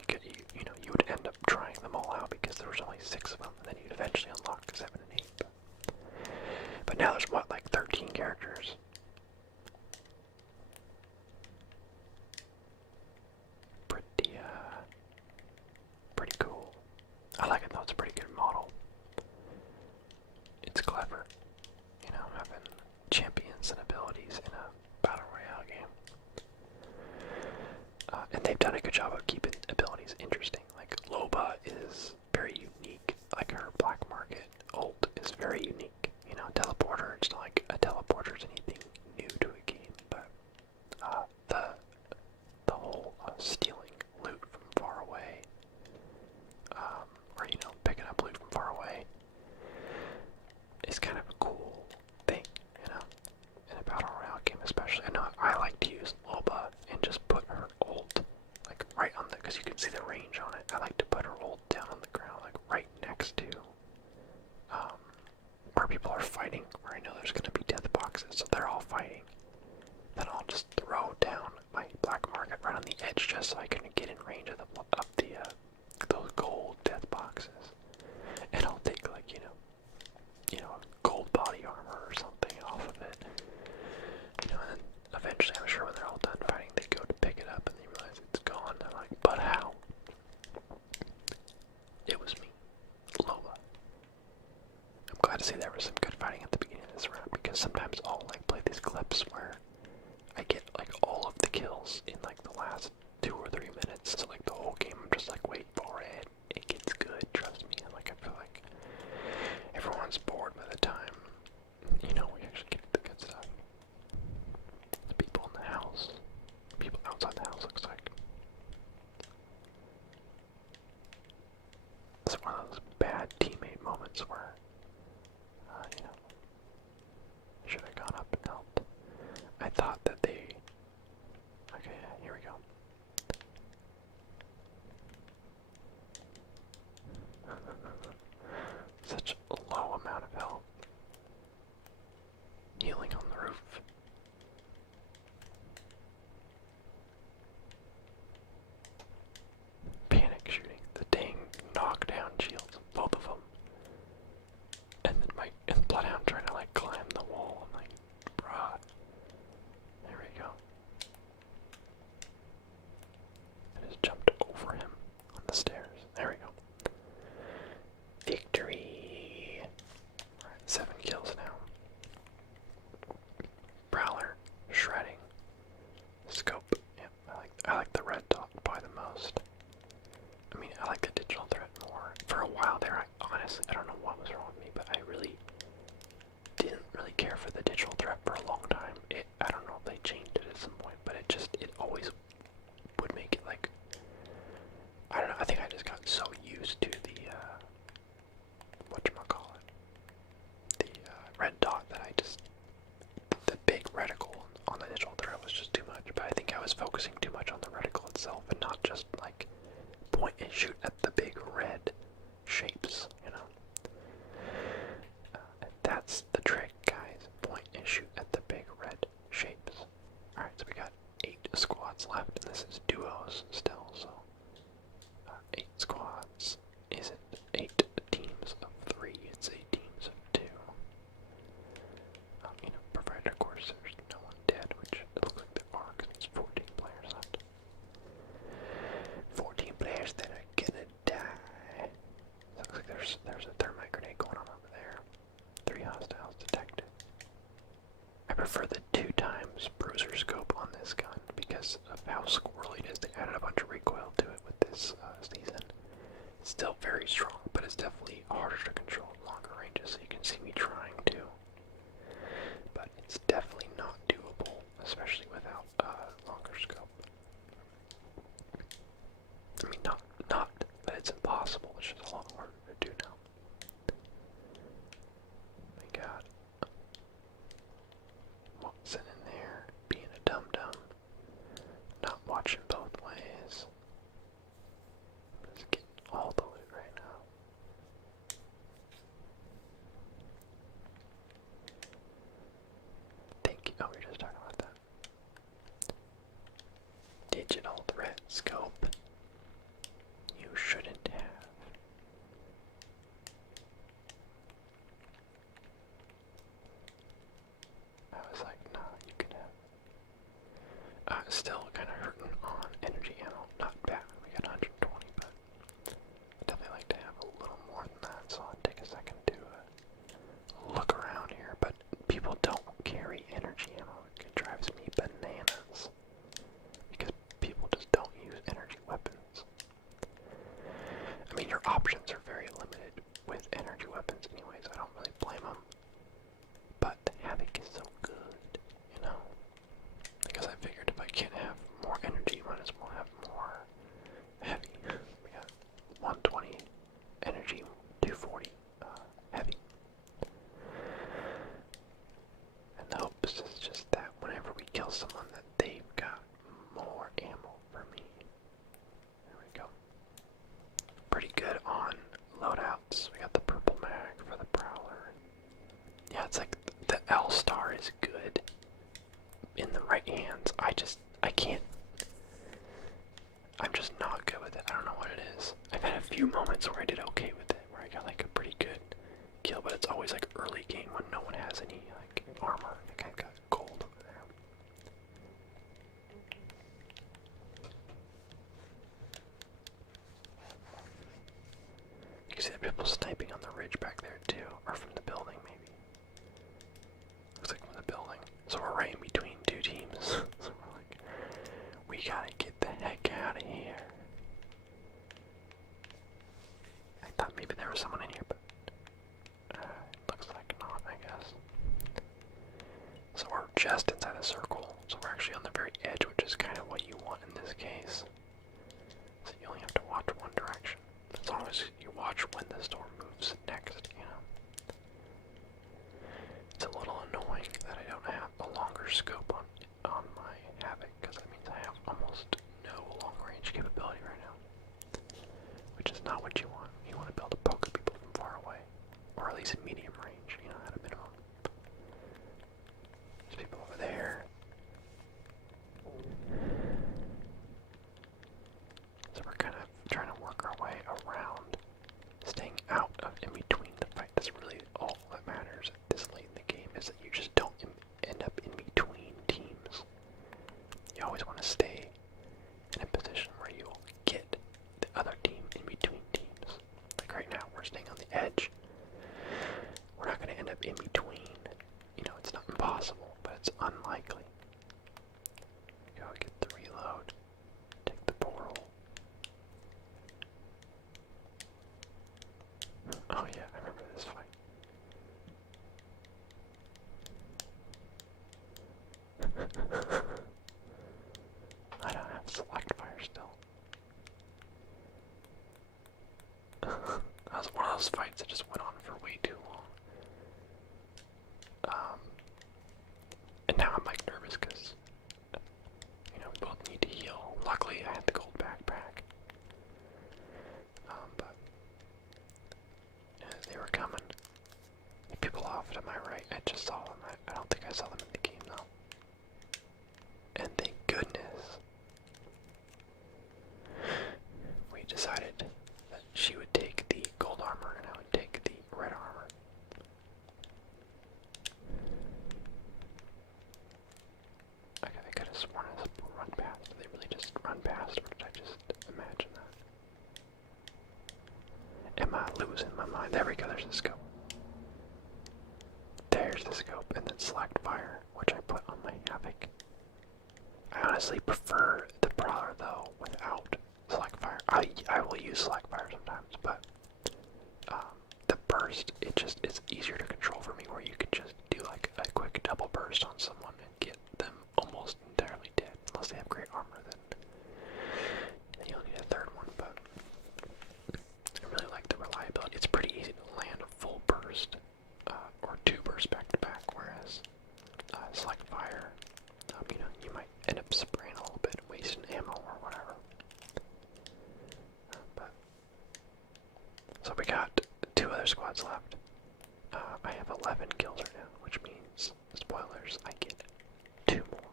you would end up trying them all out because there was only 6 of them, and then you'd eventually unlock 7 and 8. But now there's what, like 13 characters? Pretty cool. I like it though, it's a pretty good model. It's clever, you know, having champions and abilities in a battle royale game. And they've done a good job of keeping abilities interesting. Like, Loba is very unique. Like, her black market ult is very unique. You know, teleporter, it's not like a teleporter is anything new to a game, but the whole stealing loot from far away, or, you know, picking up loot from far away, is kind of a cool thing, you know, in a battle royale game especially. I know I like to use Loba and just put her ult, like, right on the, because you can see the range on it. I like to put her ult down on the ground, like, right next to, where people are fighting, where I know there's going to be death boxes, so they're all fighting. Then I'll just throw down my black market right on the edge just so I can get in range of those gold death boxes. And I'll take, like, you know, gold body armor or something off of it. sometimes I'll like play these clips where I get like all of the kills in like the last 2 or 3 minutes. So like the whole game, I'm just like, wait for it. It gets good, trust me. And like I feel like everyone's bored by the time, you know, we actually get the good stuff. The people in the house, people outside the house, looks like. It's one of those bad teammate moments where, you know, should have gone up and helped. I thought that they. Okay, here we go. Such a low amount of health. Healing on the roof. Panic shooting. The dang knockdown shields, both of them. And then and Bloodhound trying to like climb the wall. I'm like, bruh. There we go. I just jumped over him on the stairs. There we go. Victory! Alright, 7 kills now. Prowler, shredding, scope. Yep, I like the red dot by the most. I mean, I like the digital threat more. For a while there, honestly, I don't know what was wrong with me, but I really didn't really care for the digital threat for a long time. I don't know if they changed it at some point, but it always would make it like, I don't know, I think I just got so used to the, whatchamacallit, the red dot that the big reticle on the digital threat was just too much, but I think I was focusing too much on the reticle itself and not just like point and shoot at the big red shapes, you know. That's the trick, guys. Point and shoot at the big red shapes. Alright, so we got 8 squads left, and this is duos still, so 8 squads isn't 8 teams of 3, it's 8 teams of 2. You know, provided of course there's no one dead, which it looks like there are, because it's 14 players left. 14 players that are gonna die. Looks like there's a thermite grenade going on over there. 3 hostiles detected. I prefer the 2 times bruiser scope on this gun because of how squirrely it is. They added a bunch of recoil to it with this season. It's still very strong, but it's definitely harder to control at longer ranges, so you can see me trying to. But it's definitely not doable, especially without longer scope. I mean, not that it's impossible, it's just a lot harder to do now. My god. Sitting in there, being a dum-dum, not watching both ways. Just getting all the loot right now. Thank you. Oh, we were just talking about that. Digital threat scope. You shouldn't have. I was like, nah, you can have. Still kind of hurting on energy ammo. Not bad. We got 120, but I'd definitely like to have a little more than that, so I'll take a second to look around here. But people don't carry energy ammo. It drives me bananas. Because people just don't use energy weapons. I mean, your options are very limited with energy weapons anyways. I don't really blame them. But the Havoc is so good, you know? Because I figured if I can't have more energy, might as well have more heavy. We got 120 energy, 240 heavy. And the hopes is just that whenever we kill someone that they've got more ammo for me. There we go. Pretty good on loadouts. We got the purple mag for the Prowler. Yeah, it's like the L star is good in the right hands. I can't. I'm just not good with it. I don't know what it is. I've had a few moments where I did okay with it, where I got like a pretty good kill, but it's always like early game when no one has any like armor. I think I've got gold over there. You can see the people sniping on the ridge back there too, or from the building maybe. Looks like So we're right in between two teams. So we're like, we gotta get the heck out of here. I thought maybe there was someone in here, but looks like not, I guess. So we're just inside the circle. So we're actually on the very edge, which is kind of what you want in this case. So you only have to watch one direction. As long as you watch when the storm moves next, you know. It's a little annoying that I don't have a longer scope on my Havoc, because that means I have almost no long range capability right now. Which is not what you want. You want to be able to poke at people from far away. Or at least in medium range, you know, at a minimum. There's people over there. So we're kind of trying to work our way around. Staying out of in between the fight. That's really all that matters at this late in the game, is that you just don't end up in between teams. You always want to stay in a position where you'll get the other team in between teams. Like right now, we're staying on the edge. We're not going to end up in between. You know, it's not impossible, but it's unlikely. Go get the reload. Take the portal. Oh yeah, I remember this fight. I don't have select fire still. That was one of those fights that just went on for way too long. And now I'm like nervous because, you know, we both need to heal. Luckily I had the gold backpack. But they were coming. People off to my right, I just saw them. I don't think I saw them in the game though. And thank goodness we decided that she would take the gold armor and I would take the red armor. Okay, I could have sworn I run past. Did they really just run past, or did I just imagine that? Am I losing my mind? There we go, there's the scope. There's the scope, and then select fire, which I put on my Havoc. I honestly prefer the Brawler though, without select fire. I will use select fire sometimes, but the burst, it's easier to control for me, where you can just do like a quick double burst on someone and get them almost entirely dead, unless they have great armor. Then you'll need a third one, but I really like the reliability. It's pretty easy to land a full burst, or two bursts back to back, whereas select fire, you know, you might end up spraying a little bit, wasting ammo or whatever. So we got 2 other squads left. I have 11 kills right now, which means, spoilers, I get 2 more.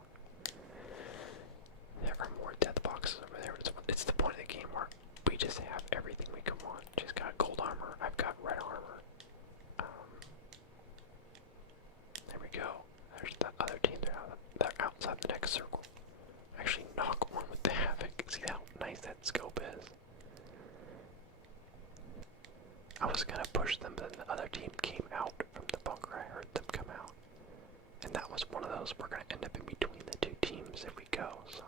There are more death boxes over there. It's the point of the game where we just have everything we can want. She's got gold armor, I've got red armor. There we go. There's the other team. They're outside the next circle. Actually knock one with the Havoc. See how nice that scope is? I was gonna push them, but then the other team came out from the bunker. I heard them come out. And that was one of those, we're gonna end up in between the two teams if we go, so.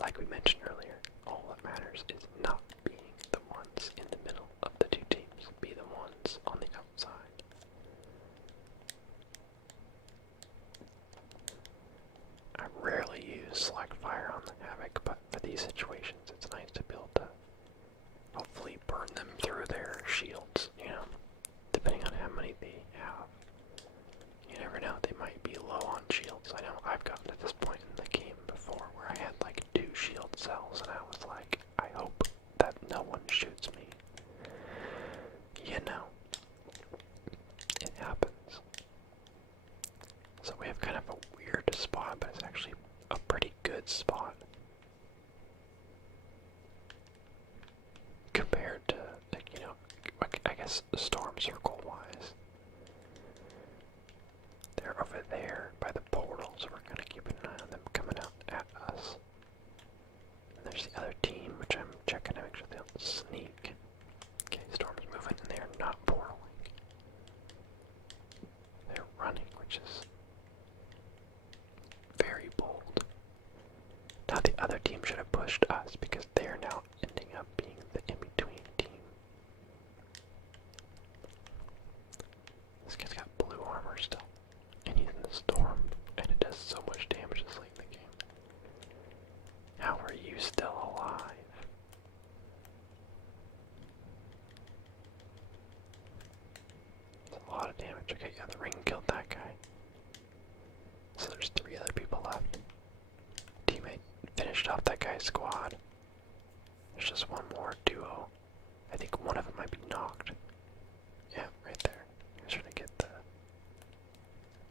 Like we mentioned earlier, all that matters is not being the ones in the middle of the two teams. Be the ones on the outside. I rarely use select fire on the Havoc, but for these situations, it's nice to be able to hopefully burn them through their shields, you know, depending on how many they have. You never know, they might be low on shields. I know I've gotten to this point in the game before where I had like 2 shield cells and I was like, I hope that no one shoots me. You know, it happens. So we have kind of a weird spot, but it's actually a pretty good spot. Compared to, like, you know, I guess storm circle wise. They're over there by the portal, so we're gonna keep an eye on them coming out at us. And there's the other team, which I'm checking to make sure they don't sneak. Okay, storm's moving and they're not portaling. They're running, which is damage. Okay, yeah, the ring killed that guy. So there's 3 other people left. Teammate finished off that guy's squad. There's just one more duo. I think one of them might be knocked. Yeah, right there. He was trying to get the...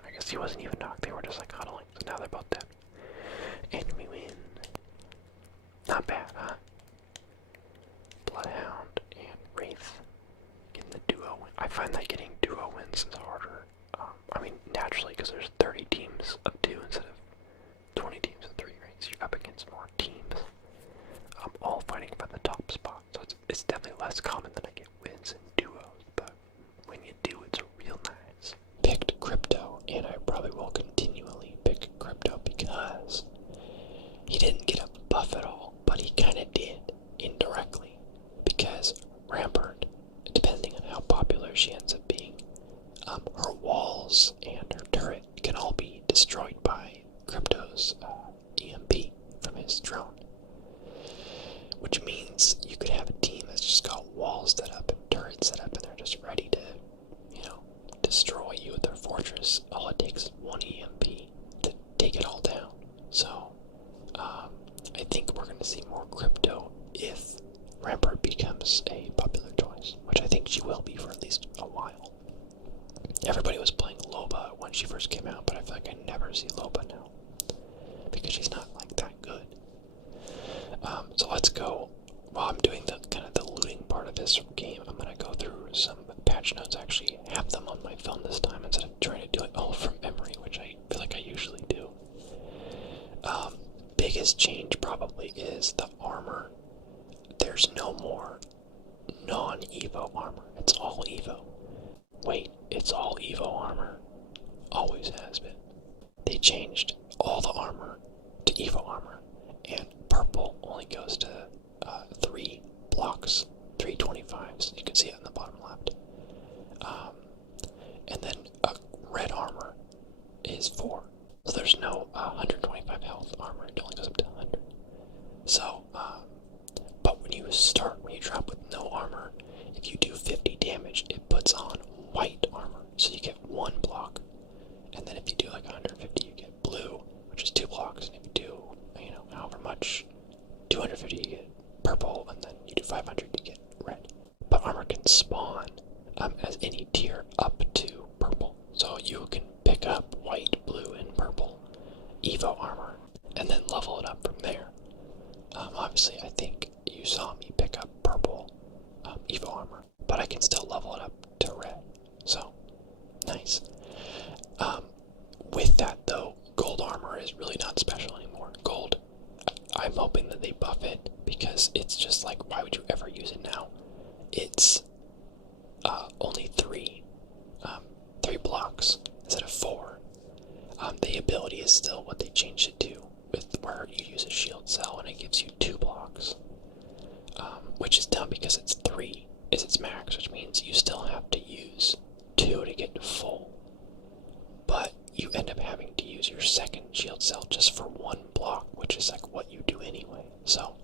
I guess he wasn't even knocked. They were just like huddling. So now they're both dead. And we win. Not bad, huh? Bloodhound and Wraith getting the duo win. I find that getting duo wins is harder. I mean, naturally, because there's 30 teams of 2 instead of 20 teams of 3, right? So you're up against more teams, all fighting for the top spot. So it's definitely less common that I get wins in duos, but when you do, it's real nice. Picked Crypto, and I probably will continually pick Crypto because he didn't get a buff at all, but he kind of did indirectly, because Rampart, depending on how popular she ends up being, her walls and her turret can all be destroyed by Crypto's EMP from his drone. Which means you could have a team that's just got walls set up and turrets set up and they're just ready to, you know, destroy you with their fortress. All it takes is one EMP to take it all down. So, I think we're going to see more Crypto if Rampart becomes a popular choice, which I think she will be for at least a while. Everybody was playing Loba when she first came out, but I feel like I never see Loba now, because she's not like that good. So let's go. While I'm doing the kind of the looting part of this game, I'm gonna go through some patch notes. I actually have them on my phone this time instead of trying to do it all from memory, which I feel like I usually do. Biggest change probably is the armor. There's no more non-Evo armor. It's all Evo. Wait, it's all Evo armor. Always has been. They changed all the armor to Evo armor, and purple only goes to 3 blocks, 325s. You can see it in the bottom left. And then red armor is 4. So there's no 125 health armor. It only goes up to 100. So, but when you drop with no armor, if you do 50 damage, it puts on white armor. So you get 1 block. And then if you do like 150, you get blue, which is 2 blocks. And if you do, however much, 250, you get purple. And then you do 500, you get red. But armor can spawn as any tier up to purple. So you can pick up white, blue, and purple Evo armor and then level it up from there. Obviously, I think you saw me pick up purple Evo armor, but I can still level it up to red. So, nice. With that though, gold armor is really not special anymore. Gold, I'm hoping that they buff it, because it's just like, why would you ever use it now? It's only 3 blocks instead of 4. The ability is still what they changed it to, with where you use a shield cell and it gives you 2 blocks, which is dumb because it's 3 is its max, which means you still have to use 2 to get to full, but you end up having to use your second shield cell just for 1 block, which is like what you do anyway. So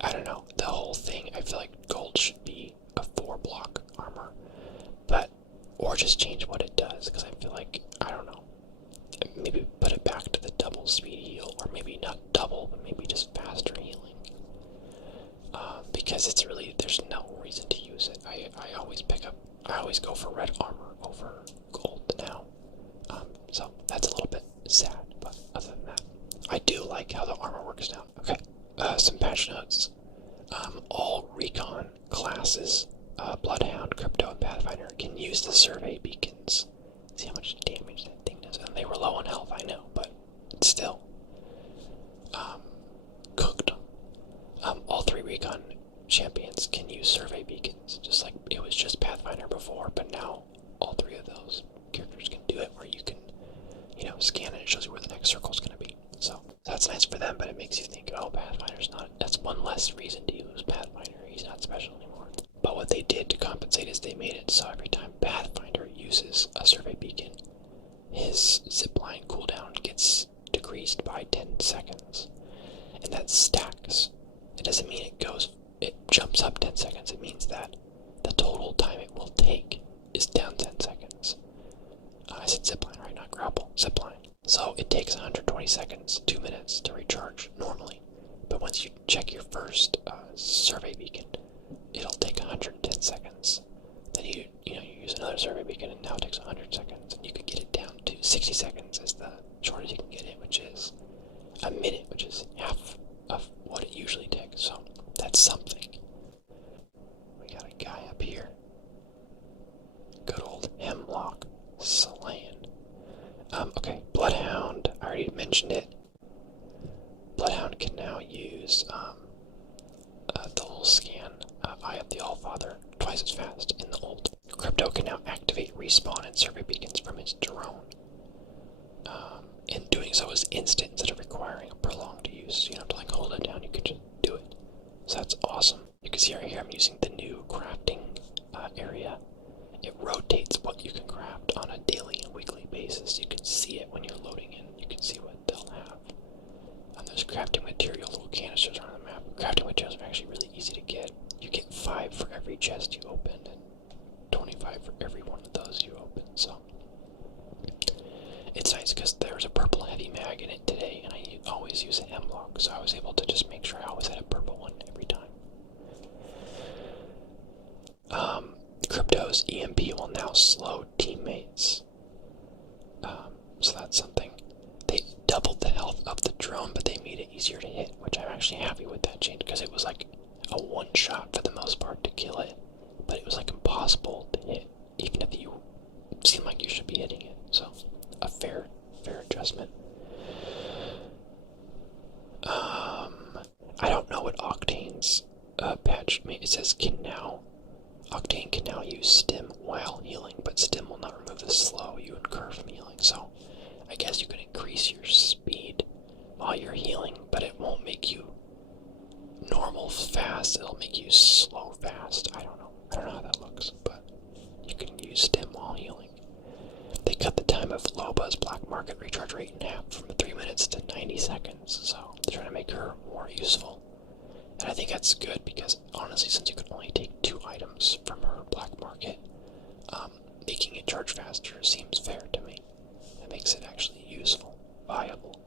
I don't know, the whole thing, I feel like gold should be a 4 block armor, or just change what it does, because I feel like, I don't know, maybe put it back to the double speed heal, or maybe not double, but maybe just faster healing. Because it's really, there's no reason to use it. I always go for red armor over gold now. So that's a little bit sad, but other than that, I do like how the armor works now. Okay, some patch notes. All recon classes, Bloodhound, Crypto, and Pathfinder, can use the survey beacons. See how much damage that thing does. And they were low on health, I know, but still. Cooked. All 3 recon champions can use survey beacons, just like it was just Pathfinder before, but now all 3 of those characters can do it, where you can, scan and it shows you where the next circle is going to be. So that's nice for them, but it makes you think, oh, Pathfinder's not, that's one less reason to use Pathfinder, he's not special anymore. But what they did to compensate is they made it so every time Pathfinder uses a survey beacon, his zipline cooldown gets decreased by 10 seconds. And that stacks. It doesn't mean it jumps up 10 seconds. It means that the total time it will take is down 10 seconds. seconds, 2 minutes to recharge normally. But once you check your first survey beacon, it'll take 110 seconds. Then you use another survey beacon, and now it takes 100 seconds. And you can get it down to 60 seconds is the shortest you can get it, which is a minute, which is half of what it usually takes. So that's something. We got a guy up here. Good old Hemlock slaying. Okay, Bloodhound. I already mentioned it. Bloodhound can now use the little scan, Eye of the Allfather, twice as fast in the ult. Crypto can now activate respawn and survey beacons from his drone. And doing so is instant instead of requiring a prolonged use. You don't have to like hold it down, you can just do it. So that's awesome. You can see right here I'm using the new crafting area. It rotates what you can craft on a daily and weekly basis. You can see it when you're loading in. You can see what they'll have. There's crafting material, little canisters on the map. Crafting materials are actually really easy to get. You get 5 for every chest you open, and 25 for every one of those you open. So it's nice because there's a purple heavy mag in it today, and I always use a Hemlock, so I was able to just make sure I always had a purple one every time. Crypto's EMP will now slow teammates. So that's something. They doubled the health of the drone, but they made it easier to hit, which I'm actually happy with that change, because it was like a one-shot for the most part to kill it, but it was like impossible to hit, even if you seem like you should be hitting it. So a fair adjustment. I don't know what Octane's patch. I mean, it says Octane can now use stim while healing, but stim will not remove the slow you incur from healing. So I guess you can increase your speed while you're healing, but it won't make you normal fast. It'll make you slow fast. I don't know how that looks, but you can use stim while healing. They cut the time of Loba's Black Market recharge rate in half from 3 minutes to 90 seconds, so they're trying to make her more useful. And I think that's good because, honestly, since you can only take 2 items from her Black Market, making it charge faster seems fair to me. It makes it actually useful, viable.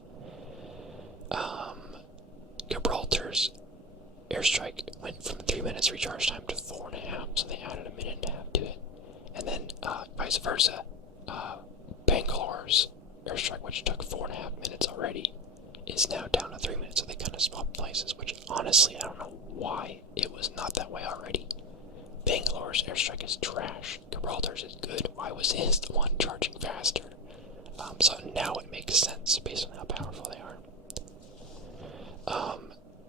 Gibraltar's airstrike went from 3 minutes recharge time to 4.5, so they added a minute and a half to it. And then, vice versa, Bangalore's airstrike, which took 4.5 minutes already, is now down to 3 minutes, so they kind of swapped places, which honestly, I don't know why it was not that way already. Bangalore's airstrike is trash. Gibraltar's is good. Why was his the one charging faster? So now it makes sense based on how powerful they are.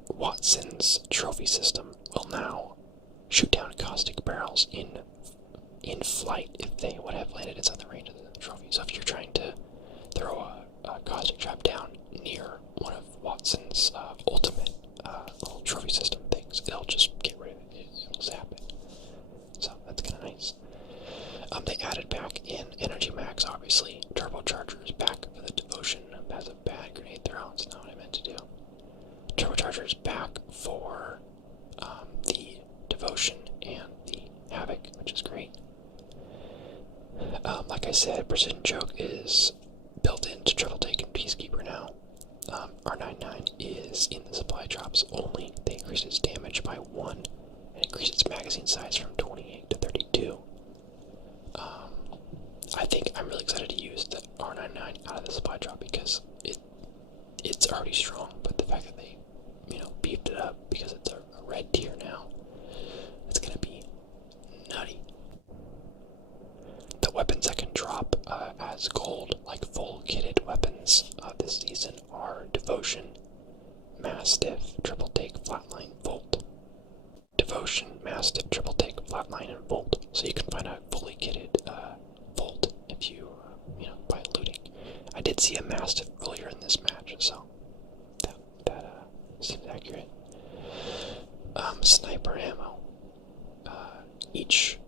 Watson's trophy system will now shoot down caustic barrels in flight if they would have landed inside the range of the trophy. So if you're trying to throw a caustic trap down near one of Watson's ultimate little trophy system things, it'll just get rid of it. It'll zap it. So that's kind of nice. They added back in Energy Max, obviously. Turbocharger is back for the Devotion. Has a bad grenade throw. That's not what I meant to do. Turbocharger is back for the Devotion and the Havoc, which is great. Like I said, Precision Choke is built into Triple Take and Peacekeeper now. R99 is in the supply drops only. They increase its damage by 1 and increase its magazine size from 28 to 32. I think I'm really excited to use the R99 out of the supply drop because it's already strong, but the fact that they, beefed it up because it's a red tier now, it's gonna be nutty. The weapons that can drop as gold, like full kitted weapons this season, are Devotion, Mastiff, Triple Take, Flatline, Volt. Devotion, Mastiff, Triple Take, Flatline, and Volt. So you can find a fully kitted Volt if you, by looting. I did see a Mastiff earlier in this match, so that seems accurate. Sniper ammo. Each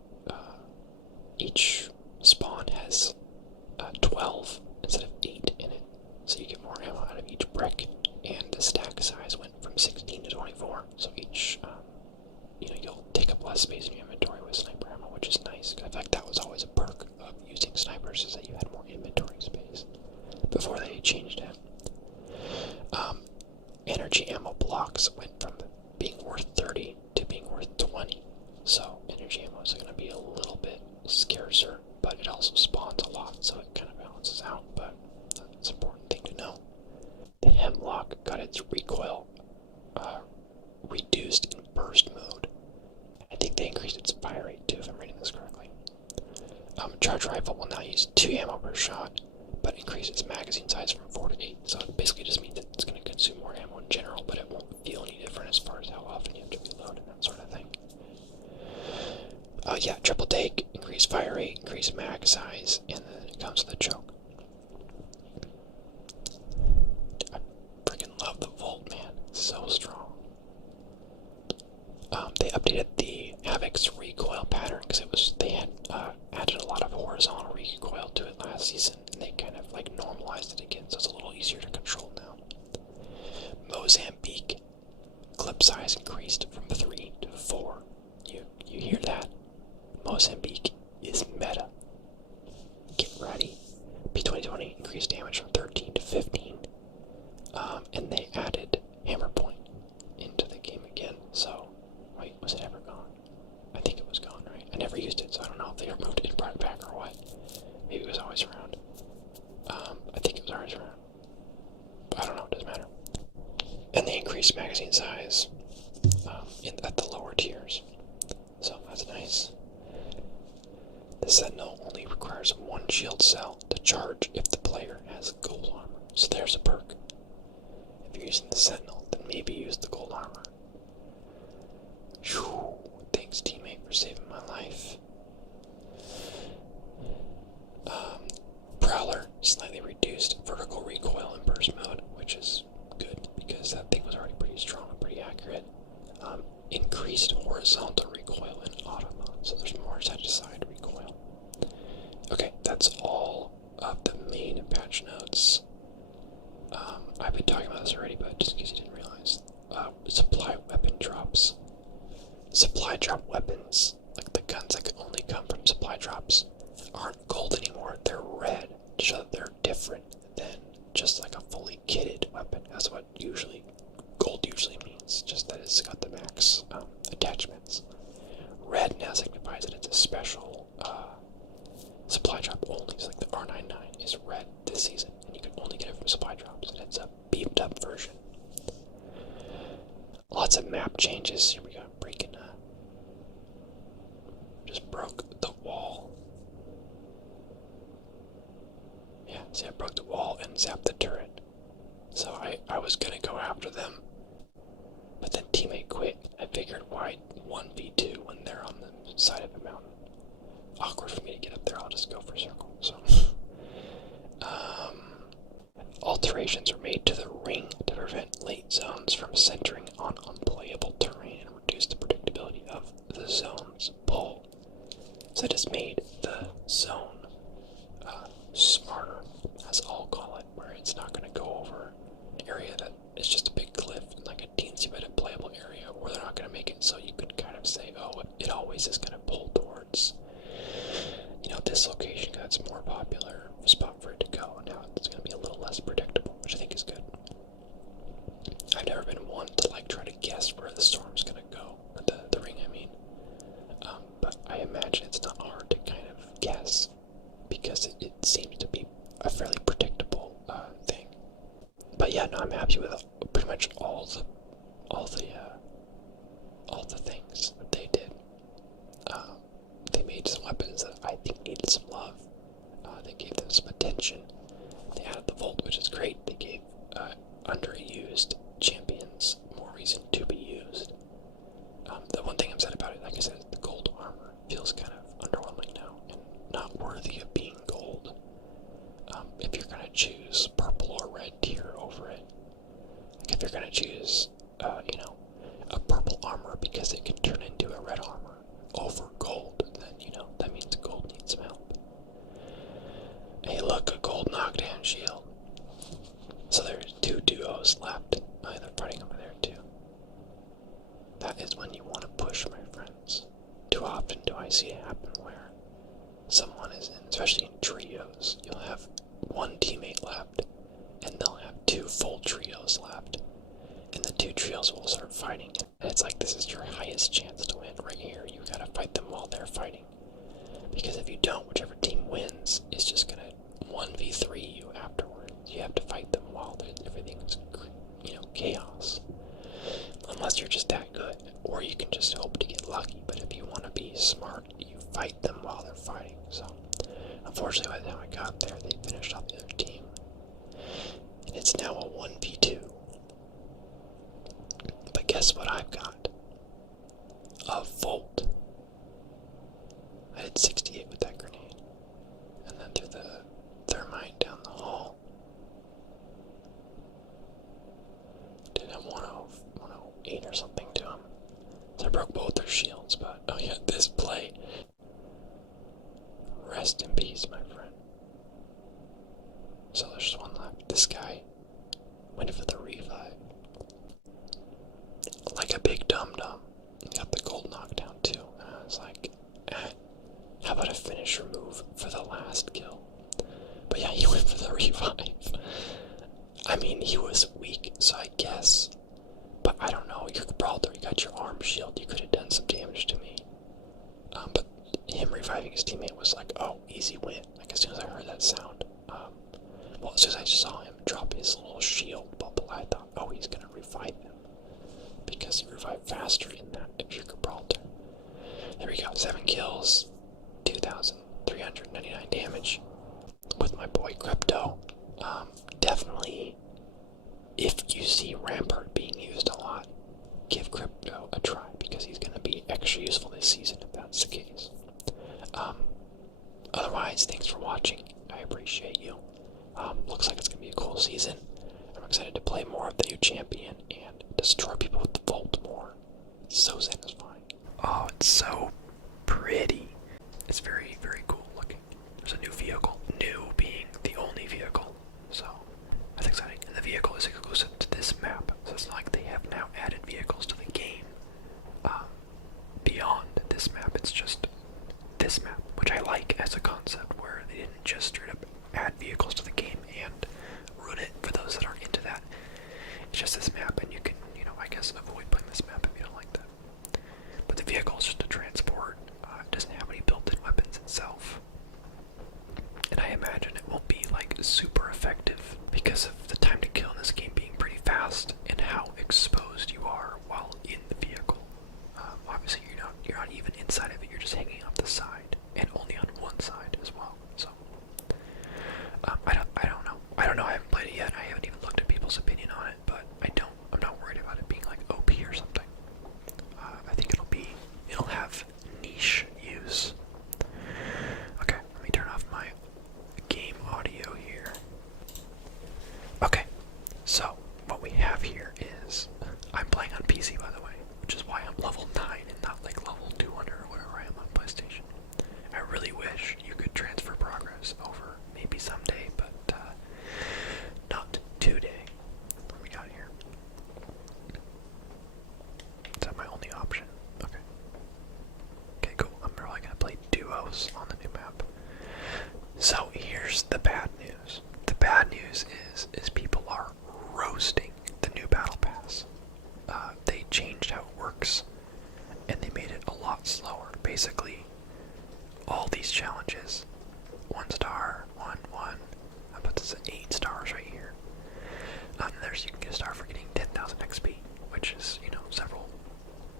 spawn has 12 instead of 8 in it, so you get more ammo out of each brick, and the stack size went from 16 to 24, so each, you'll take up less space in your inventory with sniper ammo, which is nice. I feel like that was always a perk of using snipers, is that you had more inventory space before they changed it. energy ammo blocks went from being worth 30 to being worth 20. So energy ammo is going to be a little bit scarcer, but it also spawns a lot, so it kind of balances out, but that's an important thing to know. The Hemlock got its recoil reduced in burst mode. I think they increased its fire rate too, if I'm reading this correctly. Charge rifle will now use 2 ammo per shot, but increase its magazine size from 4 to 8. So it basically just means that it's going to consume more ammo in general, but it won't feel any different as far as how often you have to reload and that sort of thing. Yeah, triple take, increased fire rate, increased mag size, and then it comes with a choke. I freaking love the Volt, man. It's so strong. They updated the Havoc's recoil pattern because they had added a lot of horizontal recoil to it last season, and they kind of like normalized it again, so it's a little easier to control now. Mozambique clip size increased from 3 to 4. You hear that? Mozambique is meta. Get ready. P2020 increased damage from 13 to 15, and they added hammer point into the game again. So, wait, was it ever gone? I think it was gone, right? I never used it, so I don't know if they removed it and brought it back or what. Maybe it was always around. I think it was always around. But I don't know, it doesn't matter. And they increased magazine size at the lower tiers. So that's nice. The Sentinel only requires 1 shield cell to charge if the player has gold armor. So there's a perk. If you're using the Sentinel, then maybe use the gold armor. Whew. Thanks, teammate, for saving my life. Prowler slightly reduced vertical recoil in burst mode, which is good because that thing was already pretty strong and pretty accurate. Increased horizontal recoil in auto mode, so there's more side-to-side recoil. Okay, that's all of the main patch notes. I've been talking about this already, but just in case you didn't realize, supply weapon drops. Supply drop weapons, like the guns that could only come from supply drops, aren't gold anymore. They're red, to show that they're different than just like a fully kitted weapon. That's what gold usually means, just that it's got the max attachments. Red now signifies that it's a special supply drop only. So like the R99 is red this season, and you can only get it from supply drops, and it's a beefed up version. Lots of map changes. Here we go, just broke the wall. Yeah, see, I broke the wall and zapped the turret. So I was gonna go after them, but then teammate quit. I figured, why 1v2 when they're on the side of a mountain? Awkward for me to get up there, I'll just go for circle. So, alterations were made to the ring to prevent late zones from centering on unplayable terrain and reduce the predictability of the zone's pull. So it just made the zone smarter, as I'll call it, where it's not going to go over an area that is just a big cliff and like a teensy bit of playable area where they're not going to make it. So you could kind of say, oh, it always is going to pull towards, this location because it's more popular spot for it to go. Now it's going to be a little less predictable, which I think is good. I've never been one to like try to guess where the storm's going to go, or the ring, I mean. But I imagine it's not hard to kind of guess because it seems to be a fairly predictable thing. But yeah, no, I'm happy with pretty much all the things that they did. They made some weapons that I think needed some love. They gave them some attention. They added the Volt, which is great. They gave underused champions more reason to be used. The one thing I'm sad about it, like I said, is the gold armor feels kind of underwhelming now and not worthy of being gold. If you're gonna choose purple or red tier over it, like if you're gonna choose, a purple armor because it can turn into a red armor over gold, then that means gold needs some help. Hey, look, a gold knockdown shield. So there's 2 duos left. They're fighting over there too. That is when you want to push, my friends. Too often do I see it happen where someone is in, especially in trios, you'll have one teammate left, and they'll have 2 full trios left. fight them while they're fighting. Because if you don't, whichever team wins is just gonna 1v3 you afterwards. You have to fight them while everything's, chaos. Unless you're just that good, or you can just hope to get lucky. But if you want to be smart, you fight them while they're fighting. So, unfortunately, by the time I got there, they finished off the other team. And it's now a 1v2. But guess what I've got? A Volt. I did 68 with that grenade. And then threw the thermite down the hall. Did have 108 or something to him. So I broke both their shields, but oh yeah, this play. Rest in peace, my friend. So there's just one left. This guy went for the revive. Like a big dum-dum. Got the gold knockdown too. And I was like, how about a finisher move for the last kill? But yeah, he went for the revive. I mean, he was weak, so I guess. But I don't know, you're Gibraltar, you got your arm shield, you could have done some damage to me. But him reviving his teammate was like, oh, easy win. Like, as soon as I heard that sound, well, as soon as I saw him drop his little shield bubble, I thought, oh, he's gonna revive him. Because he revived faster in that if you're Gibraltar. There we go, 7 kills, 2,399 damage with my boy Crypto. Definitely, if you see Rampart being used a lot, give Crypto a try because he's going to be extra useful this season if that's the case. Otherwise, thanks for watching. I appreciate you. Looks like it's going to be a cool season. I'm excited to play more of the new champion and destroy people with the Volt more. It's so satisfying. Oh, it's so pretty. It's very, very cool looking. There's a new vehicle. New being the only vehicle. So, that's exciting. And the vehicle is exclusive to this map. So it's not like they have now added vehicles to the game. Beyond this map, it's just this map, which I like as a concept, where they didn't just straight up add vehicles to the game and ruin it for those that aren't into that. It's just this map, and you can, I guess avoid playing this map if you don't like that. But the vehicle is just a transport. It doesn't have any built-in weapons itself. And I imagine it won't be like super effective because of the time to kill in this game being pretty fast and how exposed you are while in the vehicle. Obviously you're not even inside of it, you're just hanging off the side and only on one side as well. So I don't know, I haven't played it yet. I haven't even looked at people's opinion on it, but I'm not worried about it being like OP or something. I think it'll have niche use. Okay, let me turn off my game audio here. Okay, so what we have here is, I'm playing on PC by the way, which is why I'm level 9 and not like level 200 or whatever I am on PlayStation. I really wish you could transfer progress over, maybe someday, but not today. What we got here? Is that my only option? Okay. Okay, cool. I'm probably gonna play duos on the new map. So here's the bad news. The bad news is people are roasting the new battle pass. They changed how it works, and they made it a lot slower. Basically, all these challenges, 1 star, 1, 1. I put this at 8 stars right here. And you can get a star for getting 10,000 XP, which is, several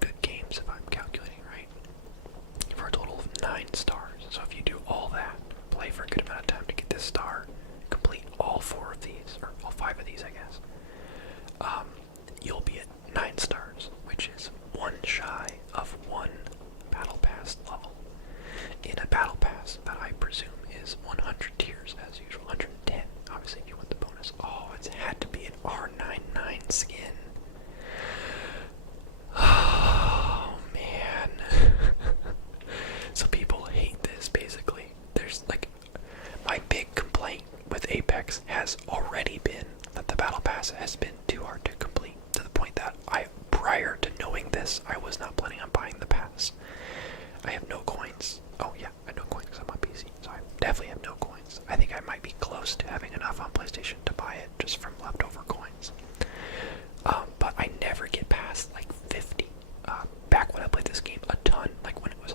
good games if I'm calculating right, for a total of 9 stars. So if you do all that, play for a good amount of time to get this star, complete all 4 of these, or all 5 of these, I guess, you'll be at 9 stars, which is 1 shy of 1 battle pass level. In a battle pass that I presume is 100 tiers as usual, 110, obviously if you want the bonus. Oh, it's had to be an R99 skin. Oh, man. So people hate this, basically. There's, my big complaint with Apex has already been that the battle pass has been too hard to complete, to the point that prior to knowing this, I was not planning on buying the pass. I have no coins. Oh yeah, I have no coins because I'm on PC, so I definitely have no coins. I think I might be close to having enough on PlayStation to buy it just from leftover coins. But I never get past 50. Back when I played this game a ton, when it was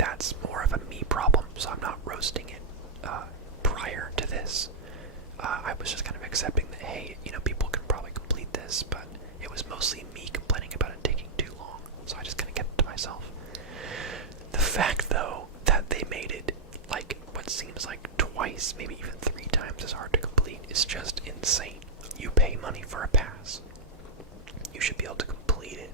that's more of a me problem, so I'm not roasting it prior to this. I was just kind of accepting that, hey, you know, people can probably complete this, but it was mostly me complaining about it taking too long, so I just kind of kept it to myself. The fact, though, that they made it like what seems like twice, maybe even 3 times as hard to complete is just insane. You pay money for a pass. You should be able to complete it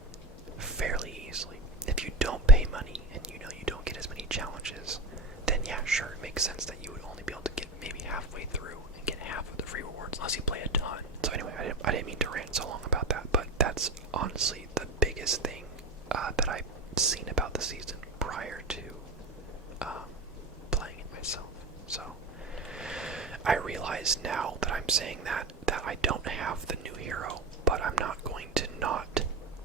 fairly easily. If you don't pay money and you know you don't get as many challenges, then yeah, sure, it makes sense that you would only be able to get maybe halfway through and get half of the free rewards unless you play a ton. So anyway, I didn't mean to rant so long about that, but that's honestly the biggest thing that I've seen about the season prior to playing it myself. So I realize now that I'm saying that I don't have the new hero, but I'm not going to not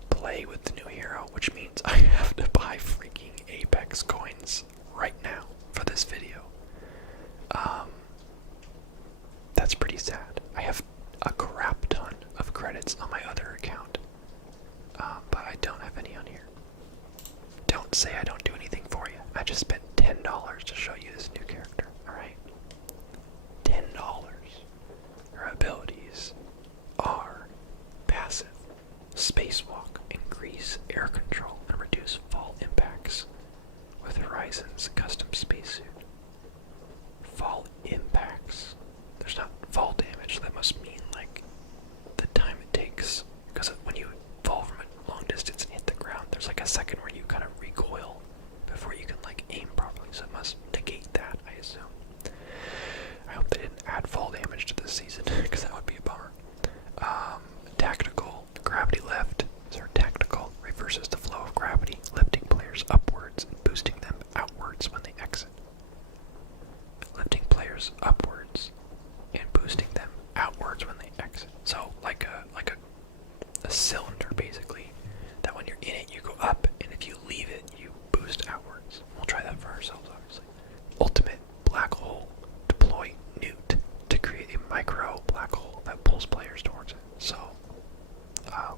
play with the new hero, which means I have to buy freaking Apex coins right now for this video. That's pretty sad. I have a crap ton of credits on my other account, but I don't have any on here. Don't say I don't do anything for you. I just spent $10 to show you this new character, alright? $10. Her abilities are passive, spacewalk, increase air control, and reduce fall impacts with Horizon's custom spacesuit. Fall impacts. There's not fall damage, so that must mean like the time it takes, because when you fall from a long distance and hit the ground, there's like a second where you kind of recoil before you can like aim properly, so it must negate that, I assume. I hope they didn't add fall damage to this season, because that would be a bummer. Tactical, gravity lift. Is her tactical reverses the flow of gravity, lifting players upwards and boosting them outwards when they exit. Lifting players upwards and boosting them outwards when they exit. So like a cylinder basically, that when you're in it you go up, and if you leave it you boost outwards. We'll try that for ourselves, obviously. Ultimate black hole. Deploy newt to create a micro black hole that pulls players towards it. So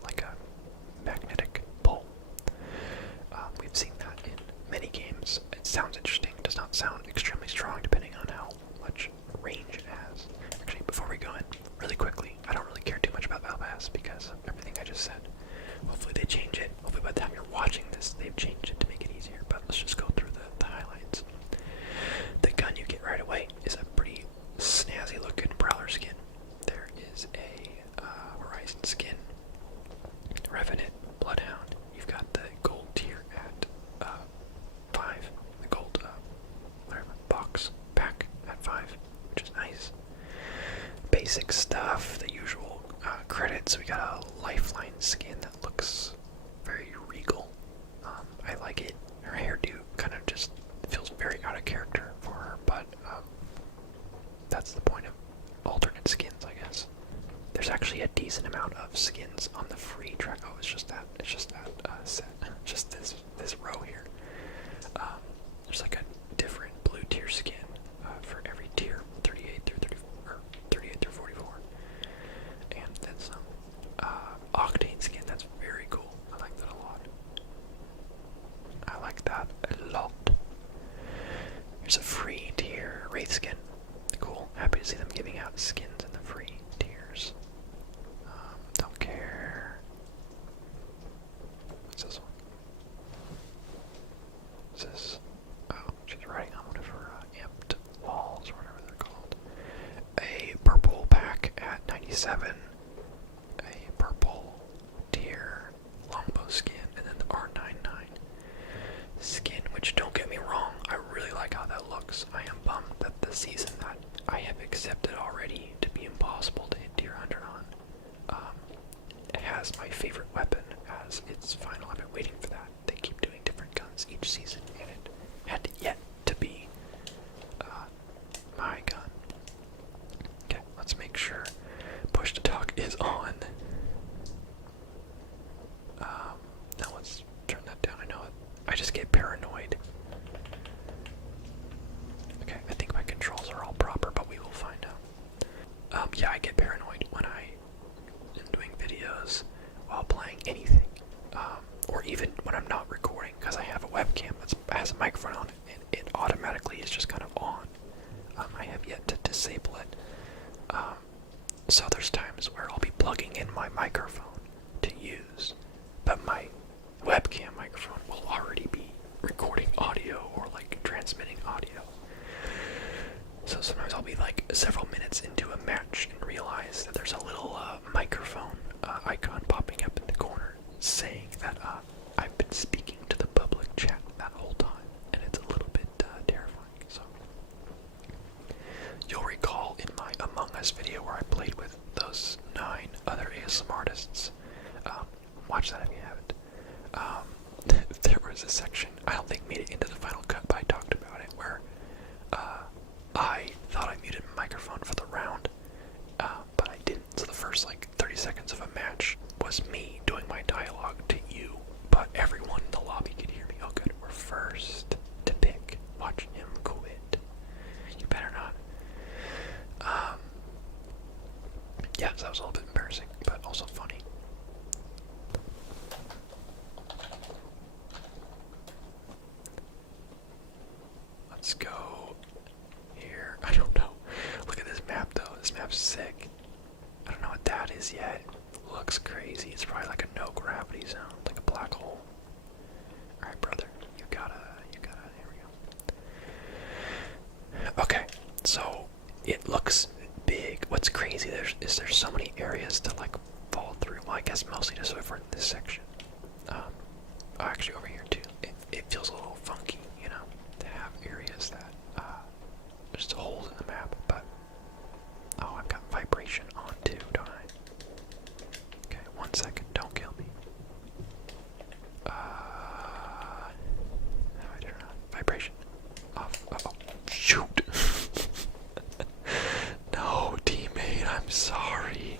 like a magnetic pull. We've seen that in many games. It sounds interesting. It does not sound extremely strong depending on how much range it has. Actually, before we go in, really quickly, I don't really care too much about Battle Pass because of everything I just said. Hopefully they change it. Hopefully by the time you're watching this, they've changed it to make it easier. But let's just go through the highlights. The gun you get right away is a pretty snazzy looking Prowler skin. There is a Horizon skin, Revenant, Bloodhound. You've got the gold tier at 5, the gold whatever box pack at 5, which is nice. Basic stuff, the usual credits. We got a Lifeline skin that looks very regal. I like it. Her hairdo kind of just feels very out of character for her, but that's the point of alternate skins, I guess. There's actually a decent amount of skins on the free track. Oh, it's just that set. Just this row here. There's like a different blue tier skin for every tier, 38 through 44, and then some Octane skin. That's very cool. I like that a lot. I like that a lot. There's a free tier Wraith skin. Cool. Happy to see them giving out skins in the free tiers. Don't care. What's this one? What's this? Oh, she's riding on one of her amped walls or whatever they're called. A purple pack at 97. A purple tier longbow skin, and then the R99 skin, which don't get me wrong, I really like how that looks. I am bummed that the season that I have accepted already to be impossible to hit tier 100 on has my favorite weapon as its final. I've been waiting for that. They keep doing different guns each season, and it had yet to be my gun. Okay, let's make sure push to talk is on. Now let's turn that down. I know I just get paranoid. Okay, I think my controls are all proper, but we will find out. Yeah, I get paranoid when I am doing videos while playing anything, or even when I'm not recording, because I have a webcam that's has a microphone on it, and it automatically is just kind of on. I have yet to disable it. So there's times where I'll be plugging in my microphone to use, but my webcam microphone will already be recording audio or like transmitting audio. So sometimes I'll be like several minutes into a match and realize that there's a little microphone icon popping up in the corner saying that I've been speaking to the public chat that whole time, and it's a little bit terrifying. So you'll recall in my Among Us video where I played with those 9 other ASMR artists. Watch that if you haven't. There was a section, I don't think made it into the final cut, but I talked about it, where I thought I muted my microphone for the round, but I didn't. So the first like 30 seconds of a match was me doing my dialogue to you, but everyone in the lobby could hear me. Oh good, we're first to pick. Watch him quit. You better not. Yeah, so that was a little bit embarrassing, but also funny. Let's go here. I don't know. Look at this map though. This map's sick. I don't know what that is yet. Looks crazy. It's probably like a no gravity zone, like a black hole. Alright, brother. You gotta, here we go. Okay, so it looks big. What's crazy is there's so many areas to like fall through. Well, I guess mostly just over in this section. Actually over here too. It feels a little funky, you know, to have areas that just holes in the map. But oh, I've got vibration on too, don't I? Okay, 1 second. Don't kill me. How do I turn on vibration? Off. Oh, shoot. No, teammate, I'm sorry.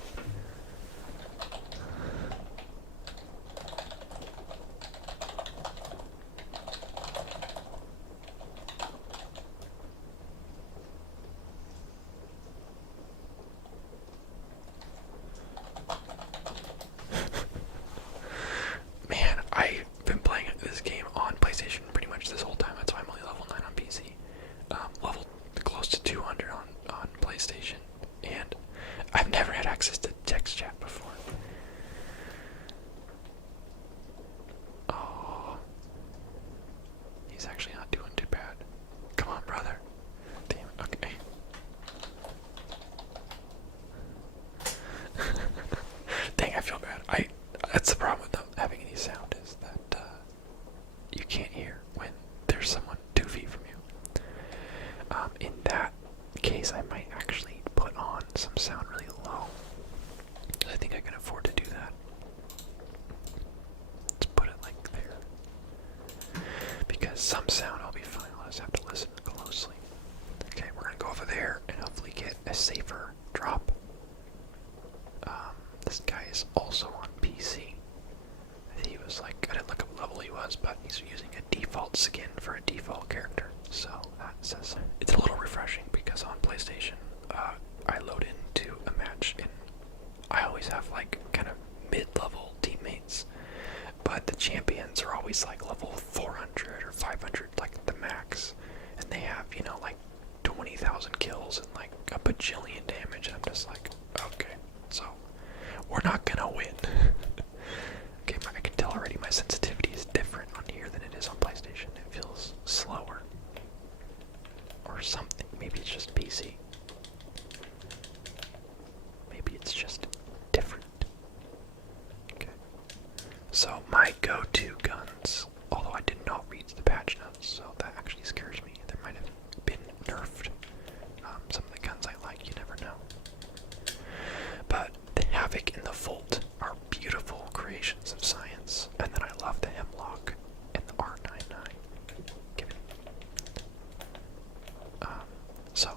Man, I've been playing this game on PlayStation pretty much this whole time. That's why I'm only level 9 on PC. Level close to 200 on PlayStation. And I've never had access to text chat before. Oh. He's actually not doing too bad. Come on, brother. Damn it, okay. Dang, I feel bad. That's the problem with not having any sound, is that you can't hear when there's someone 2 feet from you. In that case, I might actually put on some sound really low. I think I can afford to do that. Let's put it like there. Because some sound I'll be fine. I'll just have to listen closely. Okay, we're gonna go over there and hopefully get a safer drop. This guy is also on PC. He was like, I didn't look up what level he was, but he's using a default skin for a default character. So that says it's a little refreshing, because on PlayStation, I load into a match and I always have like kind of mid-level teammates, but the champions are always like level 400 or 500, like the max, and they have, you know, like 20,000 kills and like a bajillion damage, and I'm just like, okay, so we're not gonna win. Okay, I can tell already my sensitivity is different on here than it is on PlayStation. It feels slower. Or something. Maybe it's just PC. Maybe it's just different. Okay. So my go-to guns, although I did not read the patch notes, so that actually scares me. There might have been nerfed. Some of the guns I like, you never know. But the Havoc and the Volt are beautiful creations of science. And then I love the Hemlock and the R99. Give it. So,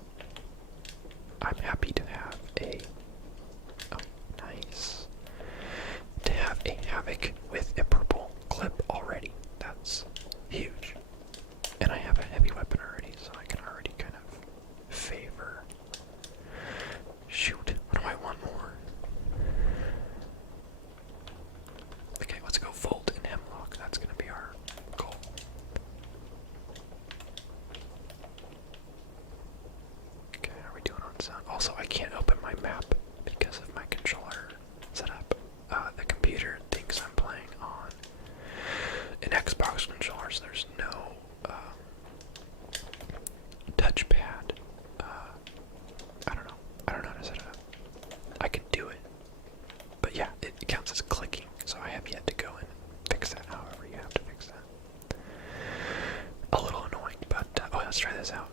let's try this out.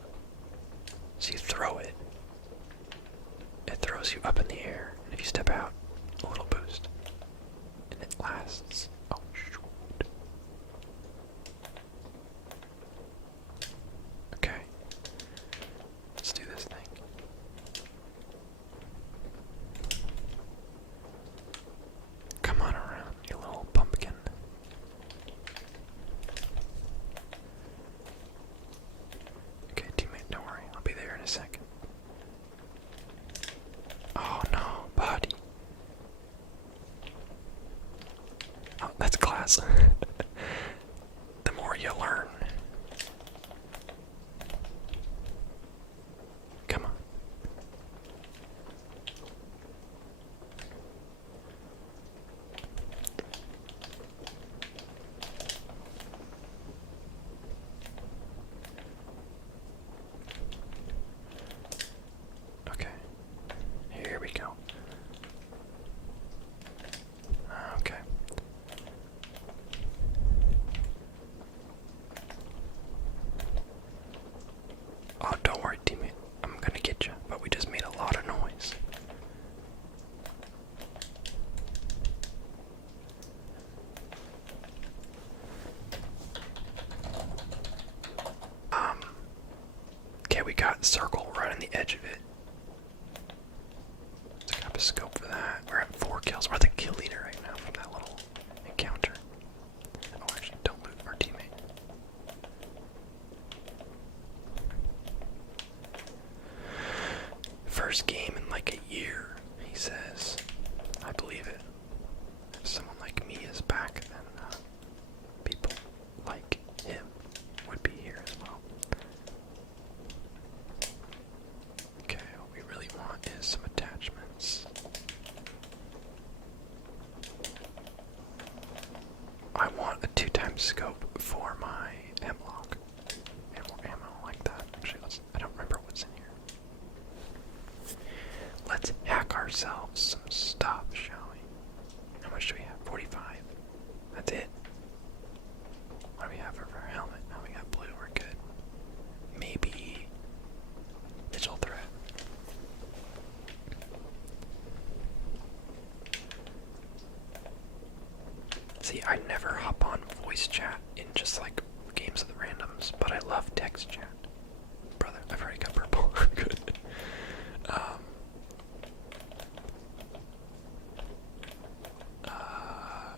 So you throw it. It throws you up in the air, and if you step out, a little boost. And it lasts. Oh, shoot. Okay. Let's do this thing. Come on around, you little pumpkin. Okay, teammate, don't worry. I'll be there in a second. Oh no, buddy. Oh, that's class. The more you learn. Come on. Okay. Here we go. Okay. Oh, don't worry, teammate. I'm gonna get you, but we just made a lot of noise. Okay, we got circle right on the edge of it. Let's grab a scope for that. We're at 4 kills. We're the kill leader right now from that little encounter. Oh, actually, don't loot our teammate. First game in like a year, he says. I believe it. If someone like me is back, then people like him would be here as well. Okay, what we really want is some attachments. I want a 2x scope for my M-lock. And more ammo like that. Actually, I don't remember what's in here. Let's hack ourselves some stuff, shall we? How much do we have? 45. That's it. What do we have for our helmet? Now we got blue, we're good. Maybe digital threat. See, I never hop on voice chat in just like games of the randoms, but I love text chat. Brother, I've already got purple. Good.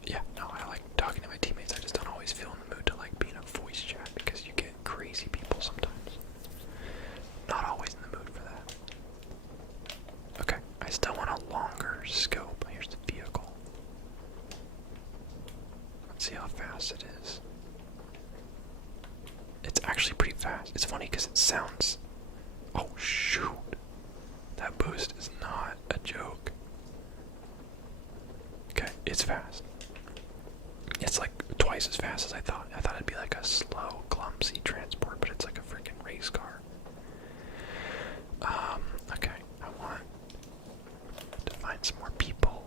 Yeah, no, I like talking to my teammates. I just don't always feel in the mood to like be in a voice chat because you get crazy people sometimes. Not always in the mood for that. Okay, I still want a longer scope. Here's the vehicle. Let's see how fast it is. It's actually pretty fast. It's funny because it sounds... Oh, shoot. That boost is not a joke. Okay, it's fast. It's like twice as fast as I thought. I thought it'd be like a slow, clumsy transport, but it's like a freaking race car. Okay, I want to find some more people.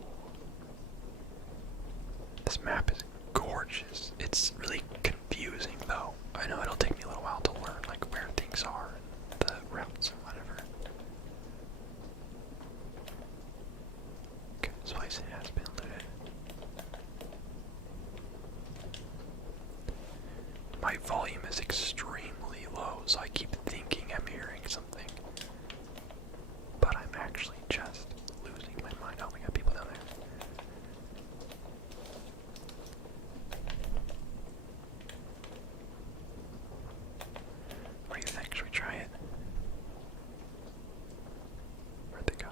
This map is gorgeous. It's really confusing though. I know it'll take me a little while to learn like where things are and the routes and whatever. Okay, this place has been looted. My volume is extremely low, so I keep thinking I'm hearing something. But I'm actually just losing my mind. Oh, we got people down there. What do you think? Should we try it? Where'd they go?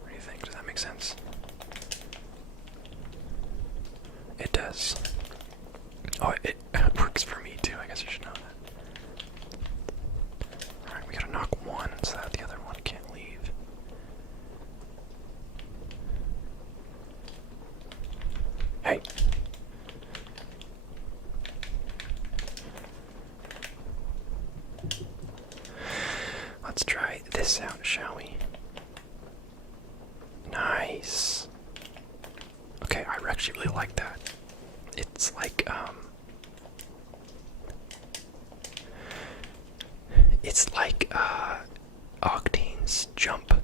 What do you think? Does that make sense? It does. Oh, it works for me too. I guess I should know that. Alright, we gotta knock one so that the other one can't leave. Hey. Let's try this out, shall we? Nice. Okay, I actually really like that. It's like, Octane's jump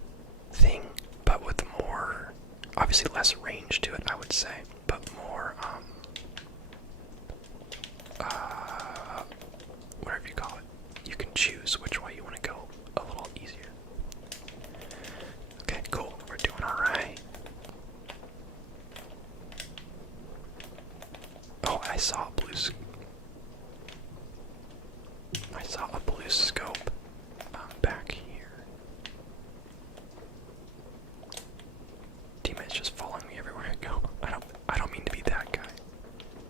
thing, but with more, obviously less range to it, I would say, but more, whatever you call it. You can choose which way you want to go a little easier. Okay, cool. We're doing alright. Oh, I saw a blue scope back here. Teammates just following me everywhere I go. I don't mean to be that guy,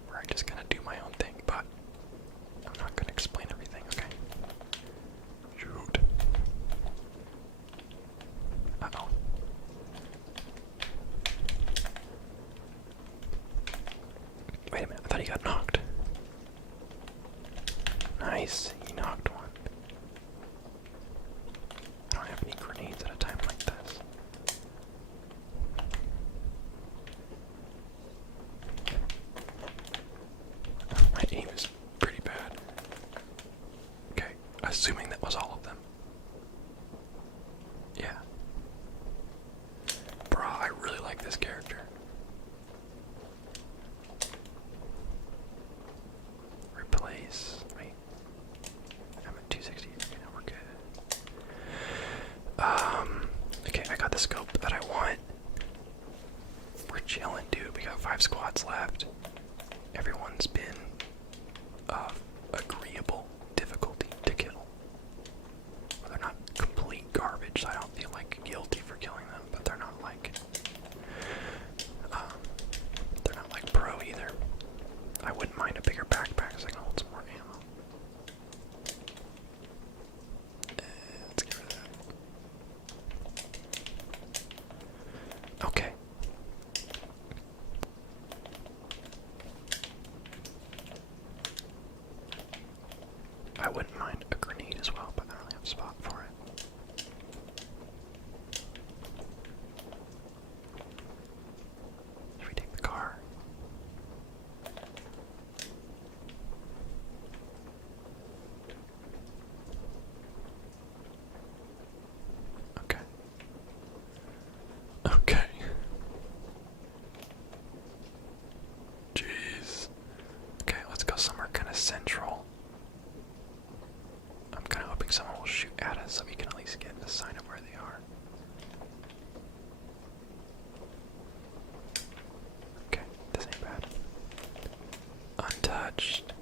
where I just kind of do my own thing, but I'm not gonna explain everything, okay? Shoot. Uh-oh. Wait a minute, I thought he got knocked. Nice, he knocked one. I don't have any grenades at a time like this. My aim is pretty bad. Okay, assuming that was all of them. Yeah. Bruh, I really like this character. Replace. Wait. I'm at 260. Okay, now we're good. Okay, I got the scope that I want. We're chilling, dude. We got 5 squads left. Everyone's been of agreeable difficulty to kill. Well, they're not complete garbage, so I don't feel like guilty for killing them, but they're not like pro either. I wouldn't mind a bigger backpack so I can hold some more ammo. Let's get rid of that. Okay. I wouldn't mind a grenade as well, but I don't really have a spot for it. Should we take the car? Okay. Okay. Jeez. Okay, let's go somewhere kind of central. I'm kind of hoping someone will shoot at us so we can at least get a sign of where they are. Okay, this ain't bad. Untouched.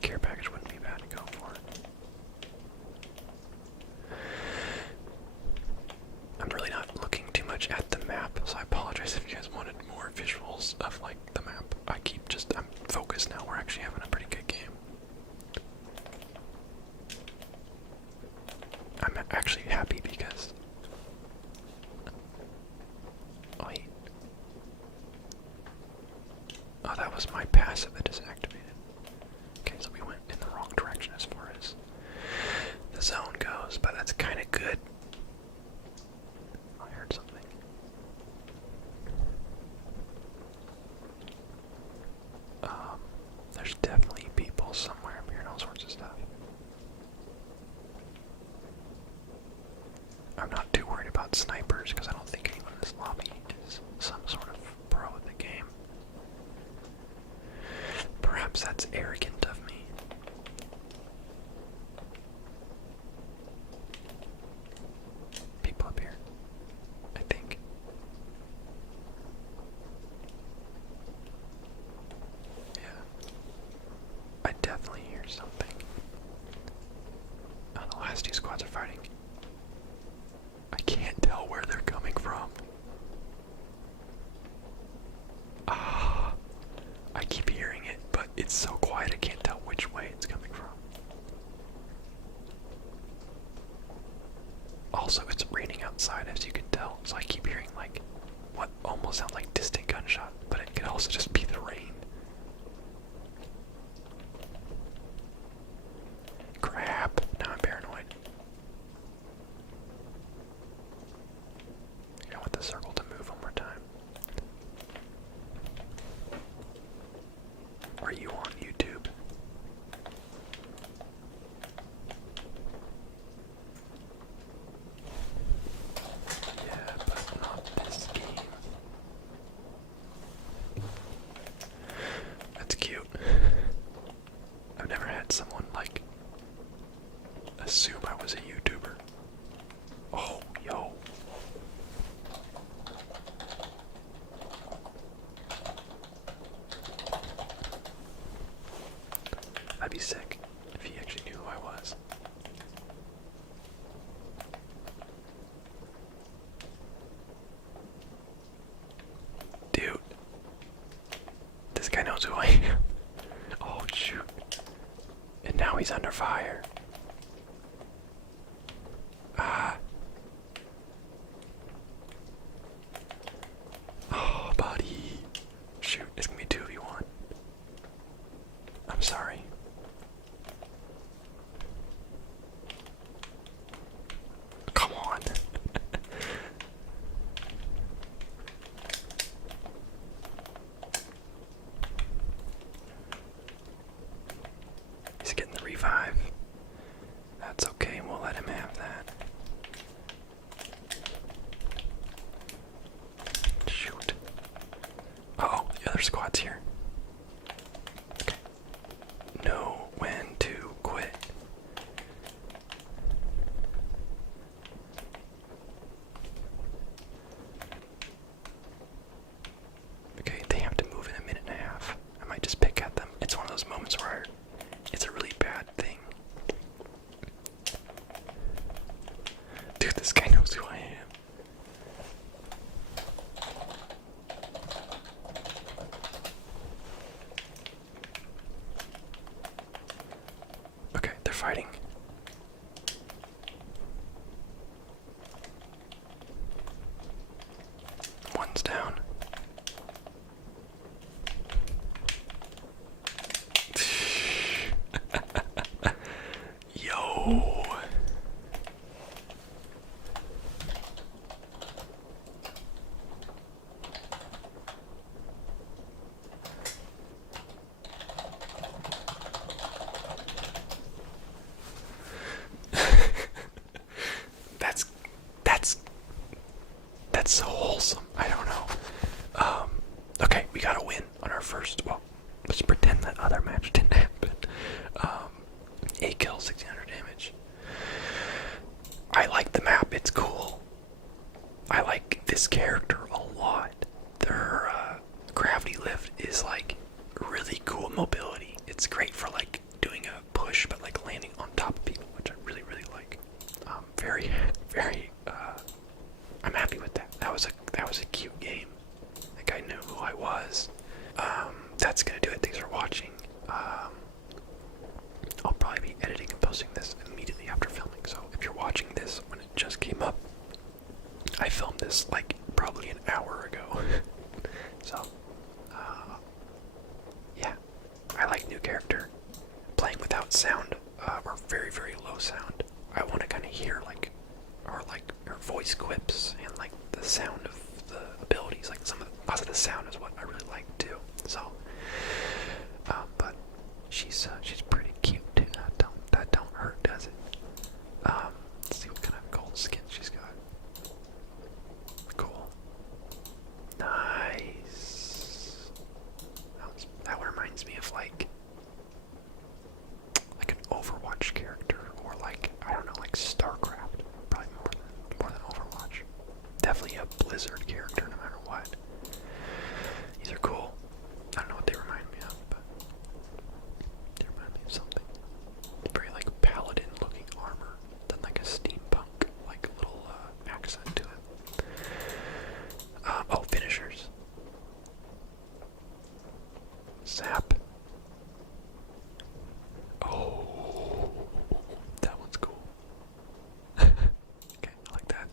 Care package wouldn't be bad to go for. I'm really not looking too much at the map, so I apologize if you guys wanted more visuals of like the map. I'm focused now. We're actually having a pretty good game. I'm actually happy because oh, that was my passive that is activated. Okay, so we went in the wrong direction as far as the zone goes, but that's kind of good. I heard something. There's definitely people somewhere. I'm hearing all sorts of stuff. I'm not too worried about snipers because I don't think anyone in this lobby is some sort of pro at the game. Perhaps that's arrogant of me. People up here, I think. Yeah. I definitely hear something. Oh, the last 2 squads are fighting. I can't tell where they're coming from. Ah, I keep hearing it, but it's so quiet I can't tell which way it's coming from. Also, it's raining outside, as you can tell, so I keep hearing like what almost sound like distant gunshot, but it could also just be the rain. Crap, now I'm paranoid. Oh, yo. That'd be sick if he actually knew who I was. Dude. This guy knows who I am. Oh, shoot. And now he's under fire. Ah. Oh, buddy. Shoot, it's gonna be 2v1. I'm sorry. Come on. He's getting the revive. That's okay, we'll let him have that. Shoot. Uh-oh, the other squad's here. Okay. Know when to quit. Okay, they have to move in a minute and a half. I might just pick at them. It's one of those moments where it's a really bad thing. Dude, this guy knows who I am. Okay, they're fighting. One's down. Yo. That's so wholesome. I don't know. Okay, we got a win on our first. Well, let's pretend that other match didn't happen. 8 kills, 1600 damage. I like the map. It's cool. I like this character a lot. Their gravity lift is like really cool mobility. It's great for like doing a push, but like landing on top of people, which I really, really like. Very, very. I'm happy with that. That was a cute game. Like I knew who I was. That's gonna do it. Thanks for watching. I'll probably be editing and posting this immediately after filming. So if you're watching this when it just came up, I filmed this like probably an hour ago. So, yeah, I like new character. Playing without sound or very, very low sound. I want to kind of hear like her voice quips and like the sound of the abilities. Like also the sound is what I really like too. So, but she's pretty cute too. That don't hurt, does it? Let's see what kind of gold skin she's got. Cool. Nice. That reminds me of like an Overwatch character, or like I don't know, like StarCraft. Probably more than Overwatch. Definitely a Blizzard character, no matter what. These are cool. I don't know what they remind me of, but they remind me of something. Very like paladin-looking armor, then like a steampunk, like little accent to it. Oh, finishers. Zap. Oh, that one's cool. Okay, I like that.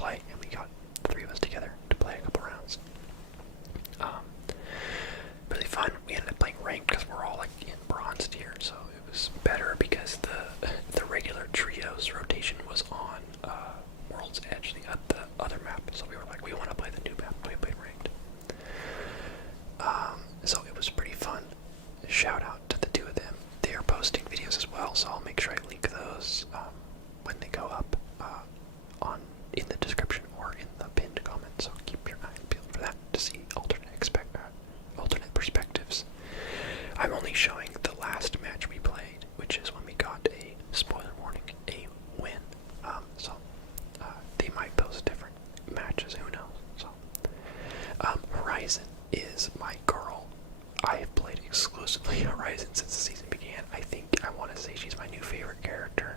play, and we got the three of us together to play a couple rounds. Really fun. We ended up playing ranked because we're all like in bronze tier, so it was better because the regular trios rotation was on World's Edge, the other map. So we were like, we want to play the new map. We played ranked. So it was pretty fun. Shout out to the two of them. They are posting videos as well, so I'll make sure I link those when they go up in the description or in the pinned comment. So keep your eye peeled for that to see alternate perspectives. I'm only showing the last match we played, which is when we got a spoiler warning, a win. So they might post different matches. Who knows? So Horizon is my girl. I have played exclusively Horizon since the season began. I want to say she's my new favorite character.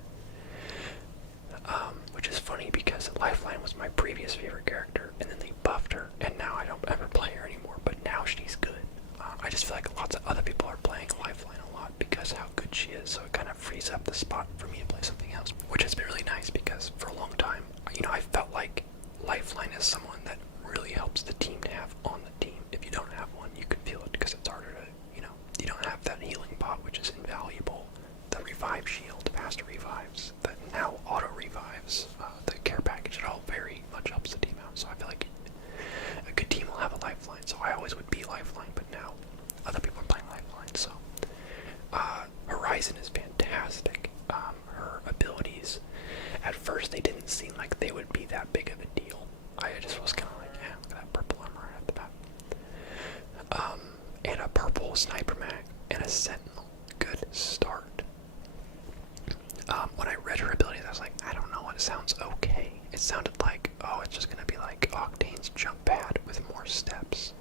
Which is funny because Lifeline was my previous favorite character, and then they buffed her, and now I don't ever play her anymore, but now she's good. I just feel like lots of other people are playing Lifeline a lot because of how good she is, so it kind of frees up the spot for me to play something else, which has been really nice because for a long time, I felt like Lifeline is someone that really helps the team to have on the team. If you don't have one, you can feel it because it's harder to, you don't have that healing pot, which is invaluable. The revive shield, faster revives, the now auto revives, the care package, it all very much helps the team out. So I feel like a good team will have a Lifeline. So I always would be Lifeline, but now other people are playing Lifeline. So Horizon is fantastic. Her abilities, at first they didn't seem like they would be that big of a deal. I just was kind of like, yeah, look at that purple armor right at the back. And a purple sniper mag and a sentinel. Good start. When I read her abilities, I was like, I don't know, it sounds okay. It sounded like, oh, it's just gonna be like Octane's jump pad with more steps.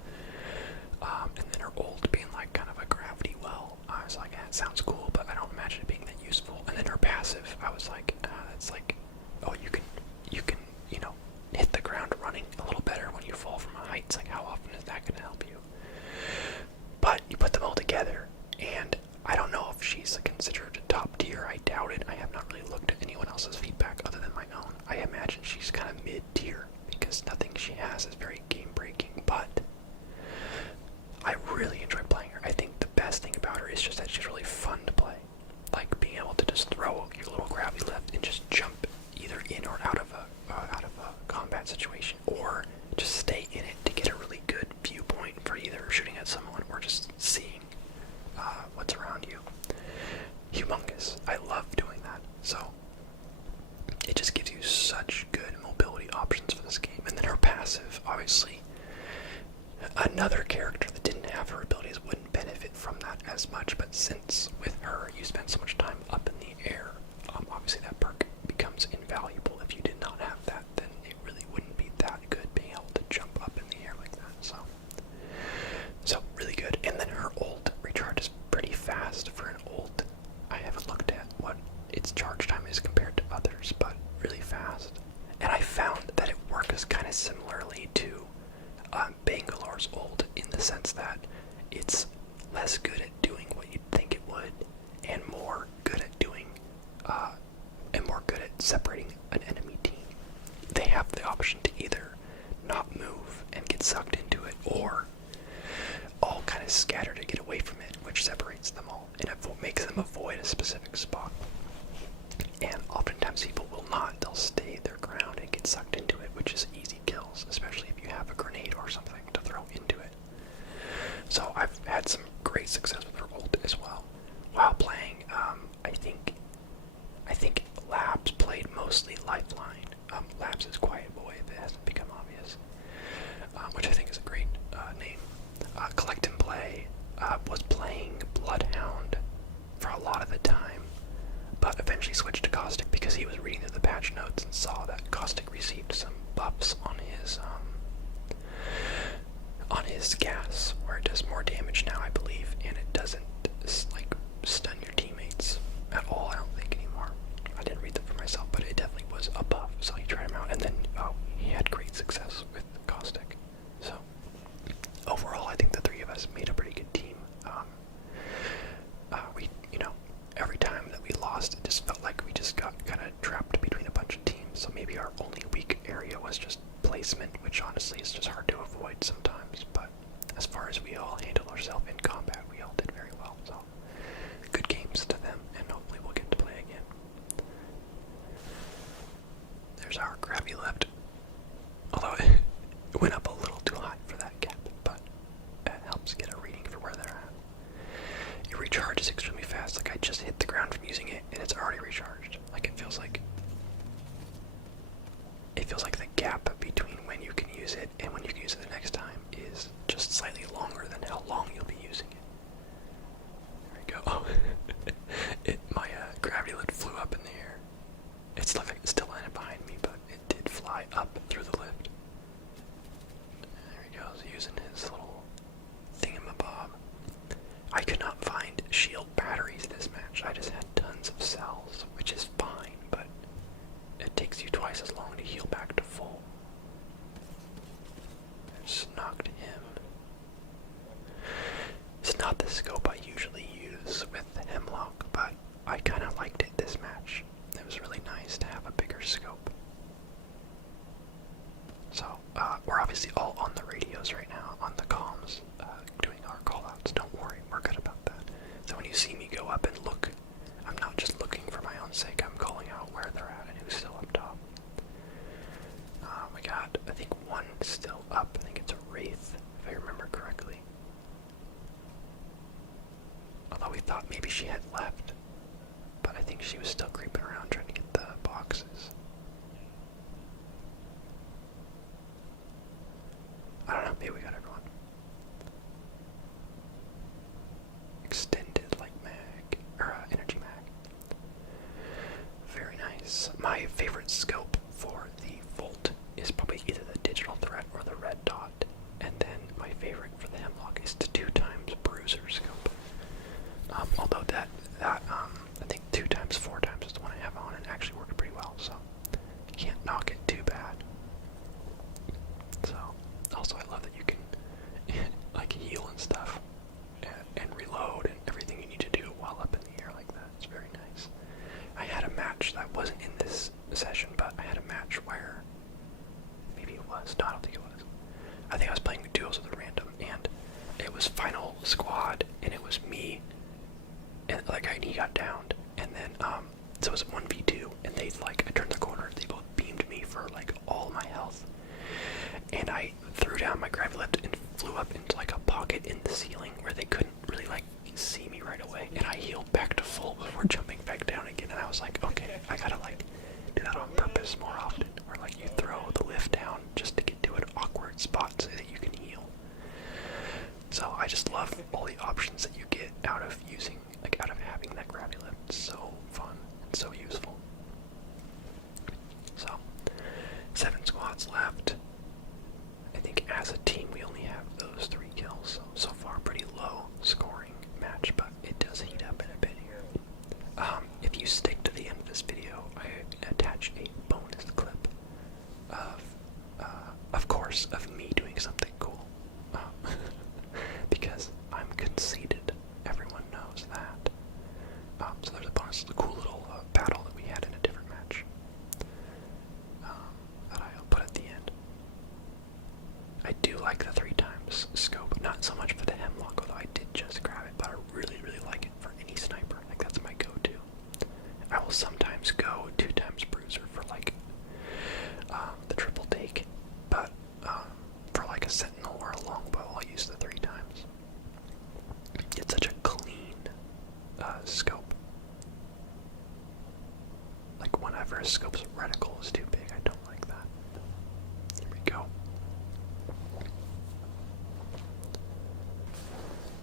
And then her ult being like kind of a gravity well. I was like, yeah, it sounds cool, but I don't imagine it being that useful. And then her passive, I was like, it's like, oh, you can, hit the ground running a little better when you fall from a height. It's like, how often is that gonna help you? But you put them all together, and I don't know if she's considered top tier. I doubt it. I have not really looked at anyone else's feedback other than my own. I imagine she's kind of mid-tier because nothing she has is very game-breaking, but I really enjoy playing her. I think the best thing about her is just that she's really fun to play. Like being able to just throw your little gravity lift and just jump either in or out of a combat situation, or just stay in it to get a really good viewpoint for either shooting at someone or just seeing what's around you. Humongous. I love doing that. So it just gives you such good mobility options for this game. And then her passive, obviously, another character that didn't have her abilities wouldn't benefit from that as much, but since with her you spend so much time up in the air, obviously that perk becomes invaluable. If you did not have that, then it really wouldn't be that good being able to jump up in the air like that. So really good. And then her ult recharges pretty fast for an ult. I haven't looked at what its charge time is compared to others, but really fast. And I found that it works kind of similarly to Bangalore's ult in the sense that it's less good at doing what you'd think it would, and more good at doing, and more good at separating an enemy team. They have the option to either not move and get sucked into it, or all kind of scatter to get away from it, which separates them all and makes them avoid a specific spot. And oftentimes people will not. They'll stay their ground and get sucked into it, which is easy kills, especially if you have a grenade or something to throw into it. So I've had some great success with her ult as well. While playing, I think Labs played mostly Lifeline. Labs is Quiet Boy, if it hasn't become obvious, which I think is a great name. Collect and Play was playing Bloodhound for a lot of the time, but eventually switched to Caustic because he was reading through the patch notes and saw that Caustic received some buffs on his gas, where it does more damage now, I believe, and it doesn't like stun your teammates at all, I don't think anymore. I didn't read them for myself, but it definitely was a buff, so he tried him out, and then he had great success with Caustic. So overall, I think the three of us made a pretty good team. Every time that we lost, it just felt like we just got kind of trapped between a bunch of teams. So maybe our only weak area was using it and it's already recharged. Like it feels like the gap between when you can use it and when you can use it the next time is just slightly longer than how long you'll be using it. There we go. Oh, my gravity lift flew up in the air. It's like it still landed behind me, but it did fly up through the lift. There he goes, using his little thingamabob. I could not find shield batteries this match. I just had tons of cells, which is fine, but it takes you twice as long to heal back to full. I just knocked him. It's not the scope I usually use with the Hemlock, but I kind of liked it this match. It was really nice to have a bigger scope. So, we're obviously all on the radios right now, on the comms, doing our callouts. Don't worry, we're good about that. So when you see me go up and look, I'm not just looking for my own sake, I'm calling out where they're at and who's still up top. We got, I think, one still up. I think it's a Wraith, if I remember correctly. Although we thought maybe she had left, but I think she was still creeping around trying to get the boxes. I don't know, maybe we got everyone. Extended like mag, or energy mag. Very nice. My favorite scope for the Volt is probably either the digital threat or the red dot. And then my favorite for the Hemlock is the 2x bruiser scope. Although that I think 2x, 4x is the one I have on and actually worked pretty well, so you can't knock it too bad. So, also I love that you can like heal and stuff and reload and everything you need to do while up in the air like that. It's very nice. I had a match that wasn't in this session, but I had a match where maybe it was. No, I don't think it was. I think I was playing duos with a random, and it was final squad, and it was me, and like he got downed, and then so it was 1v2, and they like I turned the corner, they both beamed me for like all my health, and I threw down my gravity lift and flew up into like a pocket in the ceiling where they couldn't really like see me right away, and I healed back to full before jumping back down again, and I was like, okay, I gotta like do that on purpose more often, where like you throw the lift down just to get to an awkward spot so that you can heal. So I just love all the options that you get out of using, like out of having that gravity lift. It's so fun and so useful. So, 7 squads left. I think as a team we only have those 3 kills, so far pretty low scoring match, but it does heat up in a bit here. If you stick to the end of this video, I attach a bonus clip of course, of me doing something cool. Because I'm conceited, everyone knows that. So there's a bonus, a cool little battle that we had in a different match that I'll put at the end. I do like the 3x scope, not so much for the Hemlock, although I did just grab it, but I really, really like it for any sniper. Like that's my go-to. I will sometimes go 2x bruiser for like the triple take, but for like a sentinel or a longbow, I'll use the 3x. It's such a clean scope. Like whenever a scope's reticle is too big, I don't like that. Here we go.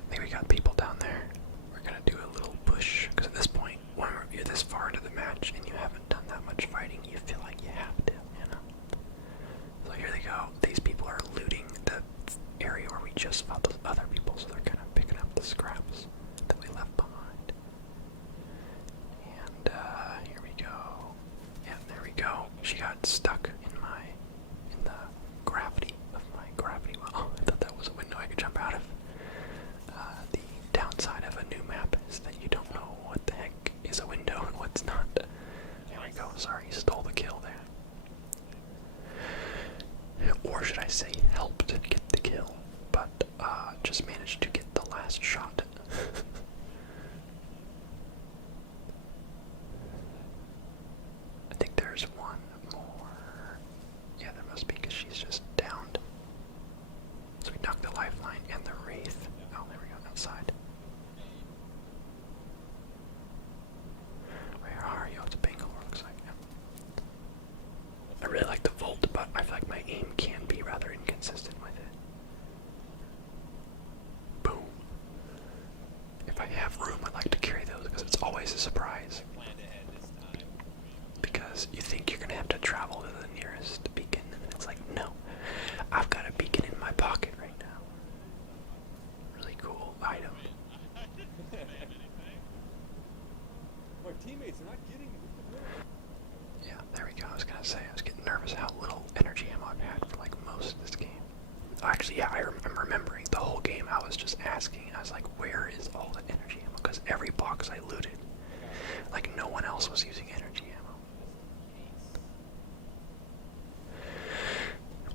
I think we got people down there. We're gonna do a little push, because at this point, when you're this far into the match and you haven't done that much fighting, you feel like you have to, you know? So here they go. These people are looting the area where we just fought those other people, so they're kind of picking up the scraps that we left behind. And here we go. Yeah, there we go. She got surprise. Because you think you're gonna have to travel to the nearest beacon, and it's like, no, I've got a beacon in my pocket right now. Really cool item. My teammates are not getting it. Yeah, there we go. I was gonna say, I was getting nervous how little energy ammo I've had for like most of this game. Actually, yeah, I'm remembering the whole game. I was just asking. I was like, where is all the energy ammo? Because every box I looted, like no one else was using energy ammo.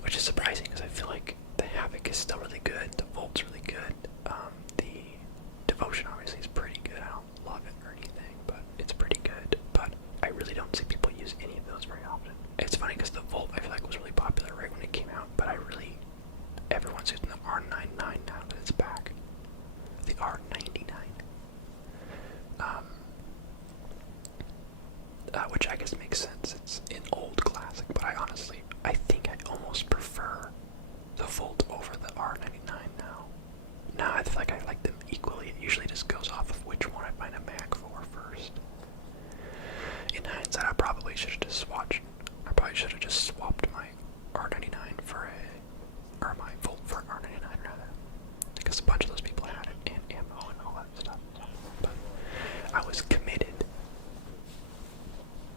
Which is surprising because I feel like the Havoc is still really good. The Volt's really good. The Devotion obviously is pretty good. I don't love it or anything, but it's pretty good. But I really don't see people use any of those very often. It's funny because the Volt I feel like was really popular right when it came out, but everyone's using the R99 now that it's back. The R99. Which I guess makes sense. It's an old classic, but I think I almost prefer the Volt over the R99 now. Now I feel like I like them equally. It usually just goes off of which one I find a mag for first. In hindsight, I probably should have just swapped my R99 for or my Volt for an R99 rather, because a bunch of those people had it and ammo and all that stuff. But I was committed.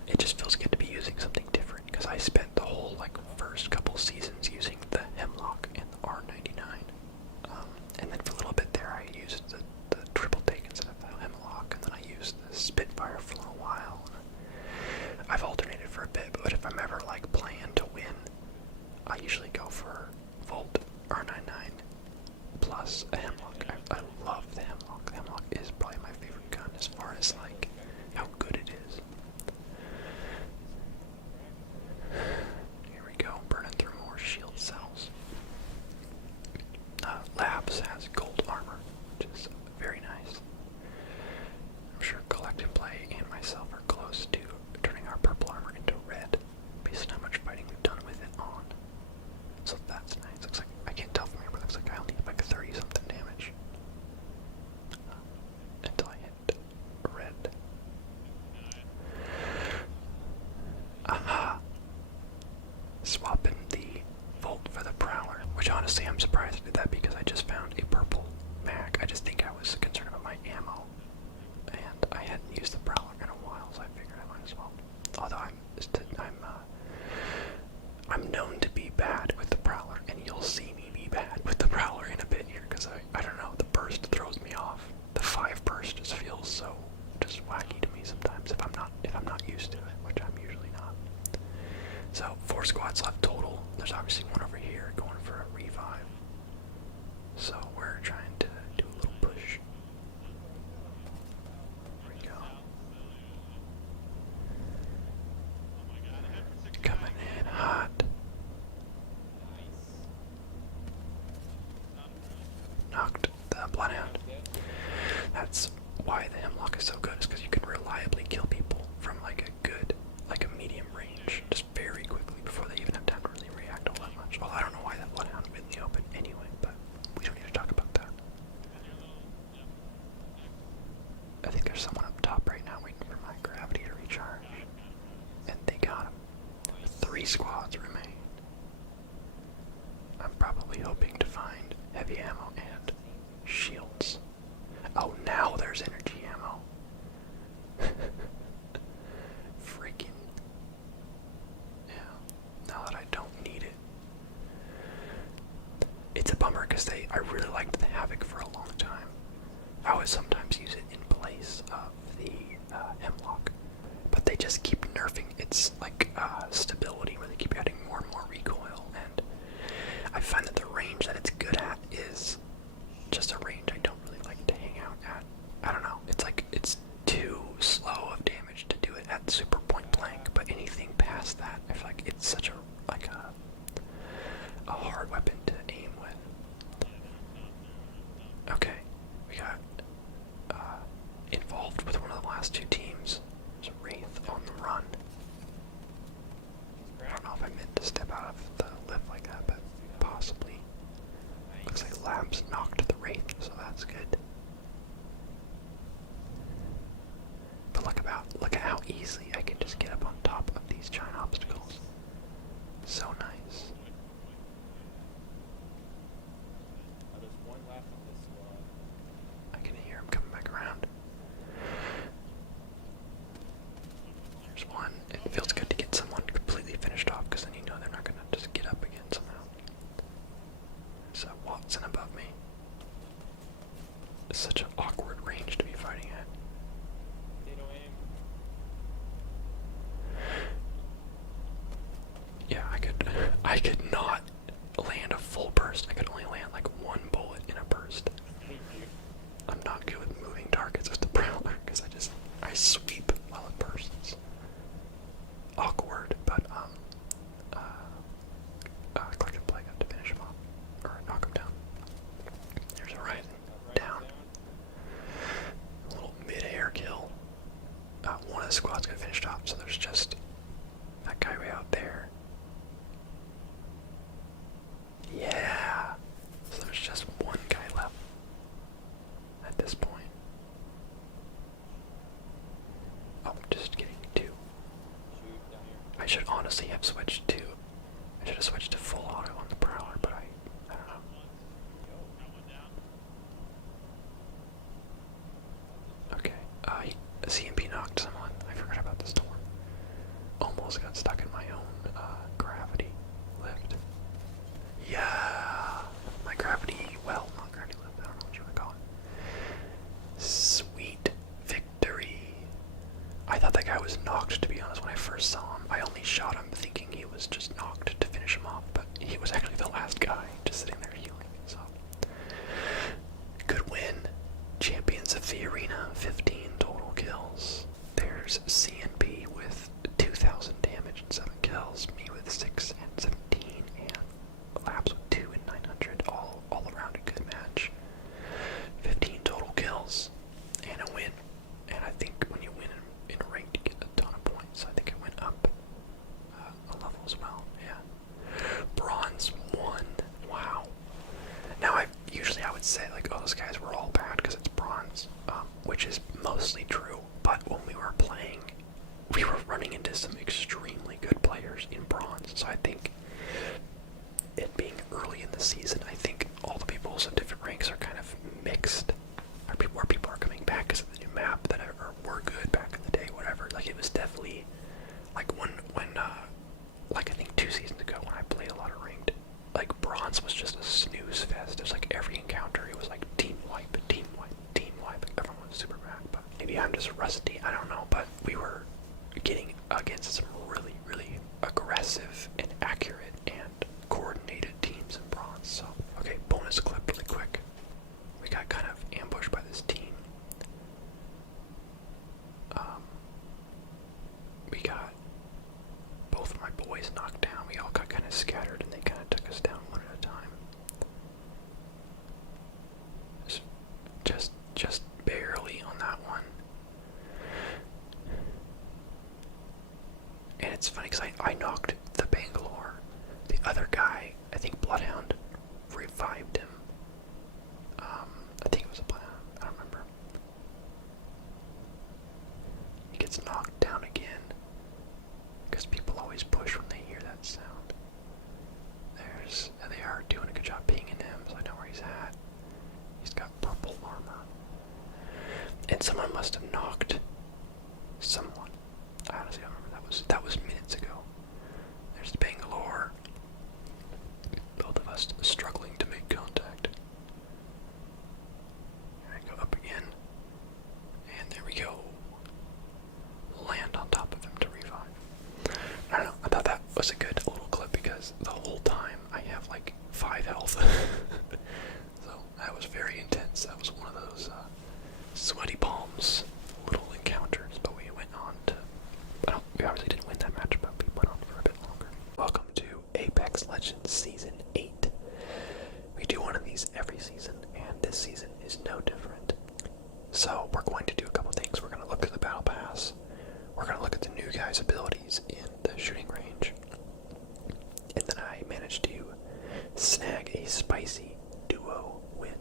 It just feels good to be using something different because I spent the whole first couple seasons using the Hemlock and the R99, and then for a little bit there I used the triple take instead of the Hemlock, and then I used the Spitfire for a little while. I've alternated for a bit, but if I'm ever playing to win, I usually go for Volt R99 plus a Hemlock. I love the Hemlock. The Hemlock is probably my favorite gun as far as how good it is. Here we go, burning through more shield cells. Labs has gold armor, which is very nice. I'm sure Collective Play and myself are close to turning our purple armor into red based on how much fighting we've done with it on. So that's nice. Looks like, I can't tell from here, but it looks like I only have 30 something damage. Until I hit red. Aha! Swapping the Volt for the Prowler, which honestly I'm surprised I did that because I just found a purple mag. I just think I was concerned about my ammo, and I hadn't used the Prowler in a while, so I figured I might as well. Although I'm known to be bad with the Prowler, and you'll see me be bad with the Prowler in a bit here, because I don't know, the burst throws me off. The 5 burst just feels so just wacky to me sometimes if I'm not used to it, which I'm usually not. So 4 squads left total. There's obviously one over here going for a revive. So we're trying to do a little push. There we go. Coming in hot. Knocked the Bloodhound. That's why the Hemlock is so good, is because you can reliably kill people from a medium range, just very quickly before they even have time to really react all that much. Well, I don't know why that Bloodhound went in the open anyway, but we don't need to talk about that. I think there's someone up top right now waiting for my gravity to recharge. And they got him. 3 squads remain. I'm probably hoping to find heavy ammo and shields. Oh, now there's energy ammo. Freaking. Yeah. Now that I don't need it. It's a bummer because I really liked the Havoc for a long time. I would sometimes use it in place of the Hemlock, but they just keep nerfing its stability, where they keep adding more and more recoil, and I find that the range that it's good at is just a range I don't really like to hang out at. I don't know, it's too slow of damage to do it at super point blank, but anything past that, I feel like it's such a hard weapon to aim with. Okay, we got involved with one of the last 2 teams. There's a Wraith on the run. I don't know if I meant to step out of the lift like that, but possibly. Looks like Labs knocked the Wraith, so that's good. But just get up on top of these giant obstacles. So nice. There's one left on this squad. I can hear him coming back around. There's one. It feels good to get someone completely finished off because then you know they're not going to just get up again somehow. There's Watson above me. It's such an awkward range to be fighting at. Potato aim. Yeah, I could not land a full burst. I could only land like one bullet in a burst. I'm not good with moving targets with the Prowler because I sweep while it bursts. Awkward, but click and play got to finish him off or knock him down. There's a Horizon down. A little mid-air kill. One of the squads got finished off, so there's just that guy way out there. Yeah. So there's just one guy left at this point. Oh, just kidding. Two. Shoot down here. I should honestly have switched to. I should have switched to full auto on the Prowler, but I don't know. Okay. CMP knocked someone. I forgot about the storm. Almost got stuck in my own gravity lift. Yeah, my gravity. Well, not gravity lift. I don't know what you would call it. Sweet victory. I thought that guy was knocked, to be honest, when I first saw him. I only shot him thinking he was just knocked to finish him off, but he was actually the last guy, just sitting there healing, so. Good win. Champions of the arena, 15 total kills. There's CNP with 2,000 damage and 7 kills, me with 6 and 17, and Labs with 2 and 900, all around a good match. 15 total kills, and a win. And I think when you win in ranked, you get a ton of points. I think it went up a level as well. Yeah. Bronze 1. Wow. Now usually I would say like, oh, those guys were all bad because it's bronze, which is mostly true. But when we were playing, we were running into some extremely good players in bronze. So I think it being early in the season, I think all the peoples of different ranks are kind of mixed. Or people are coming back because of the new map that were good back in the day, whatever. Like, it was definitely, like, when like, I think 2 seasons ago when I played a lot of ranked, like, bronze was just a snooze fest. It was like every encounter, it was like team wipe, team wipe, team wipe. Everyone was super bad, but maybe I'm just rusty, I don't know. But we were getting against some really, really aggressive and accurate and coordinated teams in bronze. So, okay, bonus clip really quick. We got kind of ambushed by this team. We got both of my boys knocked down. We all got kind of scattered and they kind of took us down one at a time. Just barely on that one. And it's funny because I knocked the Bangalore. The other guy, I think Bloodhound, revived him. I think it was a Bloodhound. I don't remember. He gets knocked down again. Because people always push when they hear that sound. They are doing a good job pinging him, so I know where he's at. He's got purple armor. And someone must have knocked someone. I honestly don't remember. That was minutes ago. There's Bangalore. Both of us struggling to make contact. Here I go up again. And there we go. Land on top of him to revive. I don't know. I thought that was a good little clip because the whole time I have like 5 health. So that was very intense. That was one of those sweaty palms little encounters. But we went on to. We obviously didn't win that match, but we went on for a bit longer. Welcome to Apex Legends Season 8. We do one of these every season, and this season is no different. So we're going to do a couple things. We're going to look at the Battle Pass. We're going to look at the new guys' abilities in the shooting range. And then I managed to snag a spicy duo win.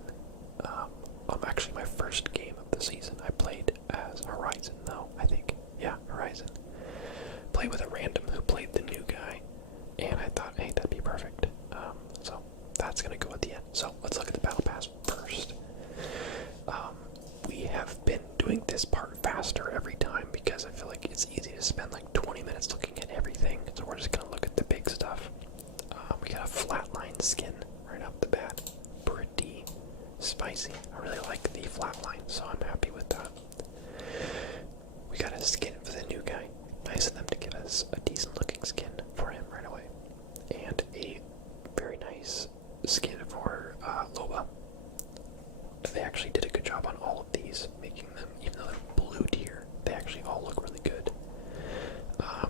Actually my first game of the season. I played as Horizon though, I think. Yeah, Horizon. faster every time because I feel like it's easy to spend like 20 minutes looking at everything. So we're just gonna look at the big stuff. We got a flatline skin right off the bat. Pretty spicy. I really like the flatline, so I'm happy with that. We got a skin for the new guy. Nice of them to give us a decent looking skin for him right away. And a very nice skin for Loba. They actually did a good job on all of these, making them, even though they're blue tier, they actually all look really good.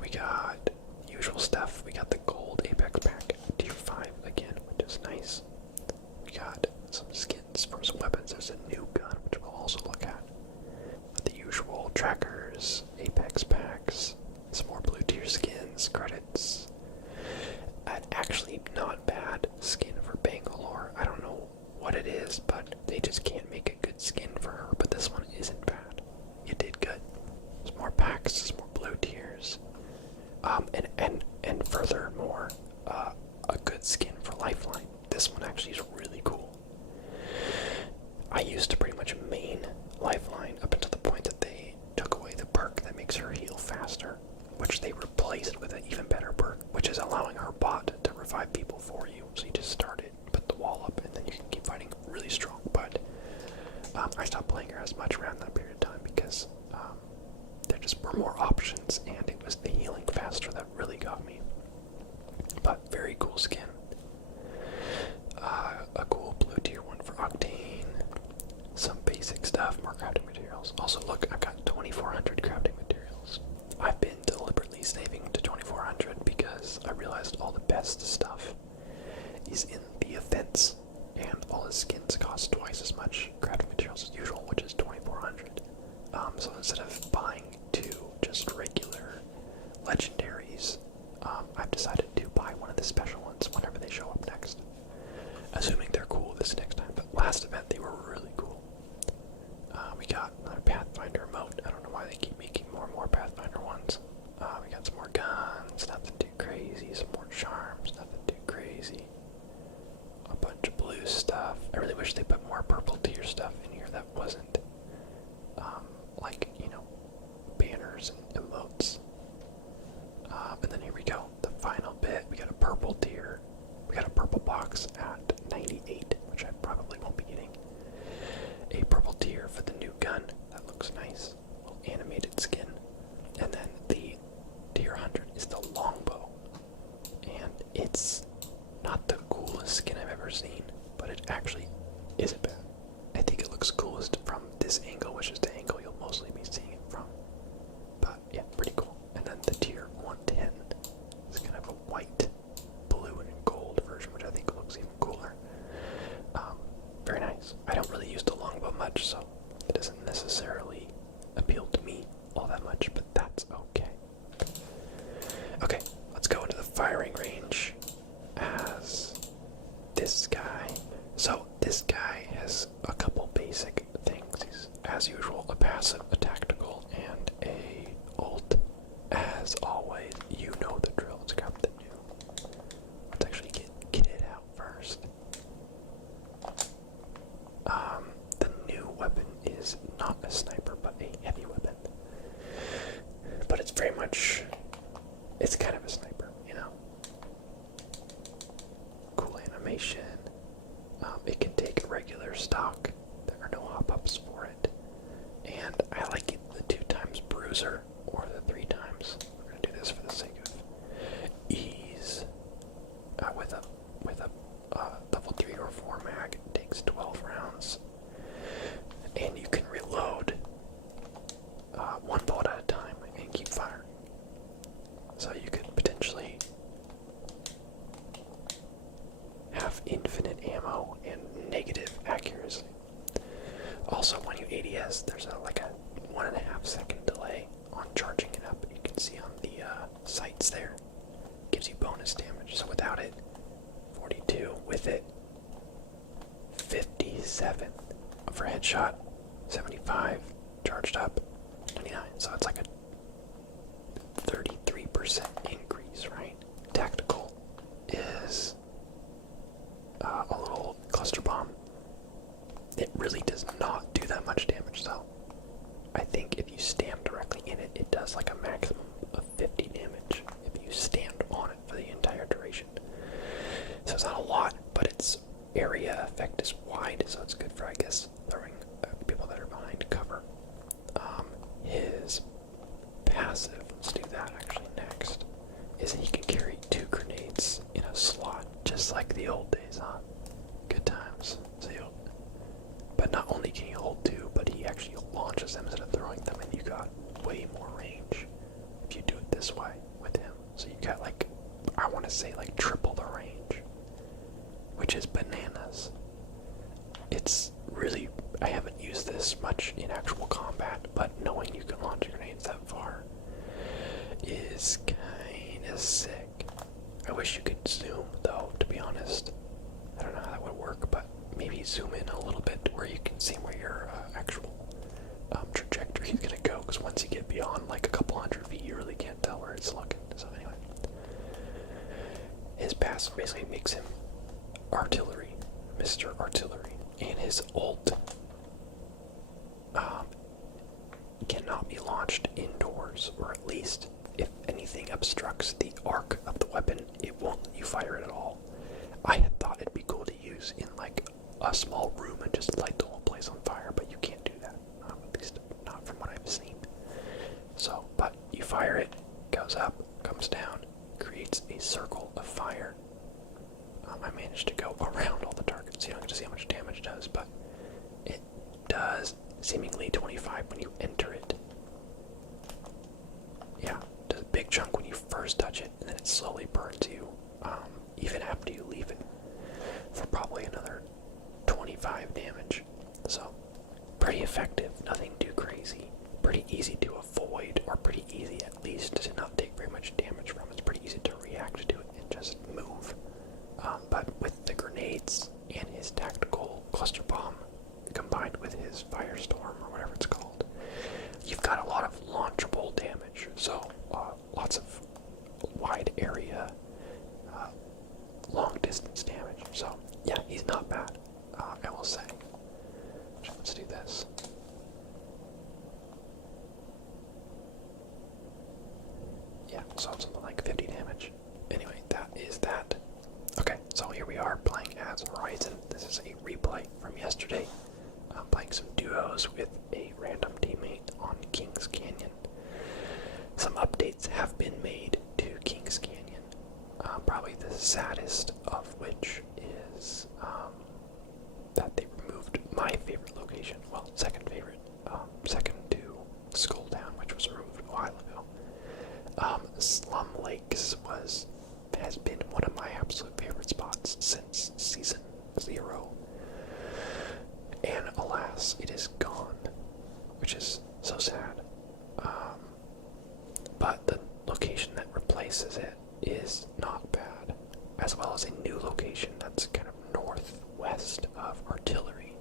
We got usual stuff. We got the gold Apex pack, tier 5 again, which is nice. We got some skins for some weapons. There's a new gun, which we'll also look at. The usual trackers, Apex packs, some more blue tier skins, credits. Actually not bad skin for Bangalore. I don't know what it is, but they just can't make a good skin for her. But this one isn't bad. You did good. There's more packs, there's more blue tiers. And furthermore, a good skin for Lifeline. This one actually is really cool. I used to pretty much main Lifeline up until the point that they took away the perk that makes her heal faster, which they replaced with an even better perk, which is allowing her bot to revive people for you. So you just start it, put the wall up, and then you can keep fighting really strong. But I stopped playing her as much around that period of time because there just were more options, and it was the healing faster that really got me. But very cool skin. A cool blue tier one for Octane. Some basic stuff, more crafting materials. Also, look, I've got 2,400 crafting materials. I've been deliberately saving to 2,400 because I realized all the best stuff is in the events, and all the skins cost twice as much crafting materials as usual, which is 2,400. So instead of buying 2 just regular legendaries, I've decided to buy one of the special ones whenever they show up next. Assuming they're cool this next time, but last event they were really cool. We got another Pathfinder emote. I don't know why they keep making more and more Pathfinder ones. We got some more guns, nothing too crazy. Some more charms, nothing too crazy. A bunch of blue stuff. I really wish they put more purple tier stuff in here that wasn't, like, you know, banners and emotes. And then here we go, the final bit. We got a purple tier. We got a purple box at 98, which I probably won't be getting. A purple tier for the new gun. That looks nice. Little animated skin. And then the tier 100 is the longbow. And it's not the coolest skin I've ever seen, but it actually isn't bad. I think it looks coolest from this angle, which is the angle you'll mostly be seeing it from. But yeah, pretty cool. And then the tier 110 is kind of a white, blue, and gold version, which I think looks even cooler. Very nice. I don't really use the longbow much, so it doesn't necessarily appeal to me all that much, but that's okay. Okay, let's go into the firing range as this guy. So this guy has a couple basic things. He's, as usual, a passive, a tactical, and a ult. As always, you know the drill. Let's grab the new. Let's actually get kitted out first. The new weapon is not a sniper, but a heavy weapon. But it's very much, it's kind of a sniper, you know. Cool animation. It can take a regular stock. There are no hop-ups for it. And I like it the 2x bruiser or the 3x. We're gonna do this for the sake of ease. With a level 3 or 4 mag, it takes 12 rounds. And you can reload one bullet at a time and keep firing. So you could potentially have infinite ammo and negative accuracy. Also, when you ADS, there's like a 1.5 second delay on charging it up. You can see on the sights there. Gives you bonus damage. So without it, 42. With it, 57 for headshot, 75 charged up, 99. So it's like a 33% increase, right? Tactical is a little cluster bomb. It really does not do that much damage though. I think if you stand does like a maximum of 50 damage if you stand on it for the entire duration. So it's not a lot, but its area effect is wide, so it's good for, I guess, throwing people that are behind cover. His passive, let's do that actually next, is he can carry 2 grenades in a slot, just like the old days, huh? Good times. So but not only can you hold 2, but he actually launches them instead of throwing them, and you got way more range if you do it this way with him. So you got like, I want to say like triple the range, which is bananas. It's really, I haven't used this much in actual combat, but knowing you can launch grenades that far is kinda sick. I wish you could zoom though, to be honest. I don't know how that would work, but maybe zoom in a little bit where you can see where your actual trajectory is gonna go, because once you get beyond like a couple hundred feet, you really can't tell where it's looking. So anyway, his passive basically makes him artillery, Mr. Artillery, and his ult cannot be launched indoors, or at least if anything obstructs the arc of the weapon, it won't let you fire it at all. I had thought it'd be cool to use in like a small room and just light the whole place on fire, but you can't do that, at least not from what I've seen. So, but you fire it, goes up, comes down, creates a circle of fire. I managed to go around all the targets, so you don't get to see how much damage it does, but it does seemingly 25 when you enter it. Yeah, it does a big chunk when you first touch it, and then it slowly burns you, even after you leave it, for probably another 25 damage. So, pretty effective, nothing too crazy, pretty easy to avoid, or pretty easy at least to not take very much damage from. It's pretty easy to react to it and just move. But with the grenades and his tactical cluster bomb combined with his firestorm or whatever it's called, you've got a lot of launchable damage. So lots of wide area, long distance damage. So yeah, he's not bad, I will say. Let's do this. Yeah, so something like 50 damage. Anyway, that is that. Okay, so here we are playing as Horizon. This is a replay from yesterday. I'm playing some duos with a random teammate on Kings Canyon. Some updates have been made to Kings Canyon. Probably the saddest of which is that they removed my favorite location. Well, second favorite. Second to Skull Town, which was removed a while ago. Slum Lakes has been one of my absolute favorite spots since Season 0. And alas, it is gone, which is so sad. But the location that replaces it is not bad, as well as a new location that's kind of northwest of Artillery,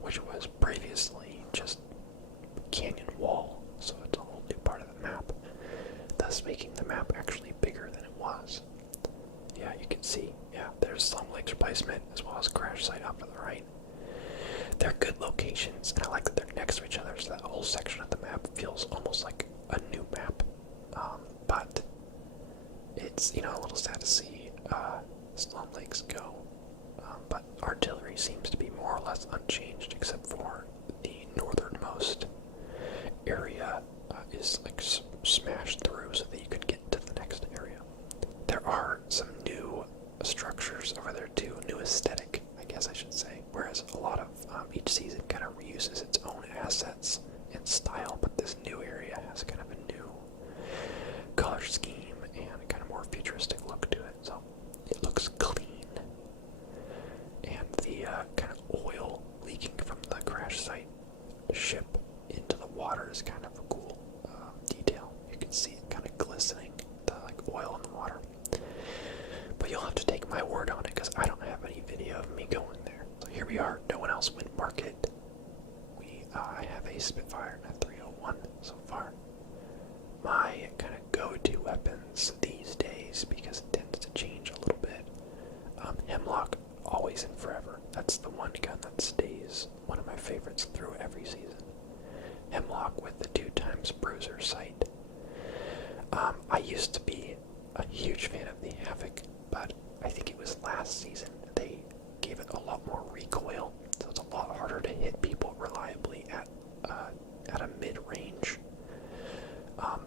which was previously just canyon wall, so it's a whole new part of the map, thus making the map actually bigger than it was. Yeah, you can see, yeah, there's Slum Lakes replacement, as well as Crash Site off to the right. They're good locations, and I like that they're next to each other, so that whole section of the map feels almost like a new map. But it's, a little sad to see Slum Lakes go. But Artillery seems to be more or less unchanged, except for the northernmost area is like smashed through so that you could get to the next area. There are some new structures over there too, new aesthetic, I guess I should say, whereas a lot of each season kind of reuses its own assets and style, but this new area has kind of a new color scheme and kind of more futuristic look to it, so it looks clean. And the kind of oil leaking from the crash site ship into the water is kind of a cool detail. You can see it kind of glistening, the oil in the water. But you'll have to take my word on it, because I don't have any video of me going there. So here we are, no one else went market. I have a Spitfire and a 301 so far. My kind of go-to weapons these days, because it tends to change a little bit. Hemlock, always and forever. That's the one gun that stays one of my favorites through every season. Hemlock with the 2x bruiser sight. I used to be a huge fan of the Havoc, but I think it was last season they gave it a lot more recoil, so it's a lot harder to hit people reliably at a mid-range.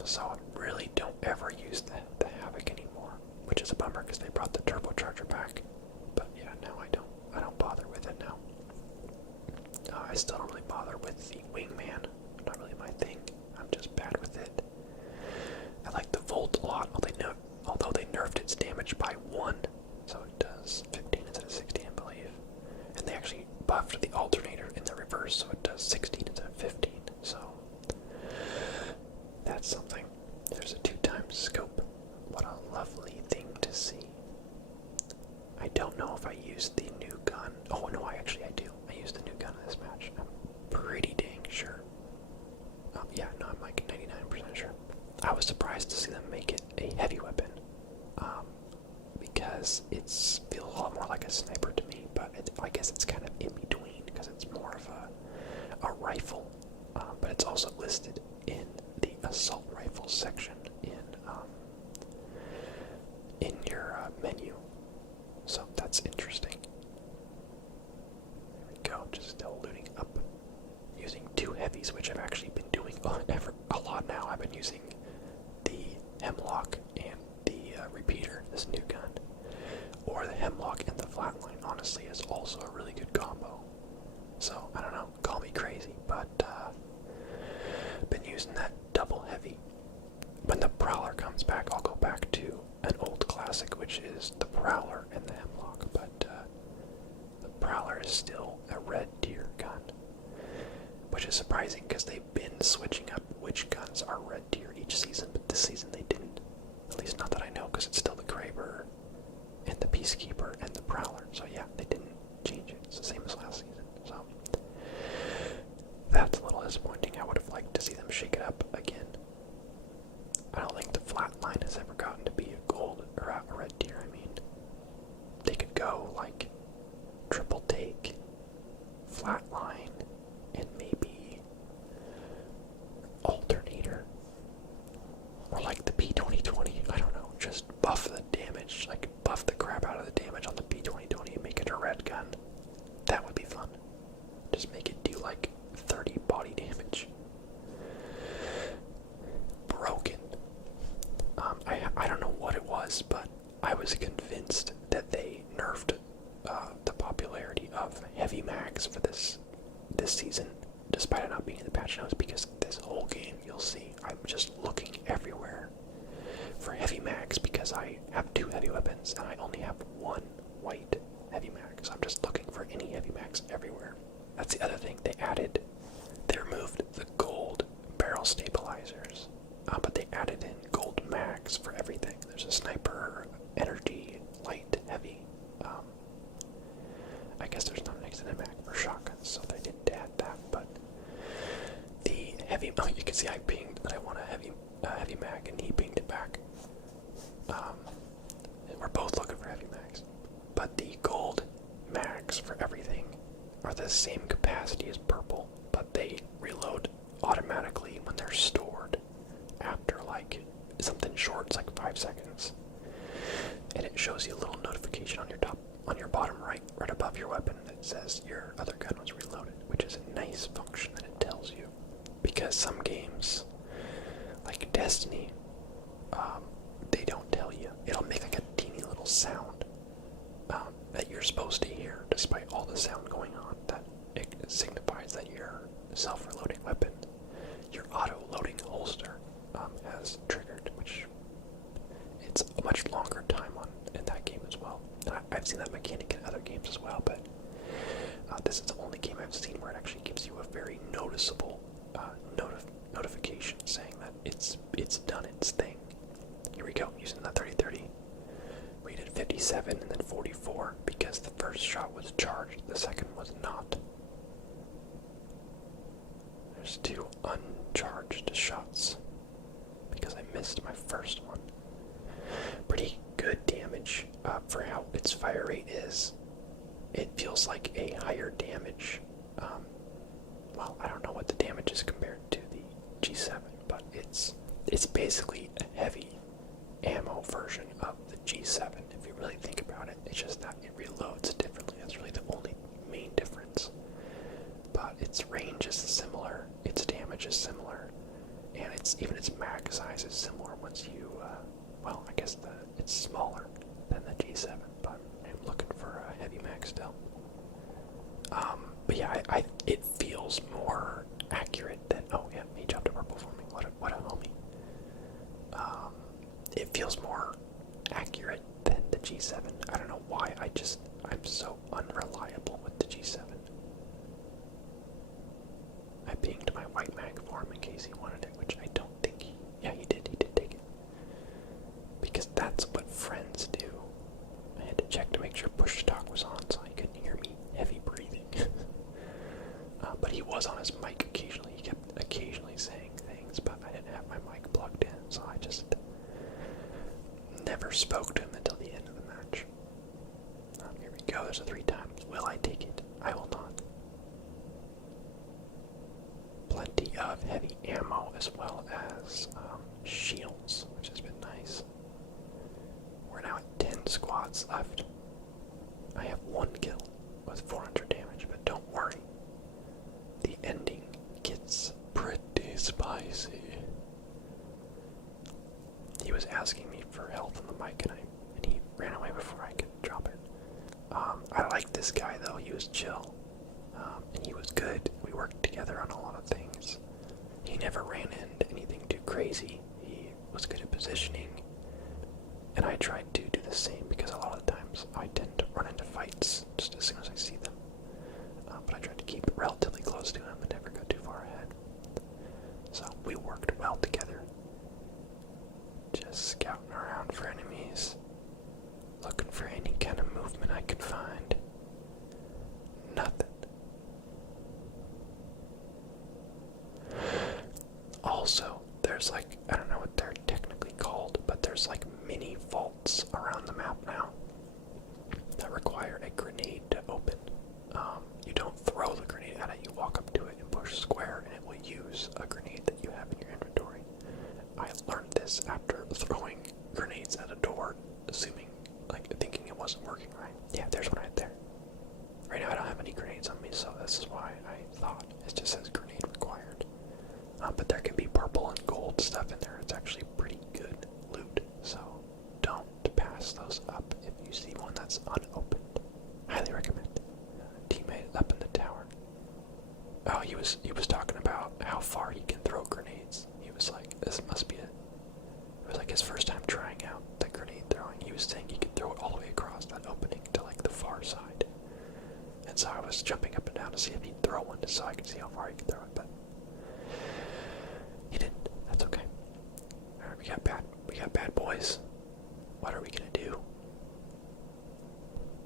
So I really don't ever use the Havoc anymore, which is a bummer because they brought the turbocharger back. But yeah, no, I don't bother with it now. I still don't really bother with the Wingman. Not really my thing. I'm just bad with it. I like the Volt a lot, although they nerfed its damage by 1, so it does 15 instead of 16, I believe. And they actually buffed the alternator in the reverse, so it does 16 instead of 15. So that's something. There's a 2x scope. What a lovely thing to see. I don't know if I used the new gun. Oh no, I do. I used the new gun in this match. I'm pretty dang sure. Yeah, no, I'm like 99% sure. I was surprised to see them make it a heavy weapon, because it feels a lot more like a sniper to me, but I guess it's kind of in between, because it's more of a rifle, but it's also listed in the assault rifle section in your menu, so that's interesting. There we go, just still looting up, using 2 heavies, which I've actually been doing a lot now. I've been using the Hemlock and the repeater, this new gun, or the Hemlock and the Flatline, honestly, is also a really good combo. So, I don't know, call me crazy, but been using that double heavy. When the Prowler comes back, I'll go back to an old classic, which is the Prowler and the Hemlock, but the Prowler is still a red tier gun, which is surprising because they've been switching up which guns are red tier each season, but this season they didn't. At least not that I know, because it's still the Kraber and the Peacekeeper and the Prowler. So yeah, they didn't change it. It's the same as last season. So that's a little disappointing. I would have liked to see them shake it up again. I don't think the Flatline has ever gotten to be a gold or a red tier. I mean, they could go like triple take, Flatline, and maybe alternator, or like the P2020. I don't know, just buff the damage, like buff the crap out of the damage on the P2020 and make it a red gun. That would be fun. Just make it do like 30 body damage. Broken. I don't know what it was, but I was convinced that they nerfed the popularity of heavy mags for this season, despite it not being in the patch notes, because this whole game, you'll see, I'm just looking everywhere for heavy mags because I have 2 heavy weapons and I only have 1 white heavy mag, so I'm just looking for any heavy mags everywhere. That's the other thing they removed the gold barrel stabilizers, but they added in gold mags for everything. There's a sniper, energy, light, heavy. I guess there's not an extended mag for shotguns, so they didn't add that, but the heavy, oh, you can see I pinged that I want a heavy mag, and he pinged it back. And we're both looking for heavy mags, but the gold mags for everything are the same capacity as purple, but they reload automatically when they're stored after like something short, it's like 5 seconds, and it shows you a little notification on your bottom right above your weapon that says your other gun was reloaded, which is a nice function that it tells you, because some games like Destiny, they don't tell you. It'll make like a teeny little sound that you're supposed to hear despite all the sound going on, that it signifies that your self-reloading weapon, your auto-loading holster, has triggered, which it's a much longer time on in that game as well. And I've seen that mechanic in other games as well, but this is the only game I've seen where it actually gives you a very noticeable notification saying that it's done its thing. Here we go, using the 30-30. We did 57 and then 44 because the first shot was charged, the second was not. There's 2 uncharged shots because I missed my first one. Pretty good damage for how its fire rate is. It feels like a higher damage. Well, I don't know what the damage is compared to the G7, but it's it's basically a heavy ammo version of the G7. If you really think about it, it's just that it reloads differently. That's really the only main difference. But its range is similar, its damage is similar, and even its mag size is similar. Once you, well, I guess it's smaller than the G7, but I'm looking for a heavy mag still. But yeah, it feels more accurate than. Oh yeah, he dropped a purple for me. What a homie. It feels more accurate than the G7. I don't know why. I'm so unreliable with the G7. I pinged my white mag for him in case he wanted it, which I don't think yeah, he did take it. Because that's what friends do. I had to check to make sure push to talk was on so he couldn't hear me heavy breathing. But he was on his mic occasionally. He kept occasionally saying things, but I didn't have my mic plugged in, so I just never spoke to him until the end of the match. Here we go, there's a 3 times. Will I take it? I will not. Plenty of heavy ammo as well as shields, which has been nice. We're now at 10 squads left. I have 1 kill with 400 damage, but don't worry. The ending gets pretty spicy. He was asking me for health on the mic, and he ran away before I could drop it. I like this guy though. He was chill, and he was good. We worked together on a lot of things. He never ran into anything too crazy. He was good at positioning, and I tried to do the same because a lot of times I tend to run into fights just as soon as I see them. But I tried to keep relatively close to him and never go too far ahead. So we worked well together. Just scouting around for enemies, looking for any kind of movement I could find. Nothing. Also, there's like, I don't know what they're technically called, but there's like mini vaults around the map now that require a grenade to open. You don't throw the grenade at it, you walk up to it and push square and it will use a grenade that you have in your inventory. I learned this after throwing grenades at a door, thinking it wasn't working right. Yeah, there's one right there. Right now I don't have any grenades on me, so this is why I thought it just says grenade required. But there can be purple and gold stuff in there. It's actually pretty good loot, so don't pass those up if you see one that's unopened. Highly recommend. Teammate up in the tower. Oh, he was talking about how far he can throw grenades. He was like, this must be it. It was like his first time trying out the grenade throwing. He was saying he could throw it all the way across that opening to like the far side. And so I was jumping up and down to see if he'd throw one just so I could see how far he could throw it, but he didn't. That's okay. Alright, we got bad boys. What are we gonna do?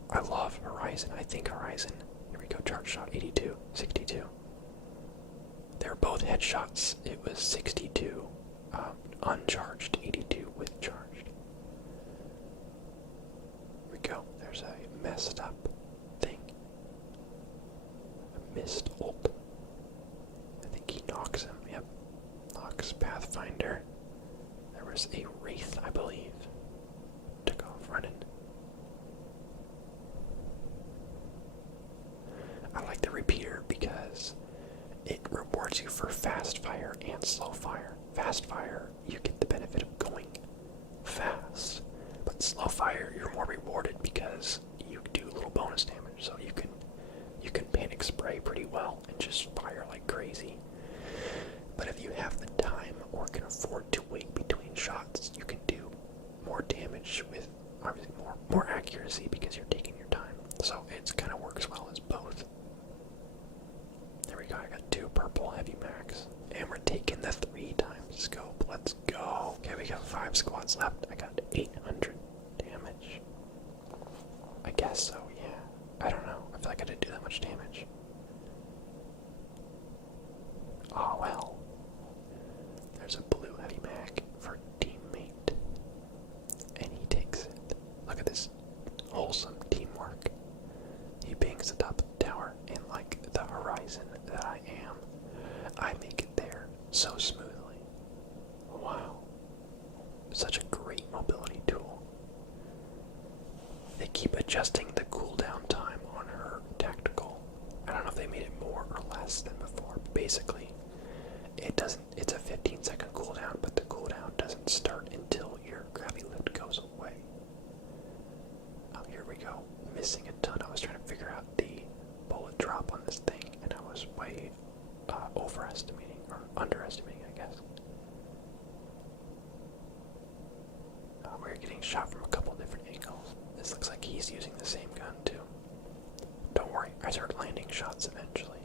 I love Horizon. I think Horizon. Here we go, charge shot 82, 62. They were both headshots. It was 62 uncharged, 82 with charged. Here we go. There's a messed up thing. A missed ult. I think he knocks him. Yep. Knocks Pathfinder. There was a Wraith, I believe. Took off running. I like the repeater because it rewards you for fast fire and slow fire. Fast fire, you get the benefit of going fast, but slow fire, you're more rewarded because you do little bonus damage. So you can panic spray pretty well and just fire like crazy. But if you have the time or can afford to wait between shots, you can do more damage with obviously more accuracy because you're taking your time. So it kind of works well as both. There we go, I got 2 purple heavy mags. And we're taking the 3 times scope. Let's go. Okay, we got 5 squads left. I got 800 damage. I guess so, yeah. I don't know. I feel like I didn't do that much damage. Oh well. There's a blue heavy mag for teammate. And he takes it. Look at this wholesome teamwork. He bangs the top of the tower, and like the Horizon that I am, I make it there so smoothly. Wow. such a great mobility tool. They keep adjusting the cooldown time on her tactical. I don't know if they made it more or less than before. Basically, it's a 15-second cooldown, but the cooldown doesn't start until your gravity lift goes away. Oh, here we go. Missing a ton. I was trying to figure out the bullet drop on this thing, and I was way overestimating, or underestimating, I guess. We're getting shot from a couple different angles. This looks like he's using the same gun, too. Don't worry, I start landing shots eventually.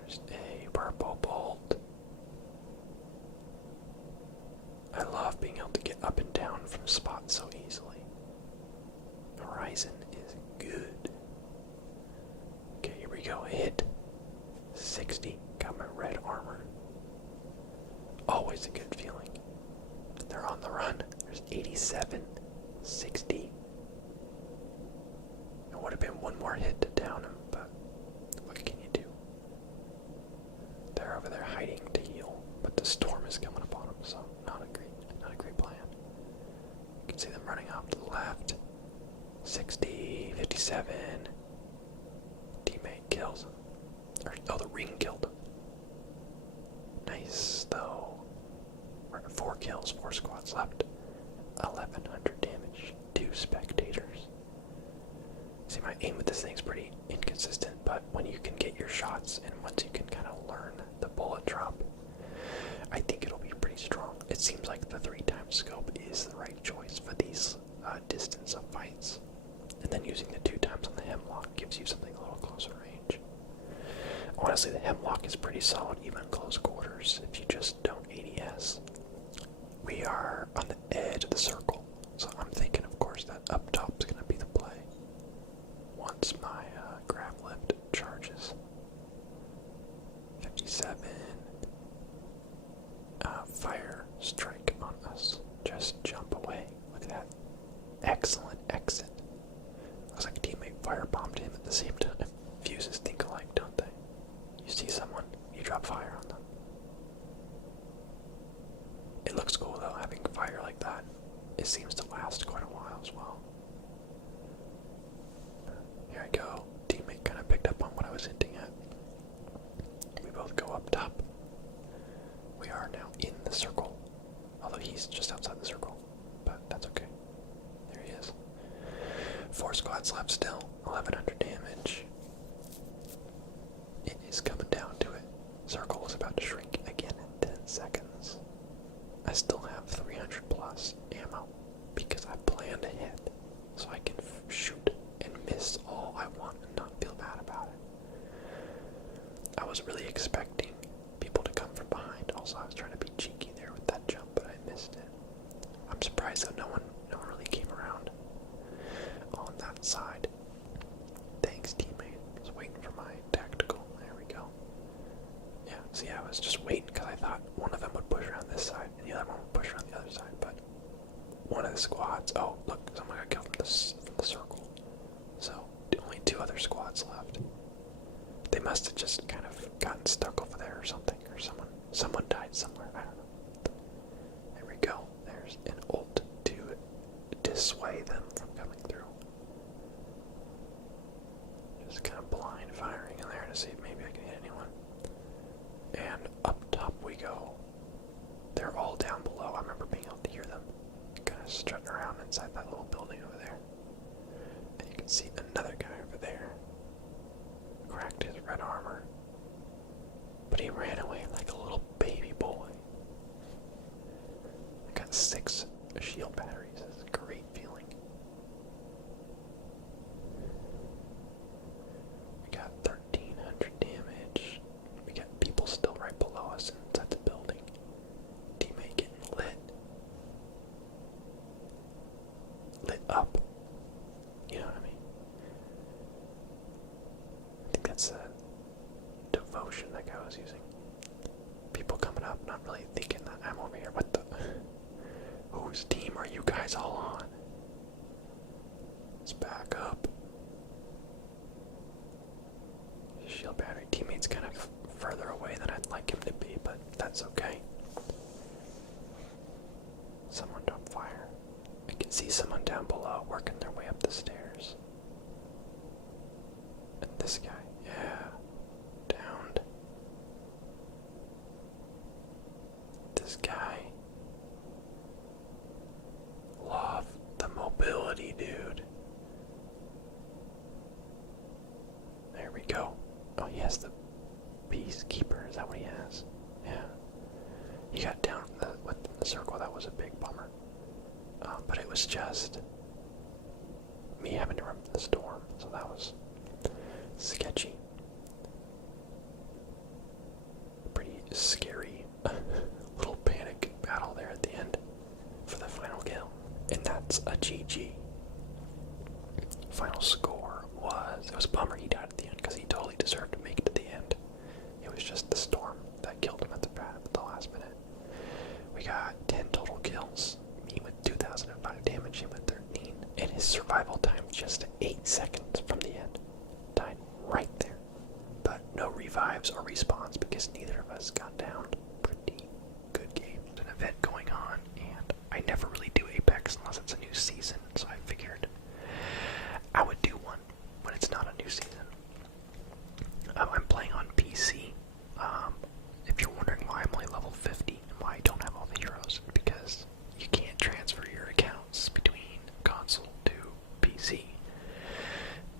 There's a purple bolt. I love being able to get up and down from spots so easily. Horizon is good. Okay, here we go. Hit 60. Got my red armor. Always a good feeling. They're on the run. There's 87, 60. It would have been one more hit to down him, but what can you do? They're over there hiding to heal, but the storm is coming upon them, so not a great plan. You can see them running off to the left. 60, 57. Teammate kills him. Oh, the ring killed him. Nice, though. We're at 4 kills, 4 squads left. 1100 damage, 2 spectators. See, my aim with this thing's pretty inconsistent, but when you can get your shots, and once you can kind of learn the bullet drop, I think it'll be pretty strong. It seems like the 3x scope is the right choice for these distance of fights. And then using the 2x on the hemlock gives you something a little closer range. Honestly, the hemlock is pretty solid even in close quarters if you just don't ADS. We are on the edge of the circle, so I'm thinking, of course, that up top's going to be the play once my grav lift charges. 57. Fire strike on us. Just jump away. Look at that. Excellent exit. Looks like a teammate firebombed him at the same time. Fuses think alike, don't they? You see someone, you drop fire on them. It looks cool though, having fire like that. It seems to last quite a while as well. Here I go. Teammate kind of picked up on what I was hinting at. We both go up top. We are now in the circle. Although he's just outside the circle. But that's okay. There he is. 4 squads left still. 1100 damage. It is coming down to it. Circle is about to shrink again in 10 seconds. I still have 300 plus ammo because I planned ahead so I can shoot and miss all I want and not feel bad about it. I was really expecting people to come from behind. Also, I was trying to be cheeky there with that jump, but I missed it. I'm surprised that no one really came around on that side. Thanks, teammate. I was waiting for my tactical. There we go. Yeah, see, I was just waiting because I thought one of them would push around this side and the other one would push around the other side, but one of the squads, oh, look, someone got killed from the circle. So, only 2 other squads left. They must have just kind of gotten stuck over there or something, or someone died somewhere, I don't know. There we go. There's an ult to dissuade them from coming through. Just kind of blind firing in there to see if maybe I can hit anyone. And up top we go. They're all down below. I remember being able to hear them kind of strutting around inside that little building over there. And you can see another guy over there. Cracked his red armor. But he ran away like a little baby boy. I got 6 shield batteries. It's a great feeling. We got 1300 damage. We got people still right below us inside the building. Teammate getting lit. Lit up. You know what I mean? I think that's a devotion that guy was using. People coming up, not really thinking that I'm over here. What the? Whose team are you guys all on? Let's back up. Shield battery. Teammate's kind of further away than I'd like him to be, but that's okay. was a big bummer. But it was just me having to run from the storm, so that was sketchy. Pretty scary little panic battle there at the end for the final kill. And that's a GG. Final score was, it was a bummer he died at the end because he totally deserved to make it to the end. It was just the storm that killed him at the last minute. We got 10 total kills, me with 2005 damage, him with 13, and his survival time just 8 seconds from the end. Died right there. But no revives or respawns because neither of us got down. Pretty good game. There's an event going on, and I never really do Apex unless it's a new season, so I figured I would do one when it's not a new season. I'm playing on PC. If you're wondering why I'm only level 50 and why I don't have all the heroes, because you can't transfer your accounts between console to PC.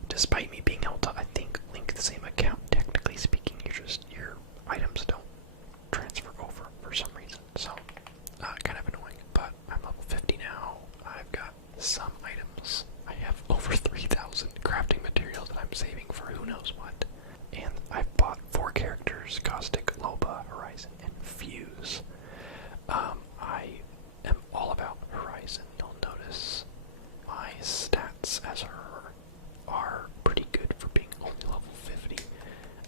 Despite me being able to, I think, link the same account, technically speaking, your items don't transfer over for some reason. So, kind of annoying, but I'm level 50 now. I've got some items. I have over 3,000 crafting materials that I'm saving for who knows what. And I've bought 4 characters: Caustic, Loba, Horizon, and Fuse. I am all about Horizon. You'll notice my stats as her are pretty good for being only level 50.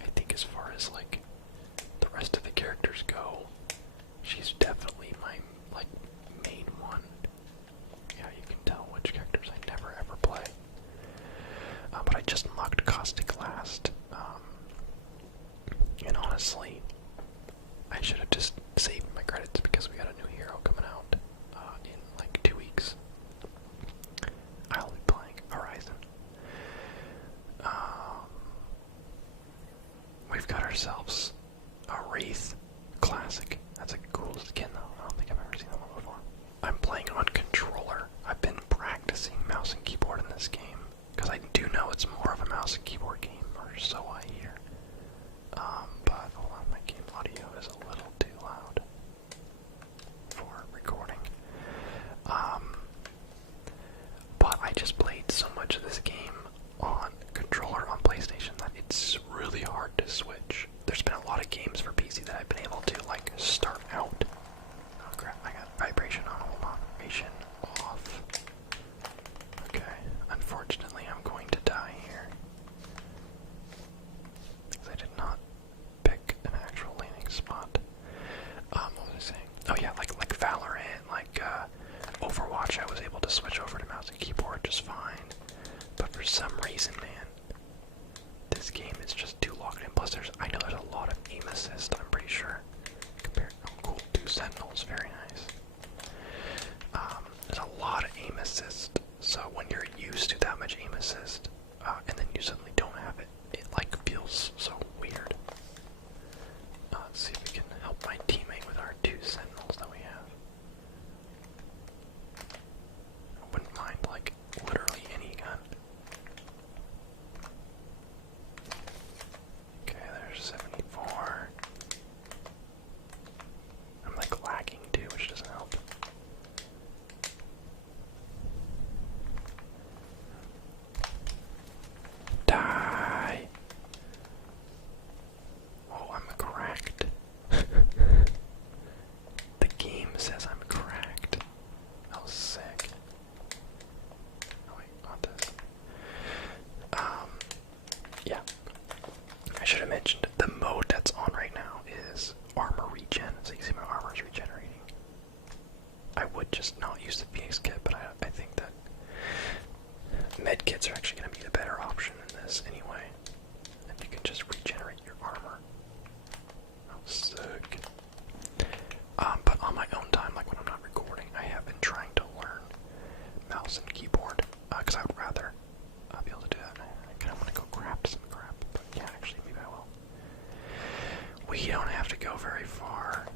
I think as far as like the rest of the characters go, she's definitely my like main one. Yeah, you can tell which characters I never ever play. But I just unlocked Caustic last. And honestly, I should have just saved my credits because we got a new hero coming out in like 2 weeks. I'll be playing Horizon. We've got ourselves a Wraith Classic. That's a cool skin though. I don't think I've ever seen that one before. I'm playing on controller. I've been practicing mouse and keyboard in this game because I do know it's more of a mouse and keyboard game, or so I hear. But hold on, my game audio is a little too loud for recording. But I just played so much of this game on controller on PlayStation that it's really hard to switch. There's been a lot of games for PC that I've been able to like start out. Oh crap, I got vibration on. Hold on, vibration off. Okay, unfortunately I'm going to die here because I did not pick an actual landing spot. What was I saying? Oh yeah, like Valorant, like Overwatch, I was able to switch over to mouse and keyboard just fine. But for some reason, man, this game is just too locked in. Plus, I know there's a lot of aim assist, I'm pretty sure. Oh, cool, 2 sentinels, very nice. There's a lot of aim assist, so when you're used to that much aim assist, and then you suddenly don't have it, it like feels so weird. Let's see if we can help my teammate with our 2 sentinels that we have. I wouldn't mind like literally any gun. Okay, there's 74. I'm like lagging too, which doesn't help. Die! Oh, I'm cracked. The game says I'm cracked. That was sick. Oh wait, not this. Yeah. I should have mentioned the mode that's on right now is armor regen, so you can see my armor is regenerating. I would just not use the Phoenix kit, but I think that med kits are actually going to be the better option in this anyway. And you can just regenerate your armor. Oh, sick. But on my own time, like when I'm not recording, I have been trying to learn mouse and keyboard, because I would rather be able to do that. I kind of want to go craft some crap, but yeah, actually, maybe I will. We don't have to go very far.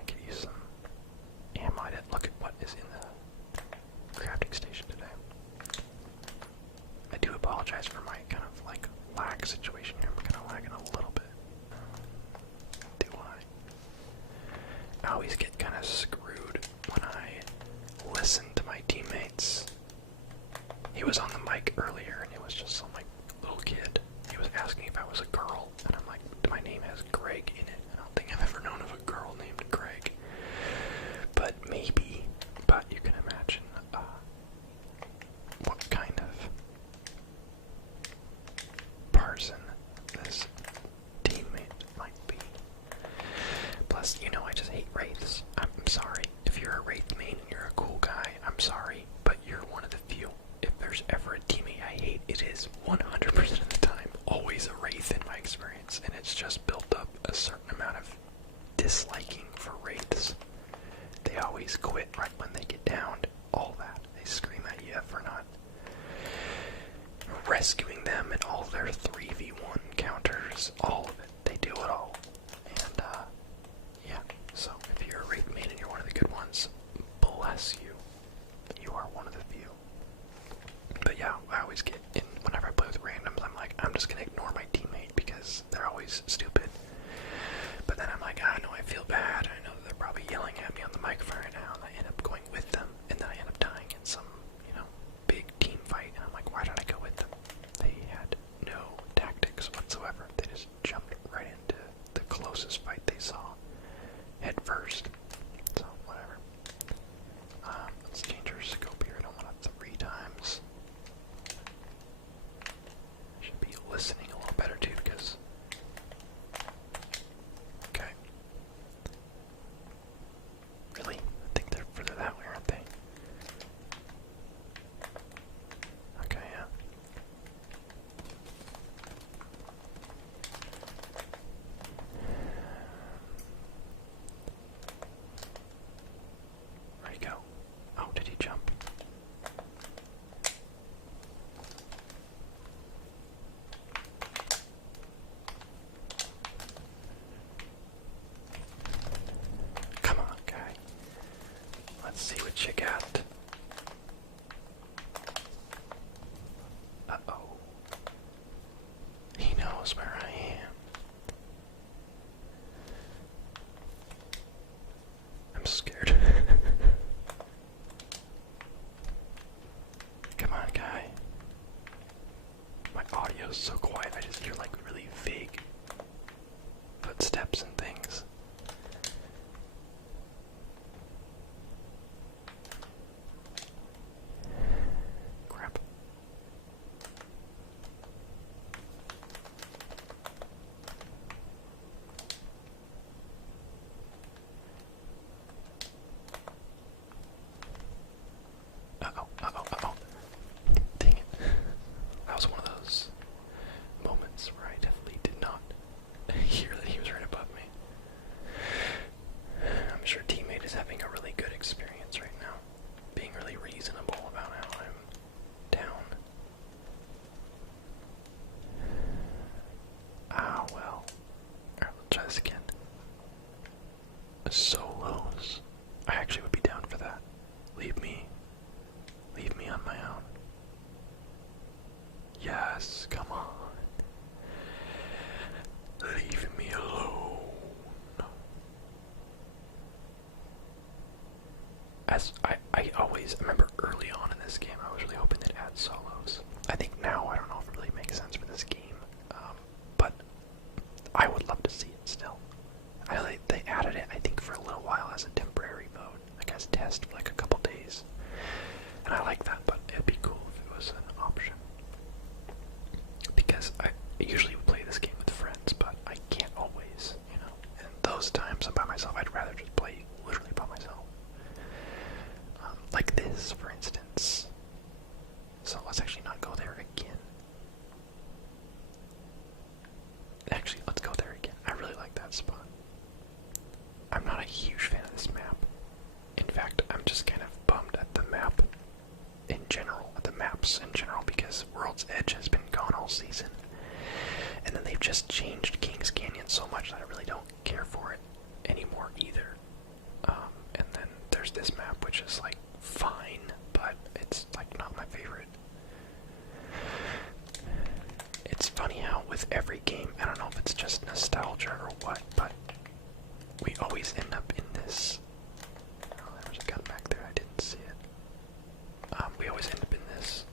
I could use some ammo. I didn't look at what is in the crafting station today. I do apologize for my kind of like lag situation here. I'm kind of lagging a little bit. Do I always get kind of screwed was on the mic earlier, and it was just some like little kid. He was asking if I was a girl, and I'm like, my name has Greg in it. I don't think I've ever known of a girl named Greg, but maybe. But you can imagine what kind of person this teammate might be. Plus, you know, I just hate Wraiths. I'm sorry. If you're a Wraith main and you're a cool guy, I'm sorry, but you're one of the few. If there's ever a teammate I hate, it is 100% of the time always a Wraith in my experience, and it's just built up a certain amount of disliking for Wraiths. They always quit right when they get downed. All that. They scream at you for not rescuing them and all their 3v1 counters. All of it. They do it all. And, yeah. So, if you're a Wraith main and you're one of the good ones, bless you. You are one of the few. But yeah, I always get in, whenever I play with randoms, I'm like, I'm just gonna ignore my teammate because they're always stupid. But then I'm like, I know I feel bad. I know that they're probably yelling at me on the microphone right now, and I end up going with them, and then I end up dying in some, you know, big team fight, and I'm like, why did I go with them? They had no tactics whatsoever. They just jumped right into the closest fight they saw, head first. So, whatever. Let's change our scope here. I don't want it 3 times. Should be listening a little better too, because... Okay. Really? I think they're further that way, aren't they? Okay, yeah. Where'd he go? Oh, did he jump? Come on, guy. Let's see what you got. Uh-oh. He knows where I am. I'm scared. Come on, guy. My audio's so quiet, I just hear like really vague footsteps and things. Crap. Uh-oh, uh-oh, uh-oh. Dang it. That was one of those moments where I definitely did not hear that he was right above me. I'm sure teammate is having a really good experience right now, being really reasonable about how I'm down. Ah, well. Alright, let's try this again. Solos. I actually would be down for that. Leave me on my own. Yes, come on. Leave me alone. As I always remember early on in this game, I was really hoping they'd add solos. I think now, I don't know if it really makes sense for this game, but I would love to see it still. They added it, I think, for a little while as a temporary mode, like as a test for like a couple days. And I like that, but it'd be cool if it was an option. Because I usually would play this game with friends, but I can't always, you know. And those times I'm by myself, I'd rather just play literally by myself. Like this, for instance. So let's actually not go there again. Actually, let's go there again. I really like that spot. I'm not a huge fan of this map. In fact, I'm just kind of bummed at the map in general, at the maps in general, because World's Edge has been gone all season. And then they've just changed Kings Canyon so much that I really don't care for it anymore either. And then there's this map, which is like fine, but it's like not my favorite. It's funny how with every game, I don't know if it's just nostalgia or what, but we always end up in this. Oh, there was a gun back there, I didn't see it. We always end up in this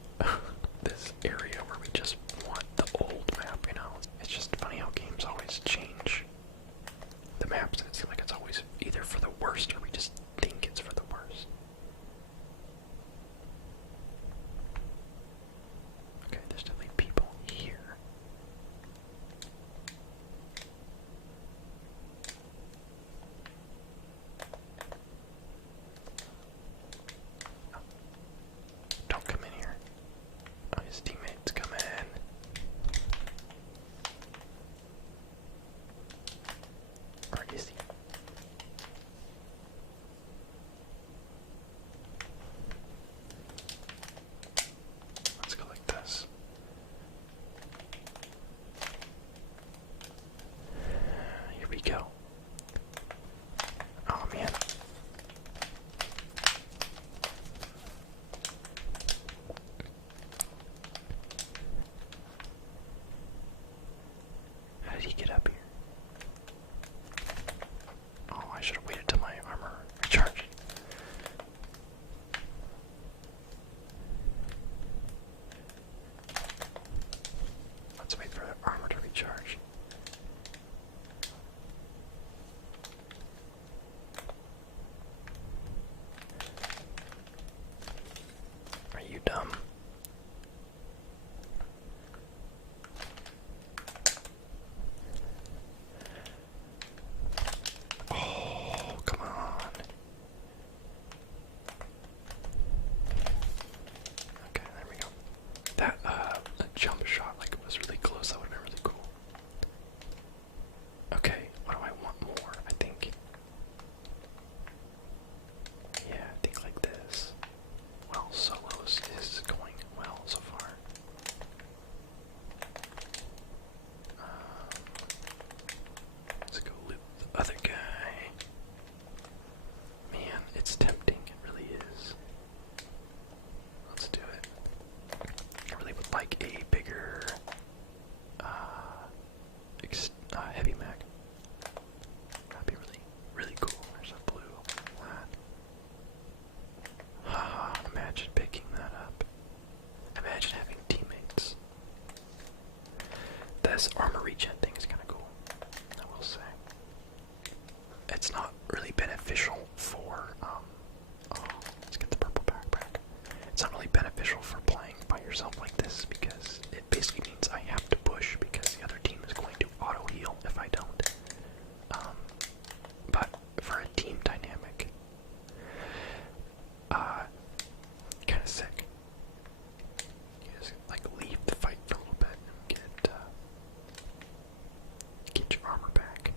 it's not really beneficial for, oh, let's get the purple backpack. It's not really beneficial for playing by yourself like this because it basically means I have to push because the other team is going to auto heal if I don't. But for a team dynamic, kind of sick. You just like leave the fight for a little bit and get your armor back.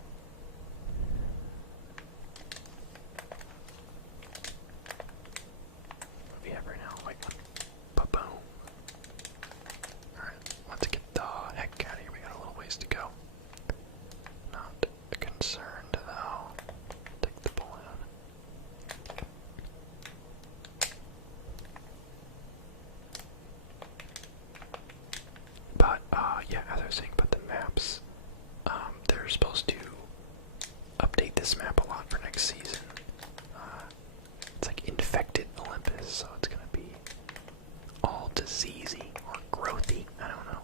What do we have right now? Like, ba-boom. Alright, let's get the heck out of here. We got a little ways to go. Not concerned though. Take the balloon. But, yeah, as I was saying about the maps, they're supposed to update this map a lot for next season. It's like Infected Olympus, so it's gonna be all diseasey or growthy, I don't know.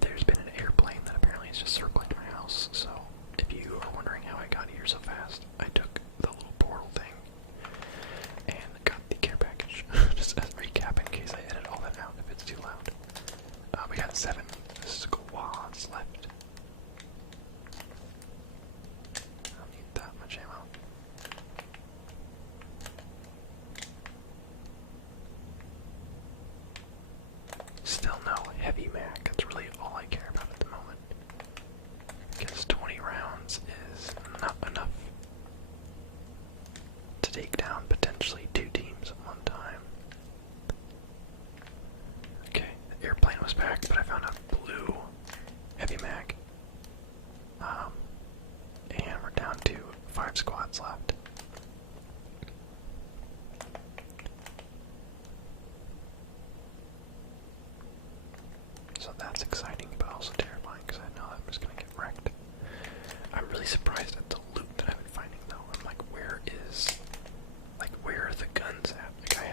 There's been an airplane that apparently is just circling my house, so if you are wondering how I got here so fast, I took the little portal thing and got the care package. Just as a recap in case I edit all that out if it's too loud. We got 7 squads left. I don't need that much ammo. Still no heavy mag. That's really all I care about at the moment. Because 20 rounds is not enough to take down potentially 2 teams at one time. Okay, the airplane was back, but I found a blue heavy mag. And we're down to 5 squads left. So that's exciting, but also terrifying because I know I'm just gonna get wrecked. I'm really surprised at the loot that I've been finding though. I'm like, where are the guns at? Like I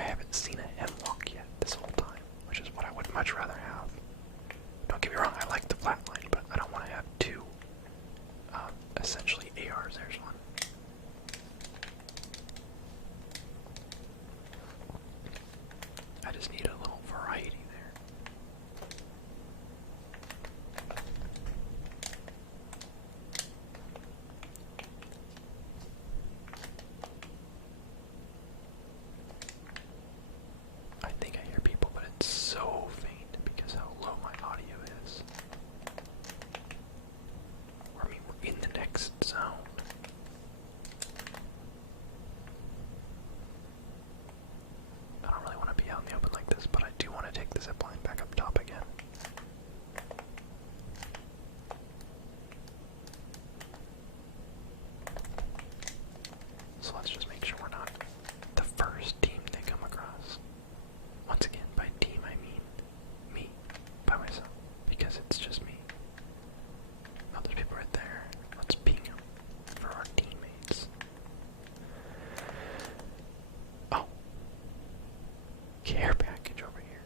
haven't seen a hemlock yet this whole time, which is what I would much rather have. Don't get me wrong, I like the flatline, but I don't want to have 2 essentially ARs. There's one. I just need a little variety there. I think I hear people, but it's so faint because how low my audio is. I mean, we're in the next zone. I don't really want to be out in the open like this, but I do want to take the zipline back up top again. So let's just make sure we're not the first team they come across. Once again, by team I mean me, by myself, because it's just me. Oh, there's people right there. Let's ping them for our teammates. Oh, care package over here.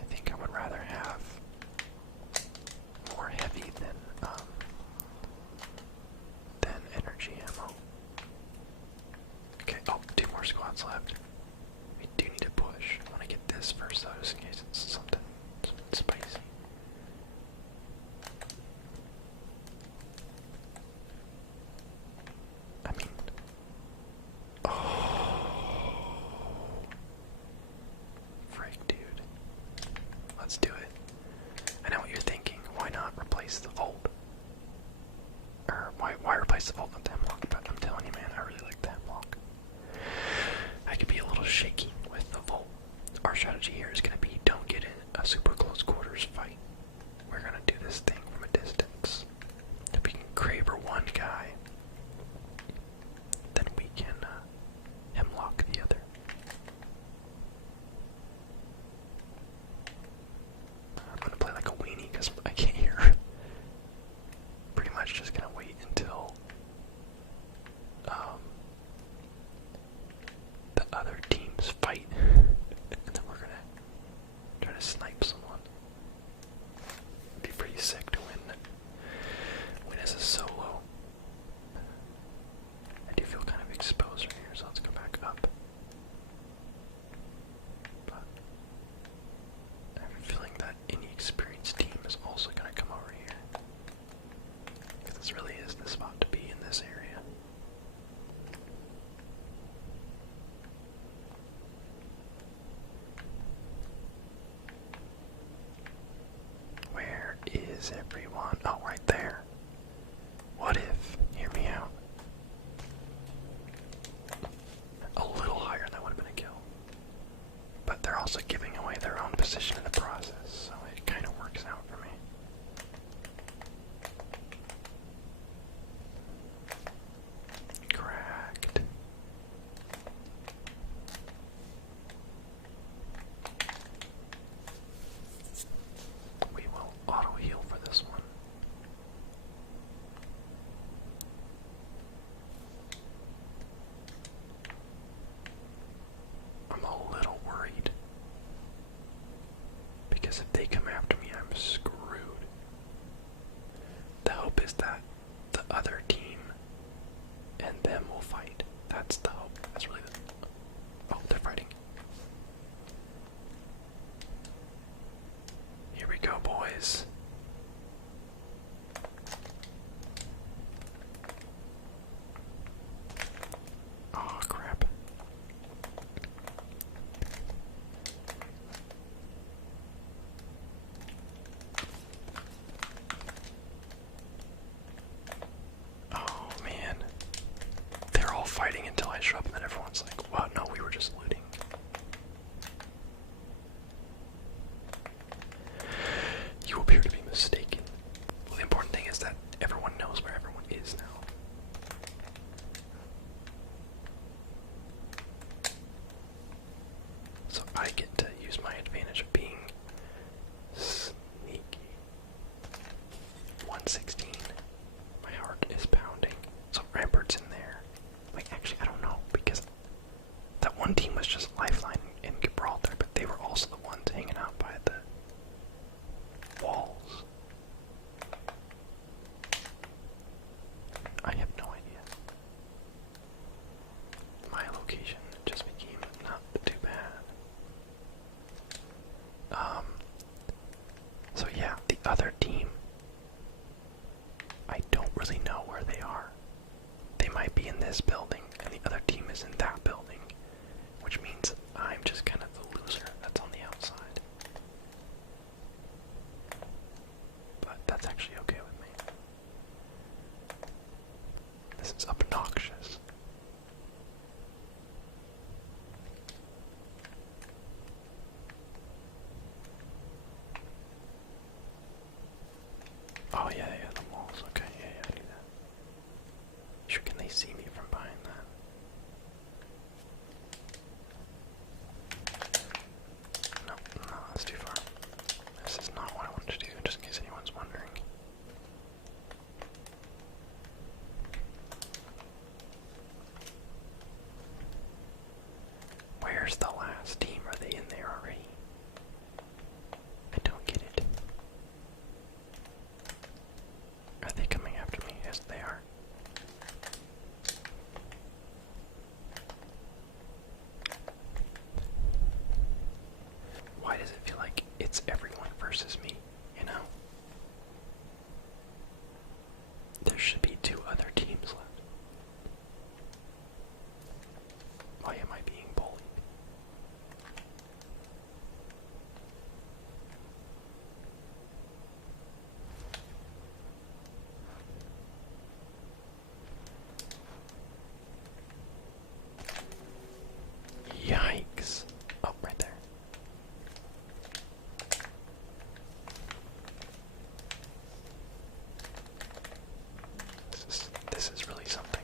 I think I would rather have more heavy than energy ammo. Okay, oh, 2 more squads left. We do need to push. I want to get this first though, just in case it's something spicy. I mean, oh, freak, dude. Let's do it. I know what you're thinking. Why not replace the Volt? Or why replace the Volt with the Hemlock? But I'm telling you, man, I really like the Hemlock. I could be a little shaky with the Volt. Our strategy here is going to be don't get in a super close quarters fight. We're going to do this thing from a distance. If we can Kraber one guy, then we can Hemlock the other. I'm going to play like a weenie because I can't hear. Pretty much just going to wait until just fight, and then we're gonna try to snipe someone. It'd be pretty sick to win as a solo. I do feel kind of exposed right here, so let's go back up. But I have a feeling that any experienced team is also gonna come over here. Because this really is the spot to be in this area. Where is everyone? Oh, right there. What if? Hear me out. A little higher, that would have been a kill. But they're also giving away their own position in the process, so it kind of works out for me. Cracked. We will auto heal for this one. I'm a little worried because if they come after me, I'm screwed. The hope is that the other team and them will fight. That's the hope. That's really the... Oh, they're fighting. Here we go, boys. Oh, crap. Oh, man. They're all fighting until I show up, and then everyone's like, wow, no, we were just looting. You appear to be mistaken. Well, the important thing is that everyone knows where everyone is now. So I get to use my advantage of being sneaky. 116. My heart is pounding. So Rampart's in there. Wait, actually, I don't know, because that one team was just Lifeline and Gibraltar, but they were also the ones hanging out by the walls. I have no idea. My location just became not too bad. So yeah, the other team, I don't really know where they are. They might be in this building, and the other team is in that building, which means I'm just kind of the loser that's on the outside. But that's actually okay with me. This is obnoxious. Oh yeah, the walls. Okay, yeah, I knew that. Sure, can they see me from behind that? No, that's too far. This is not what I wanted to do, just in case anyone's wondering. Where's the last team? Are they in there already? I don't get it. Are they coming after me? Yes, they are. Why does it feel like it's everyone versus me, you know? There should be 2 other teams left. Why am I being bullied? Yikes. Oh, right there. This is really something.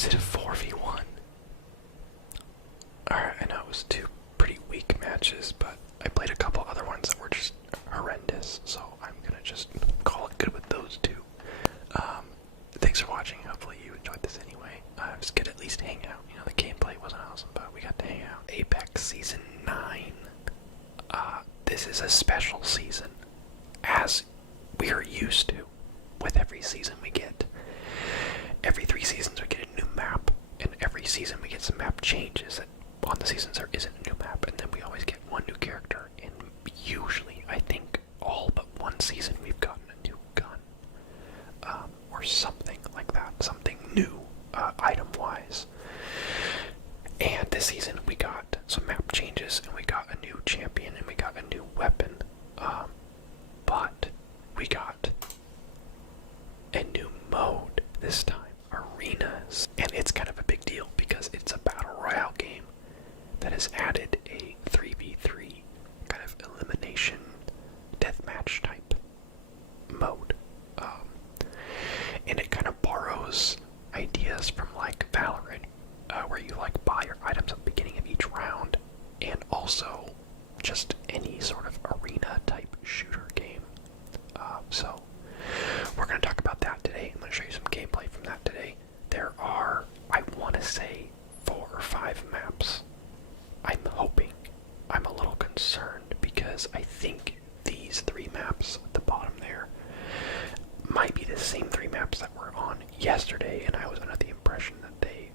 Is it a 4v1? Alright, I know it was two pretty weak matches, but I played a couple other ones that were just horrendous, so I'm gonna just call it good with those two. Thanks for watching. Hopefully you enjoyed this anyway. It was good to at least hang out. You know, the gameplay wasn't awesome, but we got to hang out. Apex Season 9. This is a special season, as we are used to with every season we get. Every 3 seasons we get a new map, and every season we get some map changes. On the seasons there isn't a new map, and then we always get one new character, and usually, I think, all but one season we've gotten a new gun. Or something like that, something new, item-wise. And this season we got some map changes, and we got a new champion, and we got a new weapon. But we got a new mode this time, arenas. And it's kind of a big deal because it's a battle royale game that has added a 3v3 kind of elimination deathmatch type mode. And it kind of borrows ideas from like Valorant, where you like buy your items at the beginning of each round, and also just any sort of arena type shooter game. So we're going to talk about that today. I'm going to show you some gameplay from that today. There are, I want to say, 4 or 5 maps. I'm hoping. I'm a little concerned because I think these 3 maps at the bottom there might be the same 3 maps that were on yesterday, and I was under the impression that they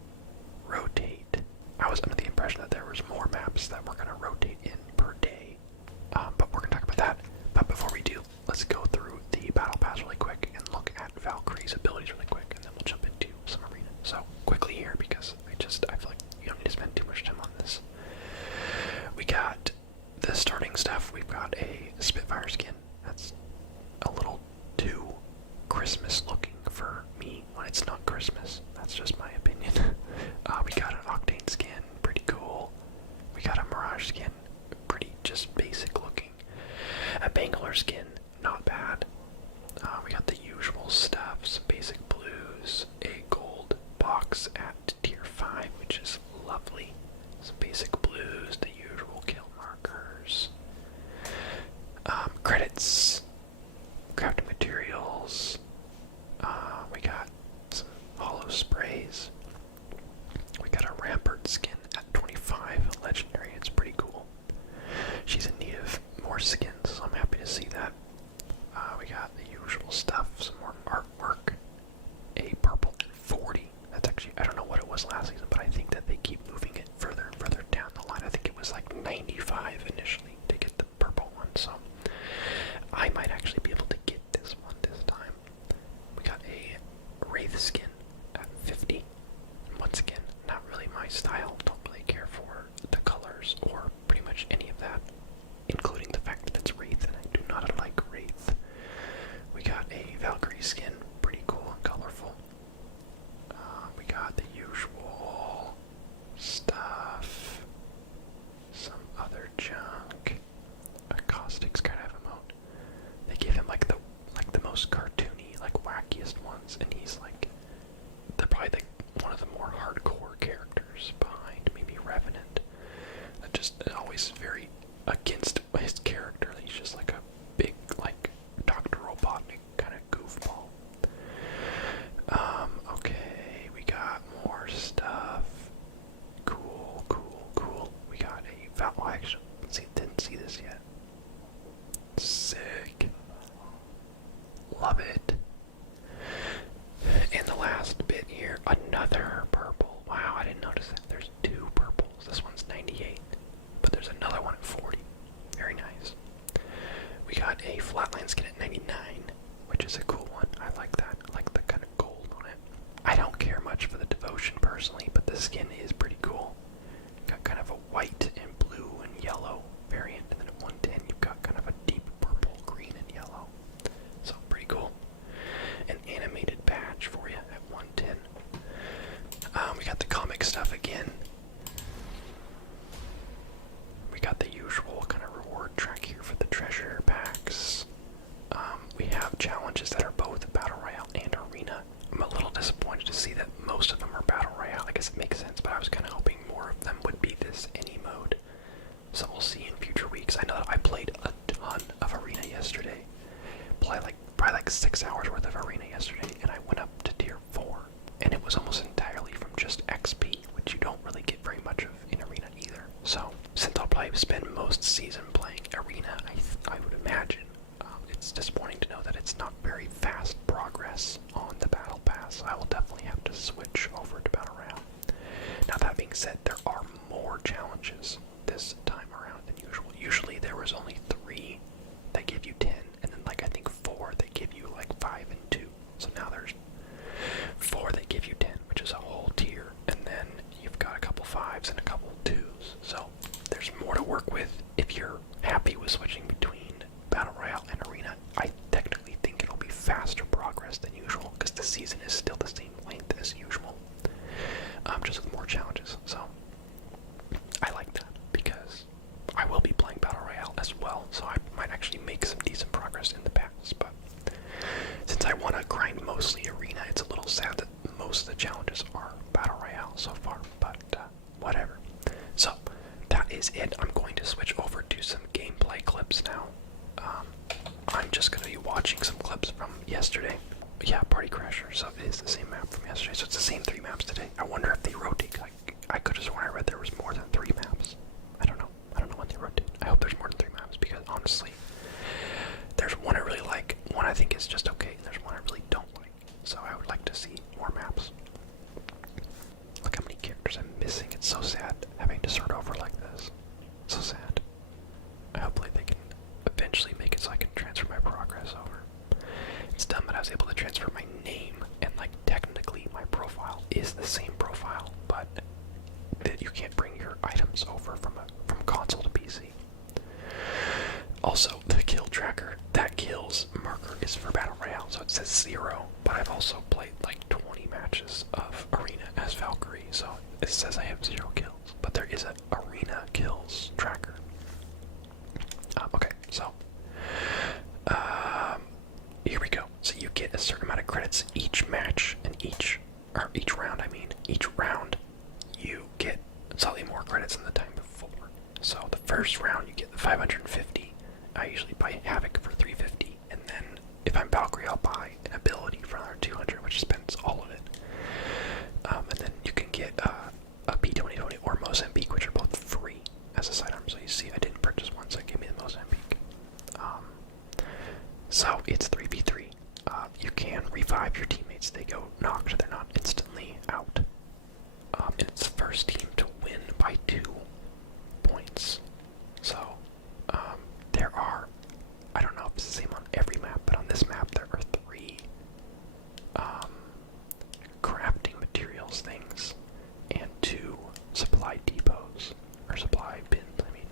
rotate. I was under the impression that there was more maps that were going to rotate in per day. But we're going to talk about that. But before we do, let's go through the battle pass really quick and look at Valkyrie's abilities really quick, and then we'll jump into some arena. So quickly here, because I feel like you don't need to spend too much time on this. We got the starting stuff. We've got a Spitfire skin. That's a little too Christmas looking for me when it's not Christmas. That's just my opinion. We got an Octane skin, pretty cool. We got a Mirage skin, pretty just basic looking. A Bangalore skin, not bad. We got the usual stuff, some basic blues, a gold box at tier 5, which is lovely. Some basic blues, the usual kill markers. Credits, crafting materials. We got some hollow sprays. We got a Rampart skin at 25, legendary. It's pretty cool. She's in need of more skins, so I'm happy to see that. We got the usual stuff, some more artwork. A purple at 40. That's actually, I don't know what it was last season, but I think that they keep moving it further and further down the line. I think it was like 95 initially to get the purple one, so I might actually be able to get this one this time. We got a Wraith skin at 50. Once again, not really my style. Don't really care for the colors or pretty much any of that, including the fact that it's Wraith, and I do not like Wraith. We got a Valkyrie skin, pretty cool and colorful. We got the usual stuff, some other junk. A Caustic's kind of emote. They gave him like the most cartoony, like wackiest ones, and he's like probably one of the more hardcore characters behind maybe Revenant. That just always very against his character. He's just like a big like Dr. Robotnik kind of goofball. Okay, we got more stuff. Cool. We got a Val. Actually, didn't see this yet. Sick. Love it. And the last bit here, another purple. Wow, I didn't notice that. There's 2 purples. This one's 98, but there's another one at 40. Very nice. We got a Flatline skin at 99, which is a cool one. I like that. I like the kind of gold on it. I don't care much for the devotion personally, but the skin is pretty cool. Got kind of a white and blue and yellow variant, and then at 110 you've got kind of a deep purple, green, and yellow. So pretty cool. An animated badge for you at 110. We got the comic stuff again. We got the usual kind of reward track here for the treasure packs. We have challenges that are both Battle Royale and Arena. I'm a little disappointed to see that most of them are Battle Royale. guess it makes sense, but I was kind of hoping more of them would be this any mode. So we'll see in future weeks. I know that I played a ton of Arena yesterday. Probably like 6 hours worth of Arena yesterday, and I went up to tier 4. And it was almost entirely from just XP, which you don't really get very much of in Arena either. So, since I'll probably spend most season playing Arena, I would imagine it's disappointing to know that it's not very fast progress on the Battle Pass. I will definitely have to switch over to Battle Royale. Now that being said, there are more challenges this time around than usual. Usually there was only 3 that give you 10, and then like I think 4 that give you like 5 and 2. So now there's 4 that give you 10, which is a whole tier, and then you've got a couple 5s and a couple 2s. So there's more to work with. If you're happy with switching between Battle Royale and Arena, I technically think it'll be faster progress than usual, because the season is still the same length as usual, just with more challenges. So I like that, because I will be playing Battle Royale as well, so I might actually make some decent progress in the past. But since I want to grind mostly Arena, it's a little sad that most of the challenges are Battle Royale so far, but whatever. So that is it. I'm going to switch over to some gameplay clips now. I'm just going to be watching some clips from yesterday. Yeah, Party Crasher, so it is the same map from yesterday, so it's the same 3 maps today. I wonder if they rotate. I could have sworn I read there was more than 3 maps. I don't know when they rotate. I hope there's more than 3 maps, because honestly, there's one I really like, one I think is just okay, and there's one I really don't like. So I would like to see more maps. Look how many characters I'm missing. It's so sad having to start over like this. So sad. Hopefully they can eventually make it so I can transfer my progress over. It's dumb that I was able to transfer my name, and like technically my profile is the same profile, but that you can't bring your items over from console to PC. Also, the kill tracker, that kills marker is for Battle Royale, so it says 0, but I've also played like 20 matches of Arena as Valkyrie, so it says I have 0 kills, but there is an Arena kills tracker. Okay, so here we go. So you get a certain amount of credits each match, and each round you get slightly more credits than the time before. So the first round you get the 550. I usually buy Havoc for 350, and then if I'm Valkyrie, I'll buy an ability for another 200, which spends all of it. And then you can get a P2020 or Mozambique, which are both free as a sidearm. So you see, I didn't purchase one, so it gave me the Mozambique. So it's 3v3. You can revive your teammates. They go knocked. They're not instantly out. And it's first team to win by 2 points. So there are, I don't know if it's the same on every map, but on this map there are 3 crafting materials things and 2 supply depots, or supply bins, I mean.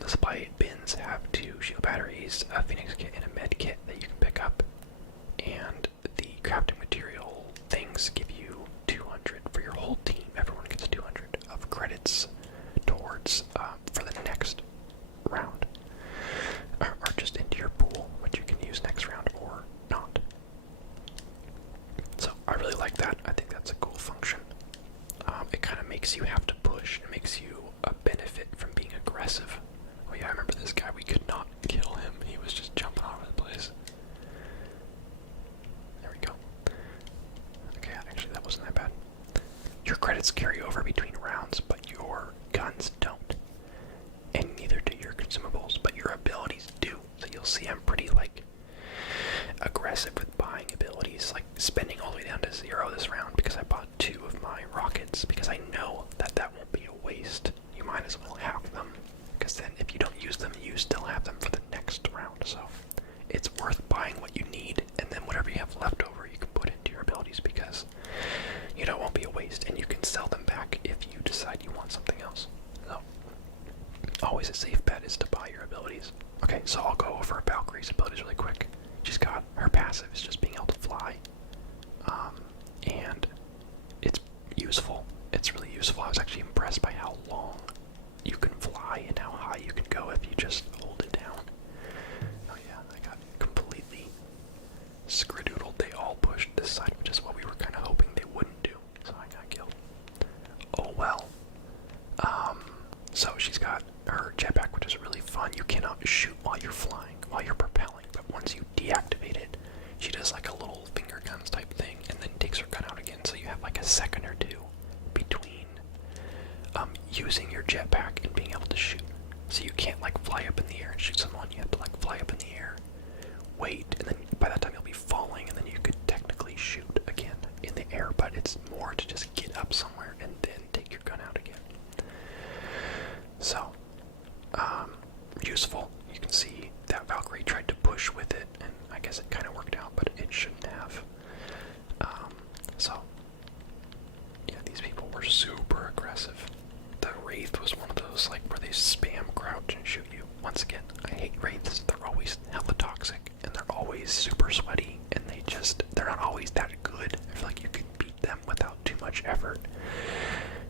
The supply bins have 2 shield batteries, a phoenix kit, and a med kit that you can pick up, and the crafting material things give you 200 for your whole team. Everyone gets 200 of credits towards for the next round, or just into your pool, which you can use next round or not. So I really like that. I think that's a cool function. It kind of makes you have to push. It makes you benefit from being aggressive. Oh yeah, I remember this guy. We could not kill him. He was just jumping all over the place. There we go. Okay, actually that wasn't that bad. Your credits carry over between rounds, but your guns don't. And neither do your consumables, but your abilities do. So you'll see I'm pretty like aggressive with buying abilities, like spending all the way down to 0 this round because I bought 2 of my rockets, because I know that that won't be a waste. You might as well have them, because then if you don't use them, you still have them for the next round. So it's worth buying what you need, and then whatever you have left over you can put into your abilities, because you know it won't be a waste, and you can sell them back if you decide you want something else. So always a safe bet is to buy your abilities. Okay, so I'll go over Valkyrie's abilities really quick. She's got, her passive is just being able to fly, and it's useful. It's really useful. I was actually impressed by how long you can fly and how high you can go if you just hold it down. I got completely scridoodled. They all pushed this side, which is what we were kind but it's more to just get up somewhere and then take your gun out again. So, useful. You can see that Valkyrie tried to push with it, and I guess it kind of worked out, but it shouldn't have. So, yeah, these people were super aggressive. The Wraith was one of those, like, where they spam crouch and shoot you. Once again, I hate Wraiths. They're always hella toxic, and they're always super sweaty, and they're not always that good. I feel like you could beat them without too much effort,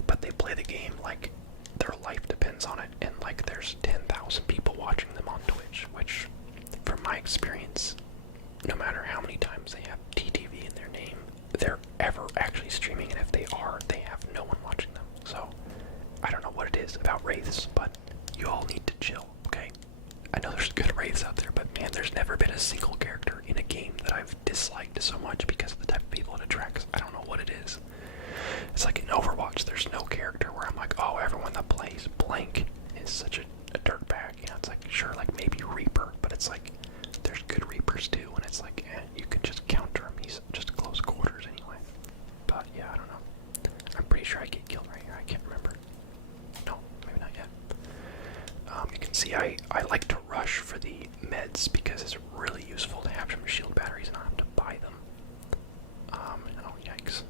but they play the game like their life depends on it, and like there's 10,000 people watching them on Twitch, which, from my experience, no matter how many times they have TTV in their name, they're ever actually streaming, and if they are, they have no one watching them. So, I don't know what it is about Wraiths, but you all need to chill, okay? I know there's good Wraiths out there, but man, there's never been a single character in a game that I've disliked so much because of the type of people it attracts. I don't know what it is. It's like in Overwatch, there's no character where I'm like, oh, everyone that plays blank is such a dirtbag. You know, it's like, sure, like maybe Reaper, but it's like, there's good Reapers too, and it's like, you can just counter him. He's just close quarters anyway. But yeah, I don't know. I'm pretty sure I get killed right here. I can't remember. No, maybe not yet. You can see I like to rush for the meds because it's really useful to have some shield batteries and not have to buy them. Oh, yikes.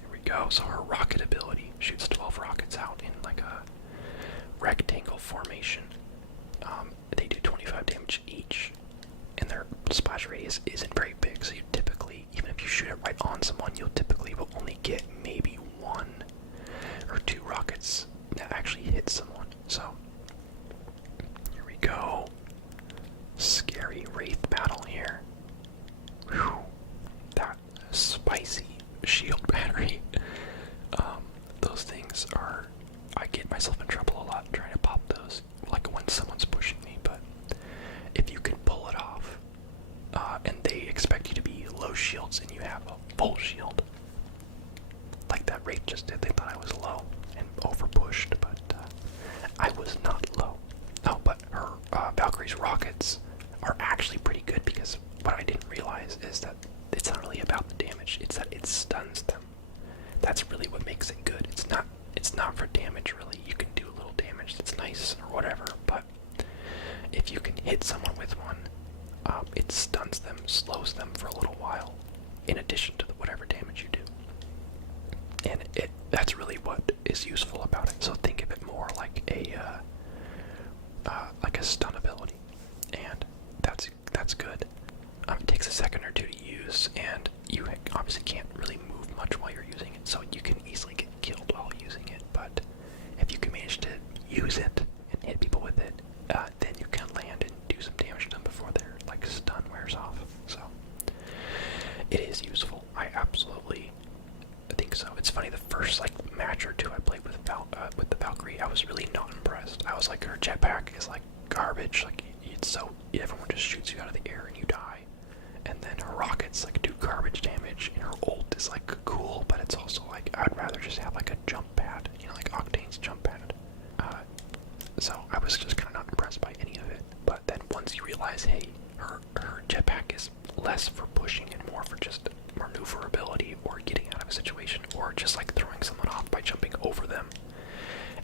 Here we go. So her rocket ability shoots 12 rockets out in like a rectangle formation. They do 25 damage each, and their splash radius isn't very big, so you typically, even if you shoot it right on someone, you'll typically will only get maybe 1 or 2 rockets that actually hit someone. So, here we go. Scary Wraith battle here. Whew. That spicy shield battery. Those things are, I get myself in trouble a lot trying to pop those, like when someone's pushing me, but if you can pull it off, and they expect you to be low shields and you have a full shield, like that Wraith just did, they thought I was low and over pushed, but I was not low. Oh, but her Valkyrie's rockets are actually pretty good, because what I didn't realize is that it's not really about the damage, it's that it stuns them. That's really what makes it good. It's not for damage really. You can do a little damage that's nice or whatever, but if you can hit someone with one, it stuns them, slows them for a little while, in addition to whatever damage you do. And that's really what is useful about it. So think of it more like a stun ability, and that's good. It takes a second or two to use, and you obviously can't really move much while you're using it, so you can easily get killed while using it. But if you can manage to use it and hit people with it, then you can land and do some damage to them before their like stun wears off. So it is useful. I absolutely think so. It's funny, the first like match or two I played with the Valkyrie, I was really not impressed. I was like, her jetpack is like garbage. Like everyone just shoots you out of the air and you die. And then her rockets like do garbage damage, and her ult is like cool, but it's also like I'd rather just have like a jump pad, you know, like Octane's jump pad. So I was just kind of not impressed by any of it. But then once you realize, hey, her jetpack is less for pushing and more for just maneuverability or getting out of a situation, or just like throwing someone off by jumping over them.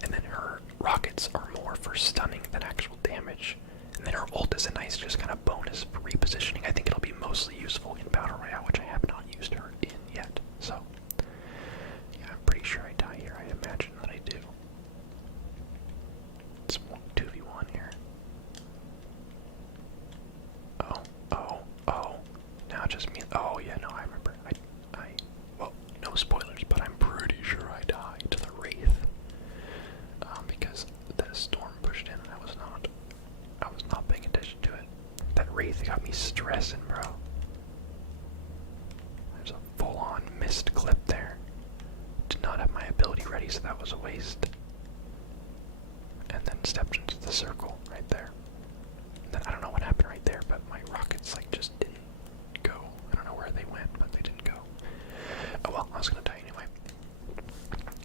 And then her rockets are more for stunning than actual damage. And then her ult is a nice just kind of bonus for repositioning. I think it'll be mostly useful in Battle Royale, which I have not used her in yet. So, yeah, I'm pretty sure I die here. I imagine that I do. It's 2v1 here. Oh. Now it just means, oh yeah, no, I remember. Well, no spoilers, but I'm pretty sure I died to the Wraith. Because the storm pushed in and I was not paying attention to it. That Wraith got me stressing, bro. There's a full-on missed clip there. Did not have my ability ready, so that was a waste. And then stepped into the circle right there. And then I don't know what happened right there, but my rockets like just didn't go. I don't know where they went, but they didn't go. Oh well, I was gonna die anyway.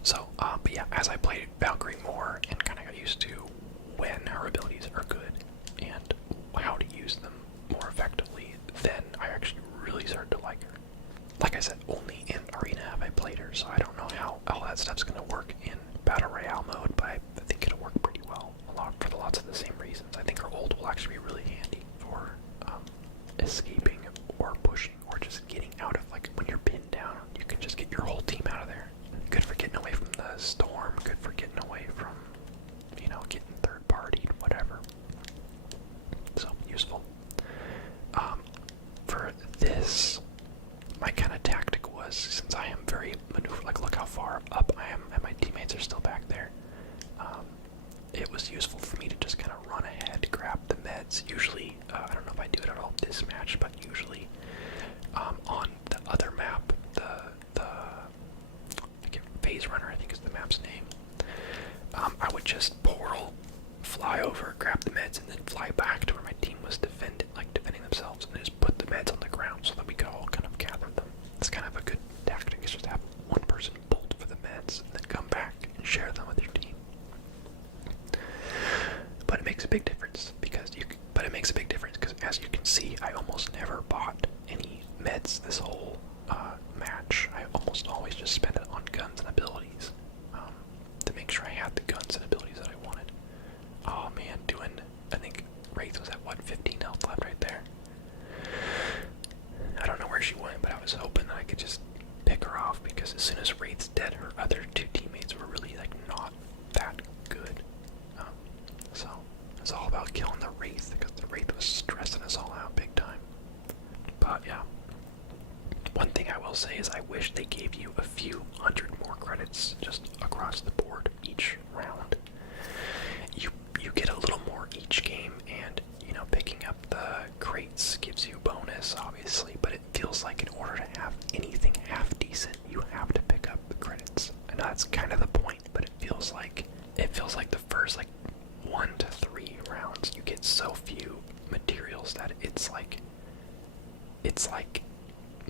So, but yeah, as I played Valkyrie more and kind of got used to when her abilities are good and how to use them more effectively, then I actually really started to like her. said, only in Arena have I played her, so I don't know how all that stuff's gonna work in Battle Royale mode, but I think it'll work pretty well, for lots of the same reasons. I think her ult will actually be really handy for escaping or pushing or just getting out of, like, when you're pinned down, you can just get your whole team out of there. Good for getting away from the storm, good for getting away from, you know, getting third-partied, whatever. So, useful. For this, my kind of tactic was, since I am very maneuver, like, look how far up I am, and my teammates are still back there, it was useful for me to just kind of run ahead, grab the meds. Usually, I don't know if I do it at all this match, but usually on the other map, Phase Runner, I think is the map's name, I would just portal, fly over, grab the meds, and then fly back to where my team was defending themselves, and just put the meds on the ground so that we could all kind of gather them. It's kind of a good tactic, is just have one person bolt for the meds, and then come back and share them with your team. But it makes a big difference because as you can see, I almost never bought any meds this whole match. I almost always just spent it on guns and abilities to make sure I had the guns and abilities that I wanted. Oh man, I think Wraith was at what, 15 health left right there. I don't know where she went, but I was hoping that I could just pick her off, because as soon as Wraith's dead, her other two teammates were really, like, not that good. So it's all about killing the Wraith, because the Wraith was stressing us all out big time. But yeah, one thing I will say is I wish they gave you a few hundred more credits just across the board each round. You get a little more each game, and, you know, picking up the crates gives you bonus, obviously, but it feels like in order to have anything half decent, you have to pick up the credits. I know that's kind of the point, but it feels like the first, like, 1 to 3 rounds, you get so few materials that it's like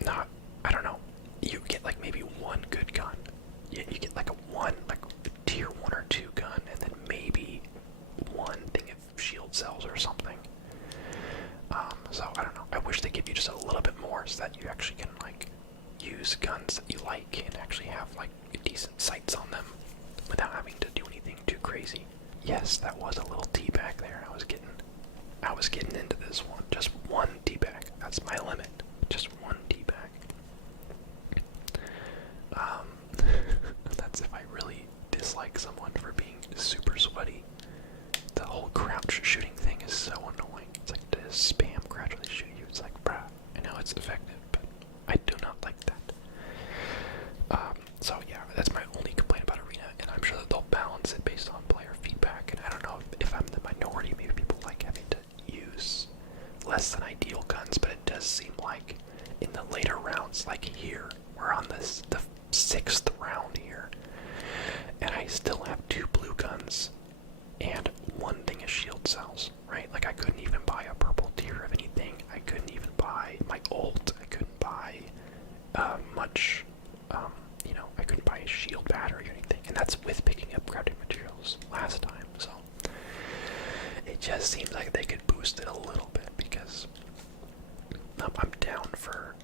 not, I don't know, you get like maybe one good gun. You get like a tier 1 or 2 gun, and then maybe one thing of shield cells or something. So I don't know, I wish they give you just a little bit more so that you actually can, like, use guns that you like and actually have, like, decent sights on them without having to do anything too crazy. Yes, that was a little teabag there. I was getting into this one. Just one teabag. That's my limit. Just one teabag. That's if I really dislike someone for being super sweaty. The whole crouch shooting thing is so annoying. It's like to spam gradually shoot you. It's like, bruh, I know it's effective, but I do not like that. So yeah, that's my only complaint about Arena, and I'm sure that they'll balance it based on player feedback. And I don't know if I'm the minority, maybe people like having to use less than ideal guns, but it does seem like in the later rounds, like here, we're on the 6th round here, and I still have 2 blue guns and 1 thing of shield cells, right? Like, I couldn't even buy a purple tier of anything. I couldn't even buy my ult. I couldn't buy much, you know, I couldn't buy a shield battery or anything, and that's with picking up crafting materials last time, so it just seems like they could boost it a little bit, because I'm down for,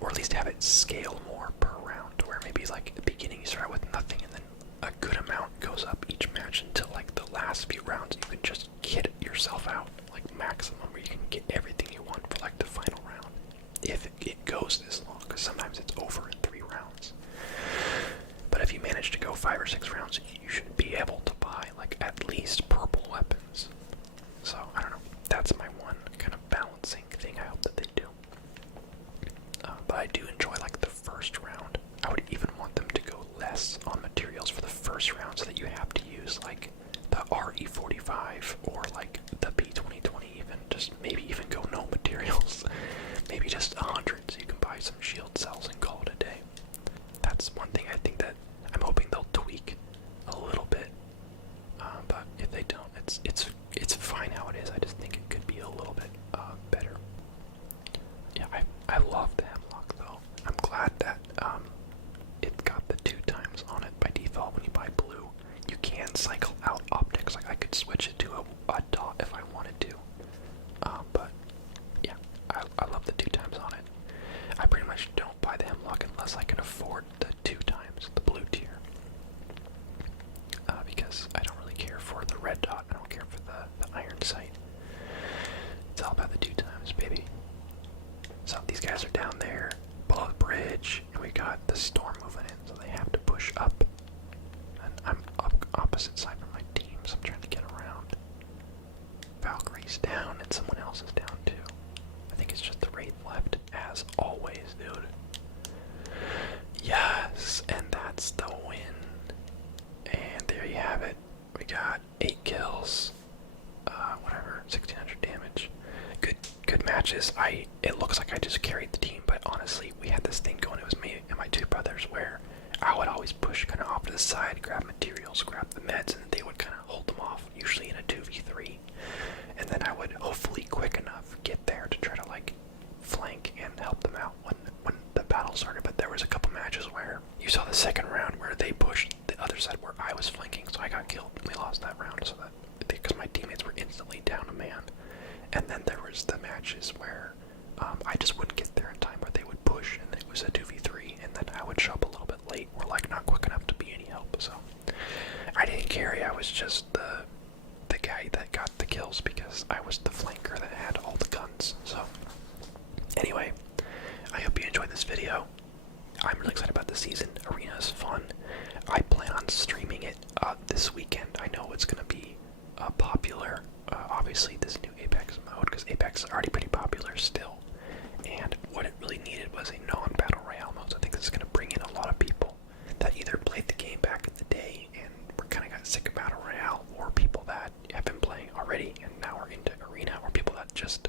or at least have it scale more per round, where maybe, like, at the beginning you start with nothing, and then a good amount goes up each match until, like, the last few rounds you can just kit yourself out, like, maximum, where you can get everything you want for, like, the final round, if it goes this long, because sometimes it's over in 3 rounds. But if you manage to go 5 or 6 rounds, you should be able to buy, like, at least purple weapons. So, I don't know, that's my one kind of balancing thing I hope that they do. But I do enjoy, like, the first round. I would even want them to go less on materials for the first round so that you have to use, like, the RE45 or, like, the P2020 even. Just maybe even go no materials. Maybe just 100 so you can buy some shield cells and call it a day. That's one thing I think that I'm hoping they'll tweak a little bit. But if they don't, it's fine how it is. I just think it could be a little bit better. Yeah, I love the hemlock though. I'm glad that it got the 2 times on it by default when you buy blue. You can cycle out optics. Like, I could switch it to a dot if I wanted to. But yeah, I love the 2 times on it. bridge, and we got the storm moving in, so they have to push up. And I'm up opposite side from my team, so I'm trying to get around. Valkyrie's down, and someone else is down too. I think it's just the Wraith left, as always, dude. Yes, and that's the win. And there you have it. We got 8 kills. Whatever, 1600 damage. Good matches. It looks like I just carried the team, but honestly, we had this thing going. It was me and my 2 brothers where I would always push kind of off to the side, grab materials, grab the meds, and they would kind of hold them off, usually in a 2v3. And then I would hopefully quick enough get there to try to like flank and help them out when the battle started. But there was a couple matches where you saw the second round where they pushed the other side where I was flanking, so I got killed. We lost that round, so that because my teammates were instantly down a man. And then there was the matches where I just wouldn't get there in time, where they would push, and it was a 2v3, and then I would show up a little bit late, or like not quick enough to be any help. So I didn't carry. I was just the guy that got the kills because I was the flanker that had all the guns. So anyway, I hope you enjoyed this video. I'm really excited about the season. Arena is fun. I plan on streaming it this weekend. I know it's going to be popular. Obviously, this new Apex mode, because Apex is already pretty popular still. And what it really needed was a non-battle royale mode. So I think this is going to bring in a lot of people that either played the game back in the day and were kind of got sick of battle royale, or people that have been playing already and now are into arena, or people that just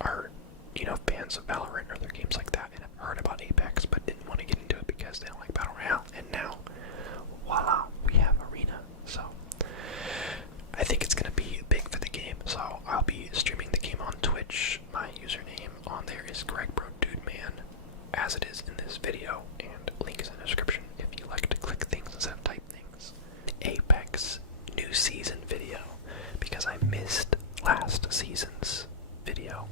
are, you know, fans of Valorant or other games like that and have heard about Apex but didn't want to get into it because they don't like battle royale. And now, voila, we have arena. So I think it's going to be big for the game. So I'll be streaming the game on Twitch. My username on there is GregBroDudeMan, as it is in this video, and link is in the description if you like to click things instead of type things. Apex new season video, because I missed last season's video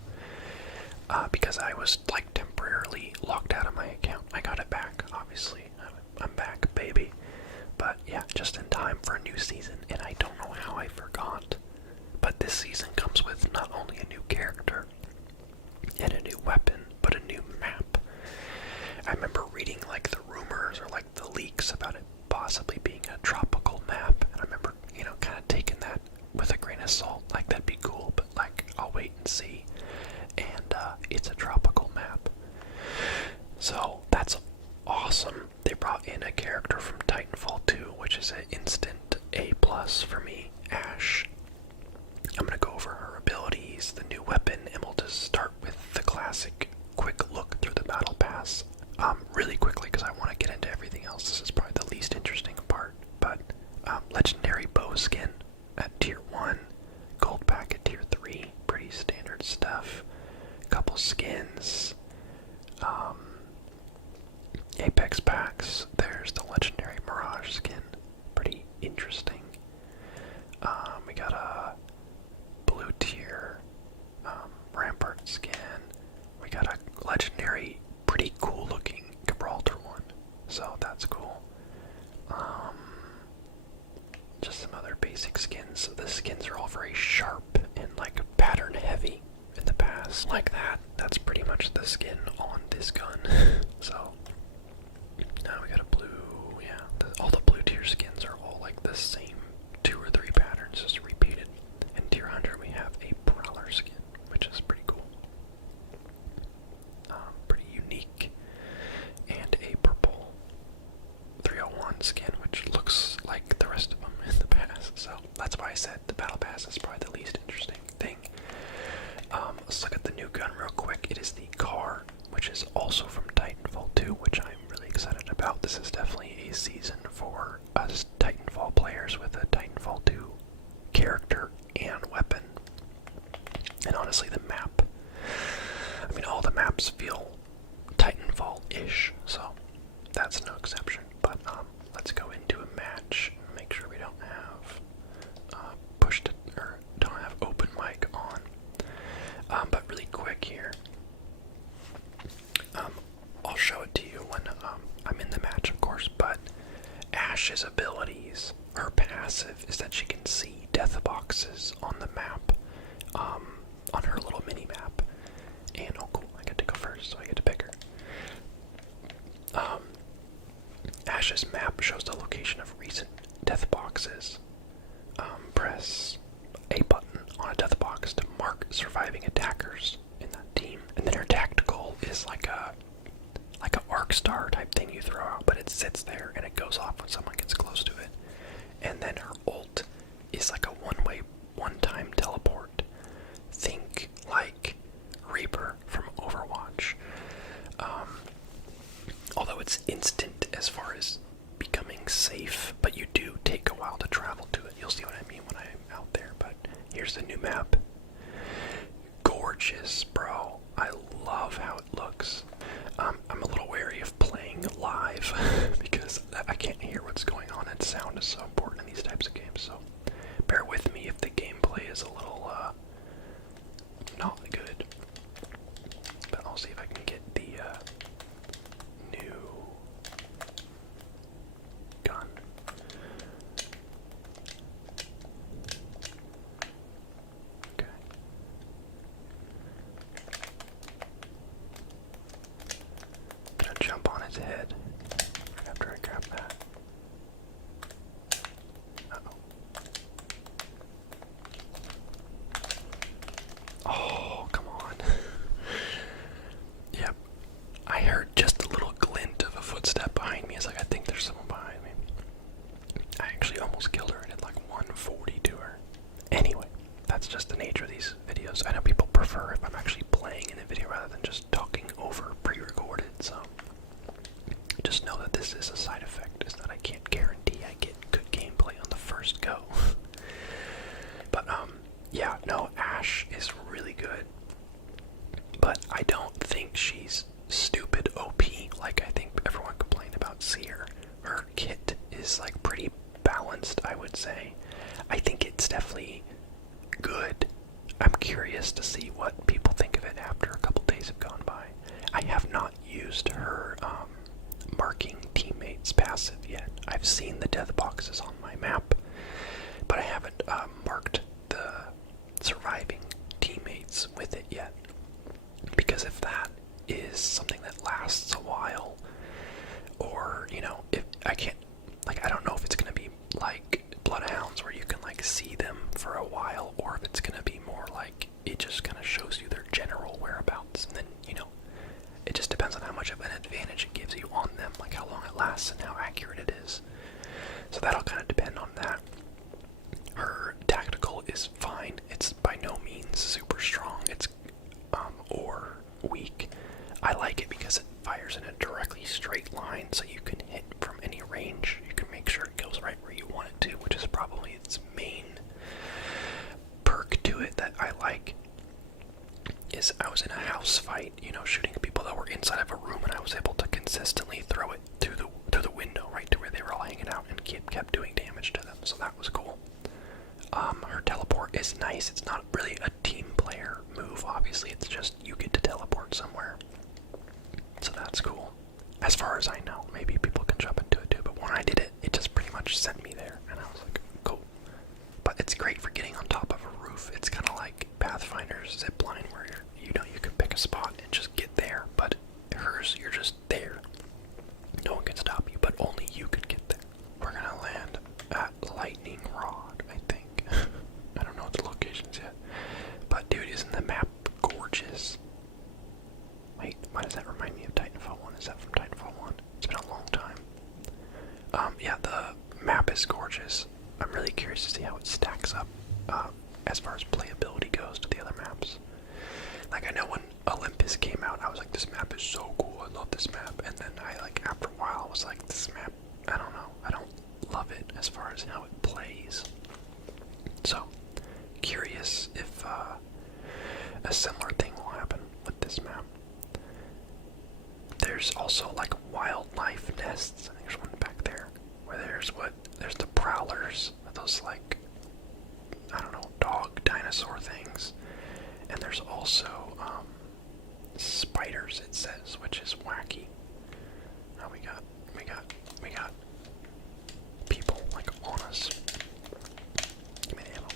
because I was like temporarily locked out of my account. I got it back, obviously. I'm back, baby. But yeah, just in time for a new season, and I don't know how I forgot. But this season comes with not only a new character and a new weapon, but a new map. I remember reading like the rumors or like the leaks about it possibly being a tropical map, and I remember, you know, kind of taking that with a grain of salt, like that'd be cool, but like I'll wait and see. And it's a tropical map, so that's awesome. They brought in a character from Titanfall 2, which is an instant A+ for me, Ashe. I'm gonna go over her abilities, the new weapon, and we'll just start with the classic quick look through the battle pass really quickly, because I want to get into everything else. This is probably the least interesting part, but legendary bow skin at tier 1, gold pack at tier 3, pretty standard stuff. Couple skins, Apex packs. There's the legendary Mirage skin, pretty interesting. We got a blue tier Rampart skin. We got a legendary, pretty cool looking Gibraltar one, so that's cool. Just some other basic skins. So the skins are all very sharp and like pattern heavy in the past, like that. That's pretty much the skin on this gun. So now we got a blue, yeah, all the blue tier skins are all like the same 2 or 3 patterns, just repeated. In tier 100 we have a Prowler skin, which is pretty cool. Pretty unique. And a purple 301 skin, which looks like the rest of them in the past. So that's why I said the battle pass is probably the least interesting thing. Let's look at the new gun real quick. It is the car, which is also from Titanfall 2, which I'm really excited about. This is definitely a season for us Titanfall players with a Titanfall 2 character and weapon. And honestly, the map, I mean, all the maps feel Titanfall-ish, so that's no exception. But let's go into a match and make sure we don't have don't have open mic on. But really quick here, I'll show it to you when I'm in the match, of course. But Ashe's abilities, her passive, is that she can see death boxes on the map, on her little mini map. And oh cool, I get to go first, so I get to pick her. Ash's map shows the location of recent death boxes. Press a button on a death box to mark surviving attackers in that team. And then her tactical is like a arc star type thing you throw out, but it sits there and it goes off when someone gets close to it. And then her ult is like a one-time teleport. Think like Reaper from Overwatch. Although it's instant as far as becoming safe, but you do take a while to travel to it. You'll see what I mean when I'm out there, but here's the new map. Gorgeous, bro. I love how it looks. I'm a little wary of playing live because I can't hear what's going on, and sound is so important in these types of games, so bear with me if the gameplay is a little, not good. But I'll see if I can get the, new gun. Okay. Gonna jump on his head after I grab that. Uh-oh. Oh, come on. Yep. I heard just a little glint of a footstep behind me. It's like, I think there's someone behind me. I actually almost killed her and did like 140 to her. Anyway, that's just the nature of these videos. I know people prefer if I'm actually playing in the video rather than just talking over pre-recorded, so just know that this is a side effect, is that I can't guarantee I get good gameplay on the first go. But, yeah, no, Ash is really good. But I don't think she's stupid OP like I think everyone complained about Seer. Her kit is like pretty balanced, I would say. I think it's definitely good. I'm curious to see what people think of it after a couple days have gone by. I have not used her marking teammates passive yet. I've seen the death boxes on my map, but I haven't marked the surviving teammates with it yet. Because if that is something that lasts a while, or, you know, if I can't, like, I don't know if it's gonna be like Bloodhounds where you can like see them for a while, or if it's gonna be more like it just kind of shows you their general whereabouts, and then, you know, it just depends on how much of an advantage it gives you on them, like how long it lasts and how accurate it is. So that'll kind of depend on that. Her tactical is fine. It's by no means super strong. It's or weak. I like it because it fires in a directly straight line, so you can hit from any range. You can make sure it goes right where you want it to, which is probably its main perk to it that I like. Is I was in a house fight, you know, shooting at people that were inside of a room, and I was able to consistently throw it through the window, right to where they were all hanging out, and kept doing damage to them. So that was cool. Her teleport is nice. It's not really a team player move, obviously. It's just you get to teleport somewhere. So that's cool. As far as I know, maybe people can jump into it too, but when I did it, it just pretty much sent me there, and I was like, cool. But it's great for getting on top of a roof. It's kind of like Pathfinder's zipline, where you know you can pick a spot and just get there, but hers, you're just there. No one can stop you, but only you can get there. We're gonna land at Lightning Rod, I think. I don't know the locations yet. But dude, isn't the map gorgeous? Wait, why does that remind me of Titanfall 1? Is that from Titanfall 1? It's been a long time. Yeah, the map is gorgeous. I'm really curious to see how it stacks up as far as playability goes to the other maps. Like, I know when Olympus came out, I was like, this map is so cool, I love this map. And then I, like, after a while, I was like, this map, I don't know, I don't love it as far as how it plays. So, curious if a similar thing will happen with this map. There's also like wildlife nests. I think there's one back there where there's the prowlers, those like, I don't know, dog dinosaur things. And there's also spiders, it says, which is wacky. Now we got people like on us. Give me the ammo.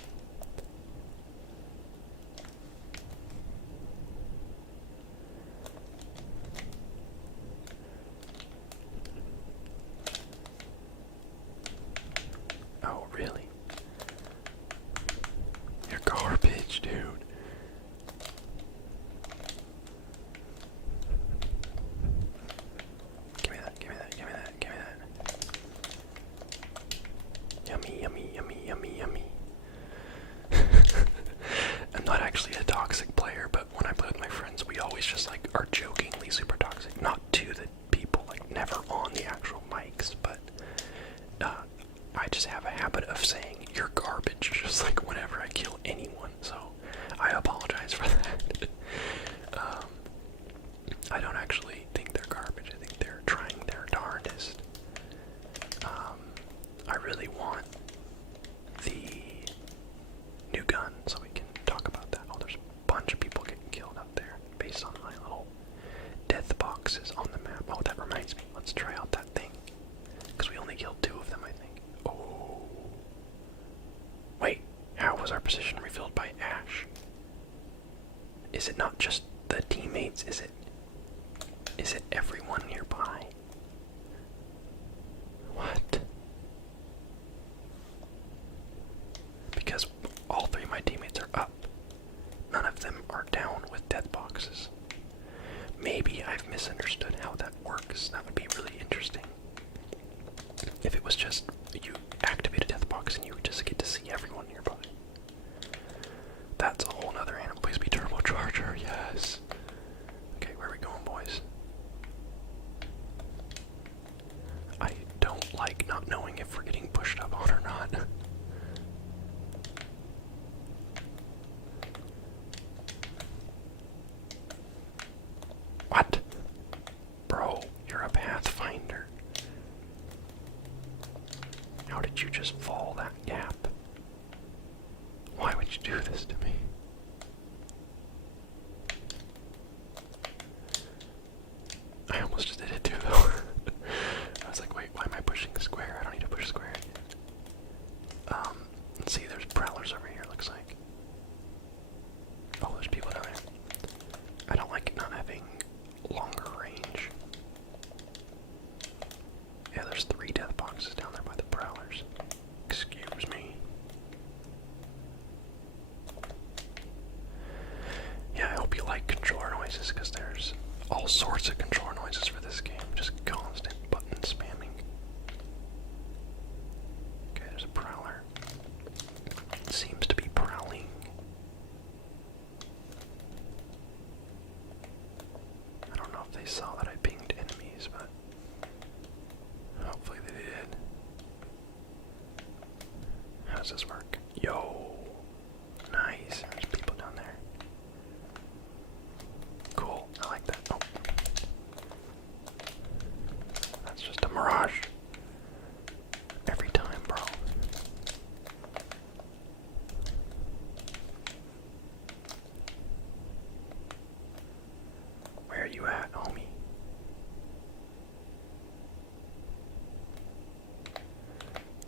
of saying you're garbage just like whenever I kill anyone, so I apologize for that. I don't actually think they're garbage. I think they're trying their darndest. I really want the new gun so we can talk about that. Oh, there's a bunch of people getting killed out there based on my little death boxes on the map. Oh, that reminds me. Let's try out that thing. Because we only killed 2 of them, I think. Oh. Wait, how was our position refilled by Ash? Is it not just the teammates? Is it everyone nearby? What? Because all 3 of my teammates are up. None of them are down with death boxes. Maybe I've misunderstood how that works. That would be really interesting. If it was just you activate a death box and you just get to see everyone nearby. That's a whole nother animal. Please be turbocharger, yes. Okay, where are we going, boys? I don't like not knowing if we're getting pushed up on or not. What? Bro, you're a pathfinder. How did you just fall that gap? Why would you do this to me? I almost just did it too, though. I was like, wait, why am I pushing square? I don't need to push square. Let's see, there's prowlers over here, looks like. Oh, there's people down there. I don't like not having longer range. Yeah, there's 3 death boxes down there by the prowlers. Excuse me. Yeah, I hope you like controller noises, because there's all sorts of controller noises for this game. Just constant button spamming. Okay, there's a prowler. It seems to be prowling. I don't know if they saw that I pinged enemies, but hopefully they did. How does this work? Yo! Nice. There's people down there. Cool. I like that. Oh. That's just a mirage. Every time, bro. Where are you at, homie?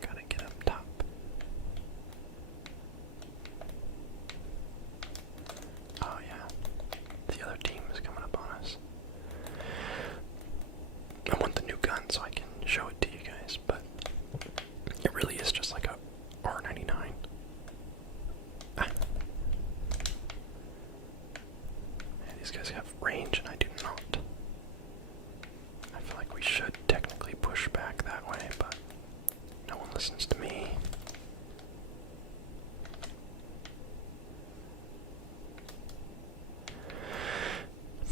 Gotta get up top. Oh yeah, the other team is coming up on us. I want the new gun so I can show it to you guys, but it really is just like a R99. Ah. Yeah, these guys have range and I do not. I feel like we should technically push back that way, but no one listens to me.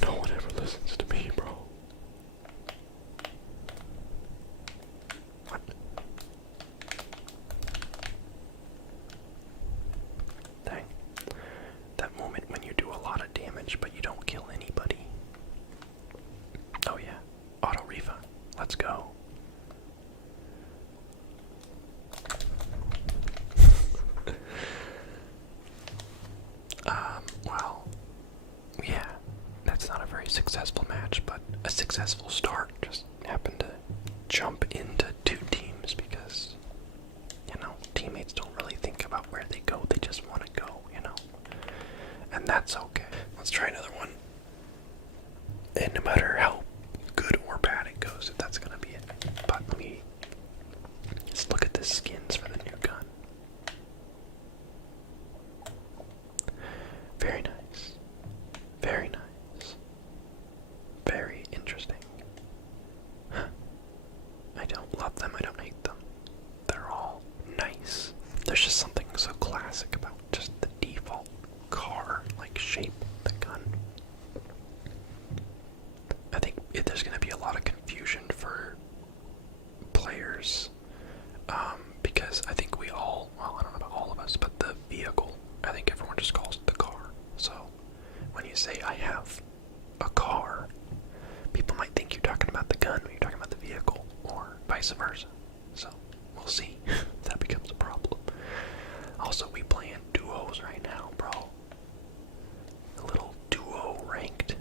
No one ever listens to me, bro. What? Dang. That moment when you do a lot of damage but you don't kill anybody. Oh yeah. Auto Riva. Let's go. Well, yeah, that's not a very successful match, but a successful start. Just happened to jump into 2 teams because, you know, teammates don't really think about where they go, they just want to go, you know, and that's okay. Let's try another one, and no matter how good or bad it goes, if that's gonna be it. But let me just look at the skins for the new gun. Very nice. Very nice. Very interesting. Huh. I don't love them, I don't hate them. They're all nice. There's just something so classic about just the default car-like shape of the gun. I think there's going to be a lot of confusion for players, because I think we all vice versa. So, we'll see if that becomes a problem. Also, we playing duos right now, bro. A little duo ranked.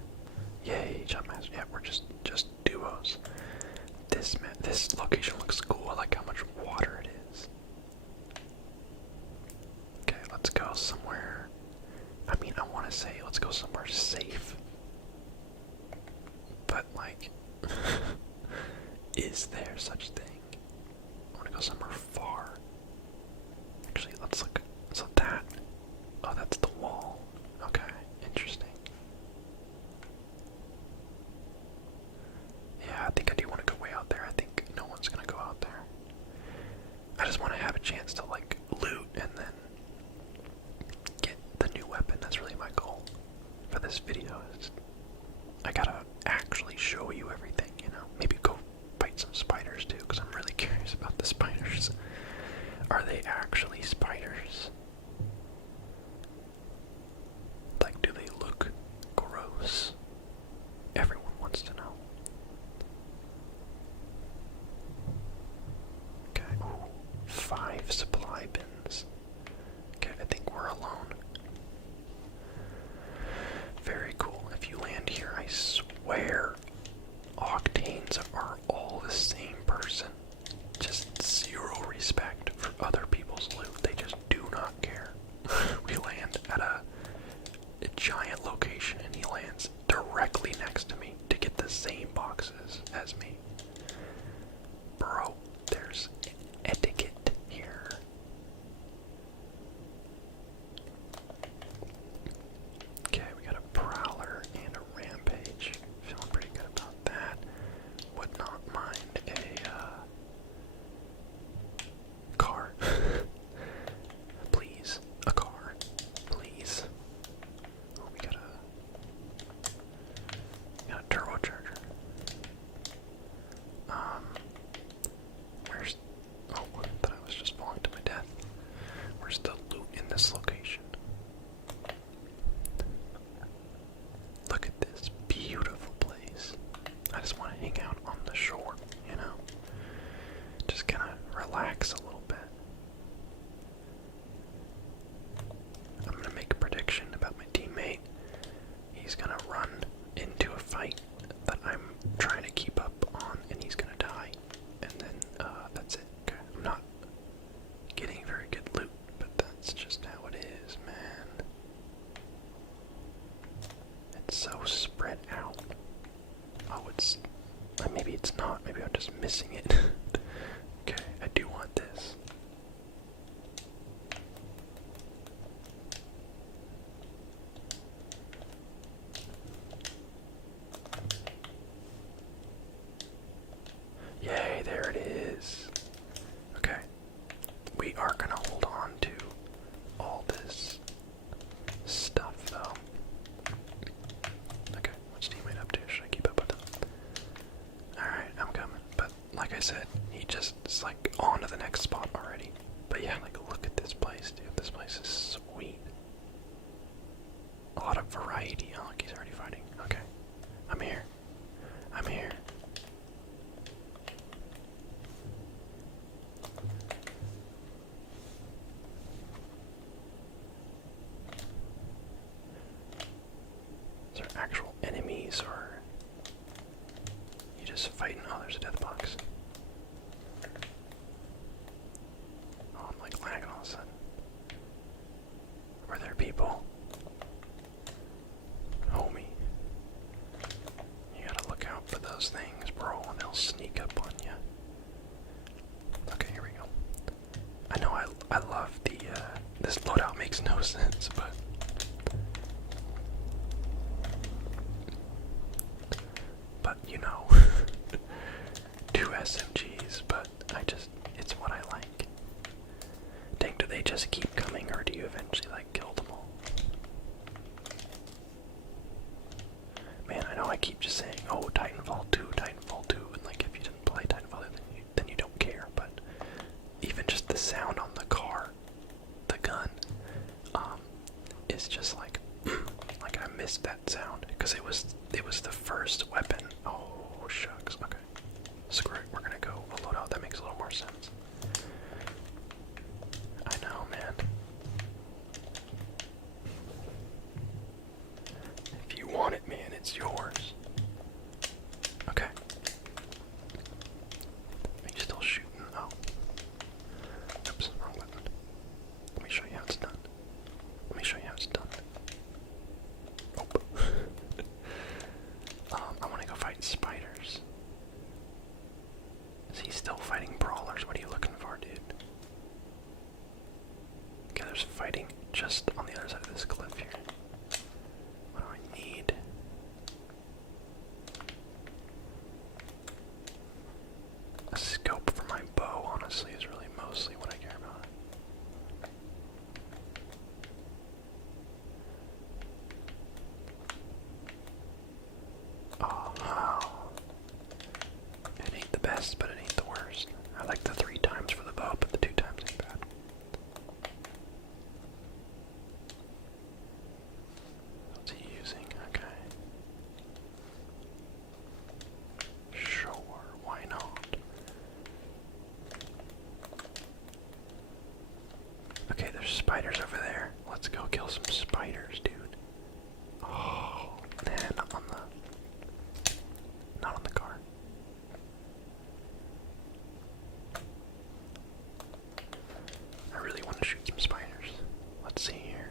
Yay, Jumpmaster. Yeah, we're just duos. This location looks cool. I like how much water it is. Okay, let's go somewhere. I mean, I want to say let's go somewhere safe. But, like, is there such thing? I want to go somewhere far. Actually, let's look at that. Oh, that's the wall. Okay, interesting. Yeah, I think I do want to go way out there. I think no one's gonna go out there. I just want to have a chance to, like, loot and then get the new weapon. That's really my goal for this video. I gotta actually show you everything, you know? Maybe go fight some spiders too, because I'm really curious about the spiders. Are they actually spiders? Like, do they look gross? Everyone wants to know. Okay, ooh, 5 supply bins. Okay, I think we're alone. Very cool. If you land here, I swear Octanes are all the same person. Just zero respect for other people's loot. They just do not care. We land at a giant location and he lands directly next to me to get the same boxes as me. Bro, there's etiquette here. Okay, we got a prowler and a rampage. Feeling pretty good about that. Would not mind a car. Please, a car. Please. Oh, we got a turbocharger. Where's... Oh, I thought I was just falling to my death. Where's the loot in this location? Look at this beautiful place. I just want to hang out on the shore, you know? Just kind of relax a little bit. I'm going to make a prediction about my teammate. He's going to run into a fight that I'm trying to keep up on, and he's going to die. And then, that's it. Okay, I'm not getting very good loot, but that's just how it is, man. It's so spread out. Oh, it's... maybe it's not. Maybe I'm just missing it. Okay, I do want this. Yay, there it is. Okay. We are gonna hold on to all this stuff, though. Okay, what's teammate up to? Should I keep up with him? Alright, I'm coming. But, like I said, he just is, like, on to the next spot already. But yeah, like, look at this place, dude. This place is sweet. A lot of variety. Oh, look, he's already fighting. Okay. I'm here. I'm here. Is there actual enemies, or you just fighting? Oh, there's a death box. Oh, I'm like lagging all of a sudden. Were there people? Homie. You gotta look out for those things, bro, and they'll sneak up on you. Okay, here we go. I know I love the, this loadout makes no sense, but... But, you know, 2 SMGs, but it's what I like. Dang, do they just keep coming, or do you eventually, like, kill them all? Man, I know I keep just saying, oh, Titanfall 2, and, like, if you didn't play Titanfall, then you don't care, but even just the sound on the car, the gun, best, but it ain't the worst. I like the 3 times for the bow, but the 2 times ain't bad. What's he using? Okay. Sure, why not? Okay, there's spiders over there. Let's go kill some spiders, dude. Oh, man, not on the car. I really want to shoot some spiders. Let's see here.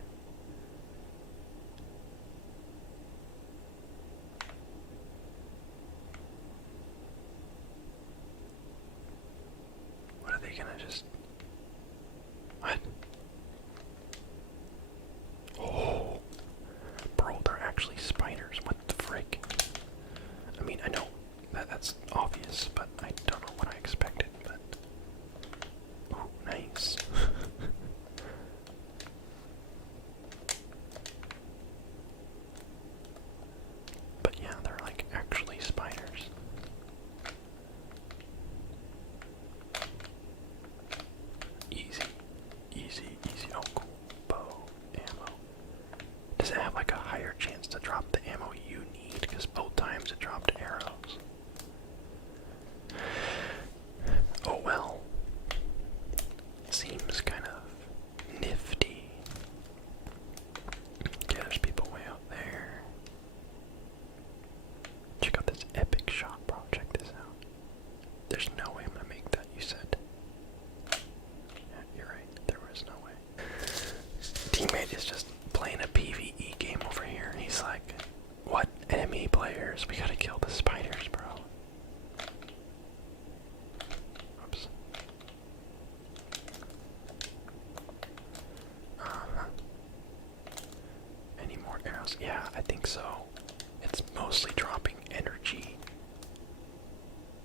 What are they gonna just... What? Oh, bro, they're actually spiders. What the frick? I mean, I know that's obvious, but I don't know what I expected, but... Oh, nice. But yeah, they're like actually spiders. Easy, easy, easy. Oh, cool. Bow, ammo. Does it have like a higher chance to drop the ammo you need? Because both times it dropped arrows. Oh well. Seems kind of nifty. Okay, there's people way out there. Check out this epic shot, bro. Check this out. There's no way I'm gonna make that, you said. Yeah, you're right. There was no way. Teammate is just playing a PvE game over here. He's like, what? Enemy players? We gotta kill the spiders, bro. Oops. Any more arrows? Yeah, I think so. It's mostly dropping energy.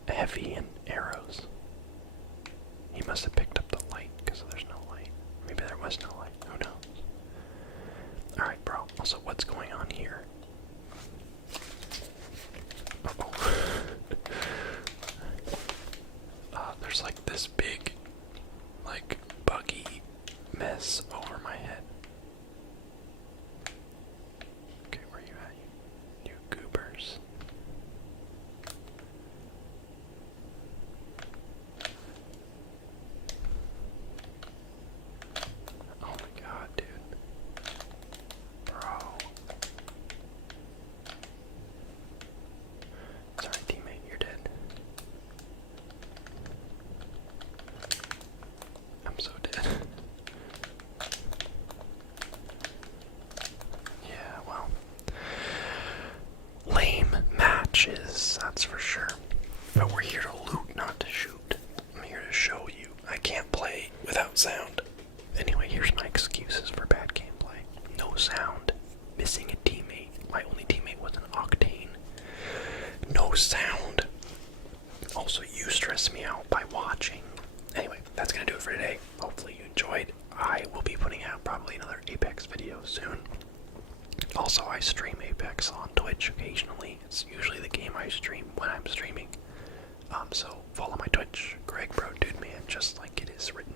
Heavy and arrows. He must have picked up the light because there's no light. Maybe there was no light. Who knows? Alright, bro. Also, what's going on here? Uh-oh. There's like this big, like, buggy mess over my head. Okay, where you at, you goobers? Oh my god, dude. Bro. Sorry, teammate, you're dead. I'm so dead. Yeah, well. Lame matches, that's for sure. But we're here to loot, not to shoot. I'm here to show you. I can't play without sound. Anyway, here's my excuses for bad gameplay. No sound. Missing a teammate. My only teammate was an Octane. No sound. Also, you stress me out by watching. Anyway, that's gonna do it for today. Hopefully you enjoyed. I will be putting out probably another Apex video soon. Also, I stream Apex on Twitch occasionally. It's usually the game I stream when I'm streaming. So follow my Twitch, GregBroDudeMan, just like it is written